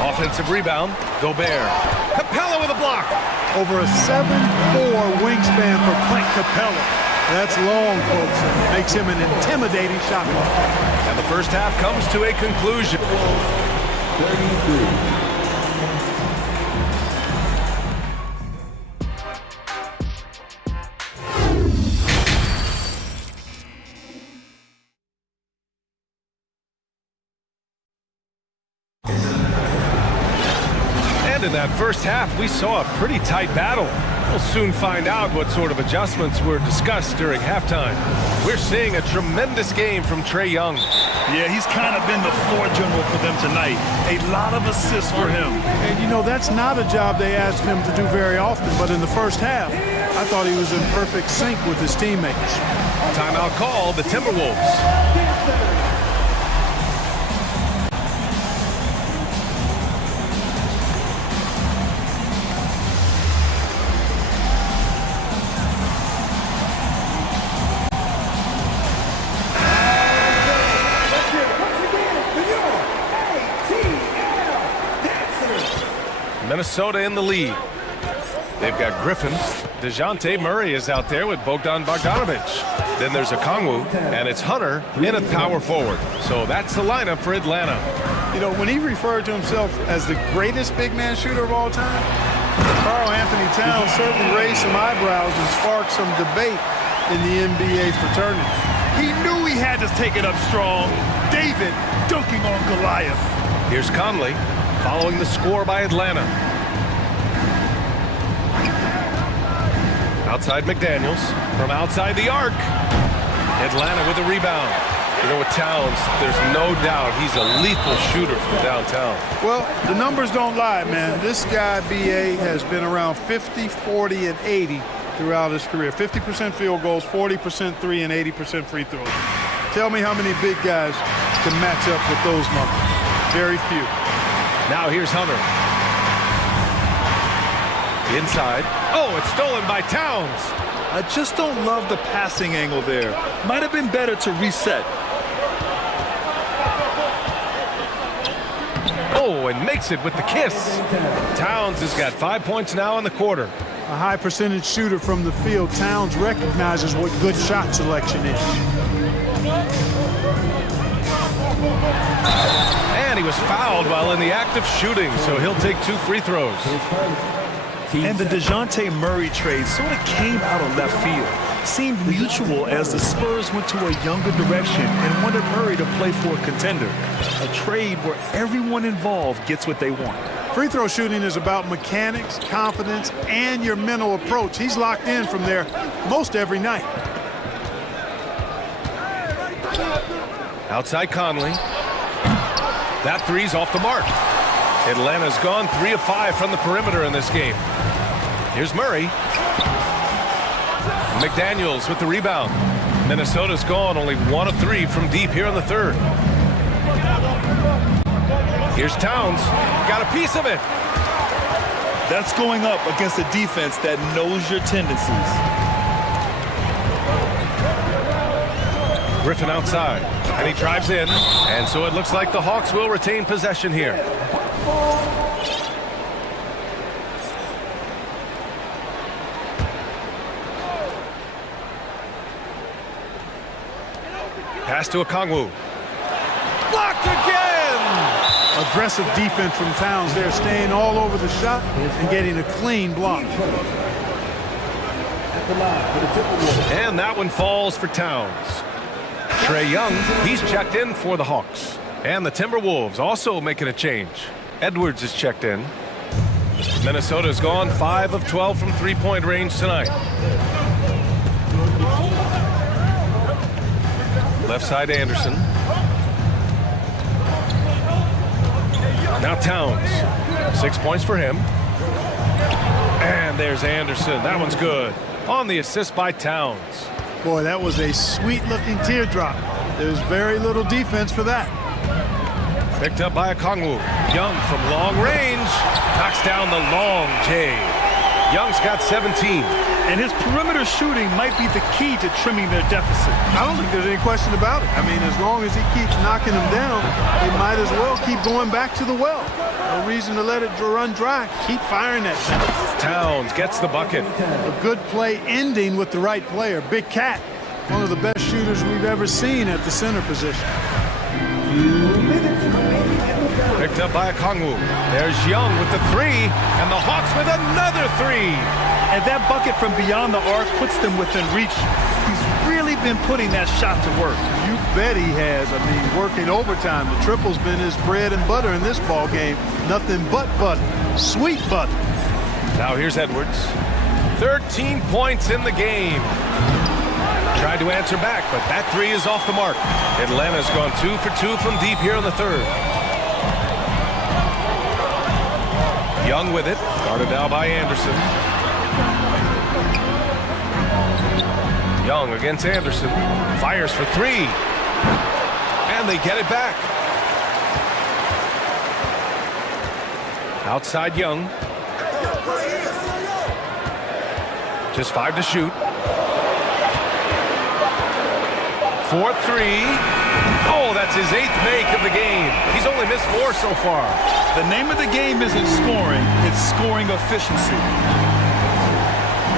Offensive rebound. Gobert. Capella with a block. Over a 7'4" wingspan for Clint Capella. That's long, folks, and makes him an intimidating shot blocker. And the first half comes to a conclusion. 33. In that first half, we saw a pretty tight battle. We'll soon find out what sort of adjustments were discussed during halftime. We're seeing a tremendous game from Trae Young. Yeah, he's kind of been the floor general for them tonight. A lot of assists for him. And, you know, that's not a job they asked him to do very often, but in the first half, I thought he was in perfect sync with his teammates. Timeout call, the Timberwolves. Minnesota in the lead. They've got Griffin. DeJounte Murray is out there with Bogdan Bogdanovic. Then there's Okongwu, and it's Hunter in at power forward. So that's the lineup for Atlanta. You know, when he referred to himself as the greatest big man shooter of all time, Karl Anthony Towns certainly raised some eyebrows and sparked some debate in the NBA fraternity. He knew he had to take it up strong. David dunking laying on Goliath. Here's Conley, following the score by Atlanta. Outside McDaniels, from outside the arc. Atlanta with a rebound. You know, with Towns, there's no doubt he's a lethal shooter from downtown. Well, the numbers don't lie, man. This guy, B.A., has been around 50, 40, and 80 throughout his career. 50% field goals, 40% three, and 80% free throws. Tell me how many big guys can match up with those numbers. Very few. Now here's Hunter. Inside. Oh, it's stolen by Towns. I just don't love the passing angle there. Might have been better to reset. Oh, and makes it with the kiss. Towns has got 5 points now in the quarter. A high percentage shooter from the field. Towns recognizes what good shot selection is. And he was fouled while in the act of shooting, so he'll take 2 free throws. And the DeJounte Murray trade sort of came out of left field. Seemed mutual as the Spurs went to a younger direction and wanted Murray to play for a contender. A trade where everyone involved gets what they want. Free throw shooting is about mechanics, confidence, and your mental approach. He's locked in from there most every night. Outside Conley. That three's off the mark. Atlanta's gone 3 of 5 from the perimeter in this game. Here's Murray. McDaniels with the rebound. Minnesota's gone only 1 of 3 from deep here in the third. Here's Towns. Got a piece of it. That's going up against a defense that knows your tendencies. Griffin outside, and he drives in, and so it looks like the Hawks will retain possession here. Pass to Okongwu. Blocked again! Aggressive defense from Towns there, staying all over the shot and getting a clean block. And that one falls for Towns. Trae Young, he's checked in for the Hawks. And the Timberwolves also making a change. Edwards is checked in. Minnesota's gone 5 of 12 from three-point range tonight. Left side Anderson. Now Towns. 6 points for him. And there's Anderson. That one's good. On the assist by Towns. Boy, that was a sweet-looking teardrop. There's very little defense for that. Picked up by Okongwu. Young from long range. Knocks down the long J. Young's got 17. And his perimeter shooting might be the key to trimming their deficit. I don't think there's any question about it. I mean, as long as he keeps knocking them down, they might as well keep going back to the well. No reason to let it run dry. Keep firing that thing. Towns gets the bucket. A good play ending with the right player. Big Cat, one of the best shooters we've ever seen at the center position. Picked up by Okongwu. There's Young with the three, and the Hawks with another three. And that bucket from beyond the arc puts them within reach. He's really been putting that shot to work. You bet he has. I mean, working overtime. The triple's been his bread and butter in this ball game. Nothing but butter. Sweet butter. Now here's Edwards. 13 points in the game. Tried to answer back, but that three is off the mark. Atlanta's gone 2 for 2 from deep here in the third. Young with it. Guarded now by Anderson. Young against Anderson. Fires for three. And they get it back. Outside Young. Just 5 to shoot. 4-3. Oh, that's his 8th make of the game. He's only missed 4 so far. The name of the game isn't scoring, it's scoring efficiency.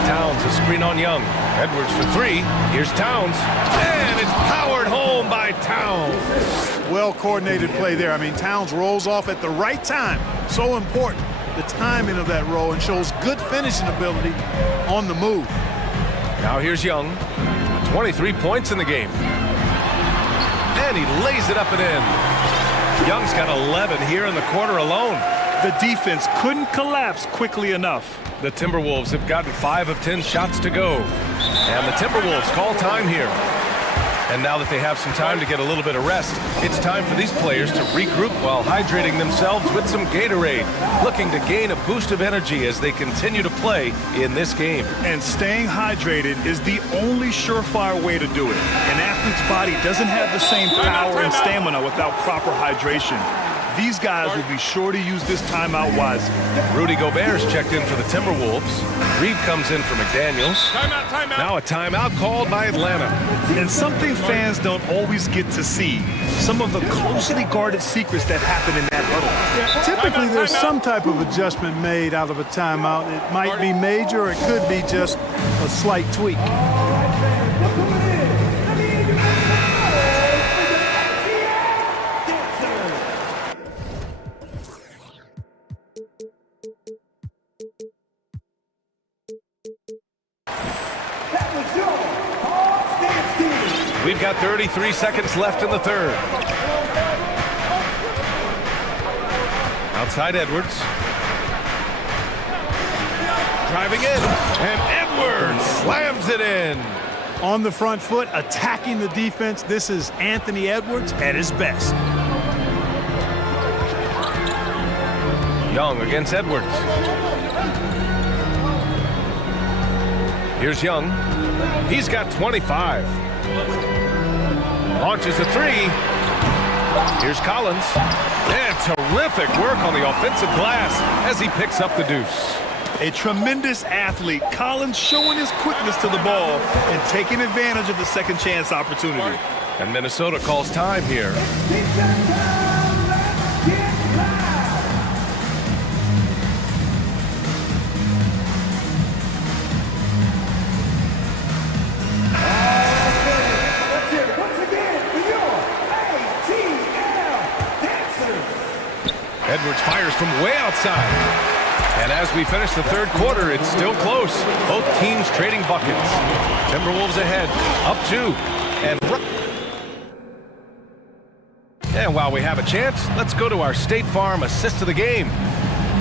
Towns a screen on Young. Edwards for 3. Here's Towns. And it's powered home by Towns. Well-coordinated play there. I mean, Towns rolls off at the right time. So important, the timing of that roll, and shows good finishing ability on the move. Now here's Young. 23 points in the game. And he lays it up and in. Young's got 11 here in the quarter alone. The defense couldn't collapse quickly enough. The Timberwolves have gotten 5 of 10 shots to go. And the Timberwolves call time here. And now that they have some time to get a little bit of rest, it's time for these players to regroup while hydrating themselves with some Gatorade, looking to gain a boost of energy as they continue to play in this game. And staying hydrated is the only surefire way to do it. An athlete's body doesn't have the same power and stamina without proper hydration. These guys will be sure to use this timeout wisely. Rudy Gobert's checked in for the Timberwolves. Reed comes in for McDaniels. Timeout. Now a timeout called by Atlanta. And something fans don't always get to see, some of the closely guarded secrets that happen in that huddle. Typically, there's some type of adjustment made out of a timeout. It might be major, or it could be just a slight tweak. We've got 33 seconds left in the third. Outside Edwards. Driving in, and Edwards slams it in. On the front foot, attacking the defense. This is Anthony Edwards at his best. Young against Edwards. Here's Young. He's got 25. Launches a three. Here's Collins. And terrific work on the offensive glass as he picks up the deuce. A tremendous athlete, Collins showing his quickness to the ball and taking advantage of the second chance opportunity. And Minnesota calls time here. Edwards fires from way outside. And as we finish the third quarter, it's still close. Both teams trading buckets. Timberwolves ahead, up 2. And while we have a chance, let's go to our State Farm assist of the game.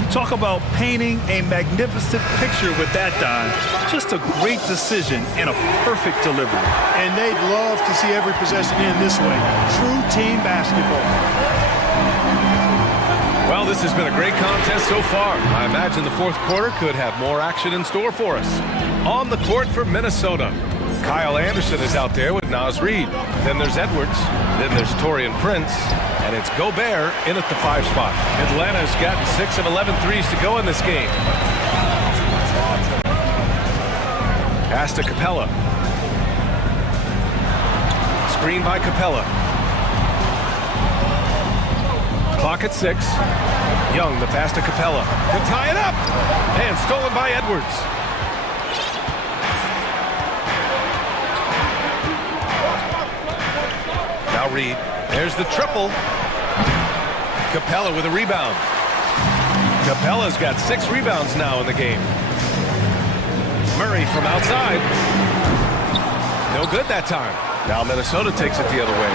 Talk about painting a magnificent picture with that, Don. Just a great decision and a perfect delivery. And they'd love to see every possession end this way. True team basketball. Well, this has been a great contest so far. I imagine the fourth quarter could have more action in store for us. On the court for Minnesota, Kyle Anderson is out there with Naz Reid. Then there's Edwards. Then there's Taurean Prince. And it's Gobert in at the 5 spot. Atlanta's gotten 6 of 11 threes to go in this game. Pass to Capella. Screen by Capella. Clock at 6. Young, the pass to Capella. To tie it up. And stolen by Edwards. Now Reed. There's the triple. Capella with a rebound. Capella's got 6 rebounds now in the game. Murray from outside. No good that time. Now Minnesota takes it the other way.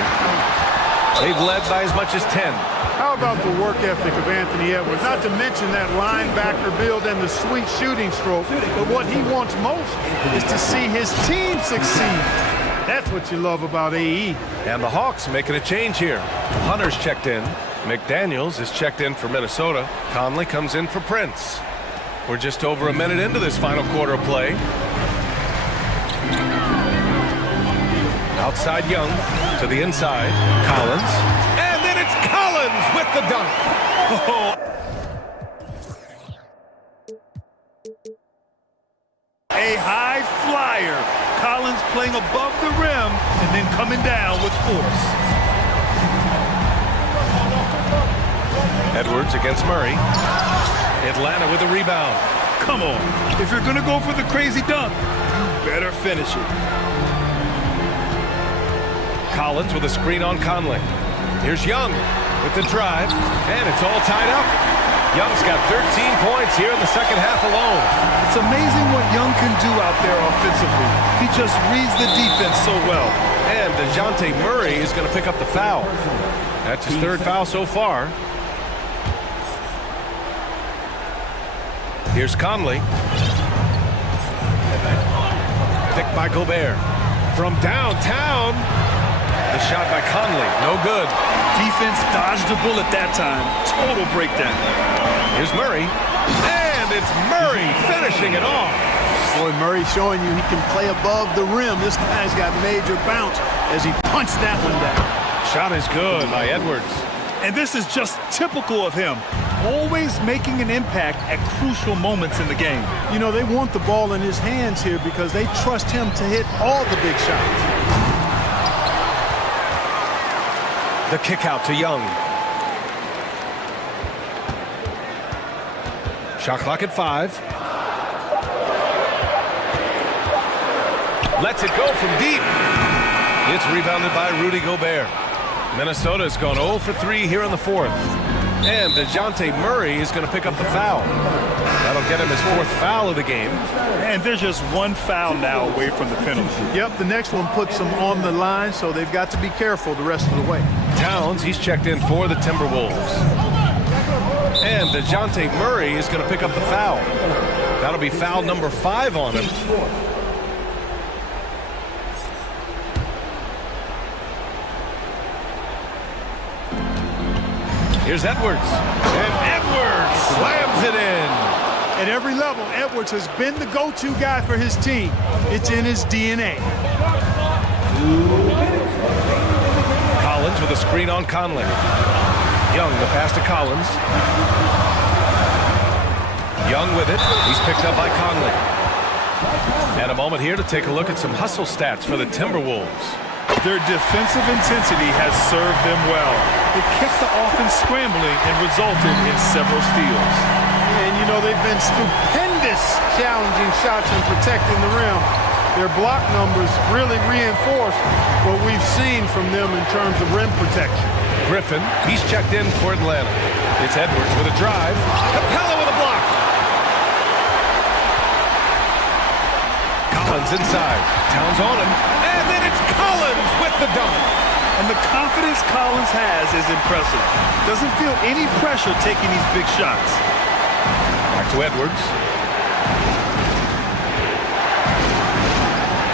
They've led by as much as 10. How about the work ethic of Anthony Edwards? Not to mention that linebacker build and the sweet shooting stroke. But what he wants most is to see his team succeed. That's what you love about AE. And the Hawks making a change here. Hunter's checked in. McDaniels is checked in for Minnesota. Conley comes in for Prince. We're just over a minute into this final quarter of play. Outside Young to the inside. Collins. And then it's Collins with the dunk. A high flyer. Collins playing above the rim and then coming down with force. Edwards against Murray. Atlanta with a rebound. Come on. If you're going to go for the crazy dunk, you better finish it. Collins with a screen on Conley. Here's Young with the drive, and it's all tied up. Young's got 13 points here in the second half alone. It's amazing what Young can do out there offensively. He just reads the defense so well. And DeJounte Murray is going to pick up the foul. That's his third foul so far. Here's Conley. Picked by Gobert. From downtown. The shot by Conley. No good. Defense dodged a bullet that time. Total breakdown. Here's Murray. And it's Murray finishing it off. Boy, Murray showing you he can play above the rim. This guy's got major bounce as he punched that one down. Shot is good by Edwards. And this is just typical of him. Always making an impact at crucial moments in the game. You know, they want the ball in his hands here because they trust him to hit all the big shots. The kick out to Young. Shot clock at 5. Lets it go from deep. It's rebounded by Rudy Gobert. Minnesota's gone 0 for 3 here in the fourth. And DeJounte Murray is going to pick up the foul. That'll get him his fourth foul of the game. And there's just one foul now away from the penalty. Yep, the next one puts them on the line, so they've got to be careful the rest of the way. Towns, he's checked in for the Timberwolves. And DeJounte Murray is going to pick up the foul. That'll be foul number 5 on him. Here's Edwards. And Edwards slams it in. At every level, Edwards has been the go-to guy for his team. It's in his DNA. Collins with a screen on Conley. Young, the pass to Collins. Young with it. He's picked up by Conley. And a moment here to take a look at some hustle stats for the Timberwolves. Their defensive intensity has served them well. It kept the offense scrambling and resulted in several steals. And, you know, they've been stupendous challenging shots and protecting the rim. Their block numbers really reinforce what we've seen from them in terms of rim protection. Griffin, he's checked in for Atlanta. It's Edwards with a drive. Capella with a block. Collins inside. Towns on him. And then it's Collins with the dunk. And the confidence Collins has is impressive. Doesn't feel any pressure taking these big shots. Back to Edwards.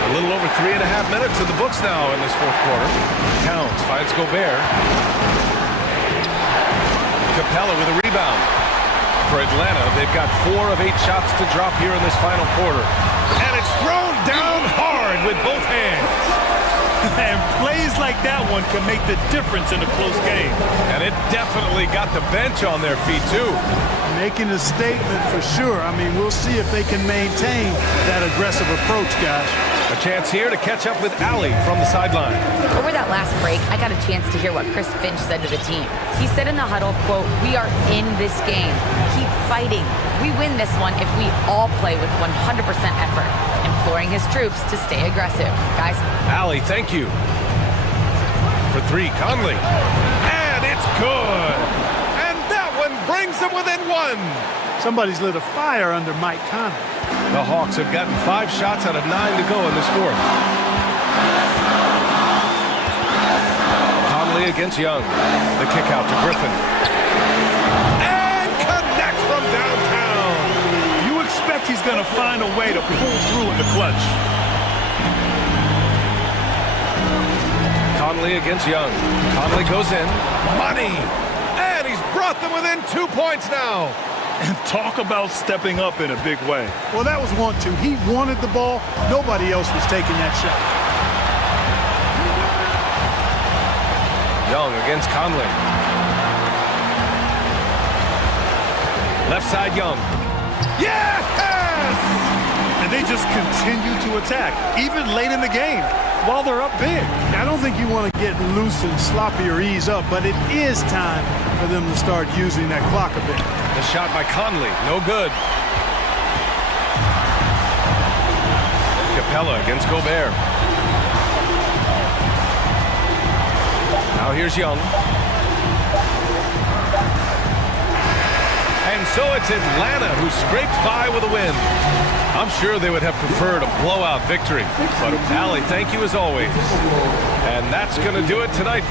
A little over 3.5 minutes in the books now in this fourth quarter. Towns finds Gobert. Capella with a rebound. For Atlanta, they've got 4 of 8 shots to drop here in this final quarter. And it's thrown down hard with both hands. And plays like that one can make the difference in a close game. And it definitely got the bench on their feet, too. Making a statement for sure. I mean, we'll see if they can maintain that aggressive approach, guys. A chance here to catch up with Allie from the sideline. Over that last break, I got a chance to hear what Chris Finch said to the team. He said in the huddle, quote, "We are in this game. Keep fighting. We win this one if we all play with 100% effort." Imploring his troops to stay aggressive. Guys. Allie, thank you. For 3, Conley. And it's good. And that one brings them within 1. Somebody's lit a fire under Mike Conley. The Hawks have gotten 5 shots out of 9 to go in this fourth. Conley against Young. The kick out to Griffin. And connects from downtown. You expect he's going to find a way to pull through in the clutch. Conley against Young. Conley goes in. Money! And he's brought them within 2 points now. And talk about stepping up in a big way. Well, that was 1-2. He wanted the ball. Nobody else was taking that shot. Young against Conley. Left side, Young. Yes! And they just continue to attack, even late in the game, while they're up big. I don't think you want to get loose and sloppy or ease up, but it is time for them to start using that clock a bit. The shot by Conley, no good. Capella against Gobert. Now here's Young. So it's Atlanta who scrapes by with a win. I'm sure they would have preferred a blowout victory. But Allie, thank you as always. And that's going to do it tonight.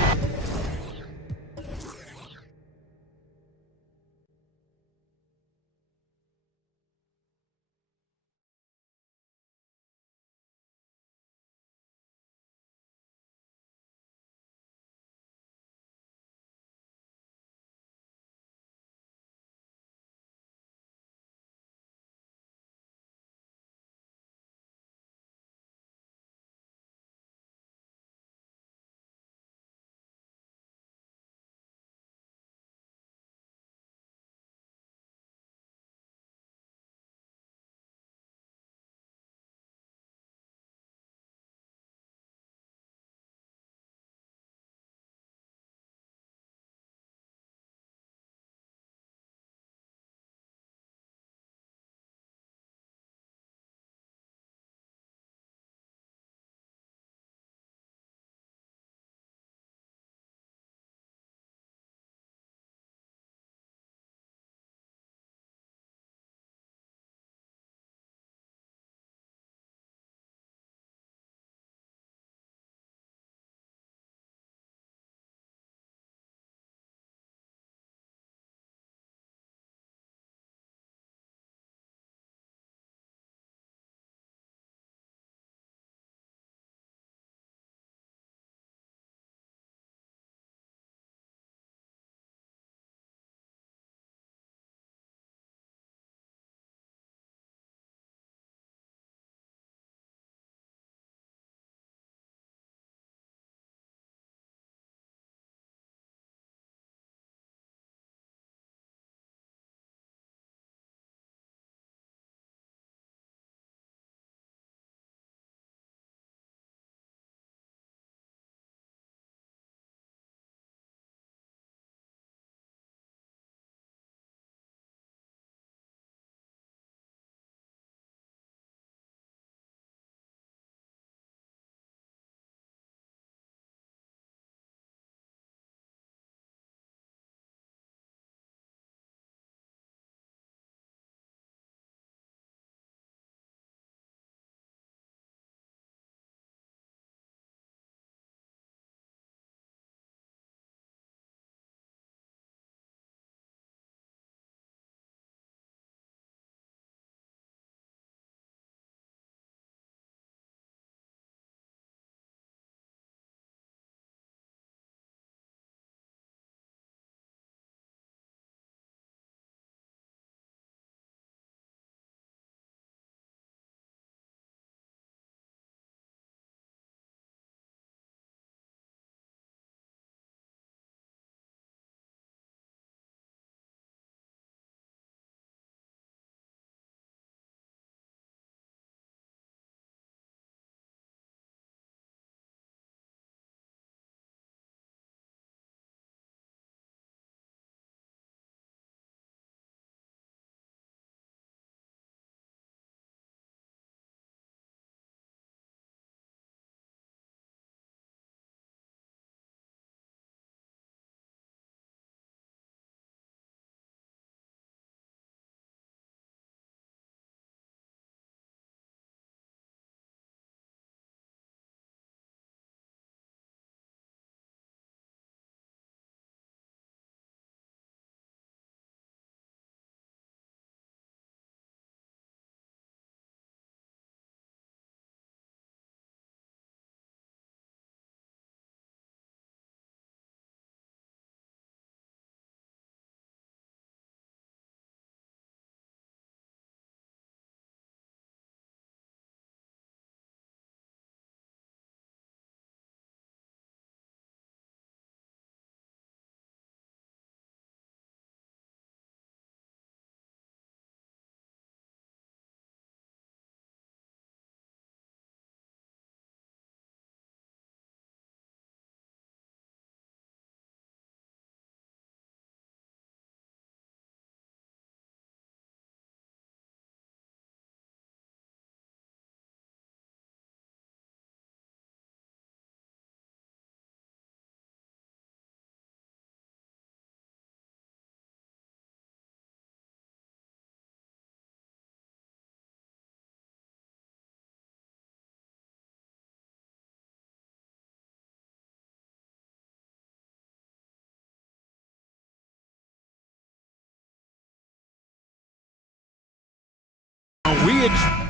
Expect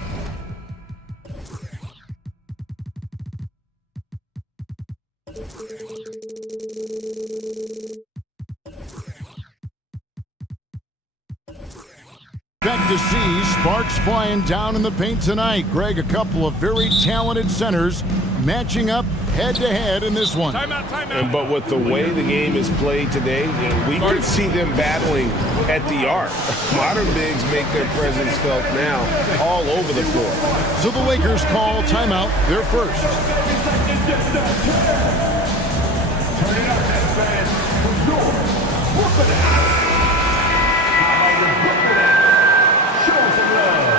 to see sparks flying down in the paint tonight. Greg, a couple of very talented centers matching up head-to-head in this one. But with the way the game is played today, we could see them battling at the arc. Modern bigs make their presence felt now all over the floor. So the Lakers call timeout, their first. Turn it up, fans. For sure. Brooklyn. How about the Brooklyn? Show some love.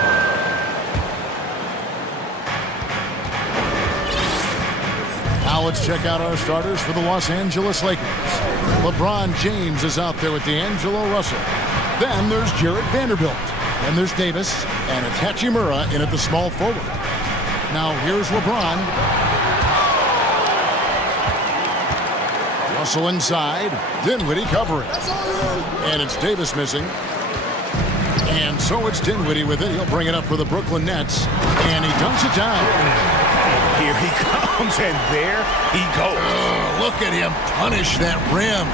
Now let's check out our starters for the Los Angeles Lakers. LeBron James is out there with D'Angelo Russell. Then there's Jarrett Vanderbilt. Then there's Davis, and it's Hachimura in at the small forward. Now here's LeBron. Russell inside. Dinwiddie covering. And it's Davis missing. And so it's Dinwiddie with it. He'll bring it up for the Brooklyn Nets. And he dunks it down. Here he comes, and there he goes. Look at him punish that rim.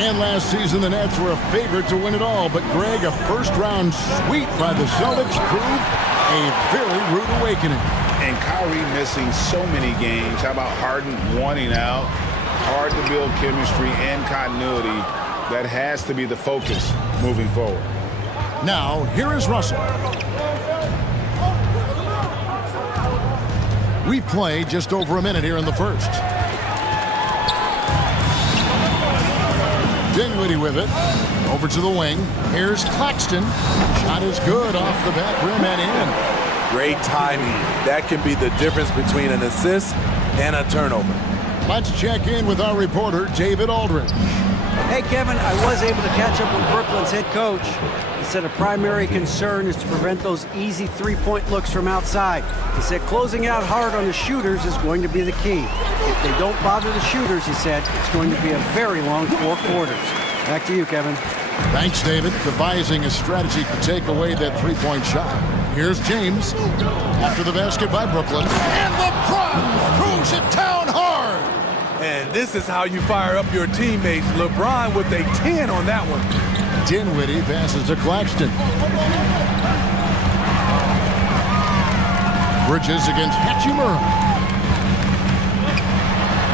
And last season, the Nets were a favorite to win it all. But Greg, a first-round sweep by the Celtics proved a very rude awakening. And Kyrie missing so many games. How about Harden wanting out? Hard to build chemistry and continuity. That has to be the focus moving forward. Now, here is Russell. We play just over a minute here in the first. Dinwiddie with it. Over to the wing. Here's Claxton. Shot is good off the back rim and in. Great timing. That can be the difference between an assist and a turnover. Let's check in with our reporter, David Aldridge. Hey, Kevin, I was able to catch up with Brooklyn's head coach. He said a primary concern is to prevent those easy three-point looks from outside. He said closing out hard on the shooters is going to be the key. If they don't bother the shooters, he said, it's going to be a very long 4 quarters. Back to you, Kevin. Thanks, David. Devising a strategy to take away that three-point shot. Here's James. After the basket by Brooklyn. And LeBron throws it down hard. And this is how you fire up your teammates. LeBron with a 10 on that one. Dinwiddie passes to Claxton. Bridges against Hachimura.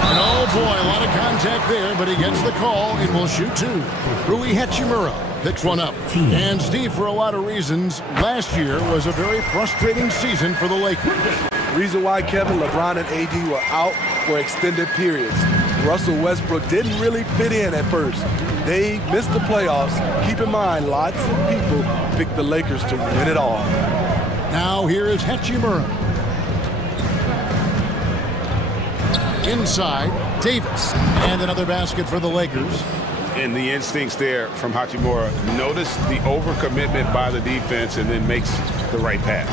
And oh boy, a lot of contact there, but he gets the call and will shoot 2. Rui Hachimura picks one up. And Steve, for a lot of reasons, last year was a very frustrating season for the Lakers. Reason why, Kevin, LeBron and AD were out for extended periods. Russell Westbrook didn't really fit in at first. They missed the playoffs. Keep in mind, lots of people picked the Lakers to win it all. Now here is Hachimura. Inside, Davis. And another basket for the Lakers. And the instincts there from Hachimura. Notice the overcommitment by the defense and then makes the right pass.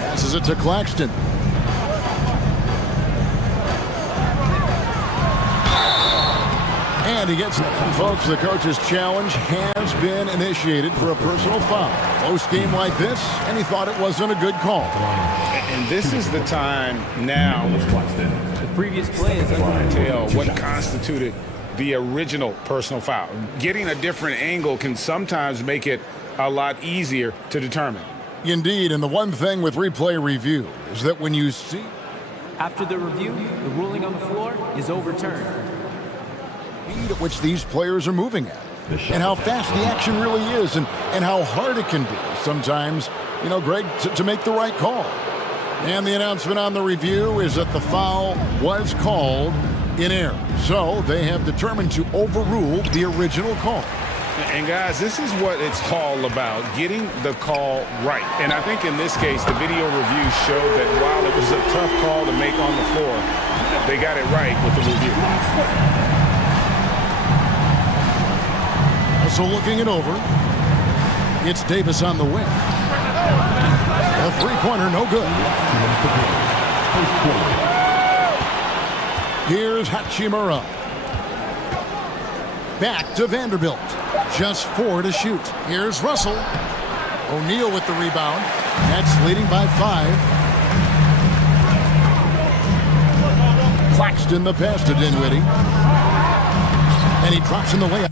Passes it to Claxton. And he gets, folks, the coach's challenge has been initiated for a personal foul. Close game like this, and he thought it wasn't a good call. And this is the time now The previous play is tell what constituted the original personal foul. Getting a different angle can sometimes make it a lot easier to determine. Indeed, and the one thing with replay review is that when you see... After the review, the ruling on the floor is overturned. ...at which these players are moving at, and how fast the action really is, and how hard it can be sometimes, you know, Greg, to make the right call. And the announcement on the review is that the foul was called in error. So they have determined to overrule the original call. And guys, this is what it's all about, getting the call right. And I think in this case, the video review showed that while it was a tough call to make on the floor, they got it right with the review. So looking it over, it's Davis on the wing. A three-pointer, no good. Here's Hachimura. Back to Vanderbilt. Just 4 to shoot. Here's Russell. O'Neal with the rebound. Nets leading by 5. Claxton the pass to Dinwiddie. And he drops in the layup.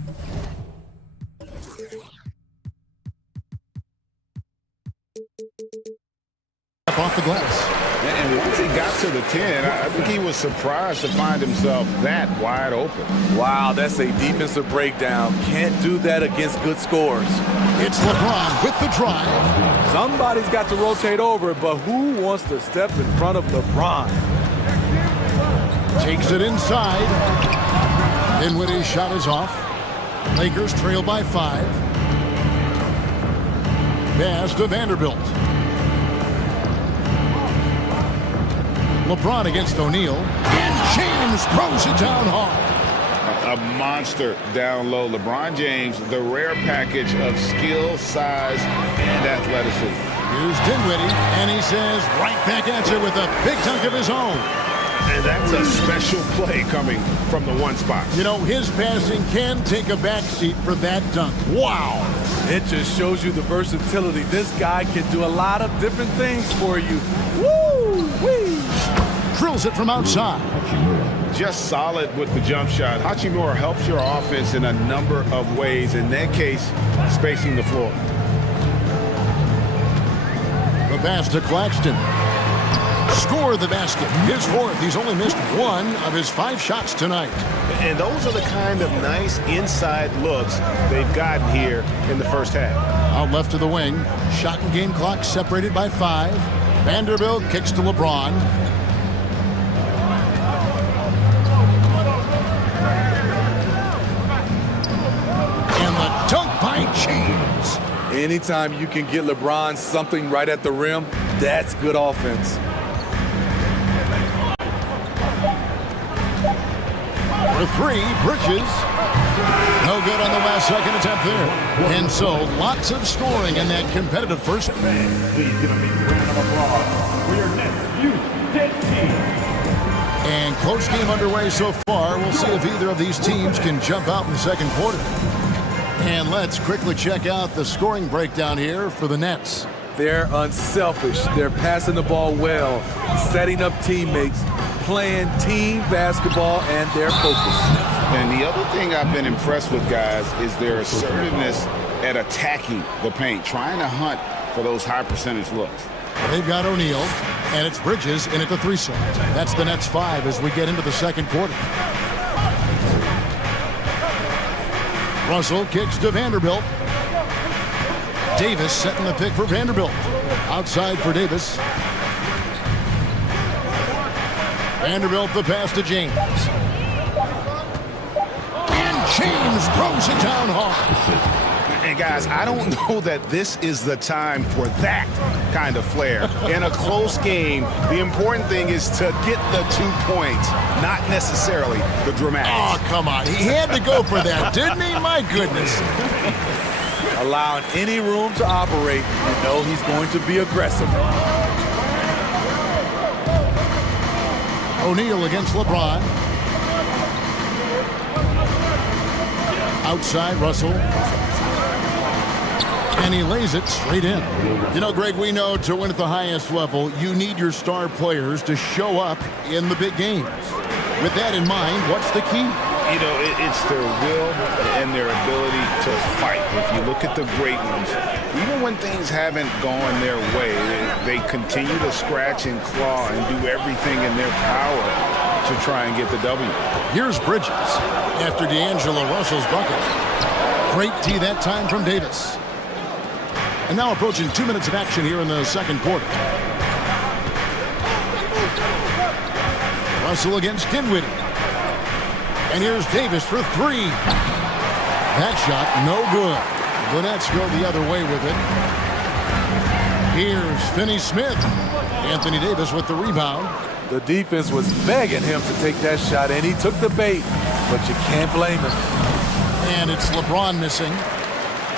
Off the glass. And once he got to the 10, I think he was surprised to find himself that wide open. Wow, that's a defensive breakdown. Can't do that against good scores. It's LeBron with the drive. Somebody's got to rotate over, but who wants to step in front of LeBron? Takes it inside. Dinwiddie's shot is off. Lakers trail by 5. Pass to Vanderbilt. LeBron against O'Neal. And James throws it down hard. A monster down low. LeBron James, the rare package of skill, size, and athleticism. Here's Dinwiddie, and he says right back at you with a big dunk of his own. And that's a special play coming from the one spot. You know, his passing can take a backseat for that dunk. Wow. It just shows you the versatility. This guy can do a lot of different things for you. Woo-wee. Drills it from outside. Just solid with the jump shot. Hachimura helps your offense in a number of ways. In that case, spacing the floor. The pass to Claxton. Score the basket. His 4th. He's only missed 1 of his 5 shots tonight. And those are the kind of nice inside looks they've gotten here in the first half. Out left to the wing. Shot and game clock separated by 5. Vanderbilt kicks to LeBron. And the dunk by James. Anytime you can get LeBron something right at the rim, that's good offense. For 3, Bridges. No good on the last second attempt there. And so, lots of scoring in that competitive first. Please give a big round of applause for your next youth 10 team. And close game underway so far. We'll see if either of these teams can jump out in the second quarter. And let's quickly check out the scoring breakdown here for the Nets. They're unselfish. They're passing the ball well, setting up teammates, playing team basketball, and their focus. And the other thing I've been impressed with, guys, is their assertiveness at attacking the paint, trying to hunt for those high percentage looks. They've got O'Neal, and it's Bridges in at the 3 slot. That's the Nets 5 as we get into the second quarter. Russell kicks to Vanderbilt. Davis setting the pick for Vanderbilt. Outside for Davis. Vanderbilt the pass to James. And James throws it down hard. And guys, I don't know that this is the time for that kind of flair. In a close game, the important thing is to get the 2 points, not necessarily the dramatics. Oh, come on. He had to go for that, didn't he? My goodness. Allowing any room to operate, you know he's going to be aggressive. O'Neal against LeBron. Outside, Russell. And he lays it straight in. You know, Greg, we know to win at the highest level, you need your star players to show up in the big games. With that in mind, what's the key? You know, it's their will and their ability to fight. If you look at the great ones, even when things haven't gone their way, they continue to scratch and claw and do everything in their power to try and get the W. Here's Bridges after D'Angelo Russell's bucket. Great D that time from Davis. And now approaching 2 minutes of action here in the second quarter. Russell against Dinwiddie. And here's Davis for 3. That shot, no good. The Nets go the other way with it. Here's Finney-Smith. Anthony Davis with the rebound. The defense was begging him to take that shot, and he took the bait, but you can't blame him. And it's LeBron missing.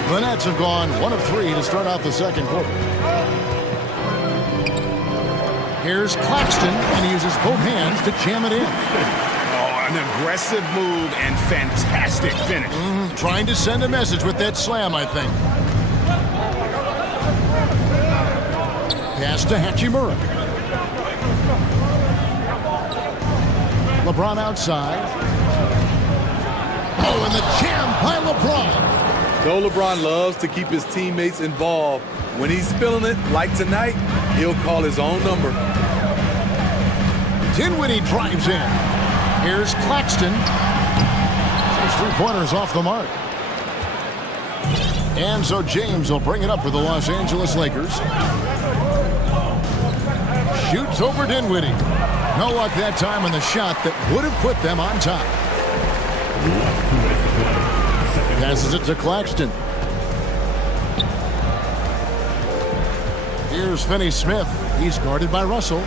The Nets have gone 1 of 3 to start out the second quarter. Here's Claxton, and he uses both hands to jam it in. An aggressive move and fantastic finish. Trying to send a message with that slam, I think. Pass to Hachimura. LeBron outside. Oh, and the jam by LeBron. Though LeBron loves to keep his teammates involved, when he's feeling it, like tonight, he'll call his own number. Dinwiddie drives in. Here's Claxton. His three-pointers off the mark. And so James will bring it up for the Los Angeles Lakers. Shoots over Dinwiddie. No luck that time on the shot that would have put them on top. Passes it to Claxton. Here's Finney-Smith. He's guarded by Russell.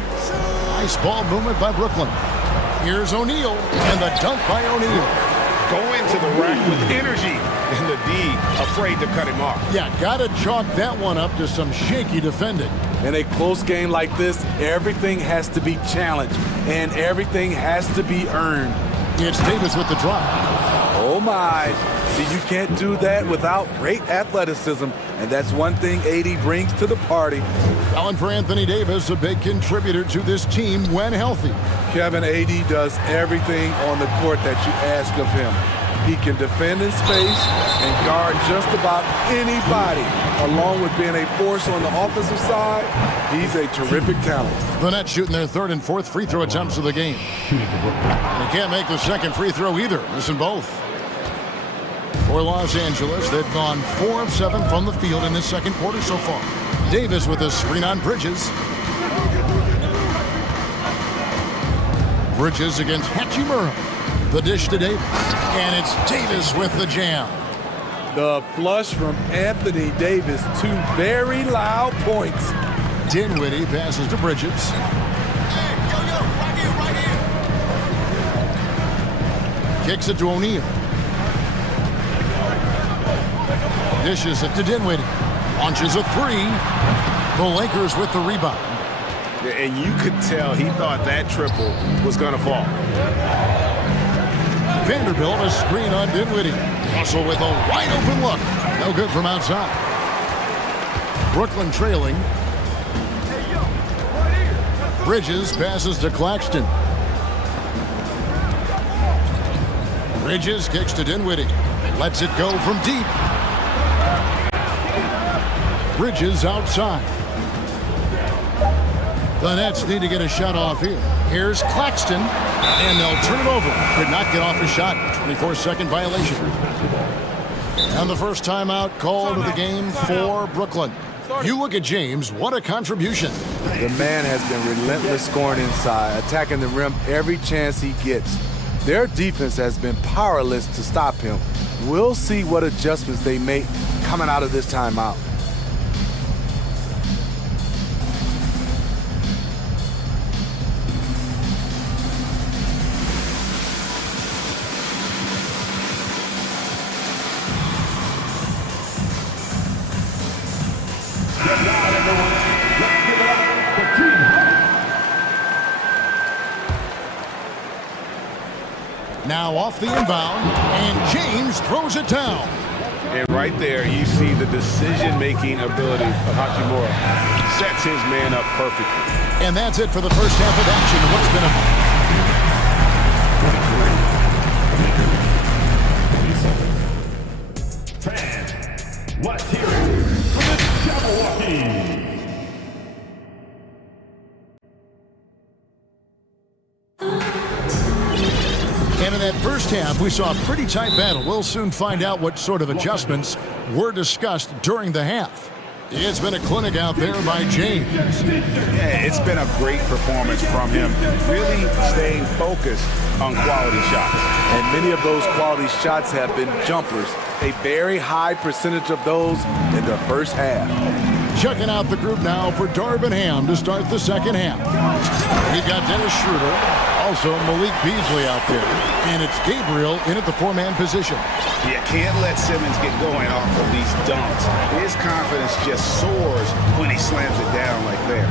Nice ball movement by Brooklyn. Here's O'Neal, and the dunk by O'Neal. Go into the rack with energy, and the D afraid to cut him off. Yeah, gotta chalk that one up to some shaky defending. In a close game like this, everything has to be challenged, and everything has to be earned. It's Davis with the drive. Oh my. See, you can't do that without great athleticism, and that's one thing AD brings to the party. Calling for Anthony Davis, a big contributor to this team when healthy. Kevin, AD does everything on the court that you ask of him. He can defend in space and guard just about anybody. Along with being a force on the offensive side, he's a terrific talent. The Nets shooting their third and fourth free throw attempts of the game. And he can't make the second free throw either, missing both. For Los Angeles, they've gone 4 of 7 from the field in this second quarter so far. Davis with a screen on Bridges. Bridges against Hachimura. The dish to Davis. And it's Davis with the jam. The flush from Anthony Davis. 2 very loud points. Dinwiddie passes to Bridges. Kicks it to O'Neal. Dishes it to Dinwiddie. Launches a 3. The Lakers with the rebound. And you could tell he thought that triple was going to fall. Vanderbilt a screen on Dinwiddie. Russell with a wide open look. No good from outside. Brooklyn trailing. Bridges passes to Claxton. Bridges kicks to Dinwiddie. Lets it go from deep. Bridges outside. The Nets need to get a shot off here. Here's Claxton, and they'll turn it over. Could not get off a shot. 24-second violation. And the first timeout called of the game for Brooklyn. You look at James, what a contribution. The man has been relentless scoring inside, attacking the rim every chance he gets. Their defense has been powerless to stop him. We'll see what adjustments they make coming out of this timeout. Now off the inbound, and James throws it down. And right there, you see the decision-making ability of Hachimura. Sets his man up perfectly. And that's it for the first half of action. What's been a... Fans, let's hear it for the Jabberwockies. And in that first half, we saw a pretty tight battle. We'll soon find out what sort of adjustments were discussed during the half. It's been a clinic out there by James. Yeah, it's been a great performance from him, really staying focused on quality shots. And many of those quality shots have been jumpers. A very high percentage of those in the first half. Checking out the group now for Darvin Ham to start the second half. We've got Dennis Schroeder, also Malik Beasley out there, and it's Gabriel in at the 4-man position. You can't let Simmons get going off of these dunks. His confidence just soars when he slams it down like that.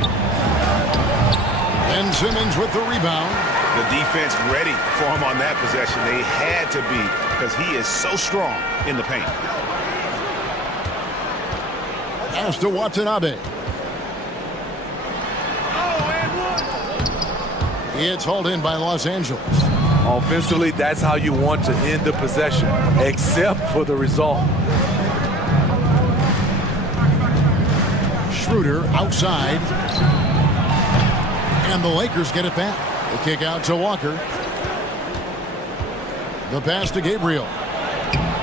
And Simmons with the rebound. The defense ready for him on that possession. They had to be, because he is so strong in the paint. Pass to Watanabe. It's hauled in by Los Angeles. Offensively, that's how you want to end the possession, except for the result. Schroeder outside. And the Lakers get it back. The kick out to Walker. The pass to Gabriel.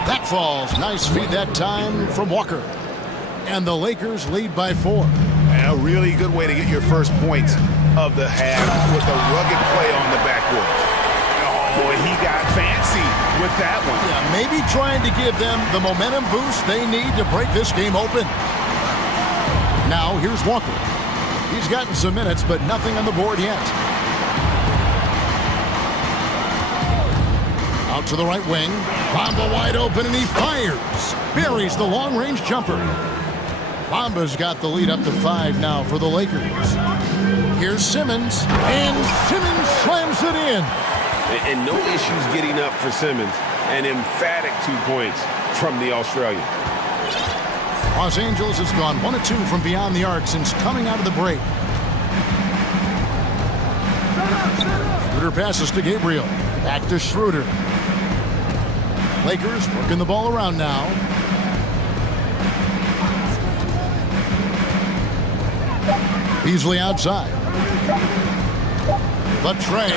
That falls. Nice feed that time from Walker. And the Lakers lead by 4. A really good way to get your first points of the half with a rugged play on the backboard. Oh, he got fancy with that one. Yeah, maybe trying to give them the momentum boost they need to break this game open. Now, here's Walker. He's gotten some minutes, but nothing on the board yet. Out to the right wing. Bamba wide open, and he fires. Buries the long-range jumper. Bamba's got the lead up to 5 now for the Lakers. Here's Simmons, and Simmons slams it in. And no issues getting up for Simmons. An emphatic 2 points from the Australian. Los Angeles has gone 1 of 2 from beyond the arc since coming out of the break. Schroeder passes to Gabriel. Back to Schroeder. Lakers working the ball around now. Beasley outside. The tray.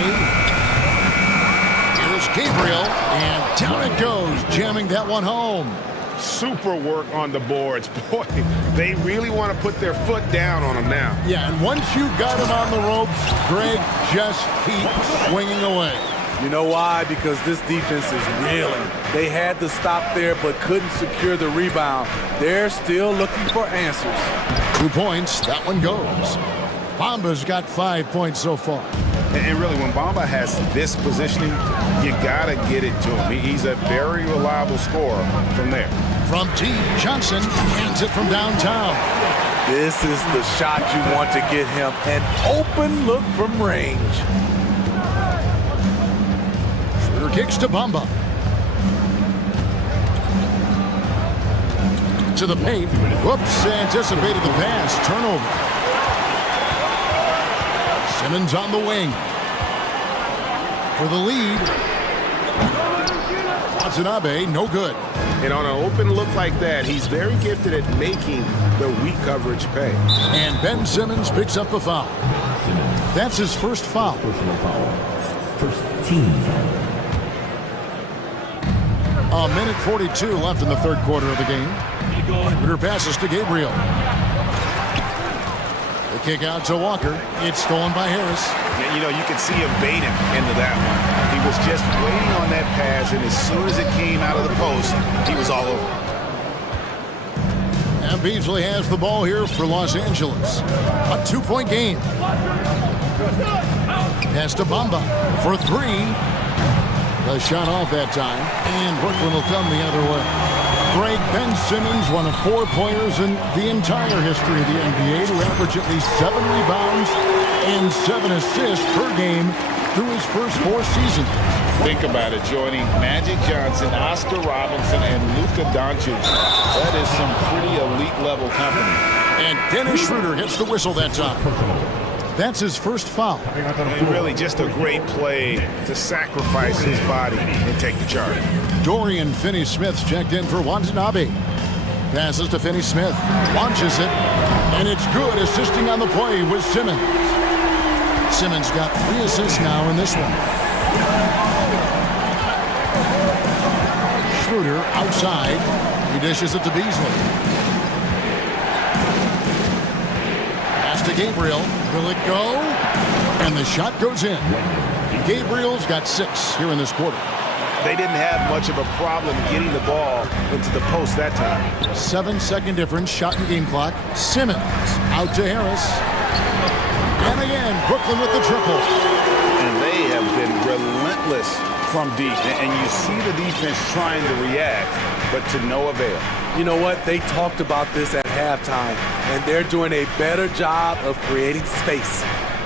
Here's Gabriel, and down it goes, jamming that one home. Super work on the boards. Boy, they really want to put their foot down on him now. Yeah, and once you've got him on the ropes, Greg just keeps swinging away. You know why? Because this defense is reeling. They had to stop there but couldn't secure the rebound. They're still looking for answers. 2 points, that one goes. Bamba's got 5 points so far. And really, when Bamba has this positioning, you got to get it to him. He's a very reliable scorer from there. From T. Johnson, hands it from downtown. This is the shot you want to get him. An open look from range. Schroeder kicks to Bamba. To the paint. Whoops, anticipated the pass. Turnover. Simmons on the wing. For the lead. Watanabe, no good. And on an open look like that, he's very gifted at making the weak coverage pay. And Ben Simmons picks up a foul. That's his first foul. Personal foul. First team foul. A minute 42 left in the third quarter of the game. Schroeder passes to Gabriel. The kick out to Walker. It's stolen by Harris. You know, you could see him bait him into that one. He was just waiting on that pass, and as soon as it came out of the post, he was all over. And Beasley has the ball here for Los Angeles. A 2-point game. Pass to Bamba for 3. The shot off that time, and Brooklyn will come the other way. Greg, Ben Simmons, one of 4 players in the entire history of the NBA to average at least 7 rebounds and 7 assists per game through his first 4 seasons. Think about it, joining Magic Johnson, Oscar Robertson, and Luka Doncic. That is some pretty elite level company. And Dennis Schroeder gets the whistle that time. That's his first foul. And really just a great play to sacrifice his body and take the charge. Dorian Finney-Smith's checked in for Watanabe. Passes to Finney-Smith. Launches it. And it's good, assisting on the play with Simmons. Simmons got 3 assists now in this one. Schroeder outside. He dishes it to Beasley. Pass to Gabriel. Will it go? And the shot goes in. Gabriel's got 6 here in this quarter. They didn't have much of a problem getting the ball into the post that time. 7-second difference, shot and game clock. Simmons out to Harris. And again, Brooklyn with the triple. And they have been relentless from deep. And you see the defense trying to react, but to no avail. You know what? They talked about this at halftime, and they're doing a better job of creating space.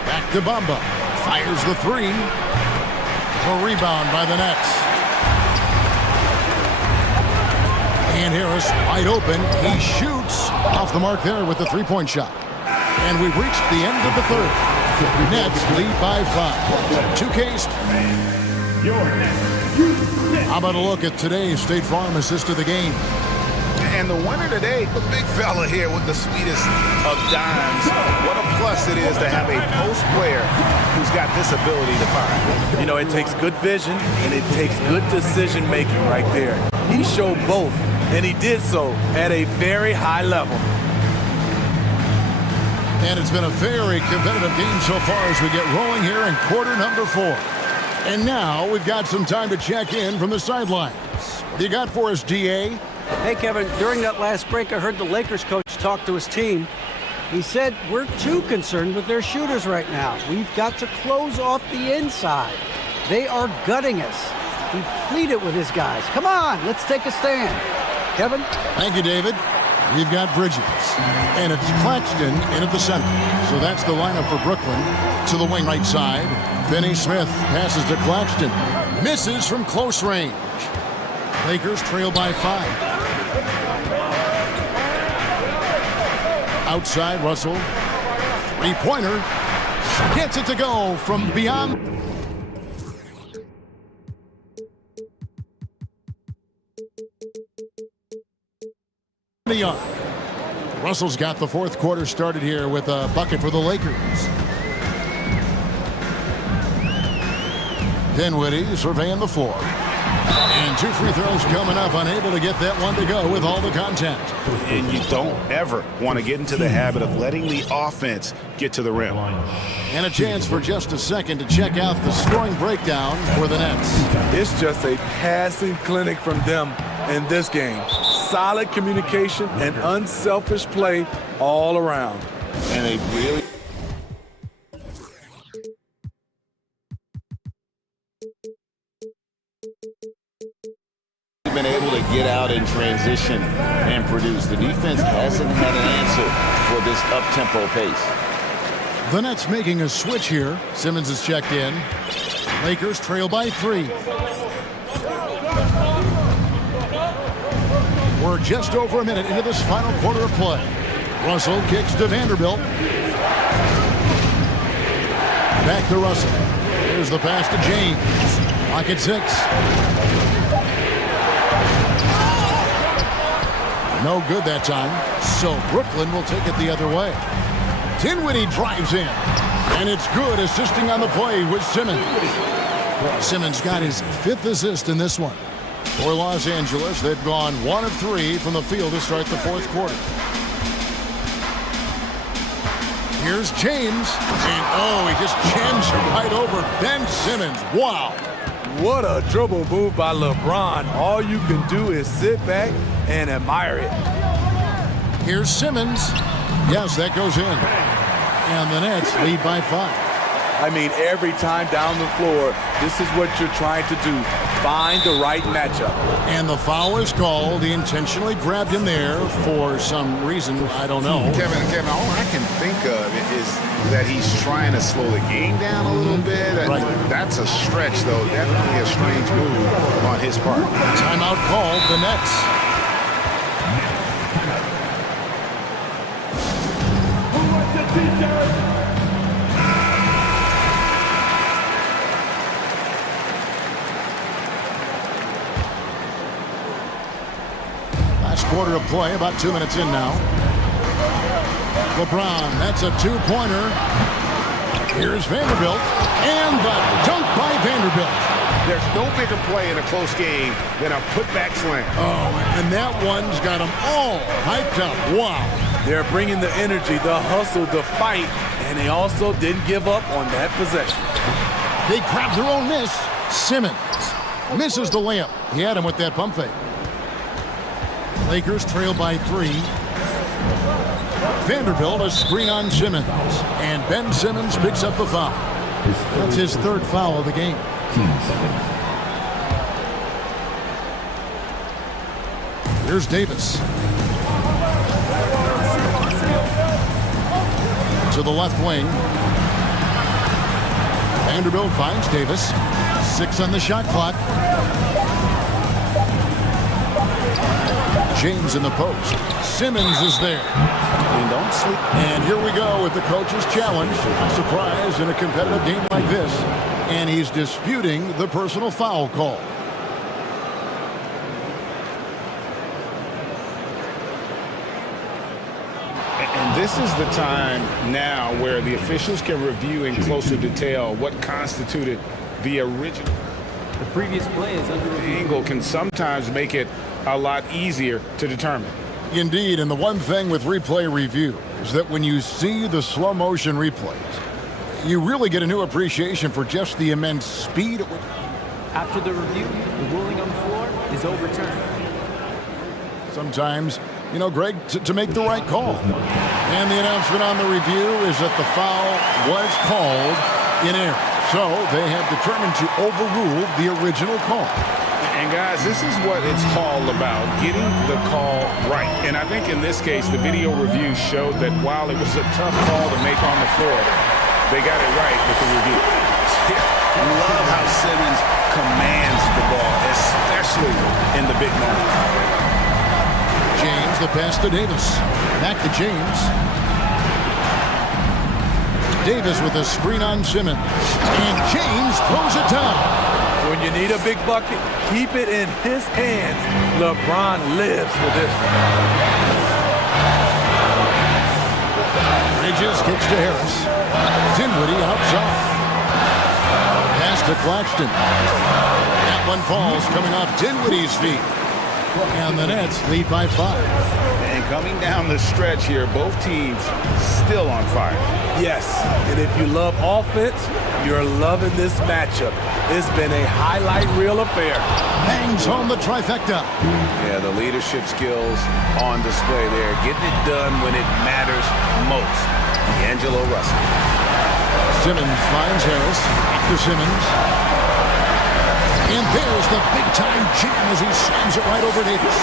Back to Bamba. Fires the 3. A rebound by the Nets. And Harris wide open. He shoots off the mark there with the 3-point shot. And we've reached the end of the third. Nets lead by 5. 2K. How about a look at today's State Farm assist of the game? And the winner today, the big fella here with the sweetest of dimes. What a plus it is to have a post player who's got this ability to find. You know, it takes good vision and it takes good decision making right there. He showed both, and he did so at a very high level. And it's been a very competitive game so far as we get rolling here in quarter number 4. And now we've got some time to check in from the sidelines. What do you got for us, DA? Hey, Kevin, during that last break, I heard the Lakers coach talk to his team. He said, we're too concerned with their shooters right now. We've got to close off the inside. They are gutting us. He pleaded with his guys. Come on, let's take a stand. Kevin? Thank you, David. We've got Bridges. And it's Claxton in at the center. So that's the lineup for Brooklyn. To the wing right side. Finney Smith passes to Claxton. Misses from close range. Lakers trail by 5. Outside, Russell. Three-pointer. Gets it to go from beyond. The arc. Russell's got the fourth quarter started here with a bucket for the Lakers. Dinwiddie surveying the floor. And 2 free throws coming up, unable to get that one to go with all the contact. And you don't ever want to get into the habit of letting the offense get to the rim. And a chance for just a second to check out the scoring breakdown for the Nets. It's just a passing clinic from them in this game. Solid communication and unselfish play all around. And they really been able to get out in transition and produce. The defense hasn't had an answer for this up-tempo pace. The Nets making a switch here. Simmons is checked in. Lakers trail by 3. We're just over a minute into this final quarter of play. Russell kicks to Vanderbilt. Back to Russell. Here's the pass to James. Lock at 6. No good that time, so Brooklyn will take it the other way. Dinwiddie drives in, and it's good, assisting on the play with Simmons. Simmons got his 5th assist in this one. For Los Angeles, they've gone 1 of 3 from the field to start the fourth quarter. Here's James, and he just jams it right over Ben Simmons. Wow. What a dribble move by LeBron. All you can do is sit back and admire it. Here's Simmons. Yes, that goes in. And the Nets lead by 5. I mean, every time down the floor, this is what you're trying to do. Find the right matchup. And the foul is called. He intentionally grabbed him there for some reason. I don't know. Kevin, all I can think of is that he's trying to slow the game down a little bit. Right. That's a stretch, though. Definitely a strange move on his part. Timeout called. The Nets. Last quarter of play, about 2 minutes in now. LeBron, that's a 2-pointer. Here's Vanderbilt, and the dunk by Vanderbilt. There's no bigger play in a close game than a putback slam. Oh, and that one's got them all hyped up. Wow. They're bringing the energy, the hustle, the fight, and they also didn't give up on that possession. They grabbed their own miss. Simmons misses the layup. He had him with that pump fake. Lakers trail by 3. Vanderbilt a screen on Simmons, and Ben Simmons picks up the foul. That's his 3rd foul of the game. Here's Davis. To the left wing. Vanderbilt finds Davis. 6 on the shot clock. James in the post. Simmons is there. And don't sleep. And here we go with the coach's challenge. A surprise in a competitive game like this. And he's disputing the personal foul call. And this is the time now where the officials can review in closer detail what constituted the original. The previous play is under review. Angle can sometimes make it a lot easier to determine. Indeed, and the one thing with replay review is that when you see the slow motion replays, you really get a new appreciation for just the immense speed at which... After the review, the ruling on the floor is overturned. Sometimes, you know, Greg, to make the right call. And the announcement on the review is that the foul was called in error. So they have determined to overrule the original call. And guys, this is what it's all about, getting the call right. And I think in this case, the video review showed that while it was a tough call to make on the floor, they got it right with the review. Love how Simmons commands the ball, especially in the big moments. James, the pass to Davis. Back to James. Davis with a screen on Simmons. And James throws it down. When you need a big bucket, keep it in his hands. LeBron lives for this one. Bridges kicks to Harris. Dinwiddie outside. Pass to Claxton. That one falls coming off Dinwiddie's feet. And the Nets lead by 5. And coming down the stretch here, both teams still on fire. Yes, and if you love offense, you're loving this matchup. It's been a highlight reel affair. Bangs home the trifecta. Yeah, the leadership skills on display there. Getting it done when it matters most. D'Angelo Russell. Simmons finds Harris. Back to Simmons. And there's the big-time jam as he slams it right over Davis.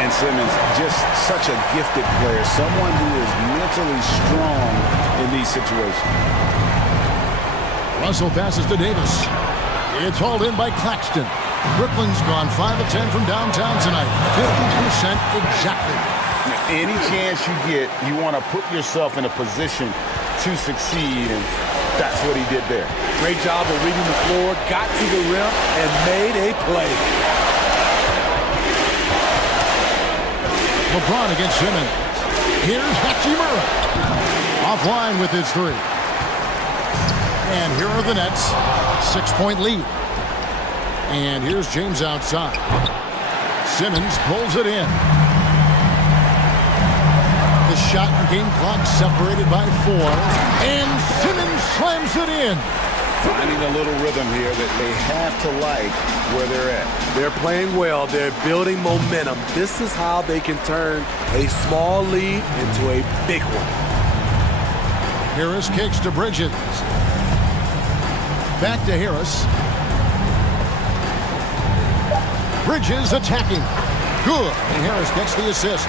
And Simmons, just such a gifted player. Someone who is mentally strong in these situations. Russell passes to Davis. It's hauled in by Claxton. Brooklyn's gone 5 of 10 from downtown tonight. 50% exactly. Any chance you get, you want to put yourself in a position to succeed, and that's what he did there. Great job of reading the floor, got to the rim, and made a play. LeBron against Simmons. Here's Hachimura. Offline with his 3. And here are the Nets. 6-point lead. And here's James outside. Simmons pulls it in. The shot and game clock separated by 4. And Simmons slams it in. Finding a little rhythm here that they have to like where they're at. They're playing well. They're building momentum. This is how they can turn a small lead into a big one. Harris kicks to Bridges. Back to Harris. Bridges attacking. Good. And Harris gets the assist.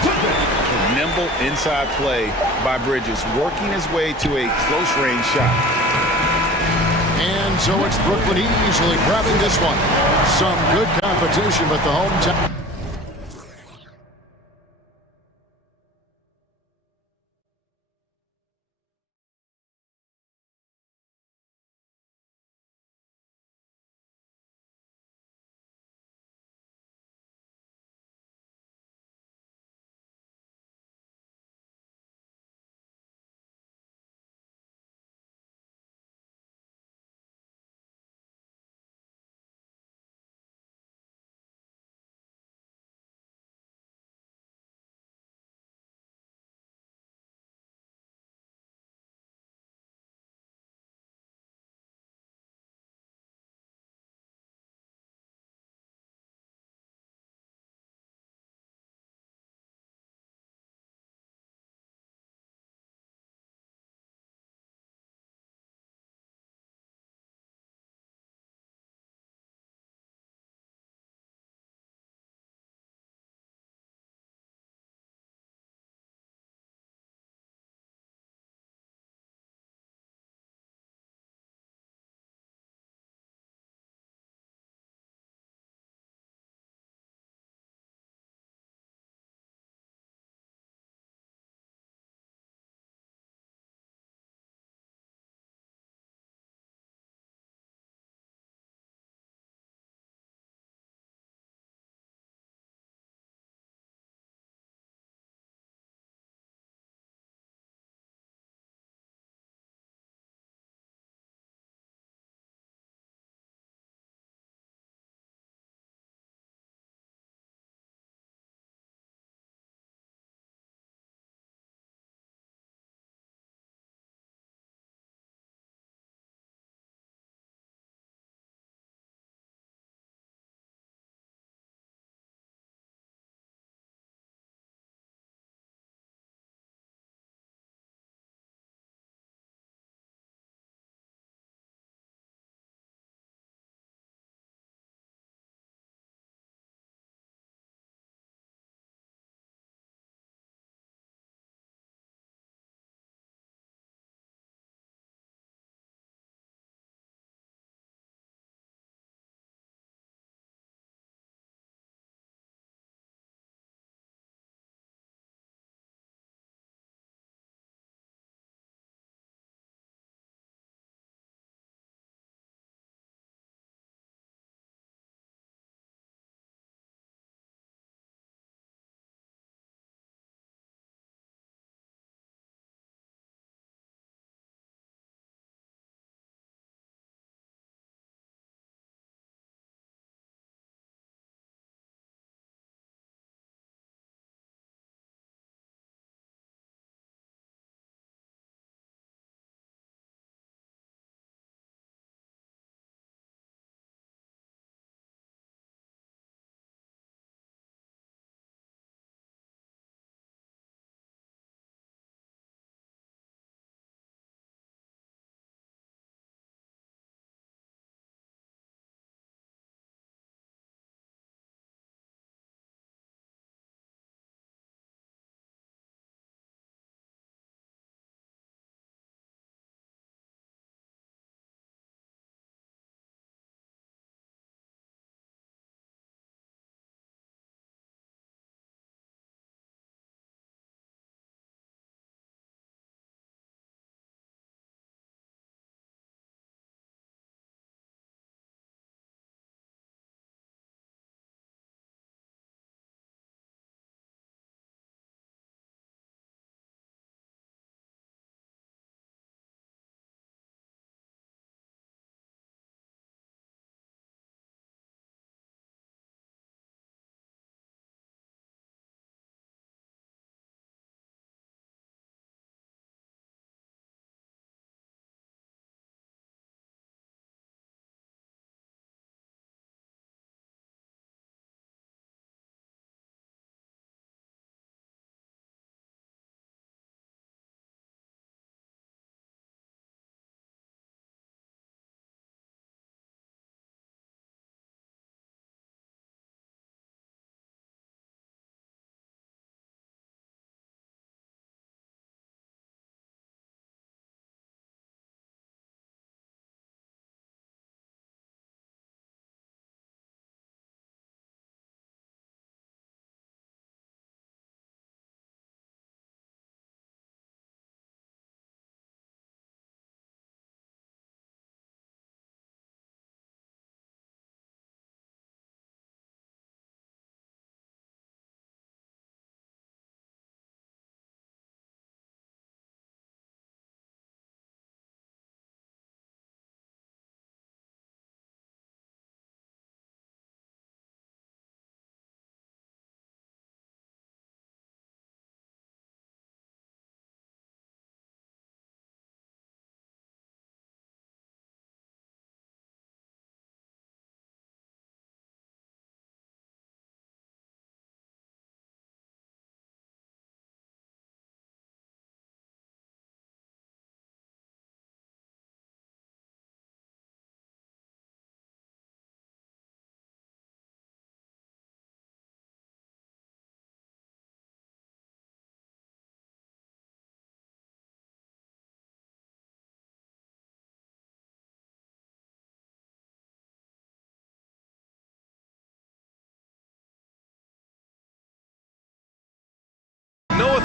Nimble inside play by Bridges, working his way to a close-range shot. And so it's Brooklyn easily grabbing this one. Some good competition, but the hometown...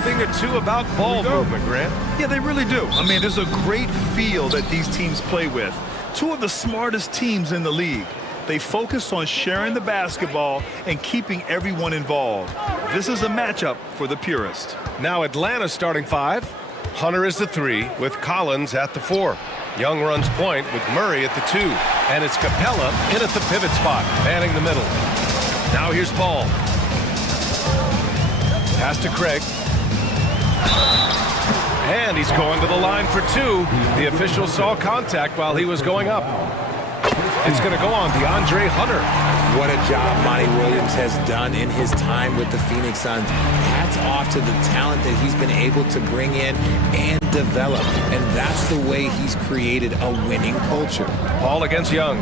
thing or two about ball movement, Grant. Yeah, they really do. I mean, there's a great feel that these teams play with. Two of the smartest teams in the league. They focus on sharing the basketball and keeping everyone involved. This is a matchup for the purist. Now Atlanta's starting five. Hunter is the 3 with Collins at the 4. Young runs point with Murray at the 2. And it's Capella in at the pivot spot, manning the middle. Now here's Paul. Pass to Craig. And he's going to the line for 2. The official saw contact while he was going up. It's going to go on DeAndre Hunter. What a job Monty Williams has done in his time with the Phoenix Suns. Hats off to the talent that he's been able to bring in and develop. And that's the way he's created a winning culture. Paul against Young.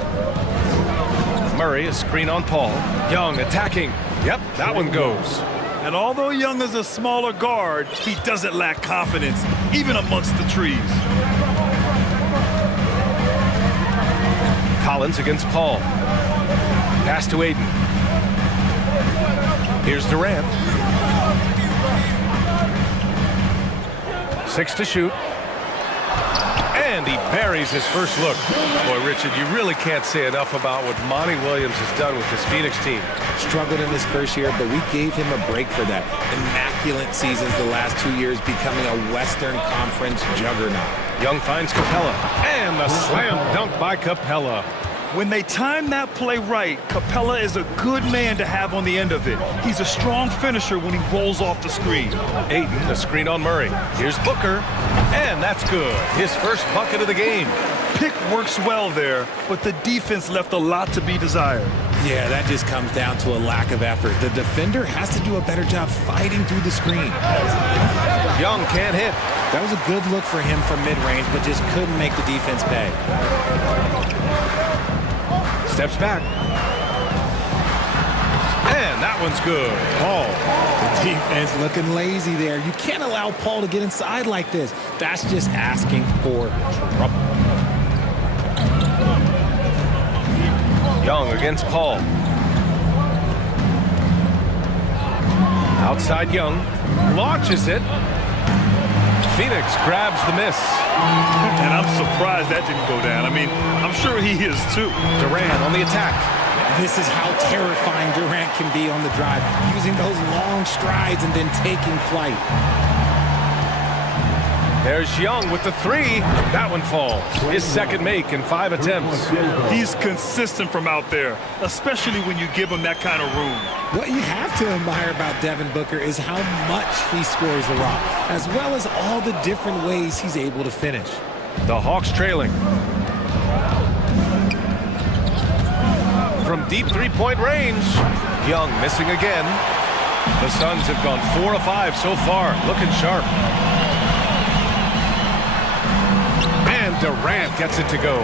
Murray, a screen on Paul. Young attacking. Yep, that one goes. And although Young is a smaller guard, he doesn't lack confidence, even amongst the trees. Collins against Paul. Pass to Aiden. Here's Durant. 6 to shoot. And he buries his first look. Boy, Richard, you really can't say enough about what Monty Williams has done with this Phoenix team. Struggled in his first year, but we gave him a break for that. Immaculate seasons the last 2 years, becoming a Western Conference juggernaut. Young finds Capella. And the slam dunk by Capella. When they time that play right, Capella is a good man to have on the end of it. He's a strong finisher when he rolls off the screen. Aiden, a screen on Murray. Here's Booker. And that's good. His first bucket of the game. Pick works well there, but the defense left a lot to be desired. Yeah, that just comes down to a lack of effort. The defender has to do a better job fighting through the screen. Young can't hit. That was a good look for him from mid-range, but just couldn't make the defense pay. Steps back. And that one's good. Paul. The defense looking lazy there. You can't allow Paul to get inside like this. That's just asking for trouble. Young against Paul. Outside Young. Launches it. Phoenix grabs the miss. And I'm surprised that didn't go down. I mean, I'm sure he is too. Durant on the attack. This is how terrifying Durant can be on the drive, using those long strides and then taking flight. There's Young with the 3. That one falls. His second make in 5 attempts. He's consistent from out there, especially when you give him that kind of room. What you have to admire about Devin Booker is how much he scores the rock, as well as all the different ways he's able to finish. The Hawks trailing. From deep three-point range, Young missing again. The Suns have gone 4 of 5 so far, looking sharp. And Durant gets it to go.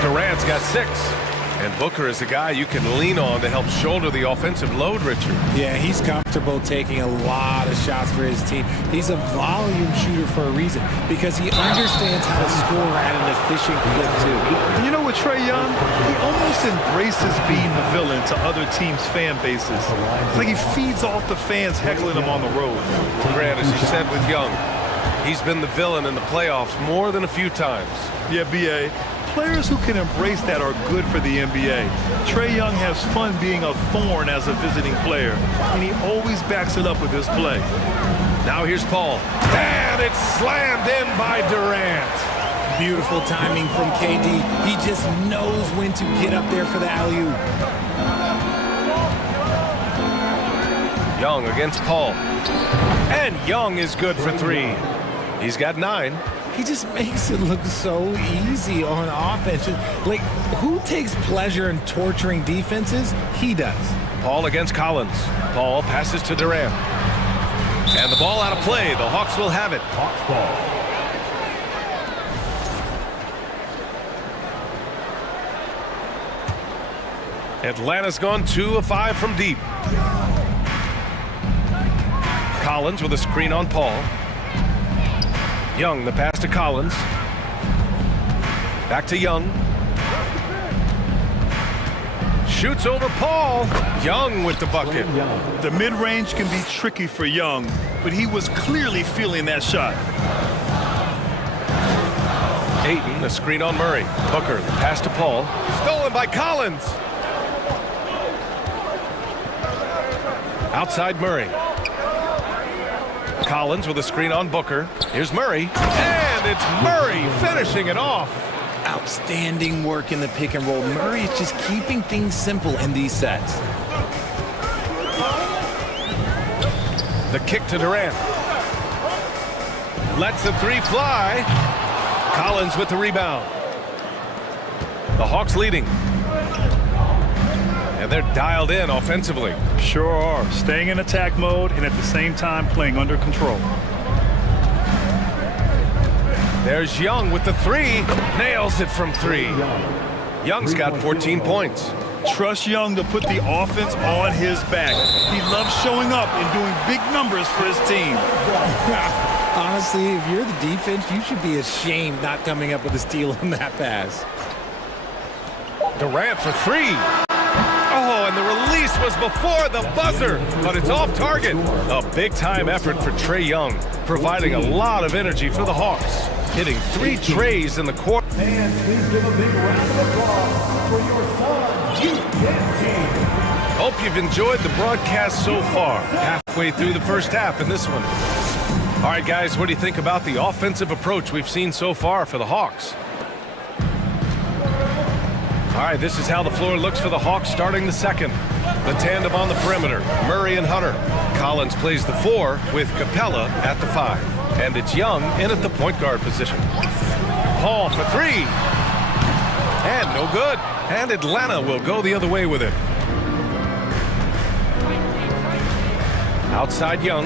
Durant's got 6. And Booker is a guy you can lean on to help shoulder the offensive load, Richard. Yeah, he's comfortable taking a lot of shots for his team. He's a volume shooter for a reason, because he understands how to score at an efficient clip, too. You know what, Trae Young? He almost embraces being the villain to other teams' fan bases. It's like he feeds off the fans heckling him on the road. Grant, as you said with Young, he's been the villain in the playoffs more than a few times. Yeah, B.A. Players who can embrace that are good for the NBA. Trae Young has fun being a thorn as a visiting player, and he always backs it up with his play. Now here's Paul. And it's slammed in by Durant. Beautiful timing from KD. He just knows when to get up there for the alley-oop. Young against Paul. And Young is good for 3. He's got 9. He just makes it look so easy on offense. Like, who takes pleasure in torturing defenses? He does. Paul against Collins. Paul passes to Durant. And the ball out of play. The Hawks will have it. Hawks ball. Atlanta's gone 2 of 5 from deep. Collins with a screen on Paul. Young, the pass to Collins. Back to Young. shoots over Paul. Young with the bucket. The mid-range can be tricky for Young, but he was clearly feeling that shot. Ayton, a screen on Murray. Booker, the pass to Paul. Stolen by Collins. Outside Murray. Collins with a screen on Booker. Here's Murray. And it's Murray finishing it off. Outstanding work in the pick and roll. Murray is just keeping things simple in these sets. The kick to Durant. Lets the three fly. Collins with the rebound. The Hawks leading. And they're dialed in offensively. Sure are. Staying in attack mode and at the same time playing under control. There's Young with the three. Nails it from three. Young's got 14 points. Trust Young to put the offense on his back. He loves showing up and doing big numbers for his team. Honestly, if you're the defense, you should be ashamed not coming up with a steal on that pass. Durant for three. Oh, and the release was before the buzzer, but it's off target. A big-time effort for Trae Young, providing a lot of energy for the Hawks. Hitting 3 trays in the court. And please give a big round of applause for your son, team. Hope you've enjoyed the broadcast so far. Halfway through the first half in this one. All right, guys, what do you think about the offensive approach we've seen so far for the Hawks? All right, this is how the floor looks for the Hawks starting the second. The tandem on the perimeter, Murray and Hunter. Collins plays the 4 with Capella at the 5. And it's Young in at the point guard position. Paul for 3. And no good. And Atlanta will go the other way with it. Outside Young.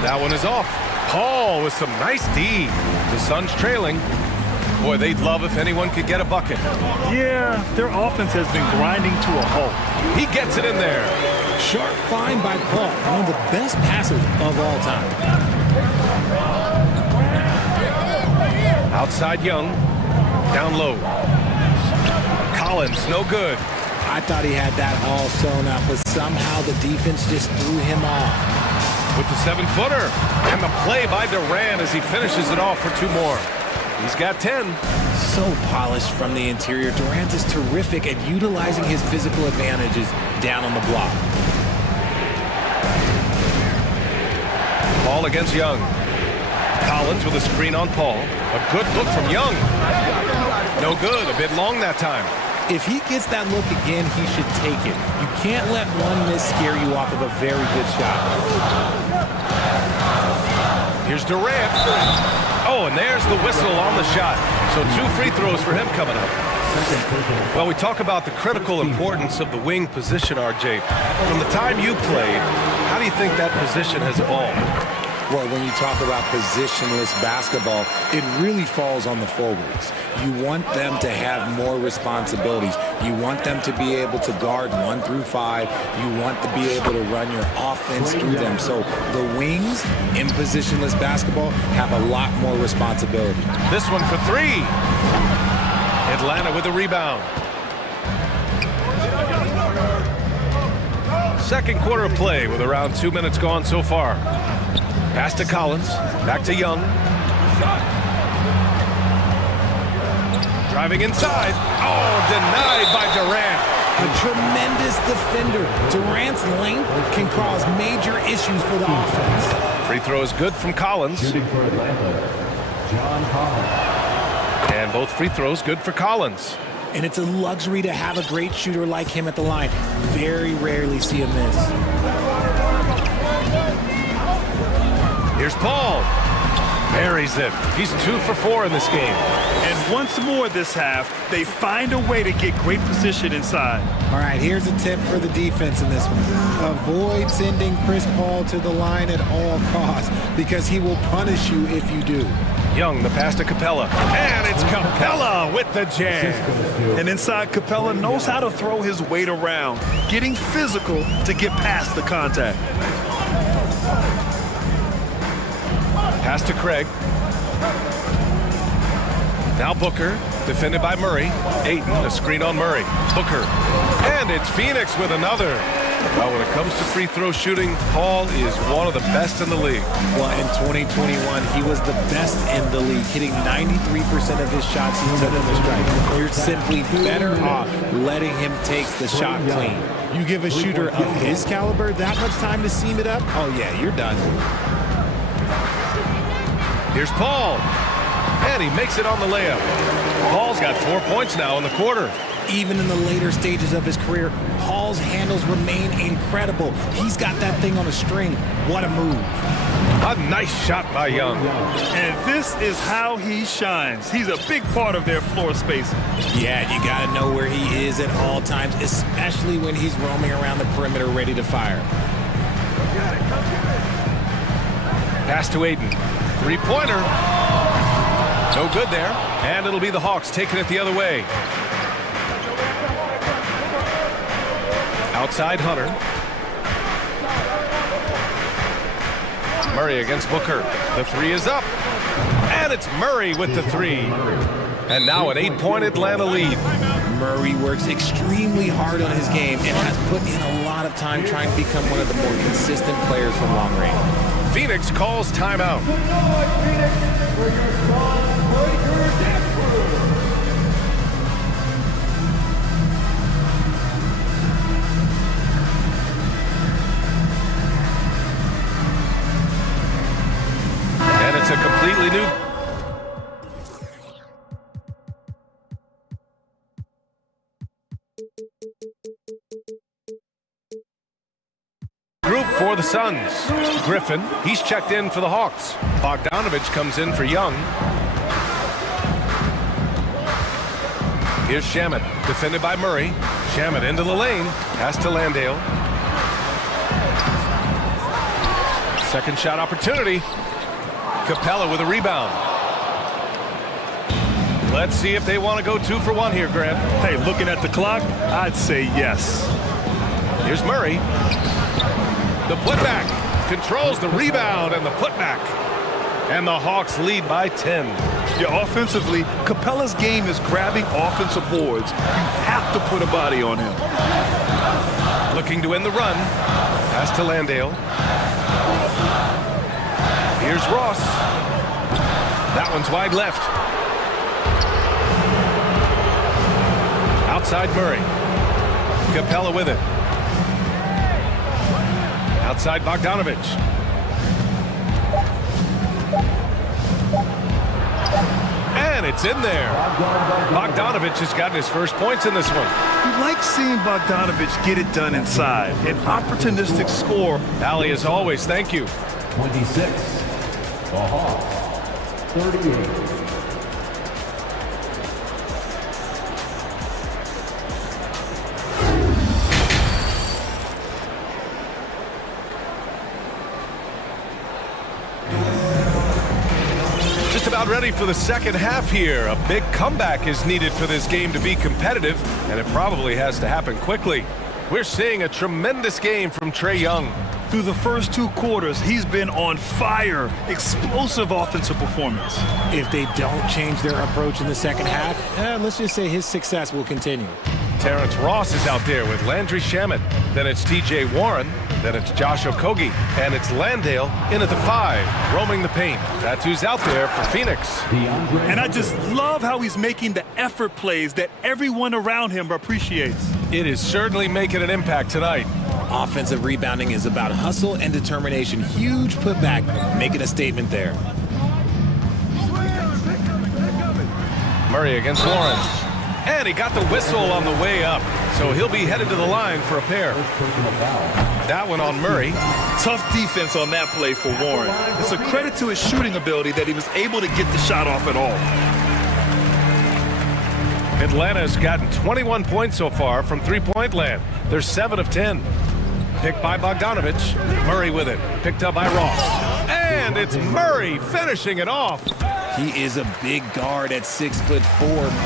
That one is off. Paul with some nice D. The Suns trailing. Boy, they'd love if anyone could get a bucket. Yeah, their offense has been grinding to a halt. He gets it in there. Sharp find by Paul, one of the best passes of all time. Outside Young. Down low. Collins, no good. I thought he had that all sewn up, but somehow the defense just threw him off. With the 7-footer. And the play by Durant as he finishes it off for 2 more. He's got 10. So polished from the interior. Durant is terrific at utilizing his physical advantages down on the block. Paul against Young. Collins with a screen on Paul. A good look from Young. No good. A bit long that time. If he gets that look again, he should take it. You can't let one miss scare you off of a very good shot. Here's Durant. Oh, and there's the whistle on the shot. So 2 free throws for him coming up. Well, we talk about the critical importance of the wing position, RJ. From the time you played, how do you think that position has evolved? Well, when you talk about positionless basketball, it really falls on the forwards. You want them to have more responsibilities. You want them to be able to guard 1 through 5. You want to be able to run your offense through them. So the wings in positionless basketball have a lot more responsibility. This one for 3. Atlanta with the rebound. Second quarter of play with around 2 minutes gone so far. Pass to Collins, back to Young. Driving inside. Oh, denied by Durant. A tremendous defender. Durant's length can cause major issues for the offense. Free throw is good from Collins. Shooting for Atlanta, John Collins. And both free throws good for Collins. And it's a luxury to have a great shooter like him at the line. Very rarely see a miss. Here's Paul. Buries it. He's 2 for 4 in this game. And once more this half, they find a way to get great position inside. All right, here's a tip for the defense in this one. Avoid sending Chris Paul to the line at all costs because he will punish you if you do. Young, the pass to Capella. And it's Capella with the jam. And inside, Capella knows how to throw his weight around, getting physical to get past the contact. Pass to Craig. Now Booker, defended by Murray. Ayton, a screen on Murray. Booker, and it's Phoenix with another. Well, when it comes to free throw shooting, Paul is one of the best in the league. Well, in 2021, he was the best in the league, hitting 93% of his shots he took from the stripe. You're simply better off letting him take the shot clean. You give a shooter of his caliber that much time to seam it up, oh yeah, you're done. Here's Paul, and he makes it on the layup. Paul's got 4 points now in the quarter. Even in the later stages of his career, Paul's handles remain incredible. He's got that thing on a string. What a move. A nice shot by Young. And this is how he shines. He's a big part of their floor spacing. Yeah, you got to know where he is at all times, especially when he's roaming around the perimeter ready to fire. Pass to Ayton. Three-pointer. No good there. And it'll be the Hawks taking it the other way. Outside Hunter. Murray against Booker. The three is up. And it's Murray with the three. And now an 8-point Atlanta lead. Murray works extremely hard on his game and has put in a lot of time trying to become one of the more consistent players from long range. Phoenix calls timeout. And it's a completely new group for the Suns. Griffin, he's checked in for the Hawks. Bogdanovich comes in for Young. Here's Shamet, defended by Murray. Shamet into the lane, pass to Landale. Second shot opportunity. Capella with a rebound. Let's see if they want to go 2 for 1 here, Grant. Hey, looking at the clock, I'd say yes. Here's Murray. The putback controls the rebound and the putback. And the Hawks lead by 10. Yeah, offensively, Capella's game is grabbing offensive boards. You have to put a body on him. Looking to end the run. Pass to Landale. Here's Ross. That one's wide left. Outside Murray. Capella with it. Outside Bogdanovich. And it's in there. Bogdanovich has gotten his first points in this one. You like seeing Bogdanovich get it done inside. An opportunistic score. Allie, as always, thank you. 26. The Hawks. 38. About ready for the second half here. A big comeback is needed for this game to be competitive, and it probably has to happen quickly. We're seeing a tremendous game from Trae Young. Through the first 2 quarters, he's been on fire. Explosive offensive performance. If they don't change their approach in the second half, let's just say his success will continue. Terrence Ross is out there with Landry Shamet. Then it's T.J. Warren. Then it's Josh Okogie. And it's Landale in at the 5, roaming the paint. That's who's out there for Phoenix. And I just love how he's making the effort plays that everyone around him appreciates. It is certainly making an impact tonight. Offensive rebounding is about hustle and determination. Huge putback, making a statement there. Murray against Warren. And he got the whistle on the way up, so he'll be headed to the line for a pair. That one on Murray. Tough defense on that play for Warren. It's a credit to his shooting ability that he was able to get the shot off at all. Atlanta's gotten 21 points so far from three-point land. They're 7 of 10. Picked by Bogdanovich. Murray with it. Picked up by Ross. And it's Murray finishing it off. He is a big guard at 6'4".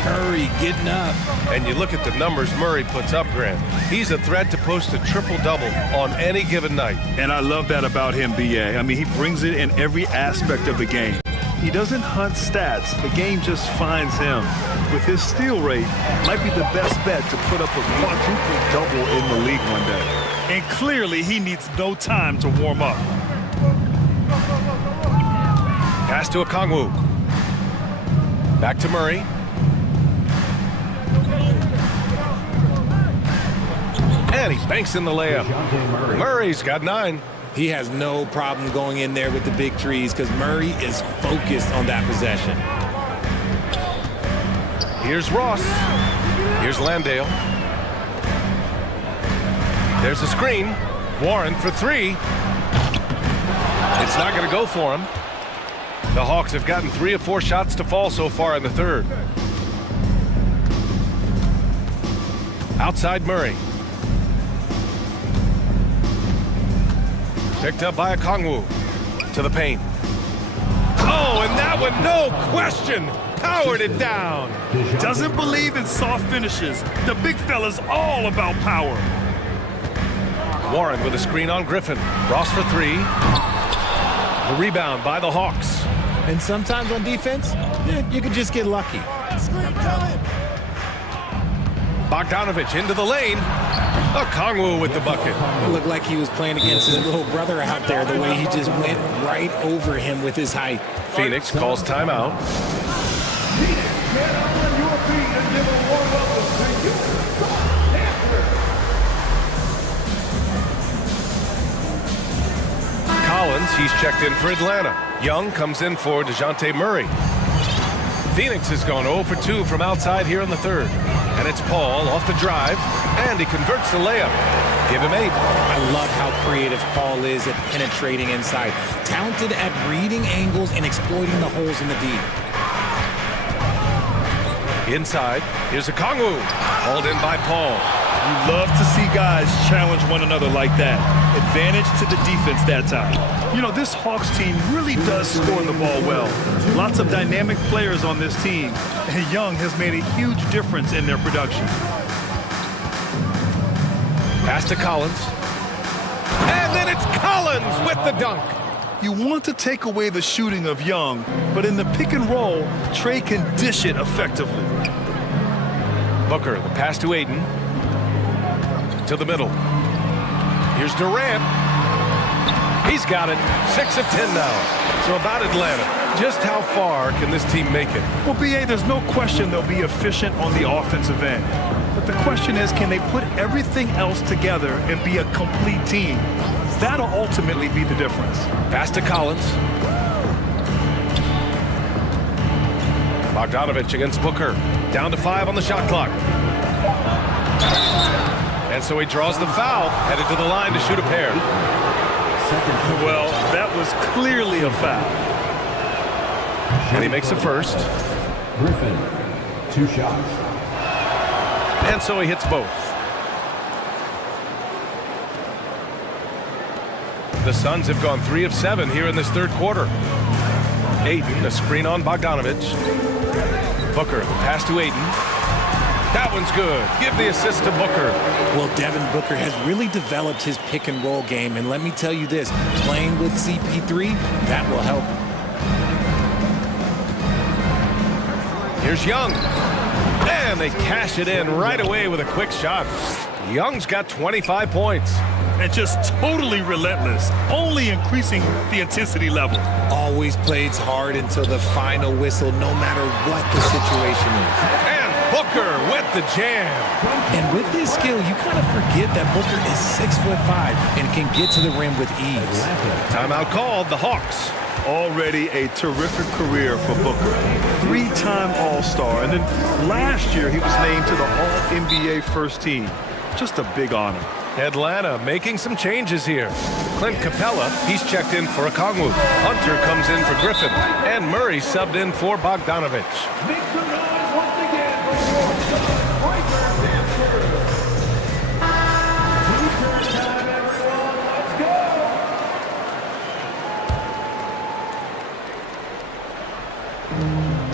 Murray getting up. And you look at the numbers Murray puts up, Grant. He's a threat to post a triple-double on any given night. And I love that about him, B.A. I mean, he brings it in every aspect of the game. He doesn't hunt stats. The game just finds him. With his steal rate, might be the best bet to put up a quadruple double in the league one day. And clearly, he needs no time to warm up. Pass to Okongwu. Back to Murray. And he banks in the layup. Murray's got 9. He has no problem going in there with the big trees because Murray is focused on that possession. Here's Ross. Here's Landale. There's a screen. Warren for 3. It's not going to go for him. The Hawks have gotten 3 of 4 shots to fall so far in the third. Outside Murray. Picked up by Okongwu. To the paint. Oh, and that one, no question, powered it down. Doesn't believe in soft finishes. The big fella's all about power. Warren with a screen on Griffin. Ross for 3. The rebound by the Hawks. And sometimes on defense, you can just get lucky. Bogdanovich into the lane. Okongwu with the bucket. It looked like he was playing against his little brother out there, the way he just went right over him with his height. Phoenix calls timeout. Get on your feet and give a warm welcome to your answer. Collins, he's checked in for Atlanta. Young comes in for DeJounte Murray. Phoenix has gone 0 for 2 from outside here in the third. And it's Paul off the drive, and he converts the layup. Give him 8. I love how creative Paul is at penetrating inside. Talented at reading angles and exploiting the holes in the D. Inside, here's Okongwu. Hauled in by Paul. You love to see guys challenge one another like that. Advantage to the defense that time. You know, this Hawks team really does score the ball well. Lots of dynamic players on this team, and Young has made a huge difference in their production. Pass to Collins. And then it's Collins with the dunk. You want to take away the shooting of Young, but in the pick and roll, Trey can dish it effectively. Booker, the pass to Aiden. To the middle. Here's Durant. He's got it. 6 of 10 now. So about Atlanta, just how far can this team make it? Well, B.A., there's no question they'll be efficient on the offensive end. But the question is, can they put everything else together and be a complete team? That'll ultimately be the difference. Pass to Collins. Bogdanovich against Booker. Down to 5 on the shot clock. And so he draws the foul, headed to the line to shoot a pair. Well, that was clearly a foul. And he makes a first. Griffin, 2 shots. And so he hits both. The Suns have gone 3 of 7 here in this third quarter. Aiden, a screen on Bogdanovich. Booker, the pass to Aiden. That one's good. Give the assist to Booker. Well, Devin Booker has really developed his pick and roll game, and let me tell you this, playing with CP3, that will help. Here's Young. And they cash it in right away with a quick shot. Young's got 25 points. And just totally relentless, only increasing the intensity level. Always plays hard until the final whistle, no matter what the situation is. And Booker with the jam. And with his skill, you kind of forget that Booker is 6'5" and can get to the rim with ease. Timeout called, the Hawks. Already a terrific career for Booker. 3-time All-Star, and then last year he was named to the All-NBA first team. Just a big honor. Atlanta making some changes here. Clint Capella, he's checked in for Okongwu. Hunter comes in for Griffin. And Murray subbed in for Bogdanovich. Make some noise once again for your Breaker Dancer. Return time, everyone. Let's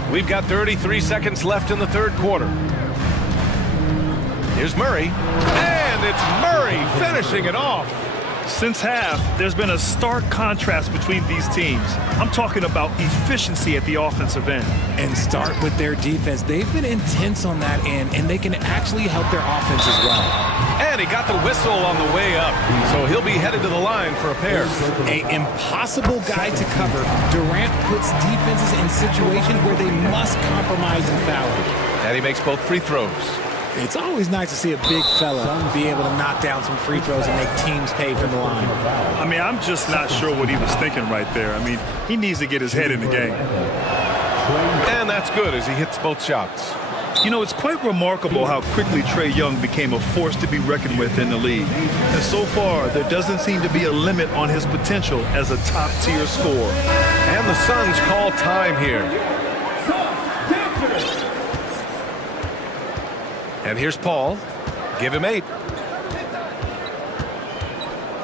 go. We've got 33 seconds left in the third quarter. Here's Murray. And it's Murray finishing it off. Since half, there's been a stark contrast between these teams. I'm talking about efficiency at the offensive end. And start with their defense. They've been intense on that end, and they can actually help their offense as well. And he got the whistle on the way up, so he'll be headed to the line for a pair. An impossible guy to cover. Durant puts defenses in situations where they must compromise and foul. And he makes both free throws. It's always nice to see a big fella be able to knock down some free throws and make teams pay for the line. I mean, I'm just not sure what he was thinking right there. I mean, he needs to get his head in the game. And that's good as he hits both shots. You know, it's quite remarkable how quickly Trae Young became a force to be reckoned with in the league. And so far, there doesn't seem to be a limit on his potential as a top-tier scorer. And the Suns call time here. And here's Paul. Give him 8.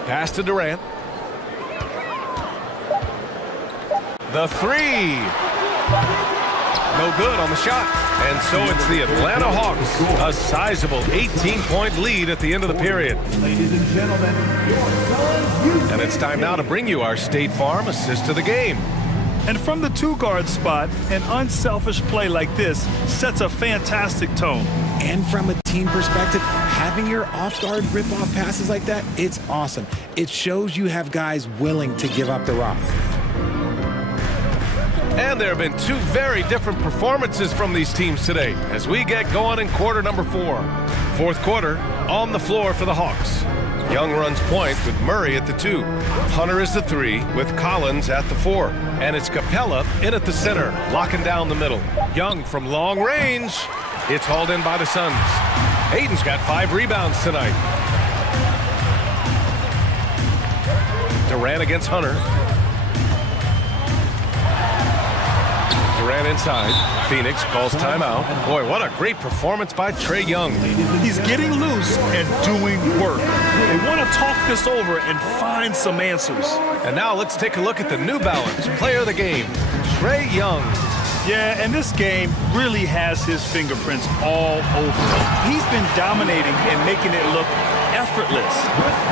Pass to Durant. The 3. No good on the shot. And so it's the Atlanta Hawks. A sizable 18-point lead at the end of the period. Ladies and gentlemen, your Suns. And it's time now to bring you our State Farm assist of the game. And from the 2-guard spot, an unselfish play like this sets a fantastic tone. And from a team perspective, having your off-guard rip-off passes like that, it's awesome. It shows you have guys willing to give up the rock. And there have been 2 very different performances from these teams today as we get going in quarter number 4. Fourth quarter, on the floor for the Hawks. Young runs point with Murray at the 2. Hunter is the 3 with Collins at the 4. And it's Capella in at the center, locking down the middle. Young from long range. It's hauled in by the Suns. Hayden's got 5 rebounds tonight. Durant against Hunter. Durant inside. Phoenix calls timeout. Boy, what a great performance by Trae Young. He's getting loose and doing work. They want to talk this over and find some answers. And now let's take a look at the New Balance player of the game, Trae Young. Yeah, and this game really has his fingerprints all over it. He's been dominating and making it look effortless.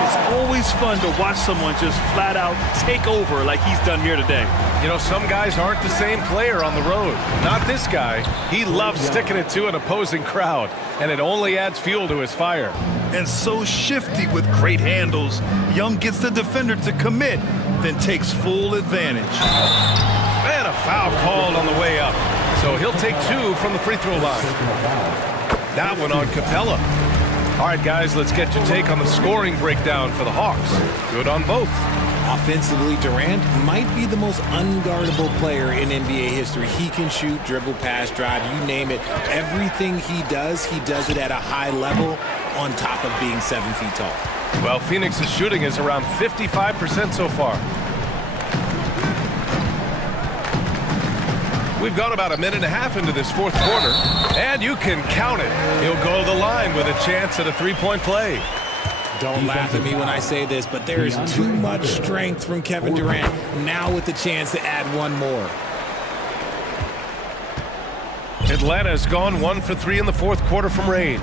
It's always fun to watch someone just flat out take over like he's done here today. You know, some guys aren't the same player on the road. Not this guy. He loves sticking it to an opposing crowd, and it only adds fuel to his fire. And so shifty with great handles, Young gets the defender to commit, then takes full advantage. And a foul called on the way up. So he'll take 2 from the free throw line. That one on Capella. All right, guys, let's get your take on the scoring breakdown for the Hawks. Good on both. Offensively, Durant might be the most unguardable player in NBA history. He can shoot, dribble, pass, drive, you name it. Everything he does it at a high level on top of being 7 feet tall. Well, Phoenix's shooting is around 55% so far. We've gone about a minute and a half into this fourth quarter, and you can count it. He'll go to the line with a chance at a 3-point play. Don't laugh at me when I say this, but there is too much strength from Kevin Durant, now with the chance to add 1 more. Atlanta's gone 1 for 3 in the fourth quarter from range.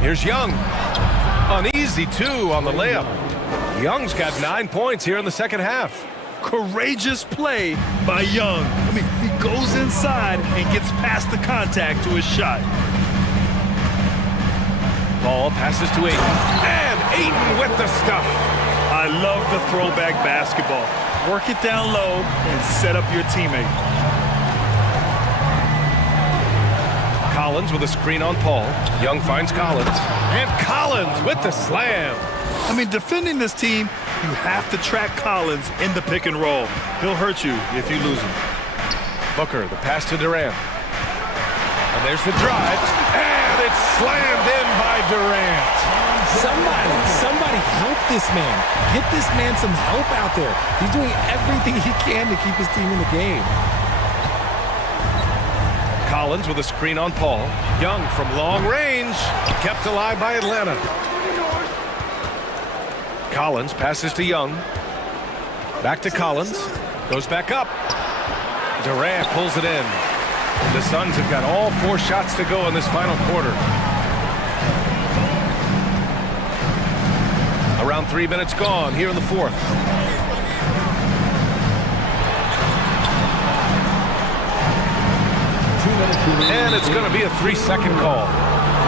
Here's Young. An easy 2 on the layup. Young's got 9 points here in the second half. Courageous play by Young. I mean, he goes inside and gets past the contact to his shot. Ball passes to Ayton. And Ayton with the stuff. I love the throwback basketball. Work it down low and set up your teammate. Collins with a screen on Paul. Young finds Collins. And Collins with the slam. I mean, defending this team, you have to track Collins in the pick and roll. He'll hurt you if you lose him. Booker, the pass to Durant. And there's the drive. And it's slammed in by Durant. Somebody help this man. Get this man some help out there. He's doing everything he can to keep his team in the game. Collins with a screen on Paul. Young from long range. Kept alive by Atlanta. Collins passes to Young. Back to Collins. Goes back up. Durant pulls it in. The Suns have got all 4 shots to go in this final quarter. Around 3 minutes gone here in the fourth. And it's going to be a 3-second call.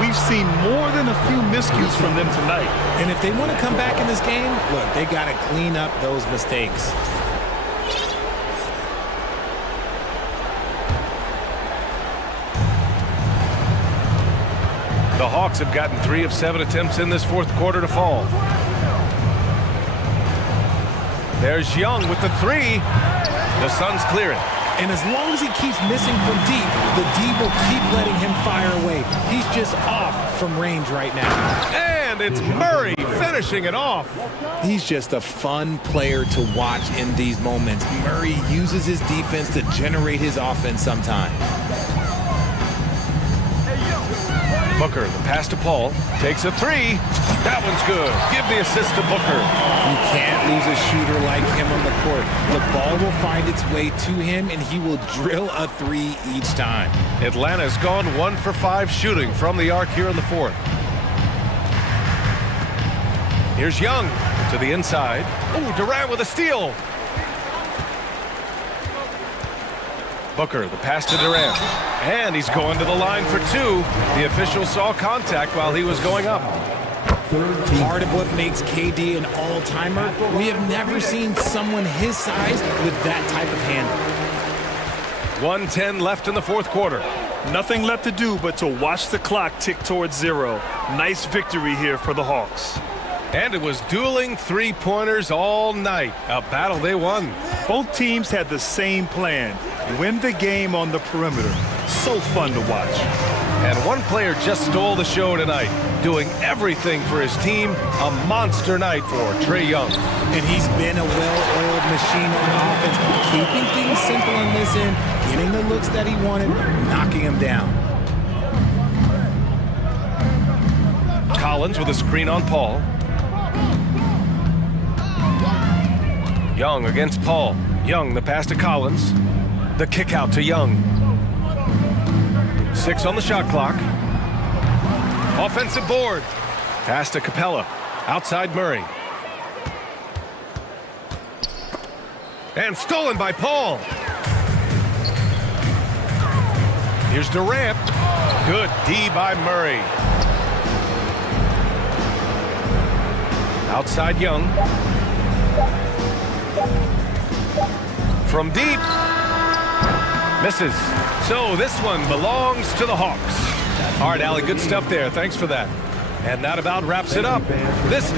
We've seen more than a few miscues from them tonight. And if they want to come back in this game, look, they got to clean up those mistakes. The Hawks have gotten 3 of 7 attempts in this fourth quarter to fall. There's Young with the 3. The Suns clear it. And as long as he keeps missing from deep, the D will keep letting him fire away. He's just off from range right now. And it's Murray finishing it off. He's just a fun player to watch in these moments. Murray uses his defense to generate his offense sometimes. Booker, the pass to Paul, takes a 3. That one's good. Give the assist to Booker. You can't lose a shooter like him on the court. The ball will find its way to him, and he will drill a 3 each time. Atlanta's gone 1 for 5 shooting from the arc here in the fourth. Here's Young to the inside. Ooh, Durant with a steal. Booker, the pass to Durant. And he's going to the line for 2. The official saw contact while he was going up. Part of what makes KD an all-timer, we have never seen someone his size with that type of handle. 1:10 left in the fourth quarter. Nothing left to do but to watch the clock tick towards 0. Nice victory here for the Hawks. And it was dueling three-pointers all night. A battle they won. Both teams had the same plan. Win the game on the perimeter. So fun to watch. And one player just stole the show tonight, doing everything for his team. A monster night for Trae Young. And he's been a well-oiled machine on offense, keeping things simple on this end, getting the looks that he wanted, knocking him down. Collins with a screen on Paul. Young against Paul. Young, the pass to Collins. The kick out to Young. 6 on the shot clock. Offensive board. Pass to Capella. Outside Murray. And stolen by Paul. Here's Durant. Good D by Murray. Outside Young. From deep. Misses. So this one belongs to the Hawks. All right, Allie, good stuff there. Thanks for that. And that about wraps it up. This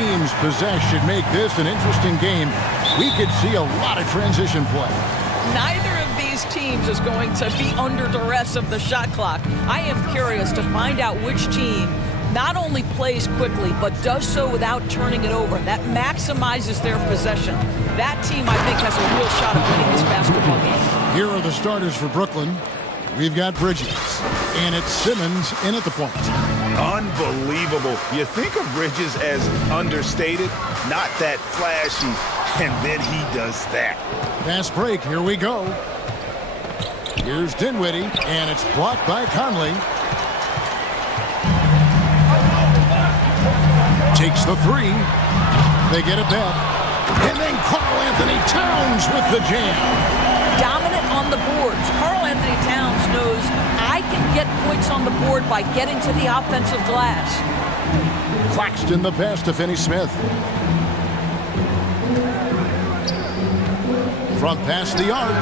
teams possess should make this an interesting game. We could see a lot of transition play. Neither of these teams is going to be under duress of the shot clock. I am curious to find out which team not only plays quickly, but does so without turning it over. That maximizes their possession. That team, I think, has a real shot at winning this basketball game. Here are the starters for Brooklyn. We've got Bridges, and it's Simmons in at the point. Unbelievable. You think of Bridges as understated, not that flashy, and then he does that. Fast break, here we go. Here's Dinwiddie, and it's blocked by Conley. Takes the three. They get it back. And then Karl Anthony Towns with the jam. Dominant on the boards. Karl Anthony Towns knows I can get points on the board by getting to the offensive glass. Claxton the pass to Finney Smith. Front past the arc.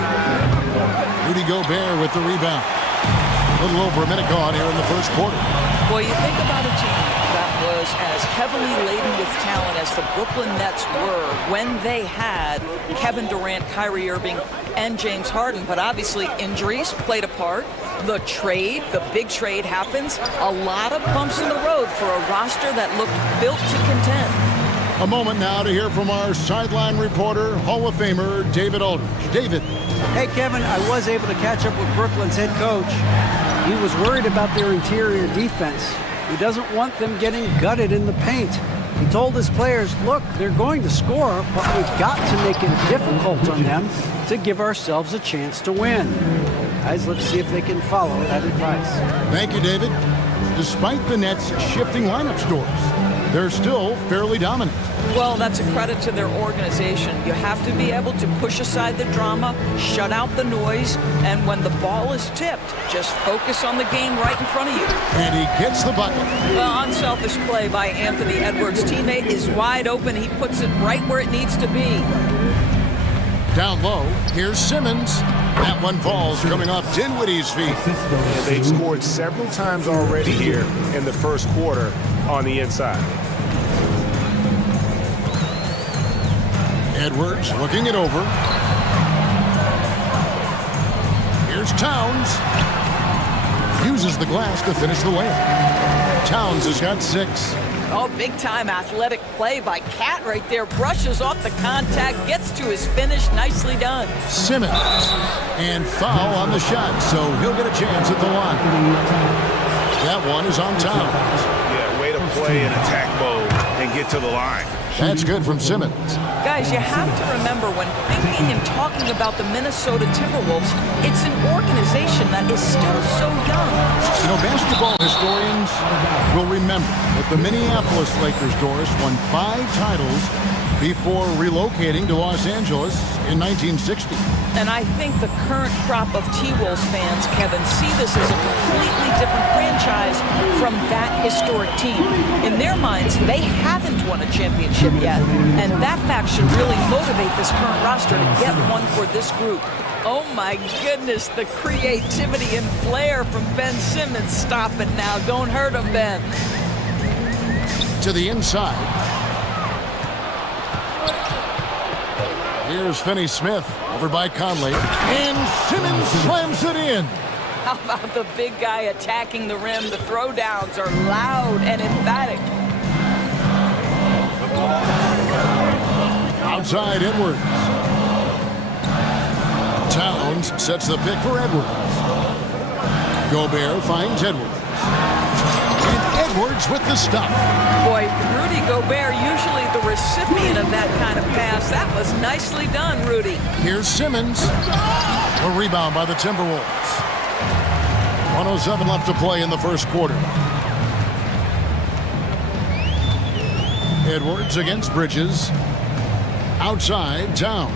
Rudy Gobert with the rebound. A little over a minute gone here in the first quarter. Well, you think about a team that was as heavily laden with talent as the Brooklyn Nets were when they had Kevin Durant, Kyrie Irving, and James Harden. But obviously injuries played a part. The trade, the big trade happens. A lot of bumps in the road for a roster that looked built to contend. A moment now to hear from our sideline reporter, Hall of Famer David Aldridge. David. Hey, Kevin, I was able to catch up with Brooklyn's head coach. He was worried about their interior defense. He doesn't want them getting gutted in the paint. He told his players, look, they're going to score, but we've got to make it difficult on them to give ourselves a chance to win. Guys, let's see if they can follow that advice. Thank you, David. Despite the Nets' shifting lineup stores, they're still fairly dominant. Well, that's a credit to their organization. You have to be able to push aside the drama, shut out the noise, and when the ball is tipped, just focus on the game right in front of you. And he gets the bucket. The unselfish play by Anthony Edwards' teammate is wide open. He puts it right where it needs to be. Down low, here's Simmons. That one falls coming off Dinwiddie's feet. And they've scored several times already here in the first quarter on the inside. Edwards looking it over. Here's Towns. Uses the glass to finish the layup. Towns has got 6. Oh, big-time athletic play by Cat right there. Brushes off the contact, gets to his finish. Nicely done. Simmons. And foul on the shot, so he'll get a chance at the line. That one is on Towns. Yeah, way to play in attack mode and get to the line. That's good from Simmons. Guys, you have to remember when thinking and talking about the Minnesota Timberwolves, it's an organization that is still so young. You know, basketball historians will remember that the Minneapolis Lakers, Doris, won 5 titles before relocating to Los Angeles in 1960. And I think the current crop of T-Wolves fans, Kevin, see this as a completely different franchise from that historic team. In their minds, they haven't won a championship yet, and that fact should really motivate this current roster to get one for this group. Oh my goodness, the creativity and flair from Ben Simmons. Stop it now, don't hurt him, Ben. To the inside. Here's Finney Smith over by Conley, and Simmons slams it in. How about the big guy attacking the rim? The throwdowns are loud and emphatic. Outside Edwards. Towns sets the pick for Edwards. Gobert finds Edwards. And Edwards with the stop. Boy, Rudy Gobert, usually the recipient of that kind of pass. That was nicely done, Rudy. Here's Simmons. A rebound by the Timberwolves. 1:07 left to play in the first quarter. Edwards against Bridges. Outside, Towns.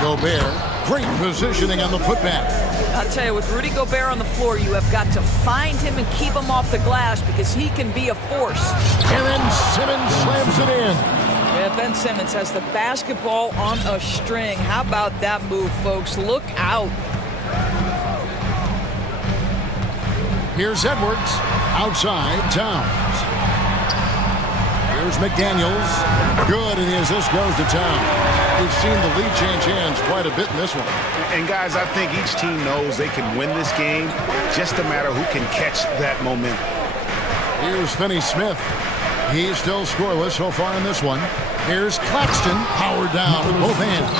Gobert, great positioning on the putback. I'll tell you, with Rudy Gobert on the floor, you have got to find him and keep him off the glass because he can be a force. And then Simmons slams it in. Yeah, Ben Simmons has the basketball on a string. How about that move, folks? Look out. Here's Edwards. Outside, Towns. Here's McDaniels. Good, and the assist goes to Towns. We've seen the lead change hands quite a bit in this one. And guys, I think each team knows they can win this game. Just a matter who can catch that momentum. Here's Finney Smith. He's still scoreless so far in this one. Here's Claxton, powered down with both hands.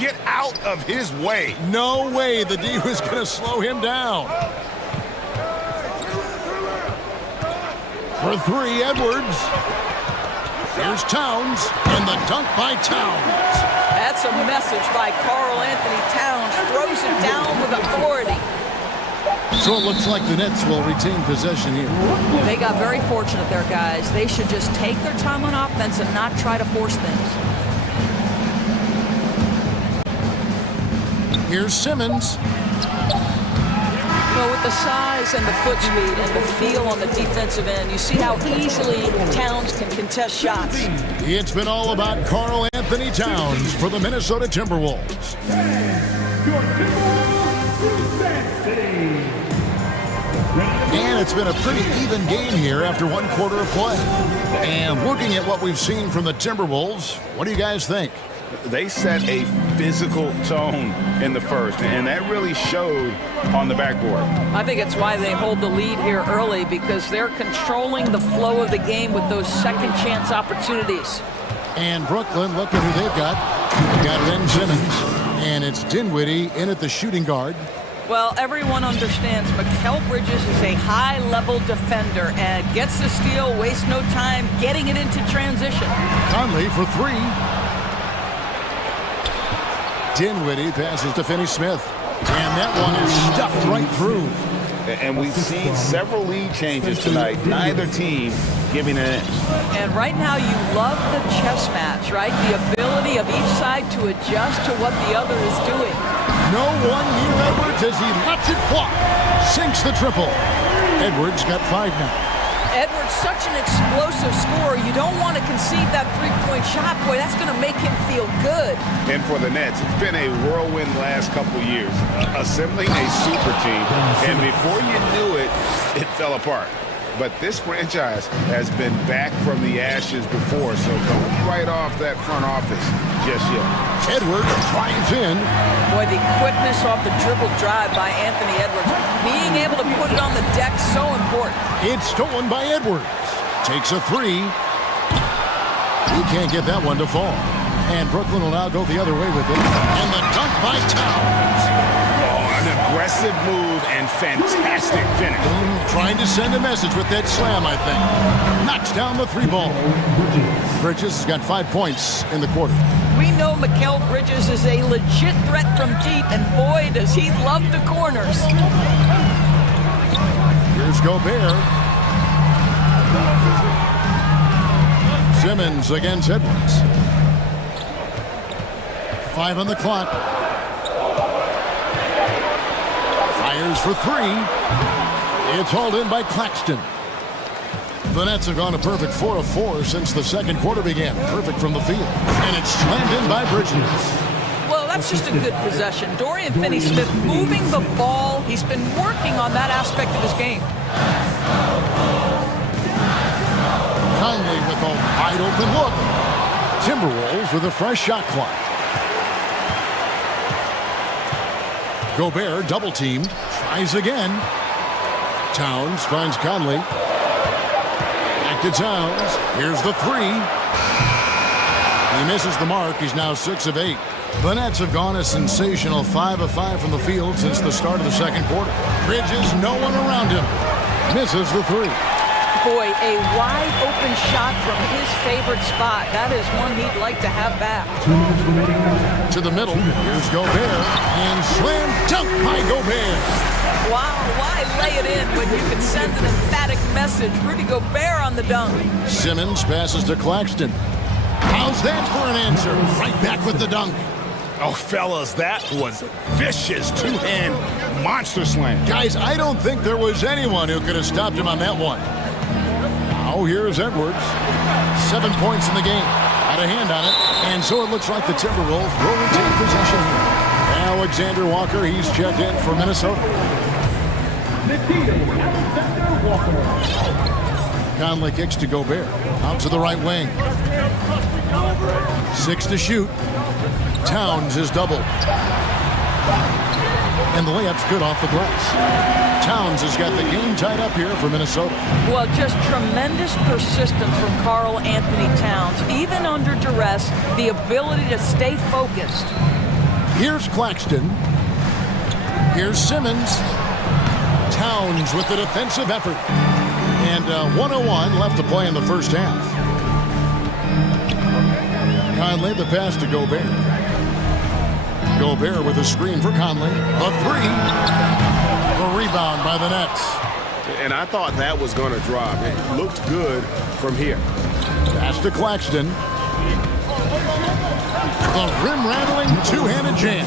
Get out of his way. No way the D was going to slow him down. For three, Edwards. Here's Towns, and the dunk by Towns. That's a message by Karl Anthony Towns. Throws it down with authority. So it looks like the Nets will retain possession here. They got very fortunate there, guys. They should just take their time on offense and not try to force things. Here's Simmons. You know, with the size and the foot speed and the feel on the defensive end, you see how easily Towns can contest shots. It's been all about Karl Anthony Towns for the Minnesota Timberwolves. And it's been a pretty even game here after one quarter of play. And looking at what we've seen from the Timberwolves, what do you guys think? They set a physical tone in the first, and that really showed on the backboard. I think it's why they hold the lead here early, because they're controlling the flow of the game with those second chance opportunities. And Brooklyn, look at who they've got. They've got Ben Simmons, and it's Dinwiddie in at the shooting guard. Well, everyone understands Mikal Bridges is a high-level defender and gets the steal, wastes no time getting it into transition. Conley for three. Dinwiddie passes to Finney Smith. And that one is stuffed right through. And we've seen several lead changes tonight. Neither team giving an inch. And right now you love the chess match, right? The ability of each side to adjust to what the other is doing. No one near Edwards as he lets it fly. Sinks the triple. Edwards got five now. Edwards, such an explosive scorer. You don't want to concede that three-point shot. Boy, that's going to make him feel good. And for the Nets, it's been a whirlwind last couple of years. Assembling a super team, and before you knew it, it fell apart. But this franchise has been back from the ashes before, so don't write off that front office just yet. Edwards drives in. Boy, the quickness off the dribble drive by Anthony Edwards. Being able to put it on the deck, so important. It's stolen by Edwards. Takes a three. He can't get that one to fall. And Brooklyn will now go the other way with it. And the dunk by Towns. An aggressive move and fantastic finish. Trying to send a message with that slam, I think. Knocks down the three ball. Bridges has got 5 points in the quarter. We know Mikal Bridges is a legit threat from deep, and boy, does he love the corners. Here's Gobert. Simmons against Edwards. 5 on the clock. Fires for three. It's hauled in by Claxton. The Nets have gone a perfect 4 of 4 since the second quarter began. Perfect from the field. And it's slammed in by Bridges. Well, that's just a good possession. Dorian Finney-Smith moving the ball. He's been working on that aspect of his game. Conley with a wide open look. Timberwolves with a fresh shot clock. Gobert double teamed. Tries again. Towns finds Conley. Back to Towns. Here's the three. He misses the mark. He's now 6 of 8. The Nets have gone a sensational 5 of 5 from the field since the start of the second quarter. Bridges, no one around him. Misses the three. Boy, a wide open shot from his favorite spot. That is one he'd like to have back. To the middle. Here's Gobert. And slam dunk by Gobert. Wow, why lay it in when you can send an emphatic message? Rudy Gobert on the dunk. Simmons passes to Claxton. How's that for an answer? Right back with the dunk. Oh, fellas, that was vicious two-hand monster slam. Guys, I don't think there was anyone who could have stopped him on that one. Now here's Edwards. 7 points in the game. Had a hand on it. And so it looks like the Timberwolves will retain possession here. Alexander Walker, he's checked in for Minnesota. Conley kicks to Gobert. Out to the right wing. 6 to shoot. Towns is doubled. And the layup's good off the glass. Towns has got the game tied up here for Minnesota. Well, just tremendous persistence from Karl Anthony Towns. Even under duress, the ability to stay focused. Here's Claxton. Here's Simmons. Towns with the defensive effort. And 1:01 left to play in the first half. Conley, the pass to Gobert. Gobert with a screen for Conley. A three. A rebound by the Nets. And I thought that was going to drop. It looked good from here. Pass to Claxton. The rim-rattling two-handed jam.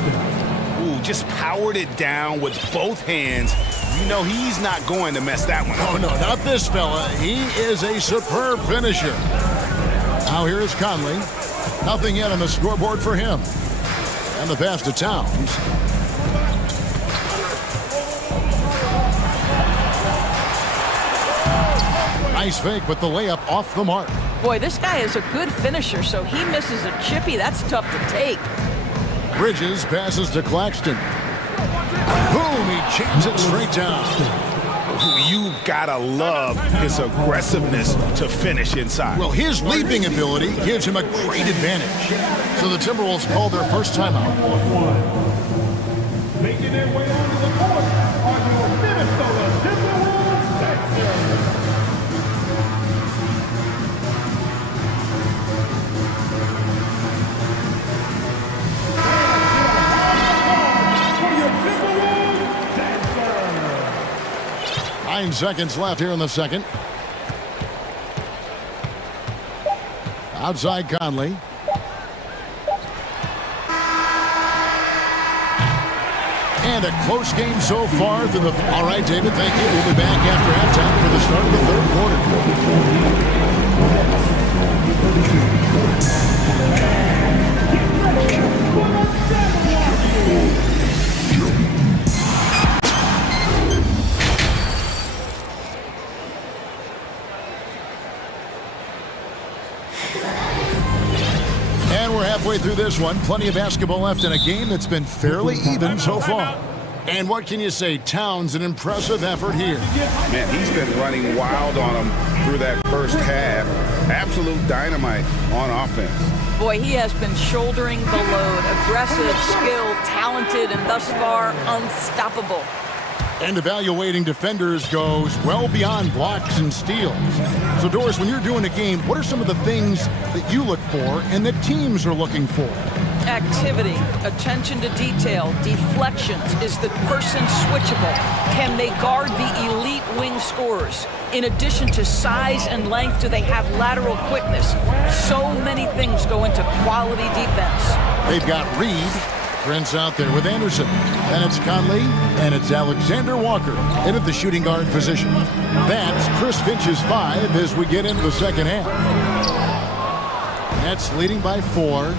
Ooh, just powered it down with both hands. You know he's not going to mess that one up. Oh, no, not this fella. He is a superb finisher. Now here is Conley. Nothing yet on the scoreboard for him. And the pass to Towns. Nice fake, but the layup off the mark. Boy, this guy is a good finisher, so he misses a chippy. That's tough to take. Bridges passes to Claxton. Boom, he jams it straight down. You've got to love his aggressiveness to finish inside. Well, his leaping ability gives him a great advantage. So the Timberwolves call their first timeout. Making their way onto the court are your Minnesota Timberwolves Texans. For your Timberwolves Texans. 9 seconds left here in the second. Outside Conley. And a close game so far. All right, David, thank you. We'll be back after halftime for the start of the third quarter. And we're halfway through this one. Plenty of basketball left in a game that's been fairly even so far. And what can you say? Towns, an impressive effort here. Man, he's been running wild on him through that first half. Absolute dynamite on offense. Boy, he has been shouldering the load. Aggressive, skilled, talented, and thus far unstoppable. And evaluating defenders goes well beyond blocks and steals. So, Doris, when you're doing a game, what are some of the things that you look for and that teams are looking for? Activity, attention to detail, deflections. Is the person switchable? Can they guard the elite wing scorers? In addition to size and length, do they have lateral quickness? So many things go into quality defense. They've got Reed. Prince out there with Anderson. Then it's Conley, and it's Alexander Walker in at the shooting guard position. That's Chris Finch's 5 as we get into the second half. Nets leading by 4.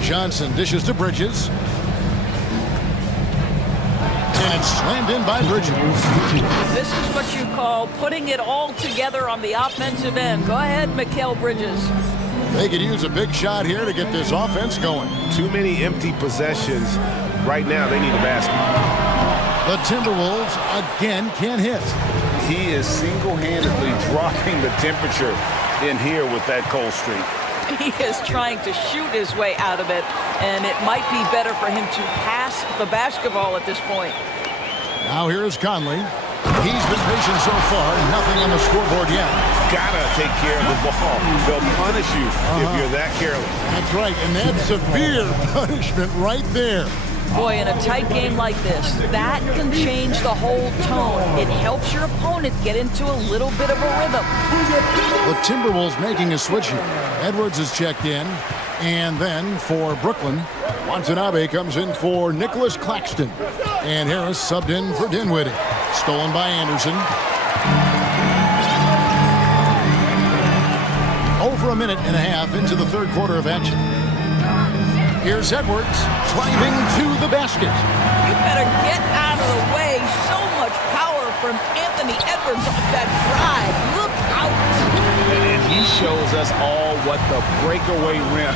Johnson dishes to Bridges. And it's slammed in by Bridges. This is what you call putting it all together on the offensive end. Go ahead, Mikal Bridges. They could use a big shot here to get this offense going. Too many empty possessions. Right now, they need a basket. The Timberwolves again can't hit. He is single-handedly dropping the temperature in here with that cold streak. He is trying to shoot his way out of it, and it might be better for him to pass the basketball at this point. Now here is Conley. He's been patient so far. Nothing on the scoreboard yet. Gotta take care of the ball. They'll punish you if you're that careless. That's right, and that's severe punishment right there. Boy, in a tight game like this, that can change the whole tone. It helps your opponent get into a little bit of a rhythm. The Timberwolves making a switch here. Edwards is checked in, and then for Brooklyn, Watanabe comes in for Nicholas Claxton. And Harris subbed in for Dinwiddie. Stolen by Anderson. Over a minute and a half into the third quarter of action. Here's Edwards driving to the basket. You better get out of the way. So much power from Anthony Edwards off that drive. Look out. And he shows us all what the breakaway rim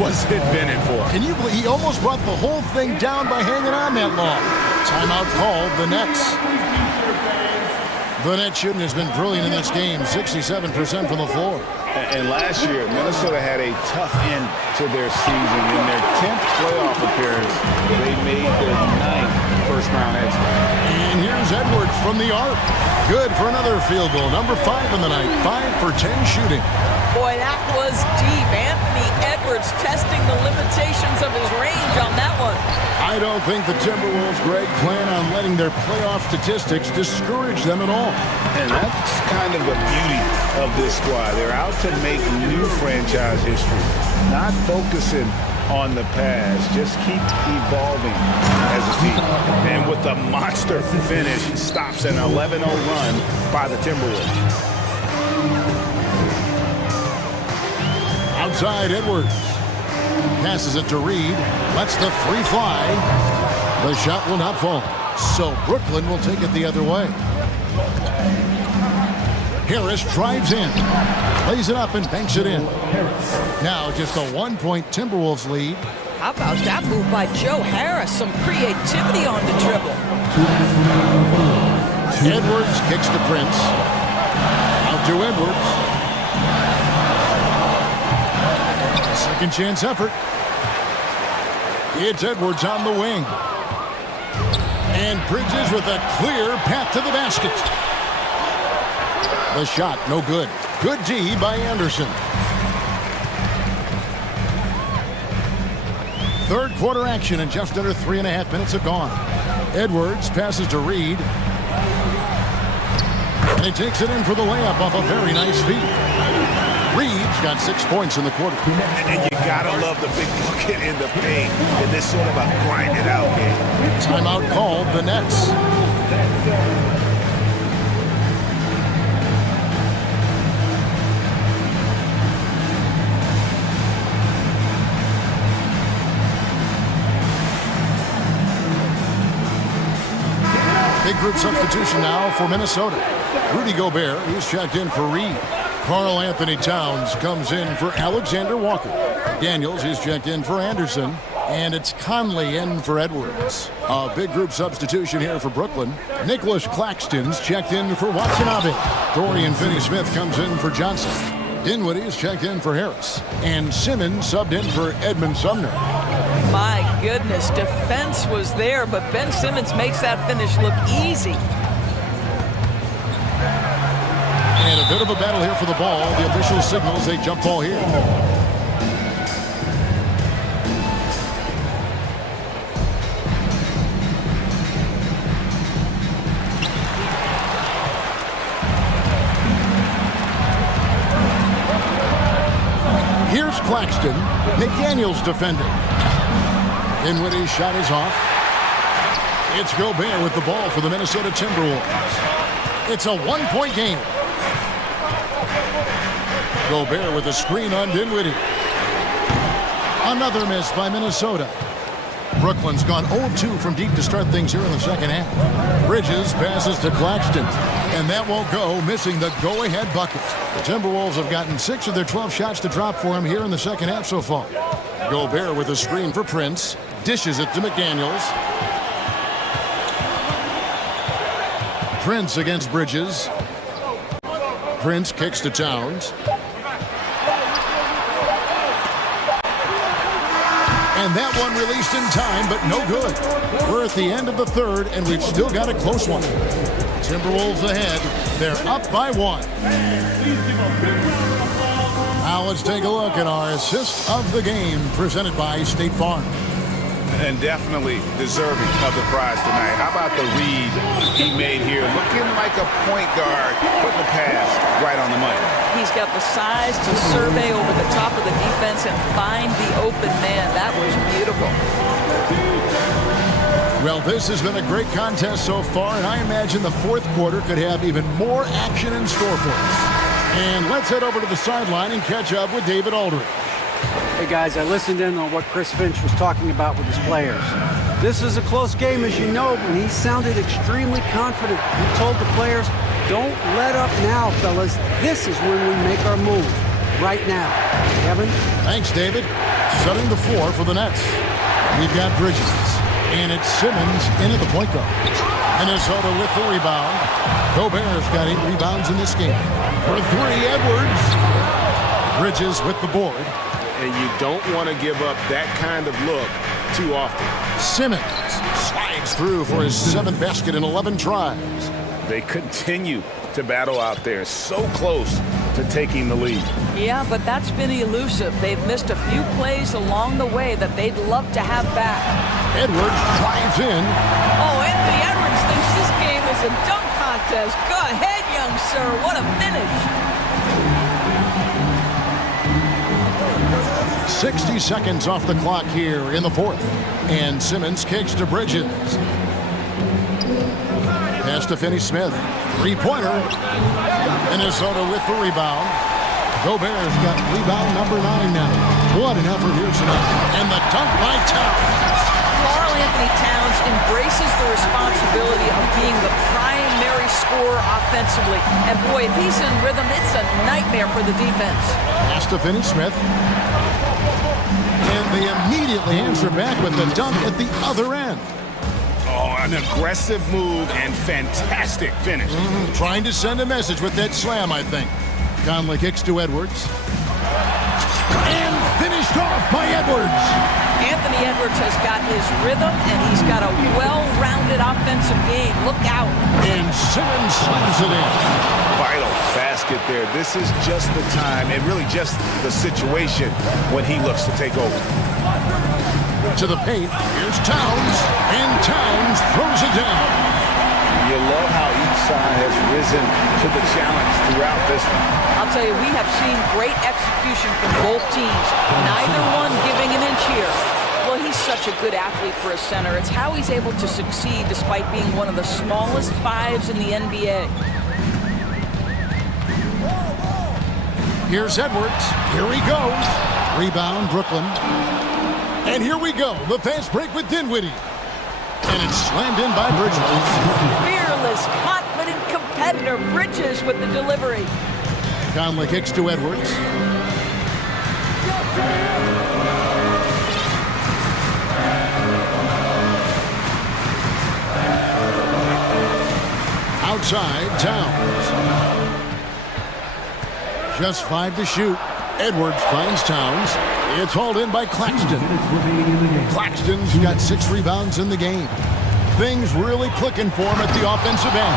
was invented for. Can you believe he almost brought the whole thing down by hanging on that long? Timeout called, the Nets. The net shooting has been brilliant in this game, 67% from the floor. And last year, Minnesota had a tough end to their season. In their 10th playoff appearance, they made their 9th first-round exit. And here's Edwards from the arc. Good for another field goal. Number 5 in the night. 5 for 10 shooting. Boy, that was deep. Anthony Edwards testing the limitations of his range on that one. I don't think the Timberwolves, Greg, plan on letting their playoff statistics discourage them at all. And that's kind of the beauty of this squad. They're out to make new franchise history, not focusing on the past. Just keep evolving as a team. And with the monster finish, stops an 11-0 run by the Timberwolves. Outside, Edwards passes it to Reed, lets the three fly. The shot will not fall, so Brooklyn will take it the other way. Harris drives in, lays it up and banks it in. Now just a 1-point Timberwolves lead. How about that move by Joe Harris? Some creativity on the dribble. Edwards kicks to Prince. Out to Edwards. Second chance effort. It's Edwards on the wing. And Bridges with a clear path to the basket. The shot, no good. Good D by Anderson. Third quarter action and just under 3.5 minutes have gone. Edwards passes to Reed. And he takes it in for the layup off a very nice feed. Reed's got 6 points in the quarter. And you gotta love the big bucket in the paint in this sort of a grinded out game. Timeout called, the Nets. Big group substitution now for Minnesota. Rudy Gobert, he's checked in for Reed. Karl Anthony Towns comes in for Alexander Walker. Daniels is checked in for Anderson. And it's Conley in for Edwards. A big group substitution here for Brooklyn. Nicholas Claxton's checked in for Watanabe. Dorian Finney-Smith comes in for Johnson. Dinwiddie's checked in for Harris. And Simmons subbed in for Edmund Sumner. My goodness, defense was there, but Ben Simmons makes that finish look easy. And a bit of a battle here for the ball. The official signals a jump ball here. Here's Claxton. McDaniels defending. Dinwiddie's shot is off. It's Gobert with the ball for the Minnesota Timberwolves. It's a 1-point game. Gobert with a screen on Dinwiddie. Another miss by Minnesota. Brooklyn's gone 0-2 from deep to start things here in the second half. Bridges passes to Claxton, and that won't go, missing the go-ahead bucket. The Timberwolves have gotten 6 of their 12 shots to drop for him here in the second half so far. Gobert with a screen for Prince, dishes it to McDaniels. Prince against Bridges. Prince kicks to Towns. And that one released in time, but no good. We're at the end of the third, and we've still got a close one. Timberwolves ahead. They're up by 1. Now let's take a look at our assist of the game, presented by State Farm. And definitely deserving of the prize tonight. How about the read he made here? Looking like a point guard, putting the pass right on the money. He's got the size to survey over the top of the defense and find the open man. That was beautiful. Well, this has been a great contest so far, and I imagine the fourth quarter could have even more action in store for us. And let's head over to the sideline and catch up with David Aldridge. Hey guys, I listened in on what Chris Finch was talking about with his players. This is a close game, as you know, but he sounded extremely confident. He told the players, don't let up now, fellas. This is when we make our move. Right now. Kevin? Thanks, David. Setting the floor for the Nets. We've got Bridges. And it's Simmons in at the point guard. Minnesota with the rebound. Gobert's got 8 rebounds in this game. For 3, Edwards. Bridges with the board. And you don't want to give up that kind of look too often. Simmons slides through for his 7th basket in 11 tries. They continue to battle out there, so close to taking the lead. Yeah, but that's been elusive. They've missed a few plays along the way that they'd love to have back. Edwards drives in. Oh, Anthony Edwards thinks this game is a dunk contest. Go ahead, young sir. What a finish. 60 seconds off the clock here in the 4th. And Simmons kicks to Bridges. Pass to Finney-Smith. 3-pointer. Minnesota with the rebound. Gobert's got rebound number 9 now. What an effort here tonight. And the dunk by Towns. Karl Anthony Towns embraces the responsibility of being the primary scorer offensively. And boy, if he's in rhythm, it's a nightmare for the defense. Pass to Finney-Smith. And they immediately answer back with the dunk at the other end. Oh, an aggressive move and fantastic finish. Trying to send a message with that slam, I think. Conley kicks to Edwards. And finished off by Edwards. Anthony Edwards has got his rhythm, and he's got a well-rounded offensive game. Look out. And Simmons slams it in. Vital basket there. This is just the time, and really just the situation when he looks to take over. To the paint, here's Towns, and Towns throws it down. You love how each side has risen to the challenge throughout this one. I'll tell you, we have seen great execution from both teams. Neither one giving an inch here. Well, he's such a good athlete for a center. It's how he's able to succeed despite being one of the smallest 5s in the NBA. Here's Edwards. Here he goes. Rebound, Brooklyn. And here we go. The fast break with Dinwiddie. And it's slammed in by Bridges. Fearless, confident competitor. Bridges with the delivery. Conley kicks to Edwards. Outside, Towns. Just 5 to shoot. Edwards finds Towns. It's hauled in by Claxton. Claxton's got 6 rebounds in the game. Things really clicking for him at the offensive end.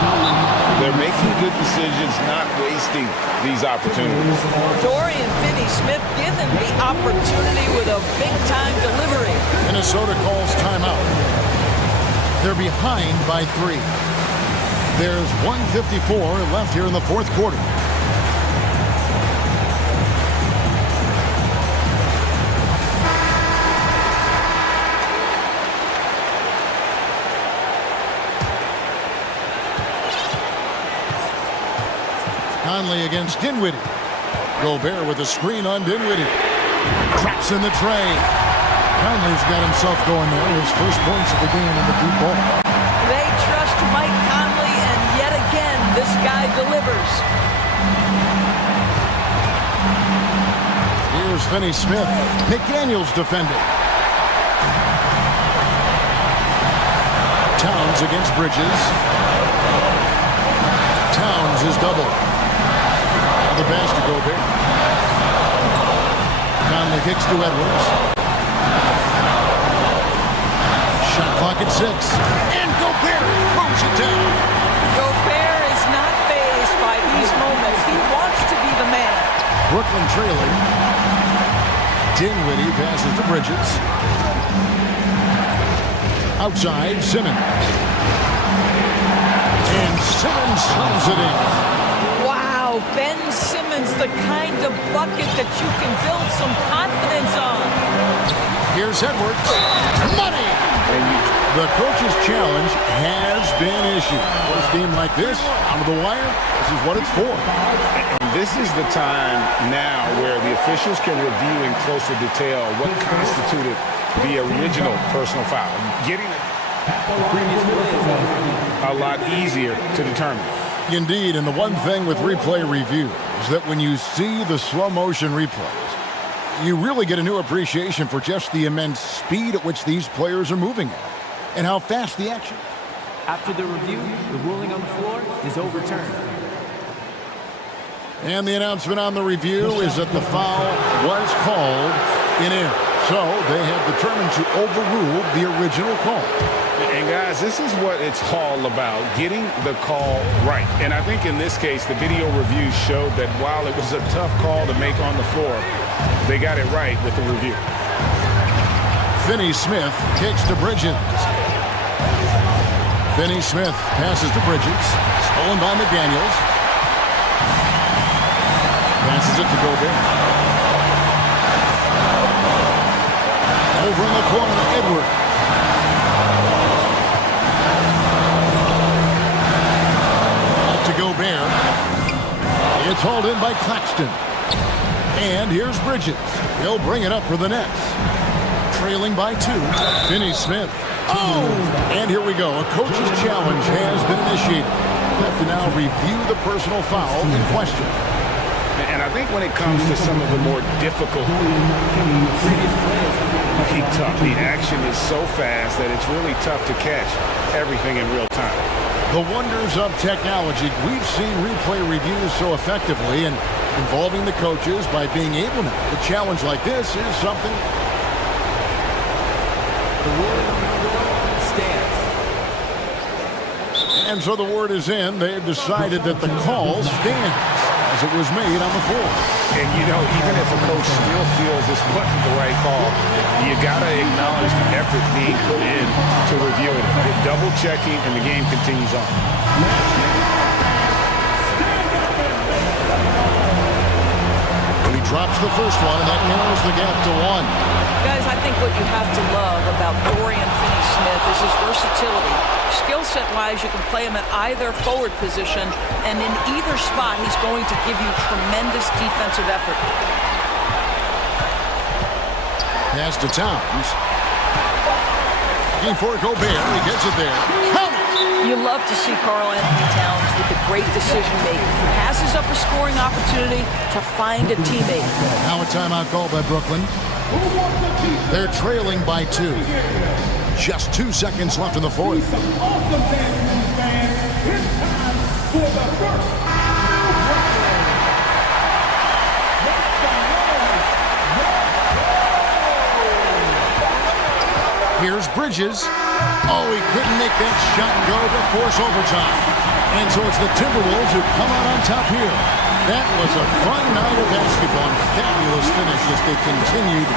They're making good decisions, not wasting these opportunities. Dorian Finney-Smith given the opportunity with a big-time delivery. Minnesota calls timeout. They're behind by 3. There's 1:54 left here in the 4th quarter. Conley against Dinwiddie. Gobert with a screen on Dinwiddie. Traps in the tray. Conley's got himself going there. His first points of the game in the deep ball. They trust Mike Conley, and yet again, this guy delivers. Here's Finney-Smith. McDaniels defending. Towns against Bridges. Towns is doubled. The pass to Gobert. Conley kicks to Edwards. Shot clock at 6. And Gobert throws it down. Gobert is not fazed by these moments. He wants to be the man. Brooklyn trailing. Dinwiddie passes to Bridges. Outside, Simmons. And Simmons slams it in. Wow, Ben Simmons, the kind of bucket that you can build some confidence on. Here's Edwards. Money! And the coach's challenge has been issued. For a team like this, out of the wire, this is what it's for. And this is the time now where the officials can review in closer detail what constituted the original personal foul. Getting it a lot easier to determine. Indeed, and the one thing with replay review is that when you see the slow motion replays, you really get a new appreciation for just the immense speed at which these players are moving at and how fast the action. After the review, the ruling on the floor is overturned. And the announcement on the review is that the foul was called in error. So they have determined to overrule the original call. And guys, this is what it's all about, getting the call right. And I think in this case, the video review showed that while it was a tough call to make on the floor, they got it right with the review. Finney Smith kicks to Bridges. Finney Smith passes to Bridges. Stolen by McDaniels. Passes it to Gobert. Over in the corner, Edward. Back to Gobert. It's hauled in by Claxton. And here's Bridges. He'll bring it up for the Nets. Trailing by 2. Finney Smith. Oh! And here we go. A coach's challenge has been initiated. We have to now review the personal foul in question. And I think when it comes to some of the more difficult the action is so fast that it's really tough to catch everything in real time. The wonders of technology. We've seen replay reviews so effectively and involving the coaches by being able now. A challenge like this is something. The ruling on the floor stands. And so the word is in. They've decided that the call stands as it was made on the floor. And, you know, even if a coach still feels this wasn't the right call, you got to acknowledge the effort being put in to review it. Double checking, and the game continues on. And he drops the first one, and that narrows the gap to 1. Guys, I think what you have to love about Dorian Finney-Smith is his versatility. Skill set-wise, you can play him at either forward position, and in either spot, he's going to give you tremendous defensive effort. Pass to Towns. Looking for Gobert. He gets it there. Count it! You love to see Karl Anthony Towns with the great decision-making. He passes up a scoring opportunity to find a teammate. Now a timeout called by Brooklyn. They're trailing by 2. Just 2 seconds left in the fourth. Awesome dance, fans. It's time for the first. Here's Bridges. Oh, he couldn't make that shot go to force overtime. And so it's the Timberwolves who come out on top here. That was a fun night of basketball and fabulous finish as they continued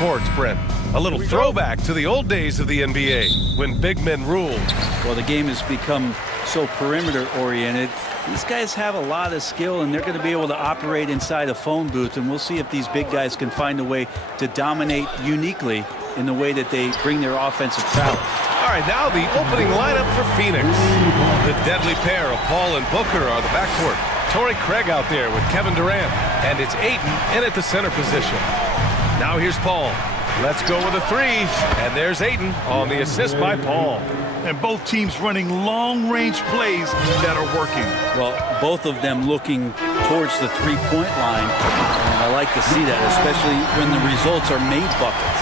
courts, Brent. A little throwback to the old days of the NBA when big men ruled. Well, the game has become so perimeter-oriented. These guys have a lot of skill, and they're going to be able to operate inside a phone booth, and we'll see if these big guys can find a way to dominate uniquely in the way that they bring their offensive prowess. All right, now the opening lineup for Phoenix. The deadly pair of Paul and Booker are the backcourt. Torrey Craig out there with Kevin Durant, and it's Ayton in at the center position. Now here's Paul. Let's go with a three, and there's Ayton on the assist by Paul. And both teams running long-range plays that are working. Well, both of them looking towards the three-point line, and I like to see that, especially when the results are made buckets.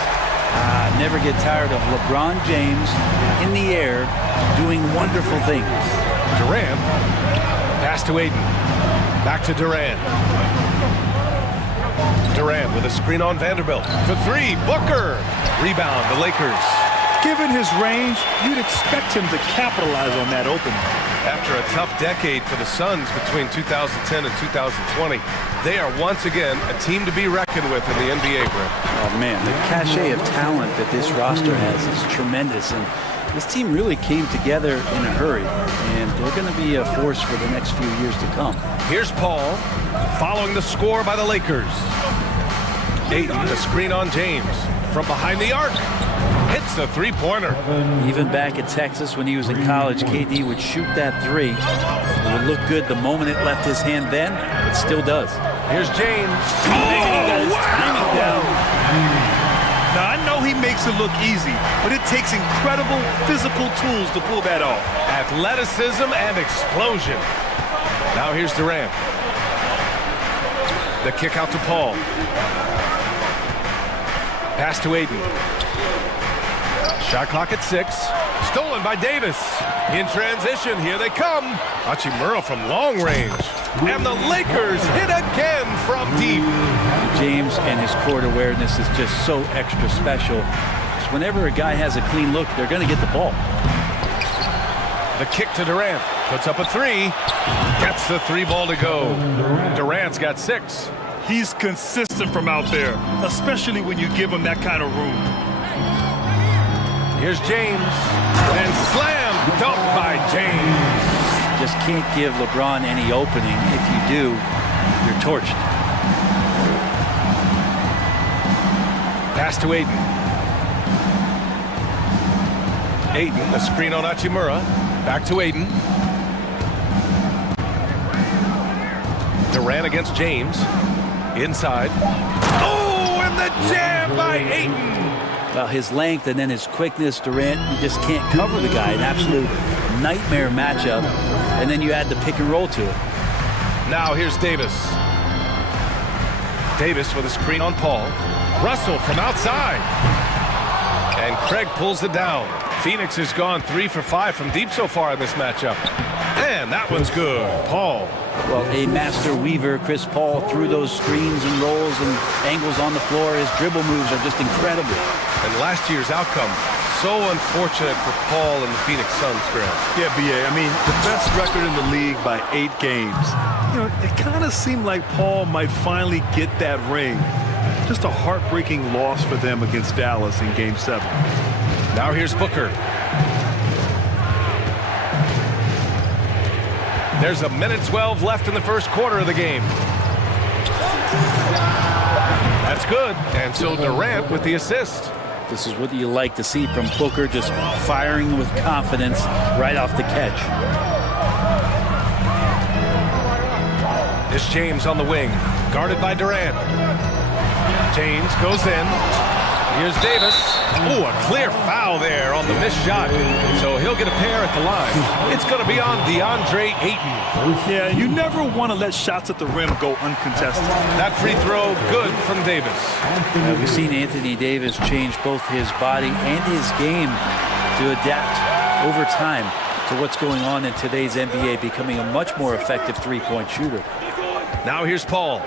Never get tired of LeBron James in the air doing wonderful things. Durant, pass to Ayton, back to Durant. Durant with a screen on Vanderbilt for three. Booker, rebound the Lakers. Given his range, you'd expect him to capitalize on that opening. After a tough decade for the Suns between 2010 and 2020, they are once again a team to be reckoned with in the NBA, Brent. Oh, man, the cachet of talent that this roster has is tremendous, and this team really came together in a hurry, and they're going to be a force for the next few years to come. Here's Paul, following the score by the Lakers. Ayton, the screen on James. From behind the arc, hits the three-pointer. Even back at Texas when he was in college, KD would shoot that three. It would look good the moment it left his hand then. It still does. Here's James. Oh, he got his timing down. Now, I know he makes it look easy, but it takes incredible physical tools to pull that off. Athleticism and explosion. Now here's Durant. The kick out to Paul. Pass to Ayton. Shot clock at 6. Stolen by Davis. In transition, here they come. Hachimura from long range. And the Lakers hit again from deep. James and his court awareness is just so extra special. Because whenever a guy has a clean look, they're going to get the ball. The kick to Durant. Puts up a three. Gets the three ball to go. Durant's got 6. He's consistent from out there, especially when you give him that kind of room. Here's James. And slam dunk by James. Just can't give LeBron any opening. If you do, you're torched. Pass to Ayton. Ayton, the screen on Hachimura. Back to Ayton. Durant against James. Inside. Oh, and the jam by Ayton. Well, his length and then his quickness, Durant, you just can't cover the guy. An absolute nightmare matchup. And then you add the pick and roll to it. Now here's Davis. Davis with a screen on Paul. Russell from outside. And Craig pulls it down. Phoenix has gone 3 for 5 from deep so far in this matchup. And that one's good. Paul. Well, a master weaver, Chris Paul, through those screens and rolls and angles on the floor. His dribble moves are just incredible. And last year's outcome, so unfortunate for Paul and the Phoenix Suns, Graham. Yeah, B.A., I mean, the best record in the league by 8 games. You know, it kind of seemed like Paul might finally get that ring. Just a heartbreaking loss for them against Dallas in Game 7. Now here's Booker. There's a minute 12 left in the first quarter of the game. That's good. And so Durant with the assist. This is what you like to see from Booker, just firing with confidence right off the catch. It's James on the wing, guarded by Durant. James goes in. Here's Davis. Ooh, a clear foul there on the missed shot. So he'll get a pair at the line. It's going to be on DeAndre Ayton. Yeah, you never want to let shots at the rim go uncontested. That free throw, good from Davis. We've seen Anthony Davis change both his body and his game to adapt over time to what's going on in today's NBA, becoming a much more effective three-point shooter. Now here's Paul.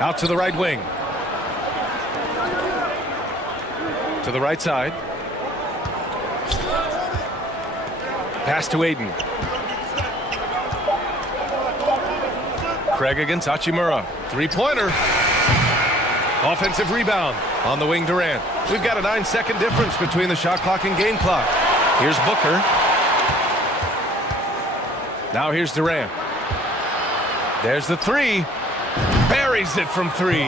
Out to the right wing. To the right side. Pass to Ayton. Craig against Hachimura. Three-pointer. Offensive rebound. On the wing, Durant. We've got a 9-second difference between the shot clock and game clock. Here's Booker. Now here's Durant. There's the three. Buries it from three.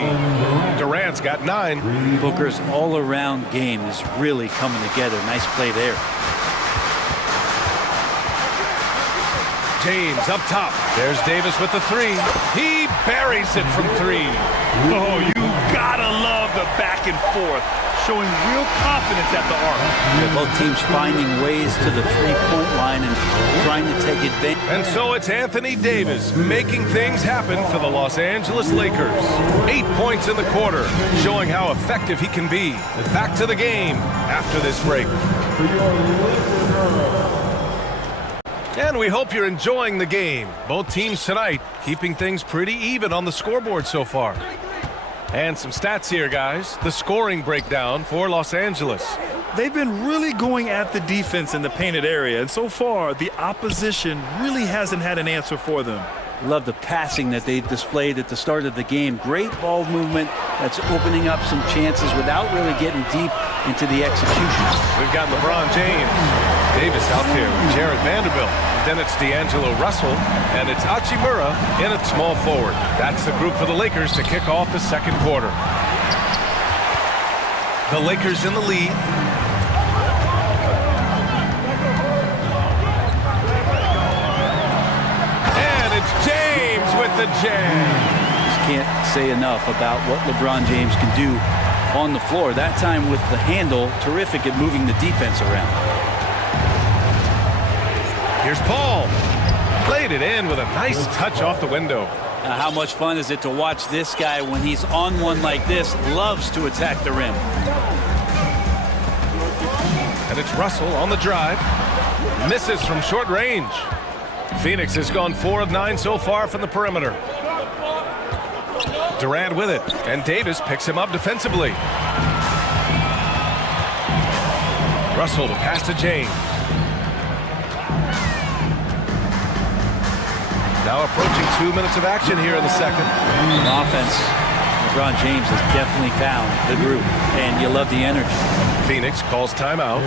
Durant's got 9. Booker's all-around game is really coming together. Nice play there. James up top. There's Davis with the three. He buries it from 3. Oh, you gotta love the back and forth, showing real confidence at the arc. Yeah, both teams finding ways to the three-point line and trying to take advantage. And so it's Anthony Davis making things happen for the Los Angeles Lakers. 8 points in the quarter, showing how effective he can be. Back to the game after this break. And we hope you're enjoying the game. Both teams tonight keeping things pretty even on the scoreboard so far. And some stats here, guys. The scoring breakdown for Los Angeles. They've been really going at the defense in the painted area, and so far, the opposition really hasn't had an answer for them. Love the passing that they displayed at the start of the game. Great ball movement that's opening up some chances without really getting deep into the execution. We've got LeBron James. Davis out there with Jared Vanderbilt. Then it's D'Angelo Russell, and it's Hachimura in at small forward. That's the group for the Lakers to kick off the second quarter. The Lakers in the lead. And it's James with the jam. Just can't say enough about what LeBron James can do on the floor. That time with the handle, terrific at moving the defense around. Here's Paul. Played it in with a nice touch off the window. How much fun is it to watch this guy when he's on one like this? Loves to attack the rim. And it's Russell on the drive. Misses from short range. Phoenix has gone 4 of 9 so far from the perimeter. Durant with it, and Davis picks him up defensively. Russell to pass to James. Now approaching 2 minutes of action here in the second. On offense, LeBron James has definitely found the group, and you love the energy. Phoenix calls timeout.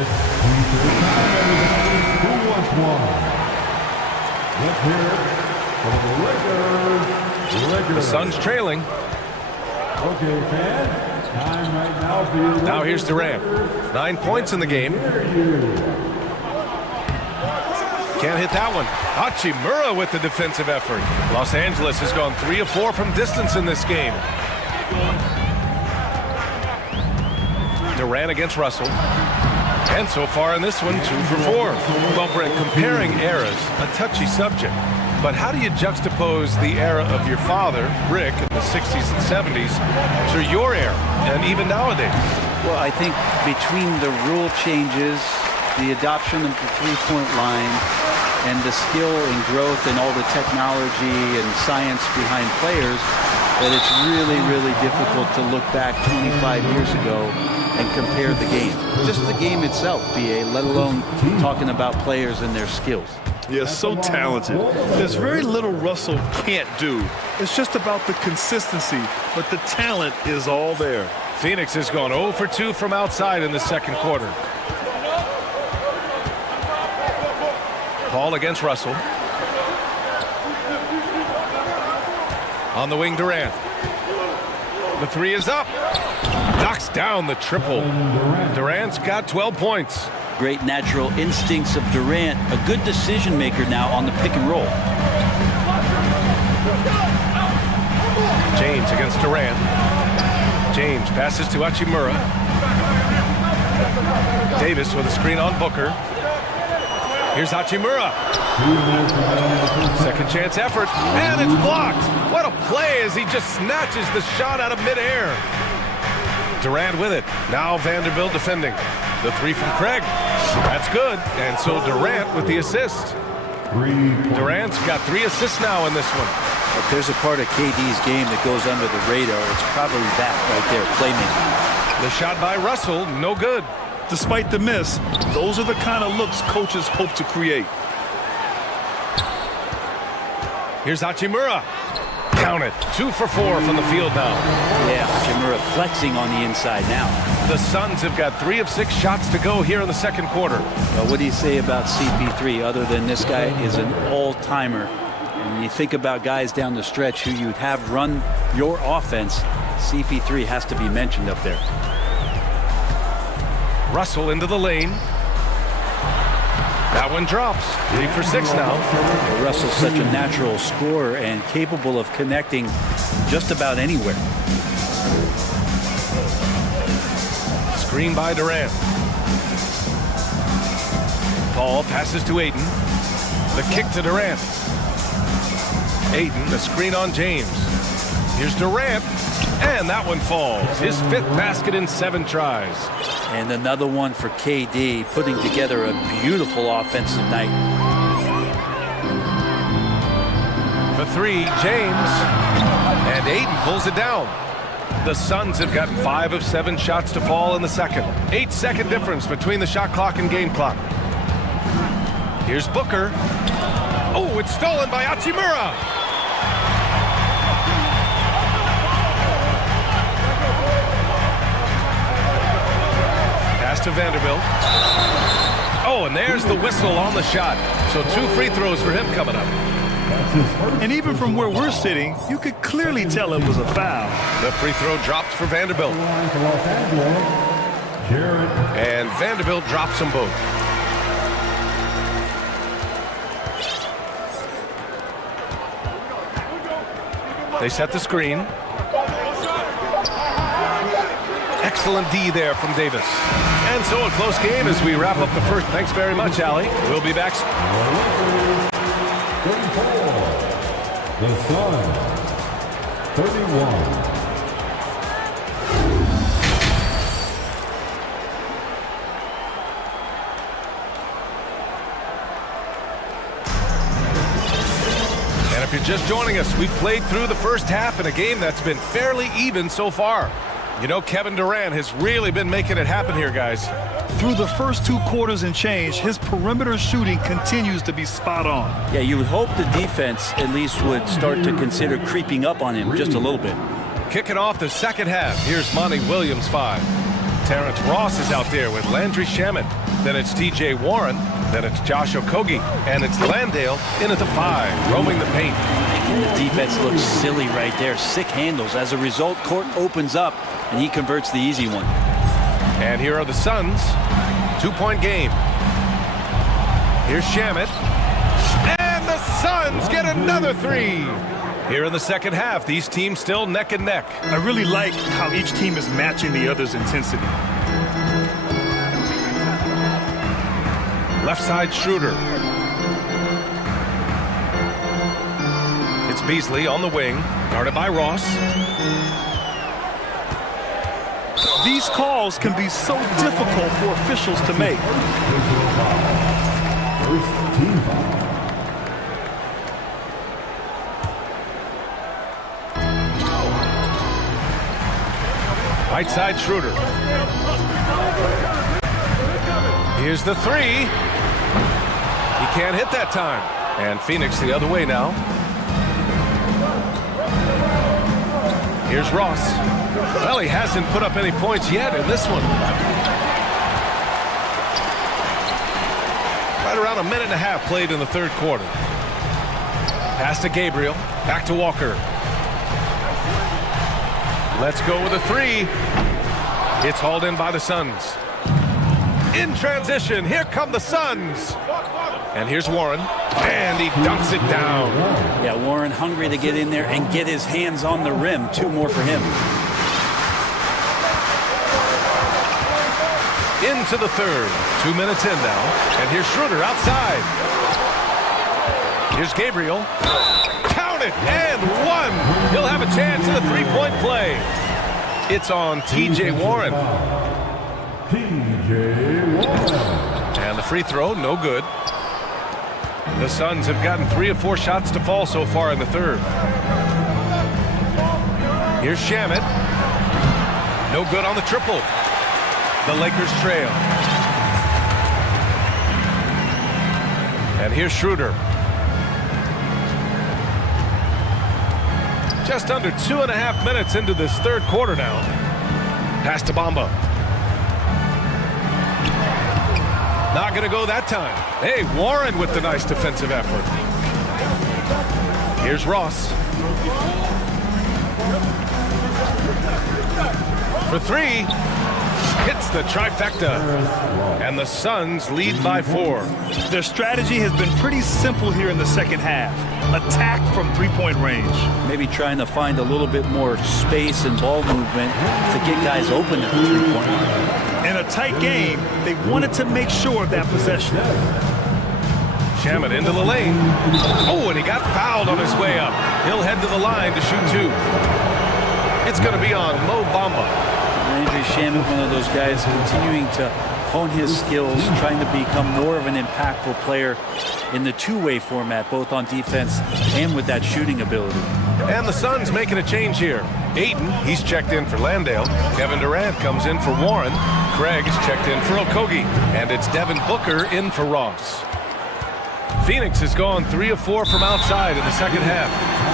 The Suns trailing. Okay, fans, time right now for you. Now here's Durant. 9 points in the game. Can't hit that one. Hachimura with the defensive effort. Los Angeles has gone 3 of 4 from distance in this game. Durant against Russell. And so far in this one, 2 for 4. Well, Brent, comparing eras, a touchy subject. But how do you juxtapose the era of your father, Rick, in the 60s and 70s, to your era, and even nowadays? Well, I think between the rule changes, the adoption of the three-point line, and the skill and growth and all the technology and science behind players, that it's really, really difficult to look back 25 years ago and compare the game. Just the game itself, BA, let alone talking about players and their skills. Yeah, so talented. There's very little Russell can't do. It's just about the consistency, but the talent is all there. Phoenix has gone 0 for 2 from outside in the second quarter. Paul against Russell. On the wing, Durant. The three is up. Knocks down the triple. Durant's got 12 points. Great natural instincts of Durant. A good decision maker now on the pick and roll. James against Durant. James passes to Hachimura. Davis with a screen on Booker. Here's Hachimura. Second chance effort, and it's blocked. What a play as he just snatches the shot out of midair. Durant with it. Now Vanderbilt defending. The three from Craig. That's good. And so Durant with the assist. Durant's got 3 assists now in this one. If there's a part of KD's game that goes under the radar, it's probably that right there, playmaking. The shot by Russell, no good. Despite the miss, those are the kind of looks coaches hope to create. Here's Hachimura. Count it. 2 for 4 from the field now. Yeah, Hachimura flexing on the inside now. The Suns have got 3 of 6 shots to go here in the second quarter. Well, what do you say about CP3 other than this guy is an all-timer? And when you think about guys down the stretch who you'd have run your offense, CP3 has to be mentioned up there. Russell into the lane. That one drops. 3 for 6 now. Well, Russell's such a natural scorer and capable of connecting just about anywhere. Screen by Durant. Paul passes to Ayton. The kick to Durant. Ayton, the screen on James. Here's Durant, and that one falls. His 5th basket in 7 tries. And another one for KD, putting together a beautiful offensive night. For 3, James. And Ayton pulls it down. The Suns have gotten 5 of 7 shots to fall in the second. 8-second difference between the shot clock and game clock. Here's Booker. Oh, it's stolen by Hachimura. Pass to Vanderbilt. Oh, and there's the whistle on the shot. So 2 free throws for him coming up. And even from where we're sitting, you could clearly tell it was a foul. The free throw drops for Vanderbilt. And Vanderbilt drops them both. They set the screen. Excellent D there from Davis. And so a close game as we wrap up the first. Thanks very much, Allie. We'll be back. The Suns, 31. And if you're just joining us, we've played through the first half in a game that's been fairly even so far. You know, Kevin Durant has really been making it happen here, guys. Through the first 2 quarters and change, his perimeter shooting continues to be spot on. Yeah, you would hope the defense at least would start to consider creeping up on him just a little bit. Kicking off the second half, here's Monty Williams 5. Terrence Ross is out there with Landry Shamet. Then it's T.J. Warren. Then it's Josh Okogie. And it's Landale in at the 5, roaming the paint. And the defense looks silly right there. Sick handles. As a result, court opens up, and he converts the easy one. And here are the Suns. 2-point game. Here's Shamet. And the Suns get another 3. Here in the second half, these teams still neck and neck. I really like how each team is matching the other's intensity. Left side Schroeder. It's Beasley on the wing, guarded by Ross. These calls can be so difficult for officials to make. First team foul. Right side Schroeder. Here's the 3. He can't hit that time. And Phoenix the other way now. Here's Ross. Well, he hasn't put up any points yet in this one. Right around a minute and a half played in the third quarter. Pass to Gabriel. Back to Walker. Let's go with a 3. It's hauled in by the Suns. In transition, here come the Suns. And here's Warren. And he dunks it down. Yeah, Warren hungry to get in there and get his hands on the rim. 2 more for him. Into the third. 2 minutes in now. And here's Schroeder outside. Here's Gabriel. Count it, and 1. He'll have a chance at a 3-point play. It's on T.J. Warren. T.J. Warren. And the free throw, no good. The Suns have gotten 3 of 4 shots to fall so far in the third. Here's Shamet. No good on the triple. The Lakers trail. And here's Schroeder. Just under 2.5 minutes into this third quarter now. Pass to Bamba. Not going to go that time. Hey, Warren with the nice defensive effort. Here's Ross. For three. Hits the trifecta. And the Suns lead by 4. Their strategy has been pretty simple here in the second half. Attack from three-point range. Maybe trying to find a little bit more space and ball movement to get guys open at the three-point line. In a tight game, they wanted to make sure of that possession. Shamet into the lane. Oh, and he got fouled on his way up. He'll head to the line to shoot 2. It's going to be on Mo Bamba. Landry Shamet, one of those guys continuing to hone his skills, trying to become more of an impactful player in the two-way format, both on defense and with that shooting ability. And the Suns making a change here. Ayton, he's checked in for Landale. Kevin Durant comes in for Warren. Craig is checked in for Okogie. And it's Devin Booker in for Ross. Phoenix has gone 3 of 4 from outside in the second half.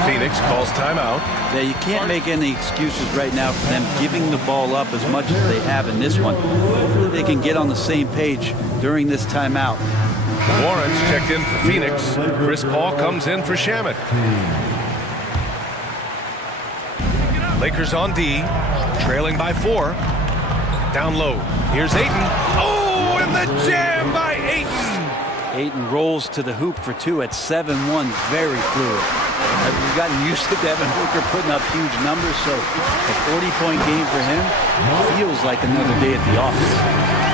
Phoenix calls timeout. Yeah, you can't make any excuses right now for them giving the ball up as much as they have in this one. Hopefully they can get on the same page during this timeout. Warren's checked in for Phoenix. Chris Paul comes in for Shamet. Lakers on D, trailing by 4. Down low. Here's Ayton. Oh, and the jam by Ayton. Ayton rolls to the hoop for 2 at 7-1, very fluid. We've gotten used to Devin Booker putting up huge numbers, so a 40-point game for him feels like another day at the office.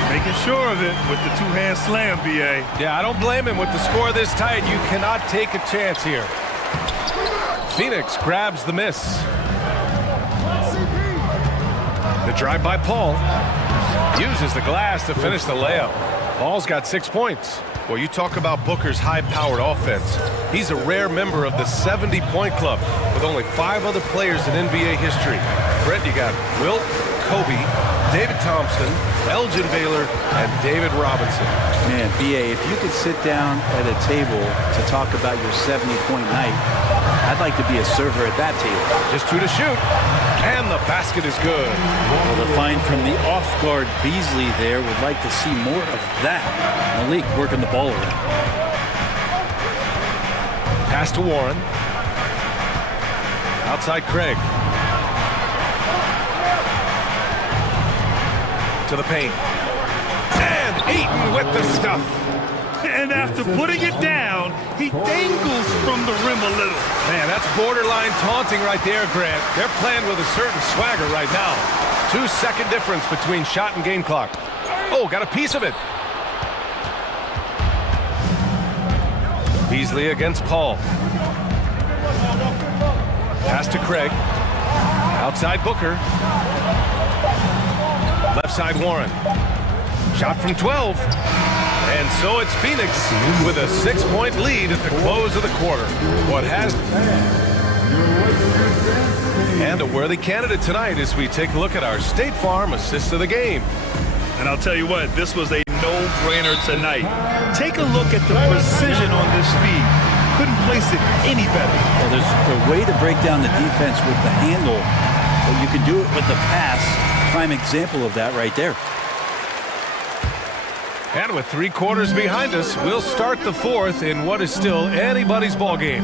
Making sure of it with the two-hand slam, B.A. Yeah, I don't blame him. With the score this tight, you cannot take a chance here. Phoenix grabs the miss. The drive by Paul. Uses the glass to finish the layup. Paul's got 6 points. Well, you talk about Booker's high-powered offense. He's a rare member of the 70-point club with only 5 other players in NBA history. Brett, you got Wilt, Kobe, David Thompson, Elgin Baylor, and David Robinson. Man, B.A., if you could sit down at a table to talk about your 70-point night, I'd like to be a server at that table. Just 2 to shoot, and the basket is good. Well, the find from the off-guard Beasley there would like to see more of that. Malik working the ball around. Pass to Warren. Outside Craig. To the paint. And Ayton with the stuff. And after putting it down, he dangles from the rim a little. Man, that's borderline taunting right there, Grant. They're playing with a certain swagger right now. 2-second difference between shot and game clock. Oh, got a piece of it. Beasley against Paul. Pass to Craig. Outside Booker. Left side Warren. Shot from 12. And so it's Phoenix with a 6-point lead at the close of the quarter. What has... And a worthy candidate tonight as we take a look at our State Farm assist of the game. And I'll tell you what, this was a no-brainer tonight. Take a look at the precision on this feed. Couldn't place it any better. Well, there's a way to break down the defense with the handle, but you can do it with the pass. Prime example of that right there. And with 3 quarters behind us, we'll start the 4th in what is still anybody's ball game.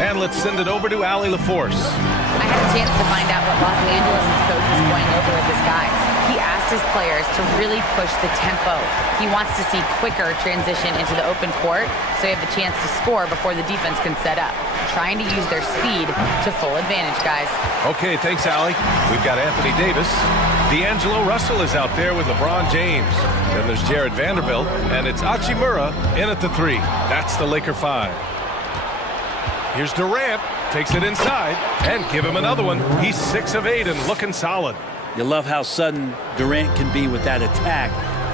And let's send it over to Allie LaForce. I had a chance to find out what Los Angeles' coach is going over with his guys. He asked his players to really push the tempo. He wants to see quicker transition into the open court so they have a chance to score before the defense can set up. Trying to use their speed to full advantage, guys. Okay, thanks, Allie. We've got Anthony Davis. D'Angelo Russell is out there with LeBron James. Then there's Jared Vanderbilt, and it's Hachimura in at the 3. That's the Laker 5. Here's Durant, takes it inside, and give him another one. He's 6 of 8 and looking solid. You love how sudden Durant can be with that attack,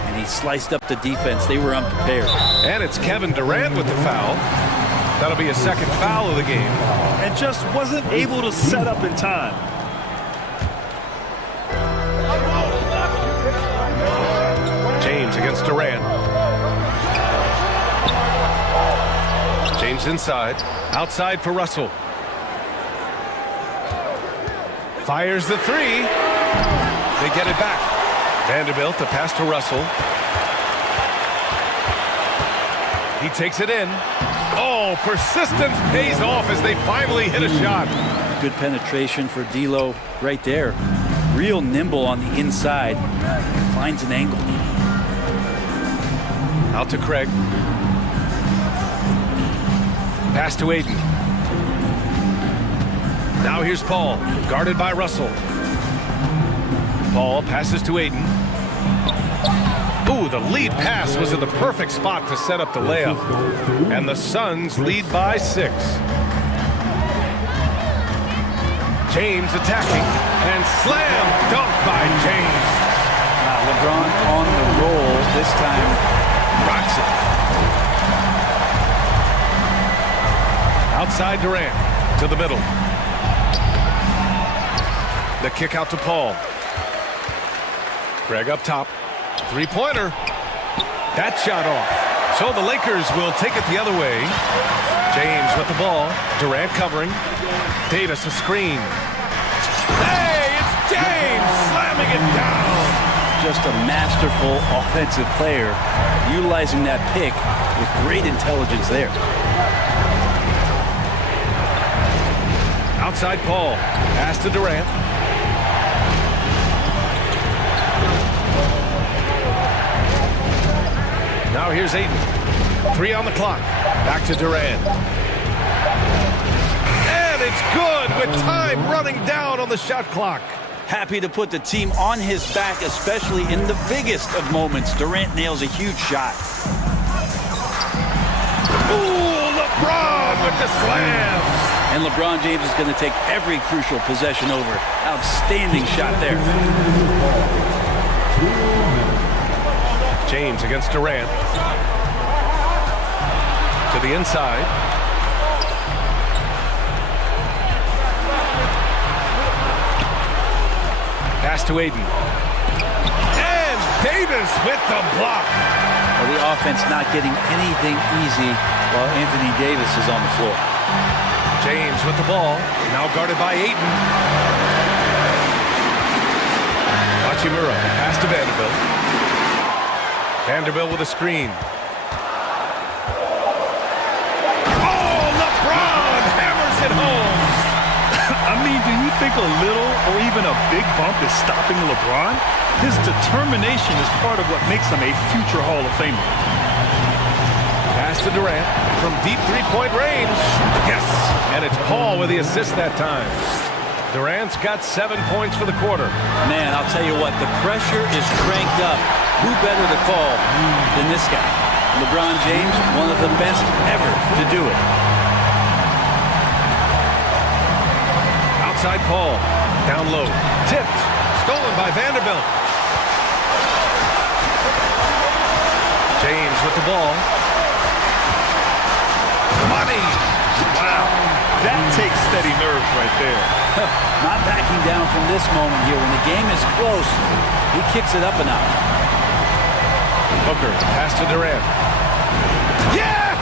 and he sliced up the defense. They were unprepared. And it's Kevin Durant with the foul. That'll be a second foul of the game. And just wasn't able to set up in time. James against Durant. James inside. Outside for Russell. Fires the three. They get it back. Vanderbilt, a pass to Russell. He takes it in. Oh, persistence pays off as they finally hit a shot. Good penetration for D'Lo right there. Real nimble on the inside. Finds an angle. Out to Craig. Pass to Aiden. Now here's Paul, guarded by Russell. Paul passes to Aiden. Ooh, the lead pass was in the perfect spot to set up the layup. And the Suns lead by 6. James attacking, and slam dunk by James. LeBron on the roll, this time rocks it. Outside Durant, to the middle. The kick out to Paul. Craig up top. Three-pointer. That shot off. So the Lakers will take it the other way. James with the ball. Durant covering. Davis a screen. Hey, it's James slamming it down. Just a masterful offensive player, utilizing that pick with great intelligence there. Outside Paul. Pass to Durant. Now here's Aiden. 3 on the clock. Back to Durant. And it's good with time running down on the shot clock. Happy to put the team on his back, especially in the biggest of moments. Durant nails a huge shot. Ooh, LeBron with the slam. And LeBron James is going to take every crucial possession over. Outstanding shot there. James against Durant. To the inside. Pass to Aiden. And Davis with the block. Well, the offense not getting anything easy while Anthony Davis is on the floor. James with the ball. Now guarded by Aiden. Hachimura, pass to Vanderbilt. Vanderbilt with a screen. Oh, LeBron hammers it home. I mean, do you think a little or even a big bump is stopping LeBron? His determination is part of what makes him a future Hall of Famer. Pass to Durant from deep three-point range. Yes, and it's Paul with the assist that time. Durant's got 7 points for the quarter. Man, I'll tell you what, the pressure is cranked up. Who better to call than this guy? LeBron James, one of the best ever to do it. Outside Paul, down low, tipped, stolen by Vanderbilt. James with the ball. Money! Wow, that takes steady nerves right there. Not backing down from this moment here. When the game is close, he kicks it up a notch. Booker, pass to Durant. Yes!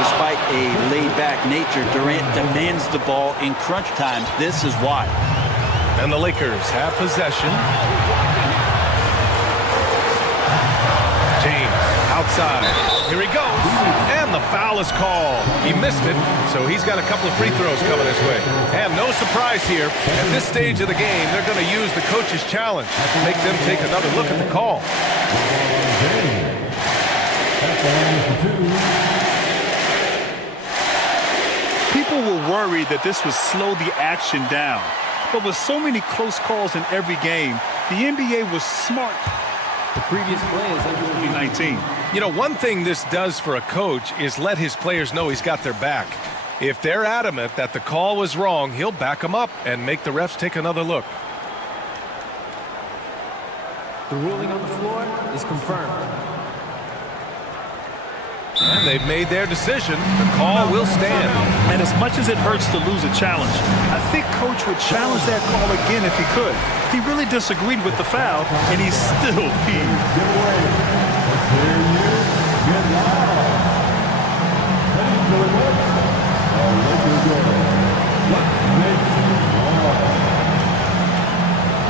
Despite a laid-back nature, Durant demands the ball in crunch time. This is why. And the Lakers have possession. James outside. Here he goes. And the foul is called. He missed it, so he's got a couple of free throws coming his way. And no surprise here. At this stage of the game, they're going to use the coach's challenge to make them take another look at the call. People were worried that this would slow the action down. But with so many close calls in every game, the NBA was smart. The previous play is under 19. You know, one thing this does for a coach is let his players know he's got their back. If they're adamant that the call was wrong, he'll back them up and make the refs take another look. The ruling on the floor is confirmed. And they've made their decision. The call will stand. And as much as it hurts to lose a challenge, I think Coach would challenge that call again if he could. He really disagreed with the foul, and he's still peeved.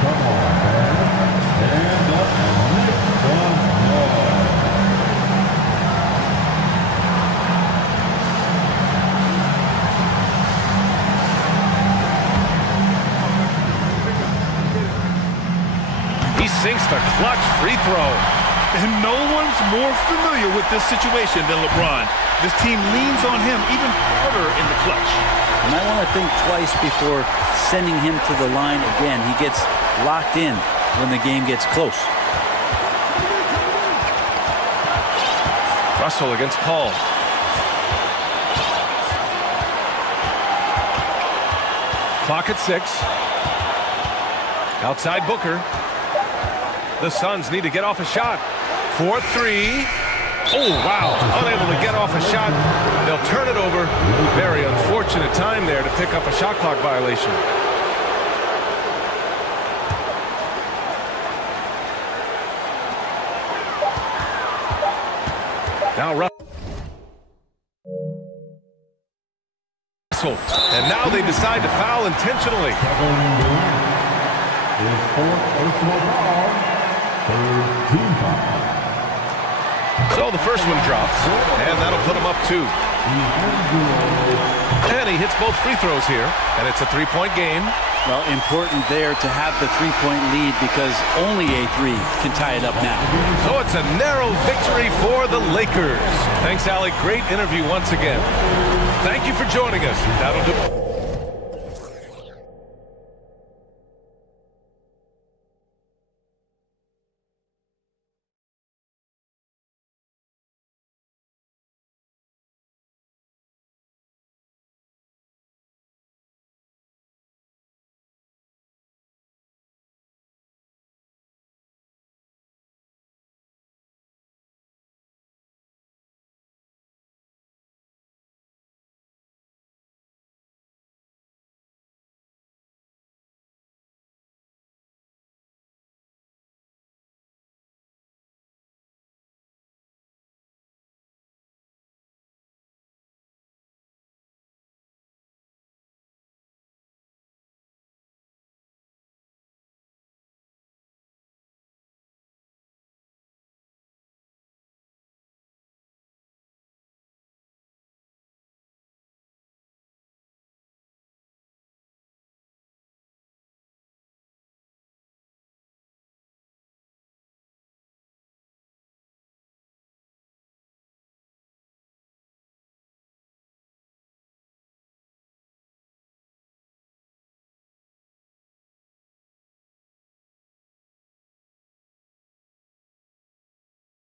Come on, fans. Stand up and make some noise. He sinks the clutch free throw. And no one's more familiar with this situation than LeBron. This team leans on him even harder in the clutch. And I want to think twice before sending him to the line again. He gets locked in when the game gets close. Russell against Paul. Clock at 6. Outside Booker. The Suns need to get off a shot. 4-3. Oh, wow. Unable to get off a shot. They'll turn it over. Very unfortunate time there to pick up a shot clock violation. Now Russell. And now they decide to foul intentionally. His fourth personal foul. Third team foul. So the first one drops, and that'll put him up 2. And he hits both free throws here, and it's a 3-point game. Well, important there to have the 3-point lead because only a 3 can tie it up now. So it's a narrow victory for the Lakers. Thanks, Alec. Great interview once again. Thank you for joining us. That'll do.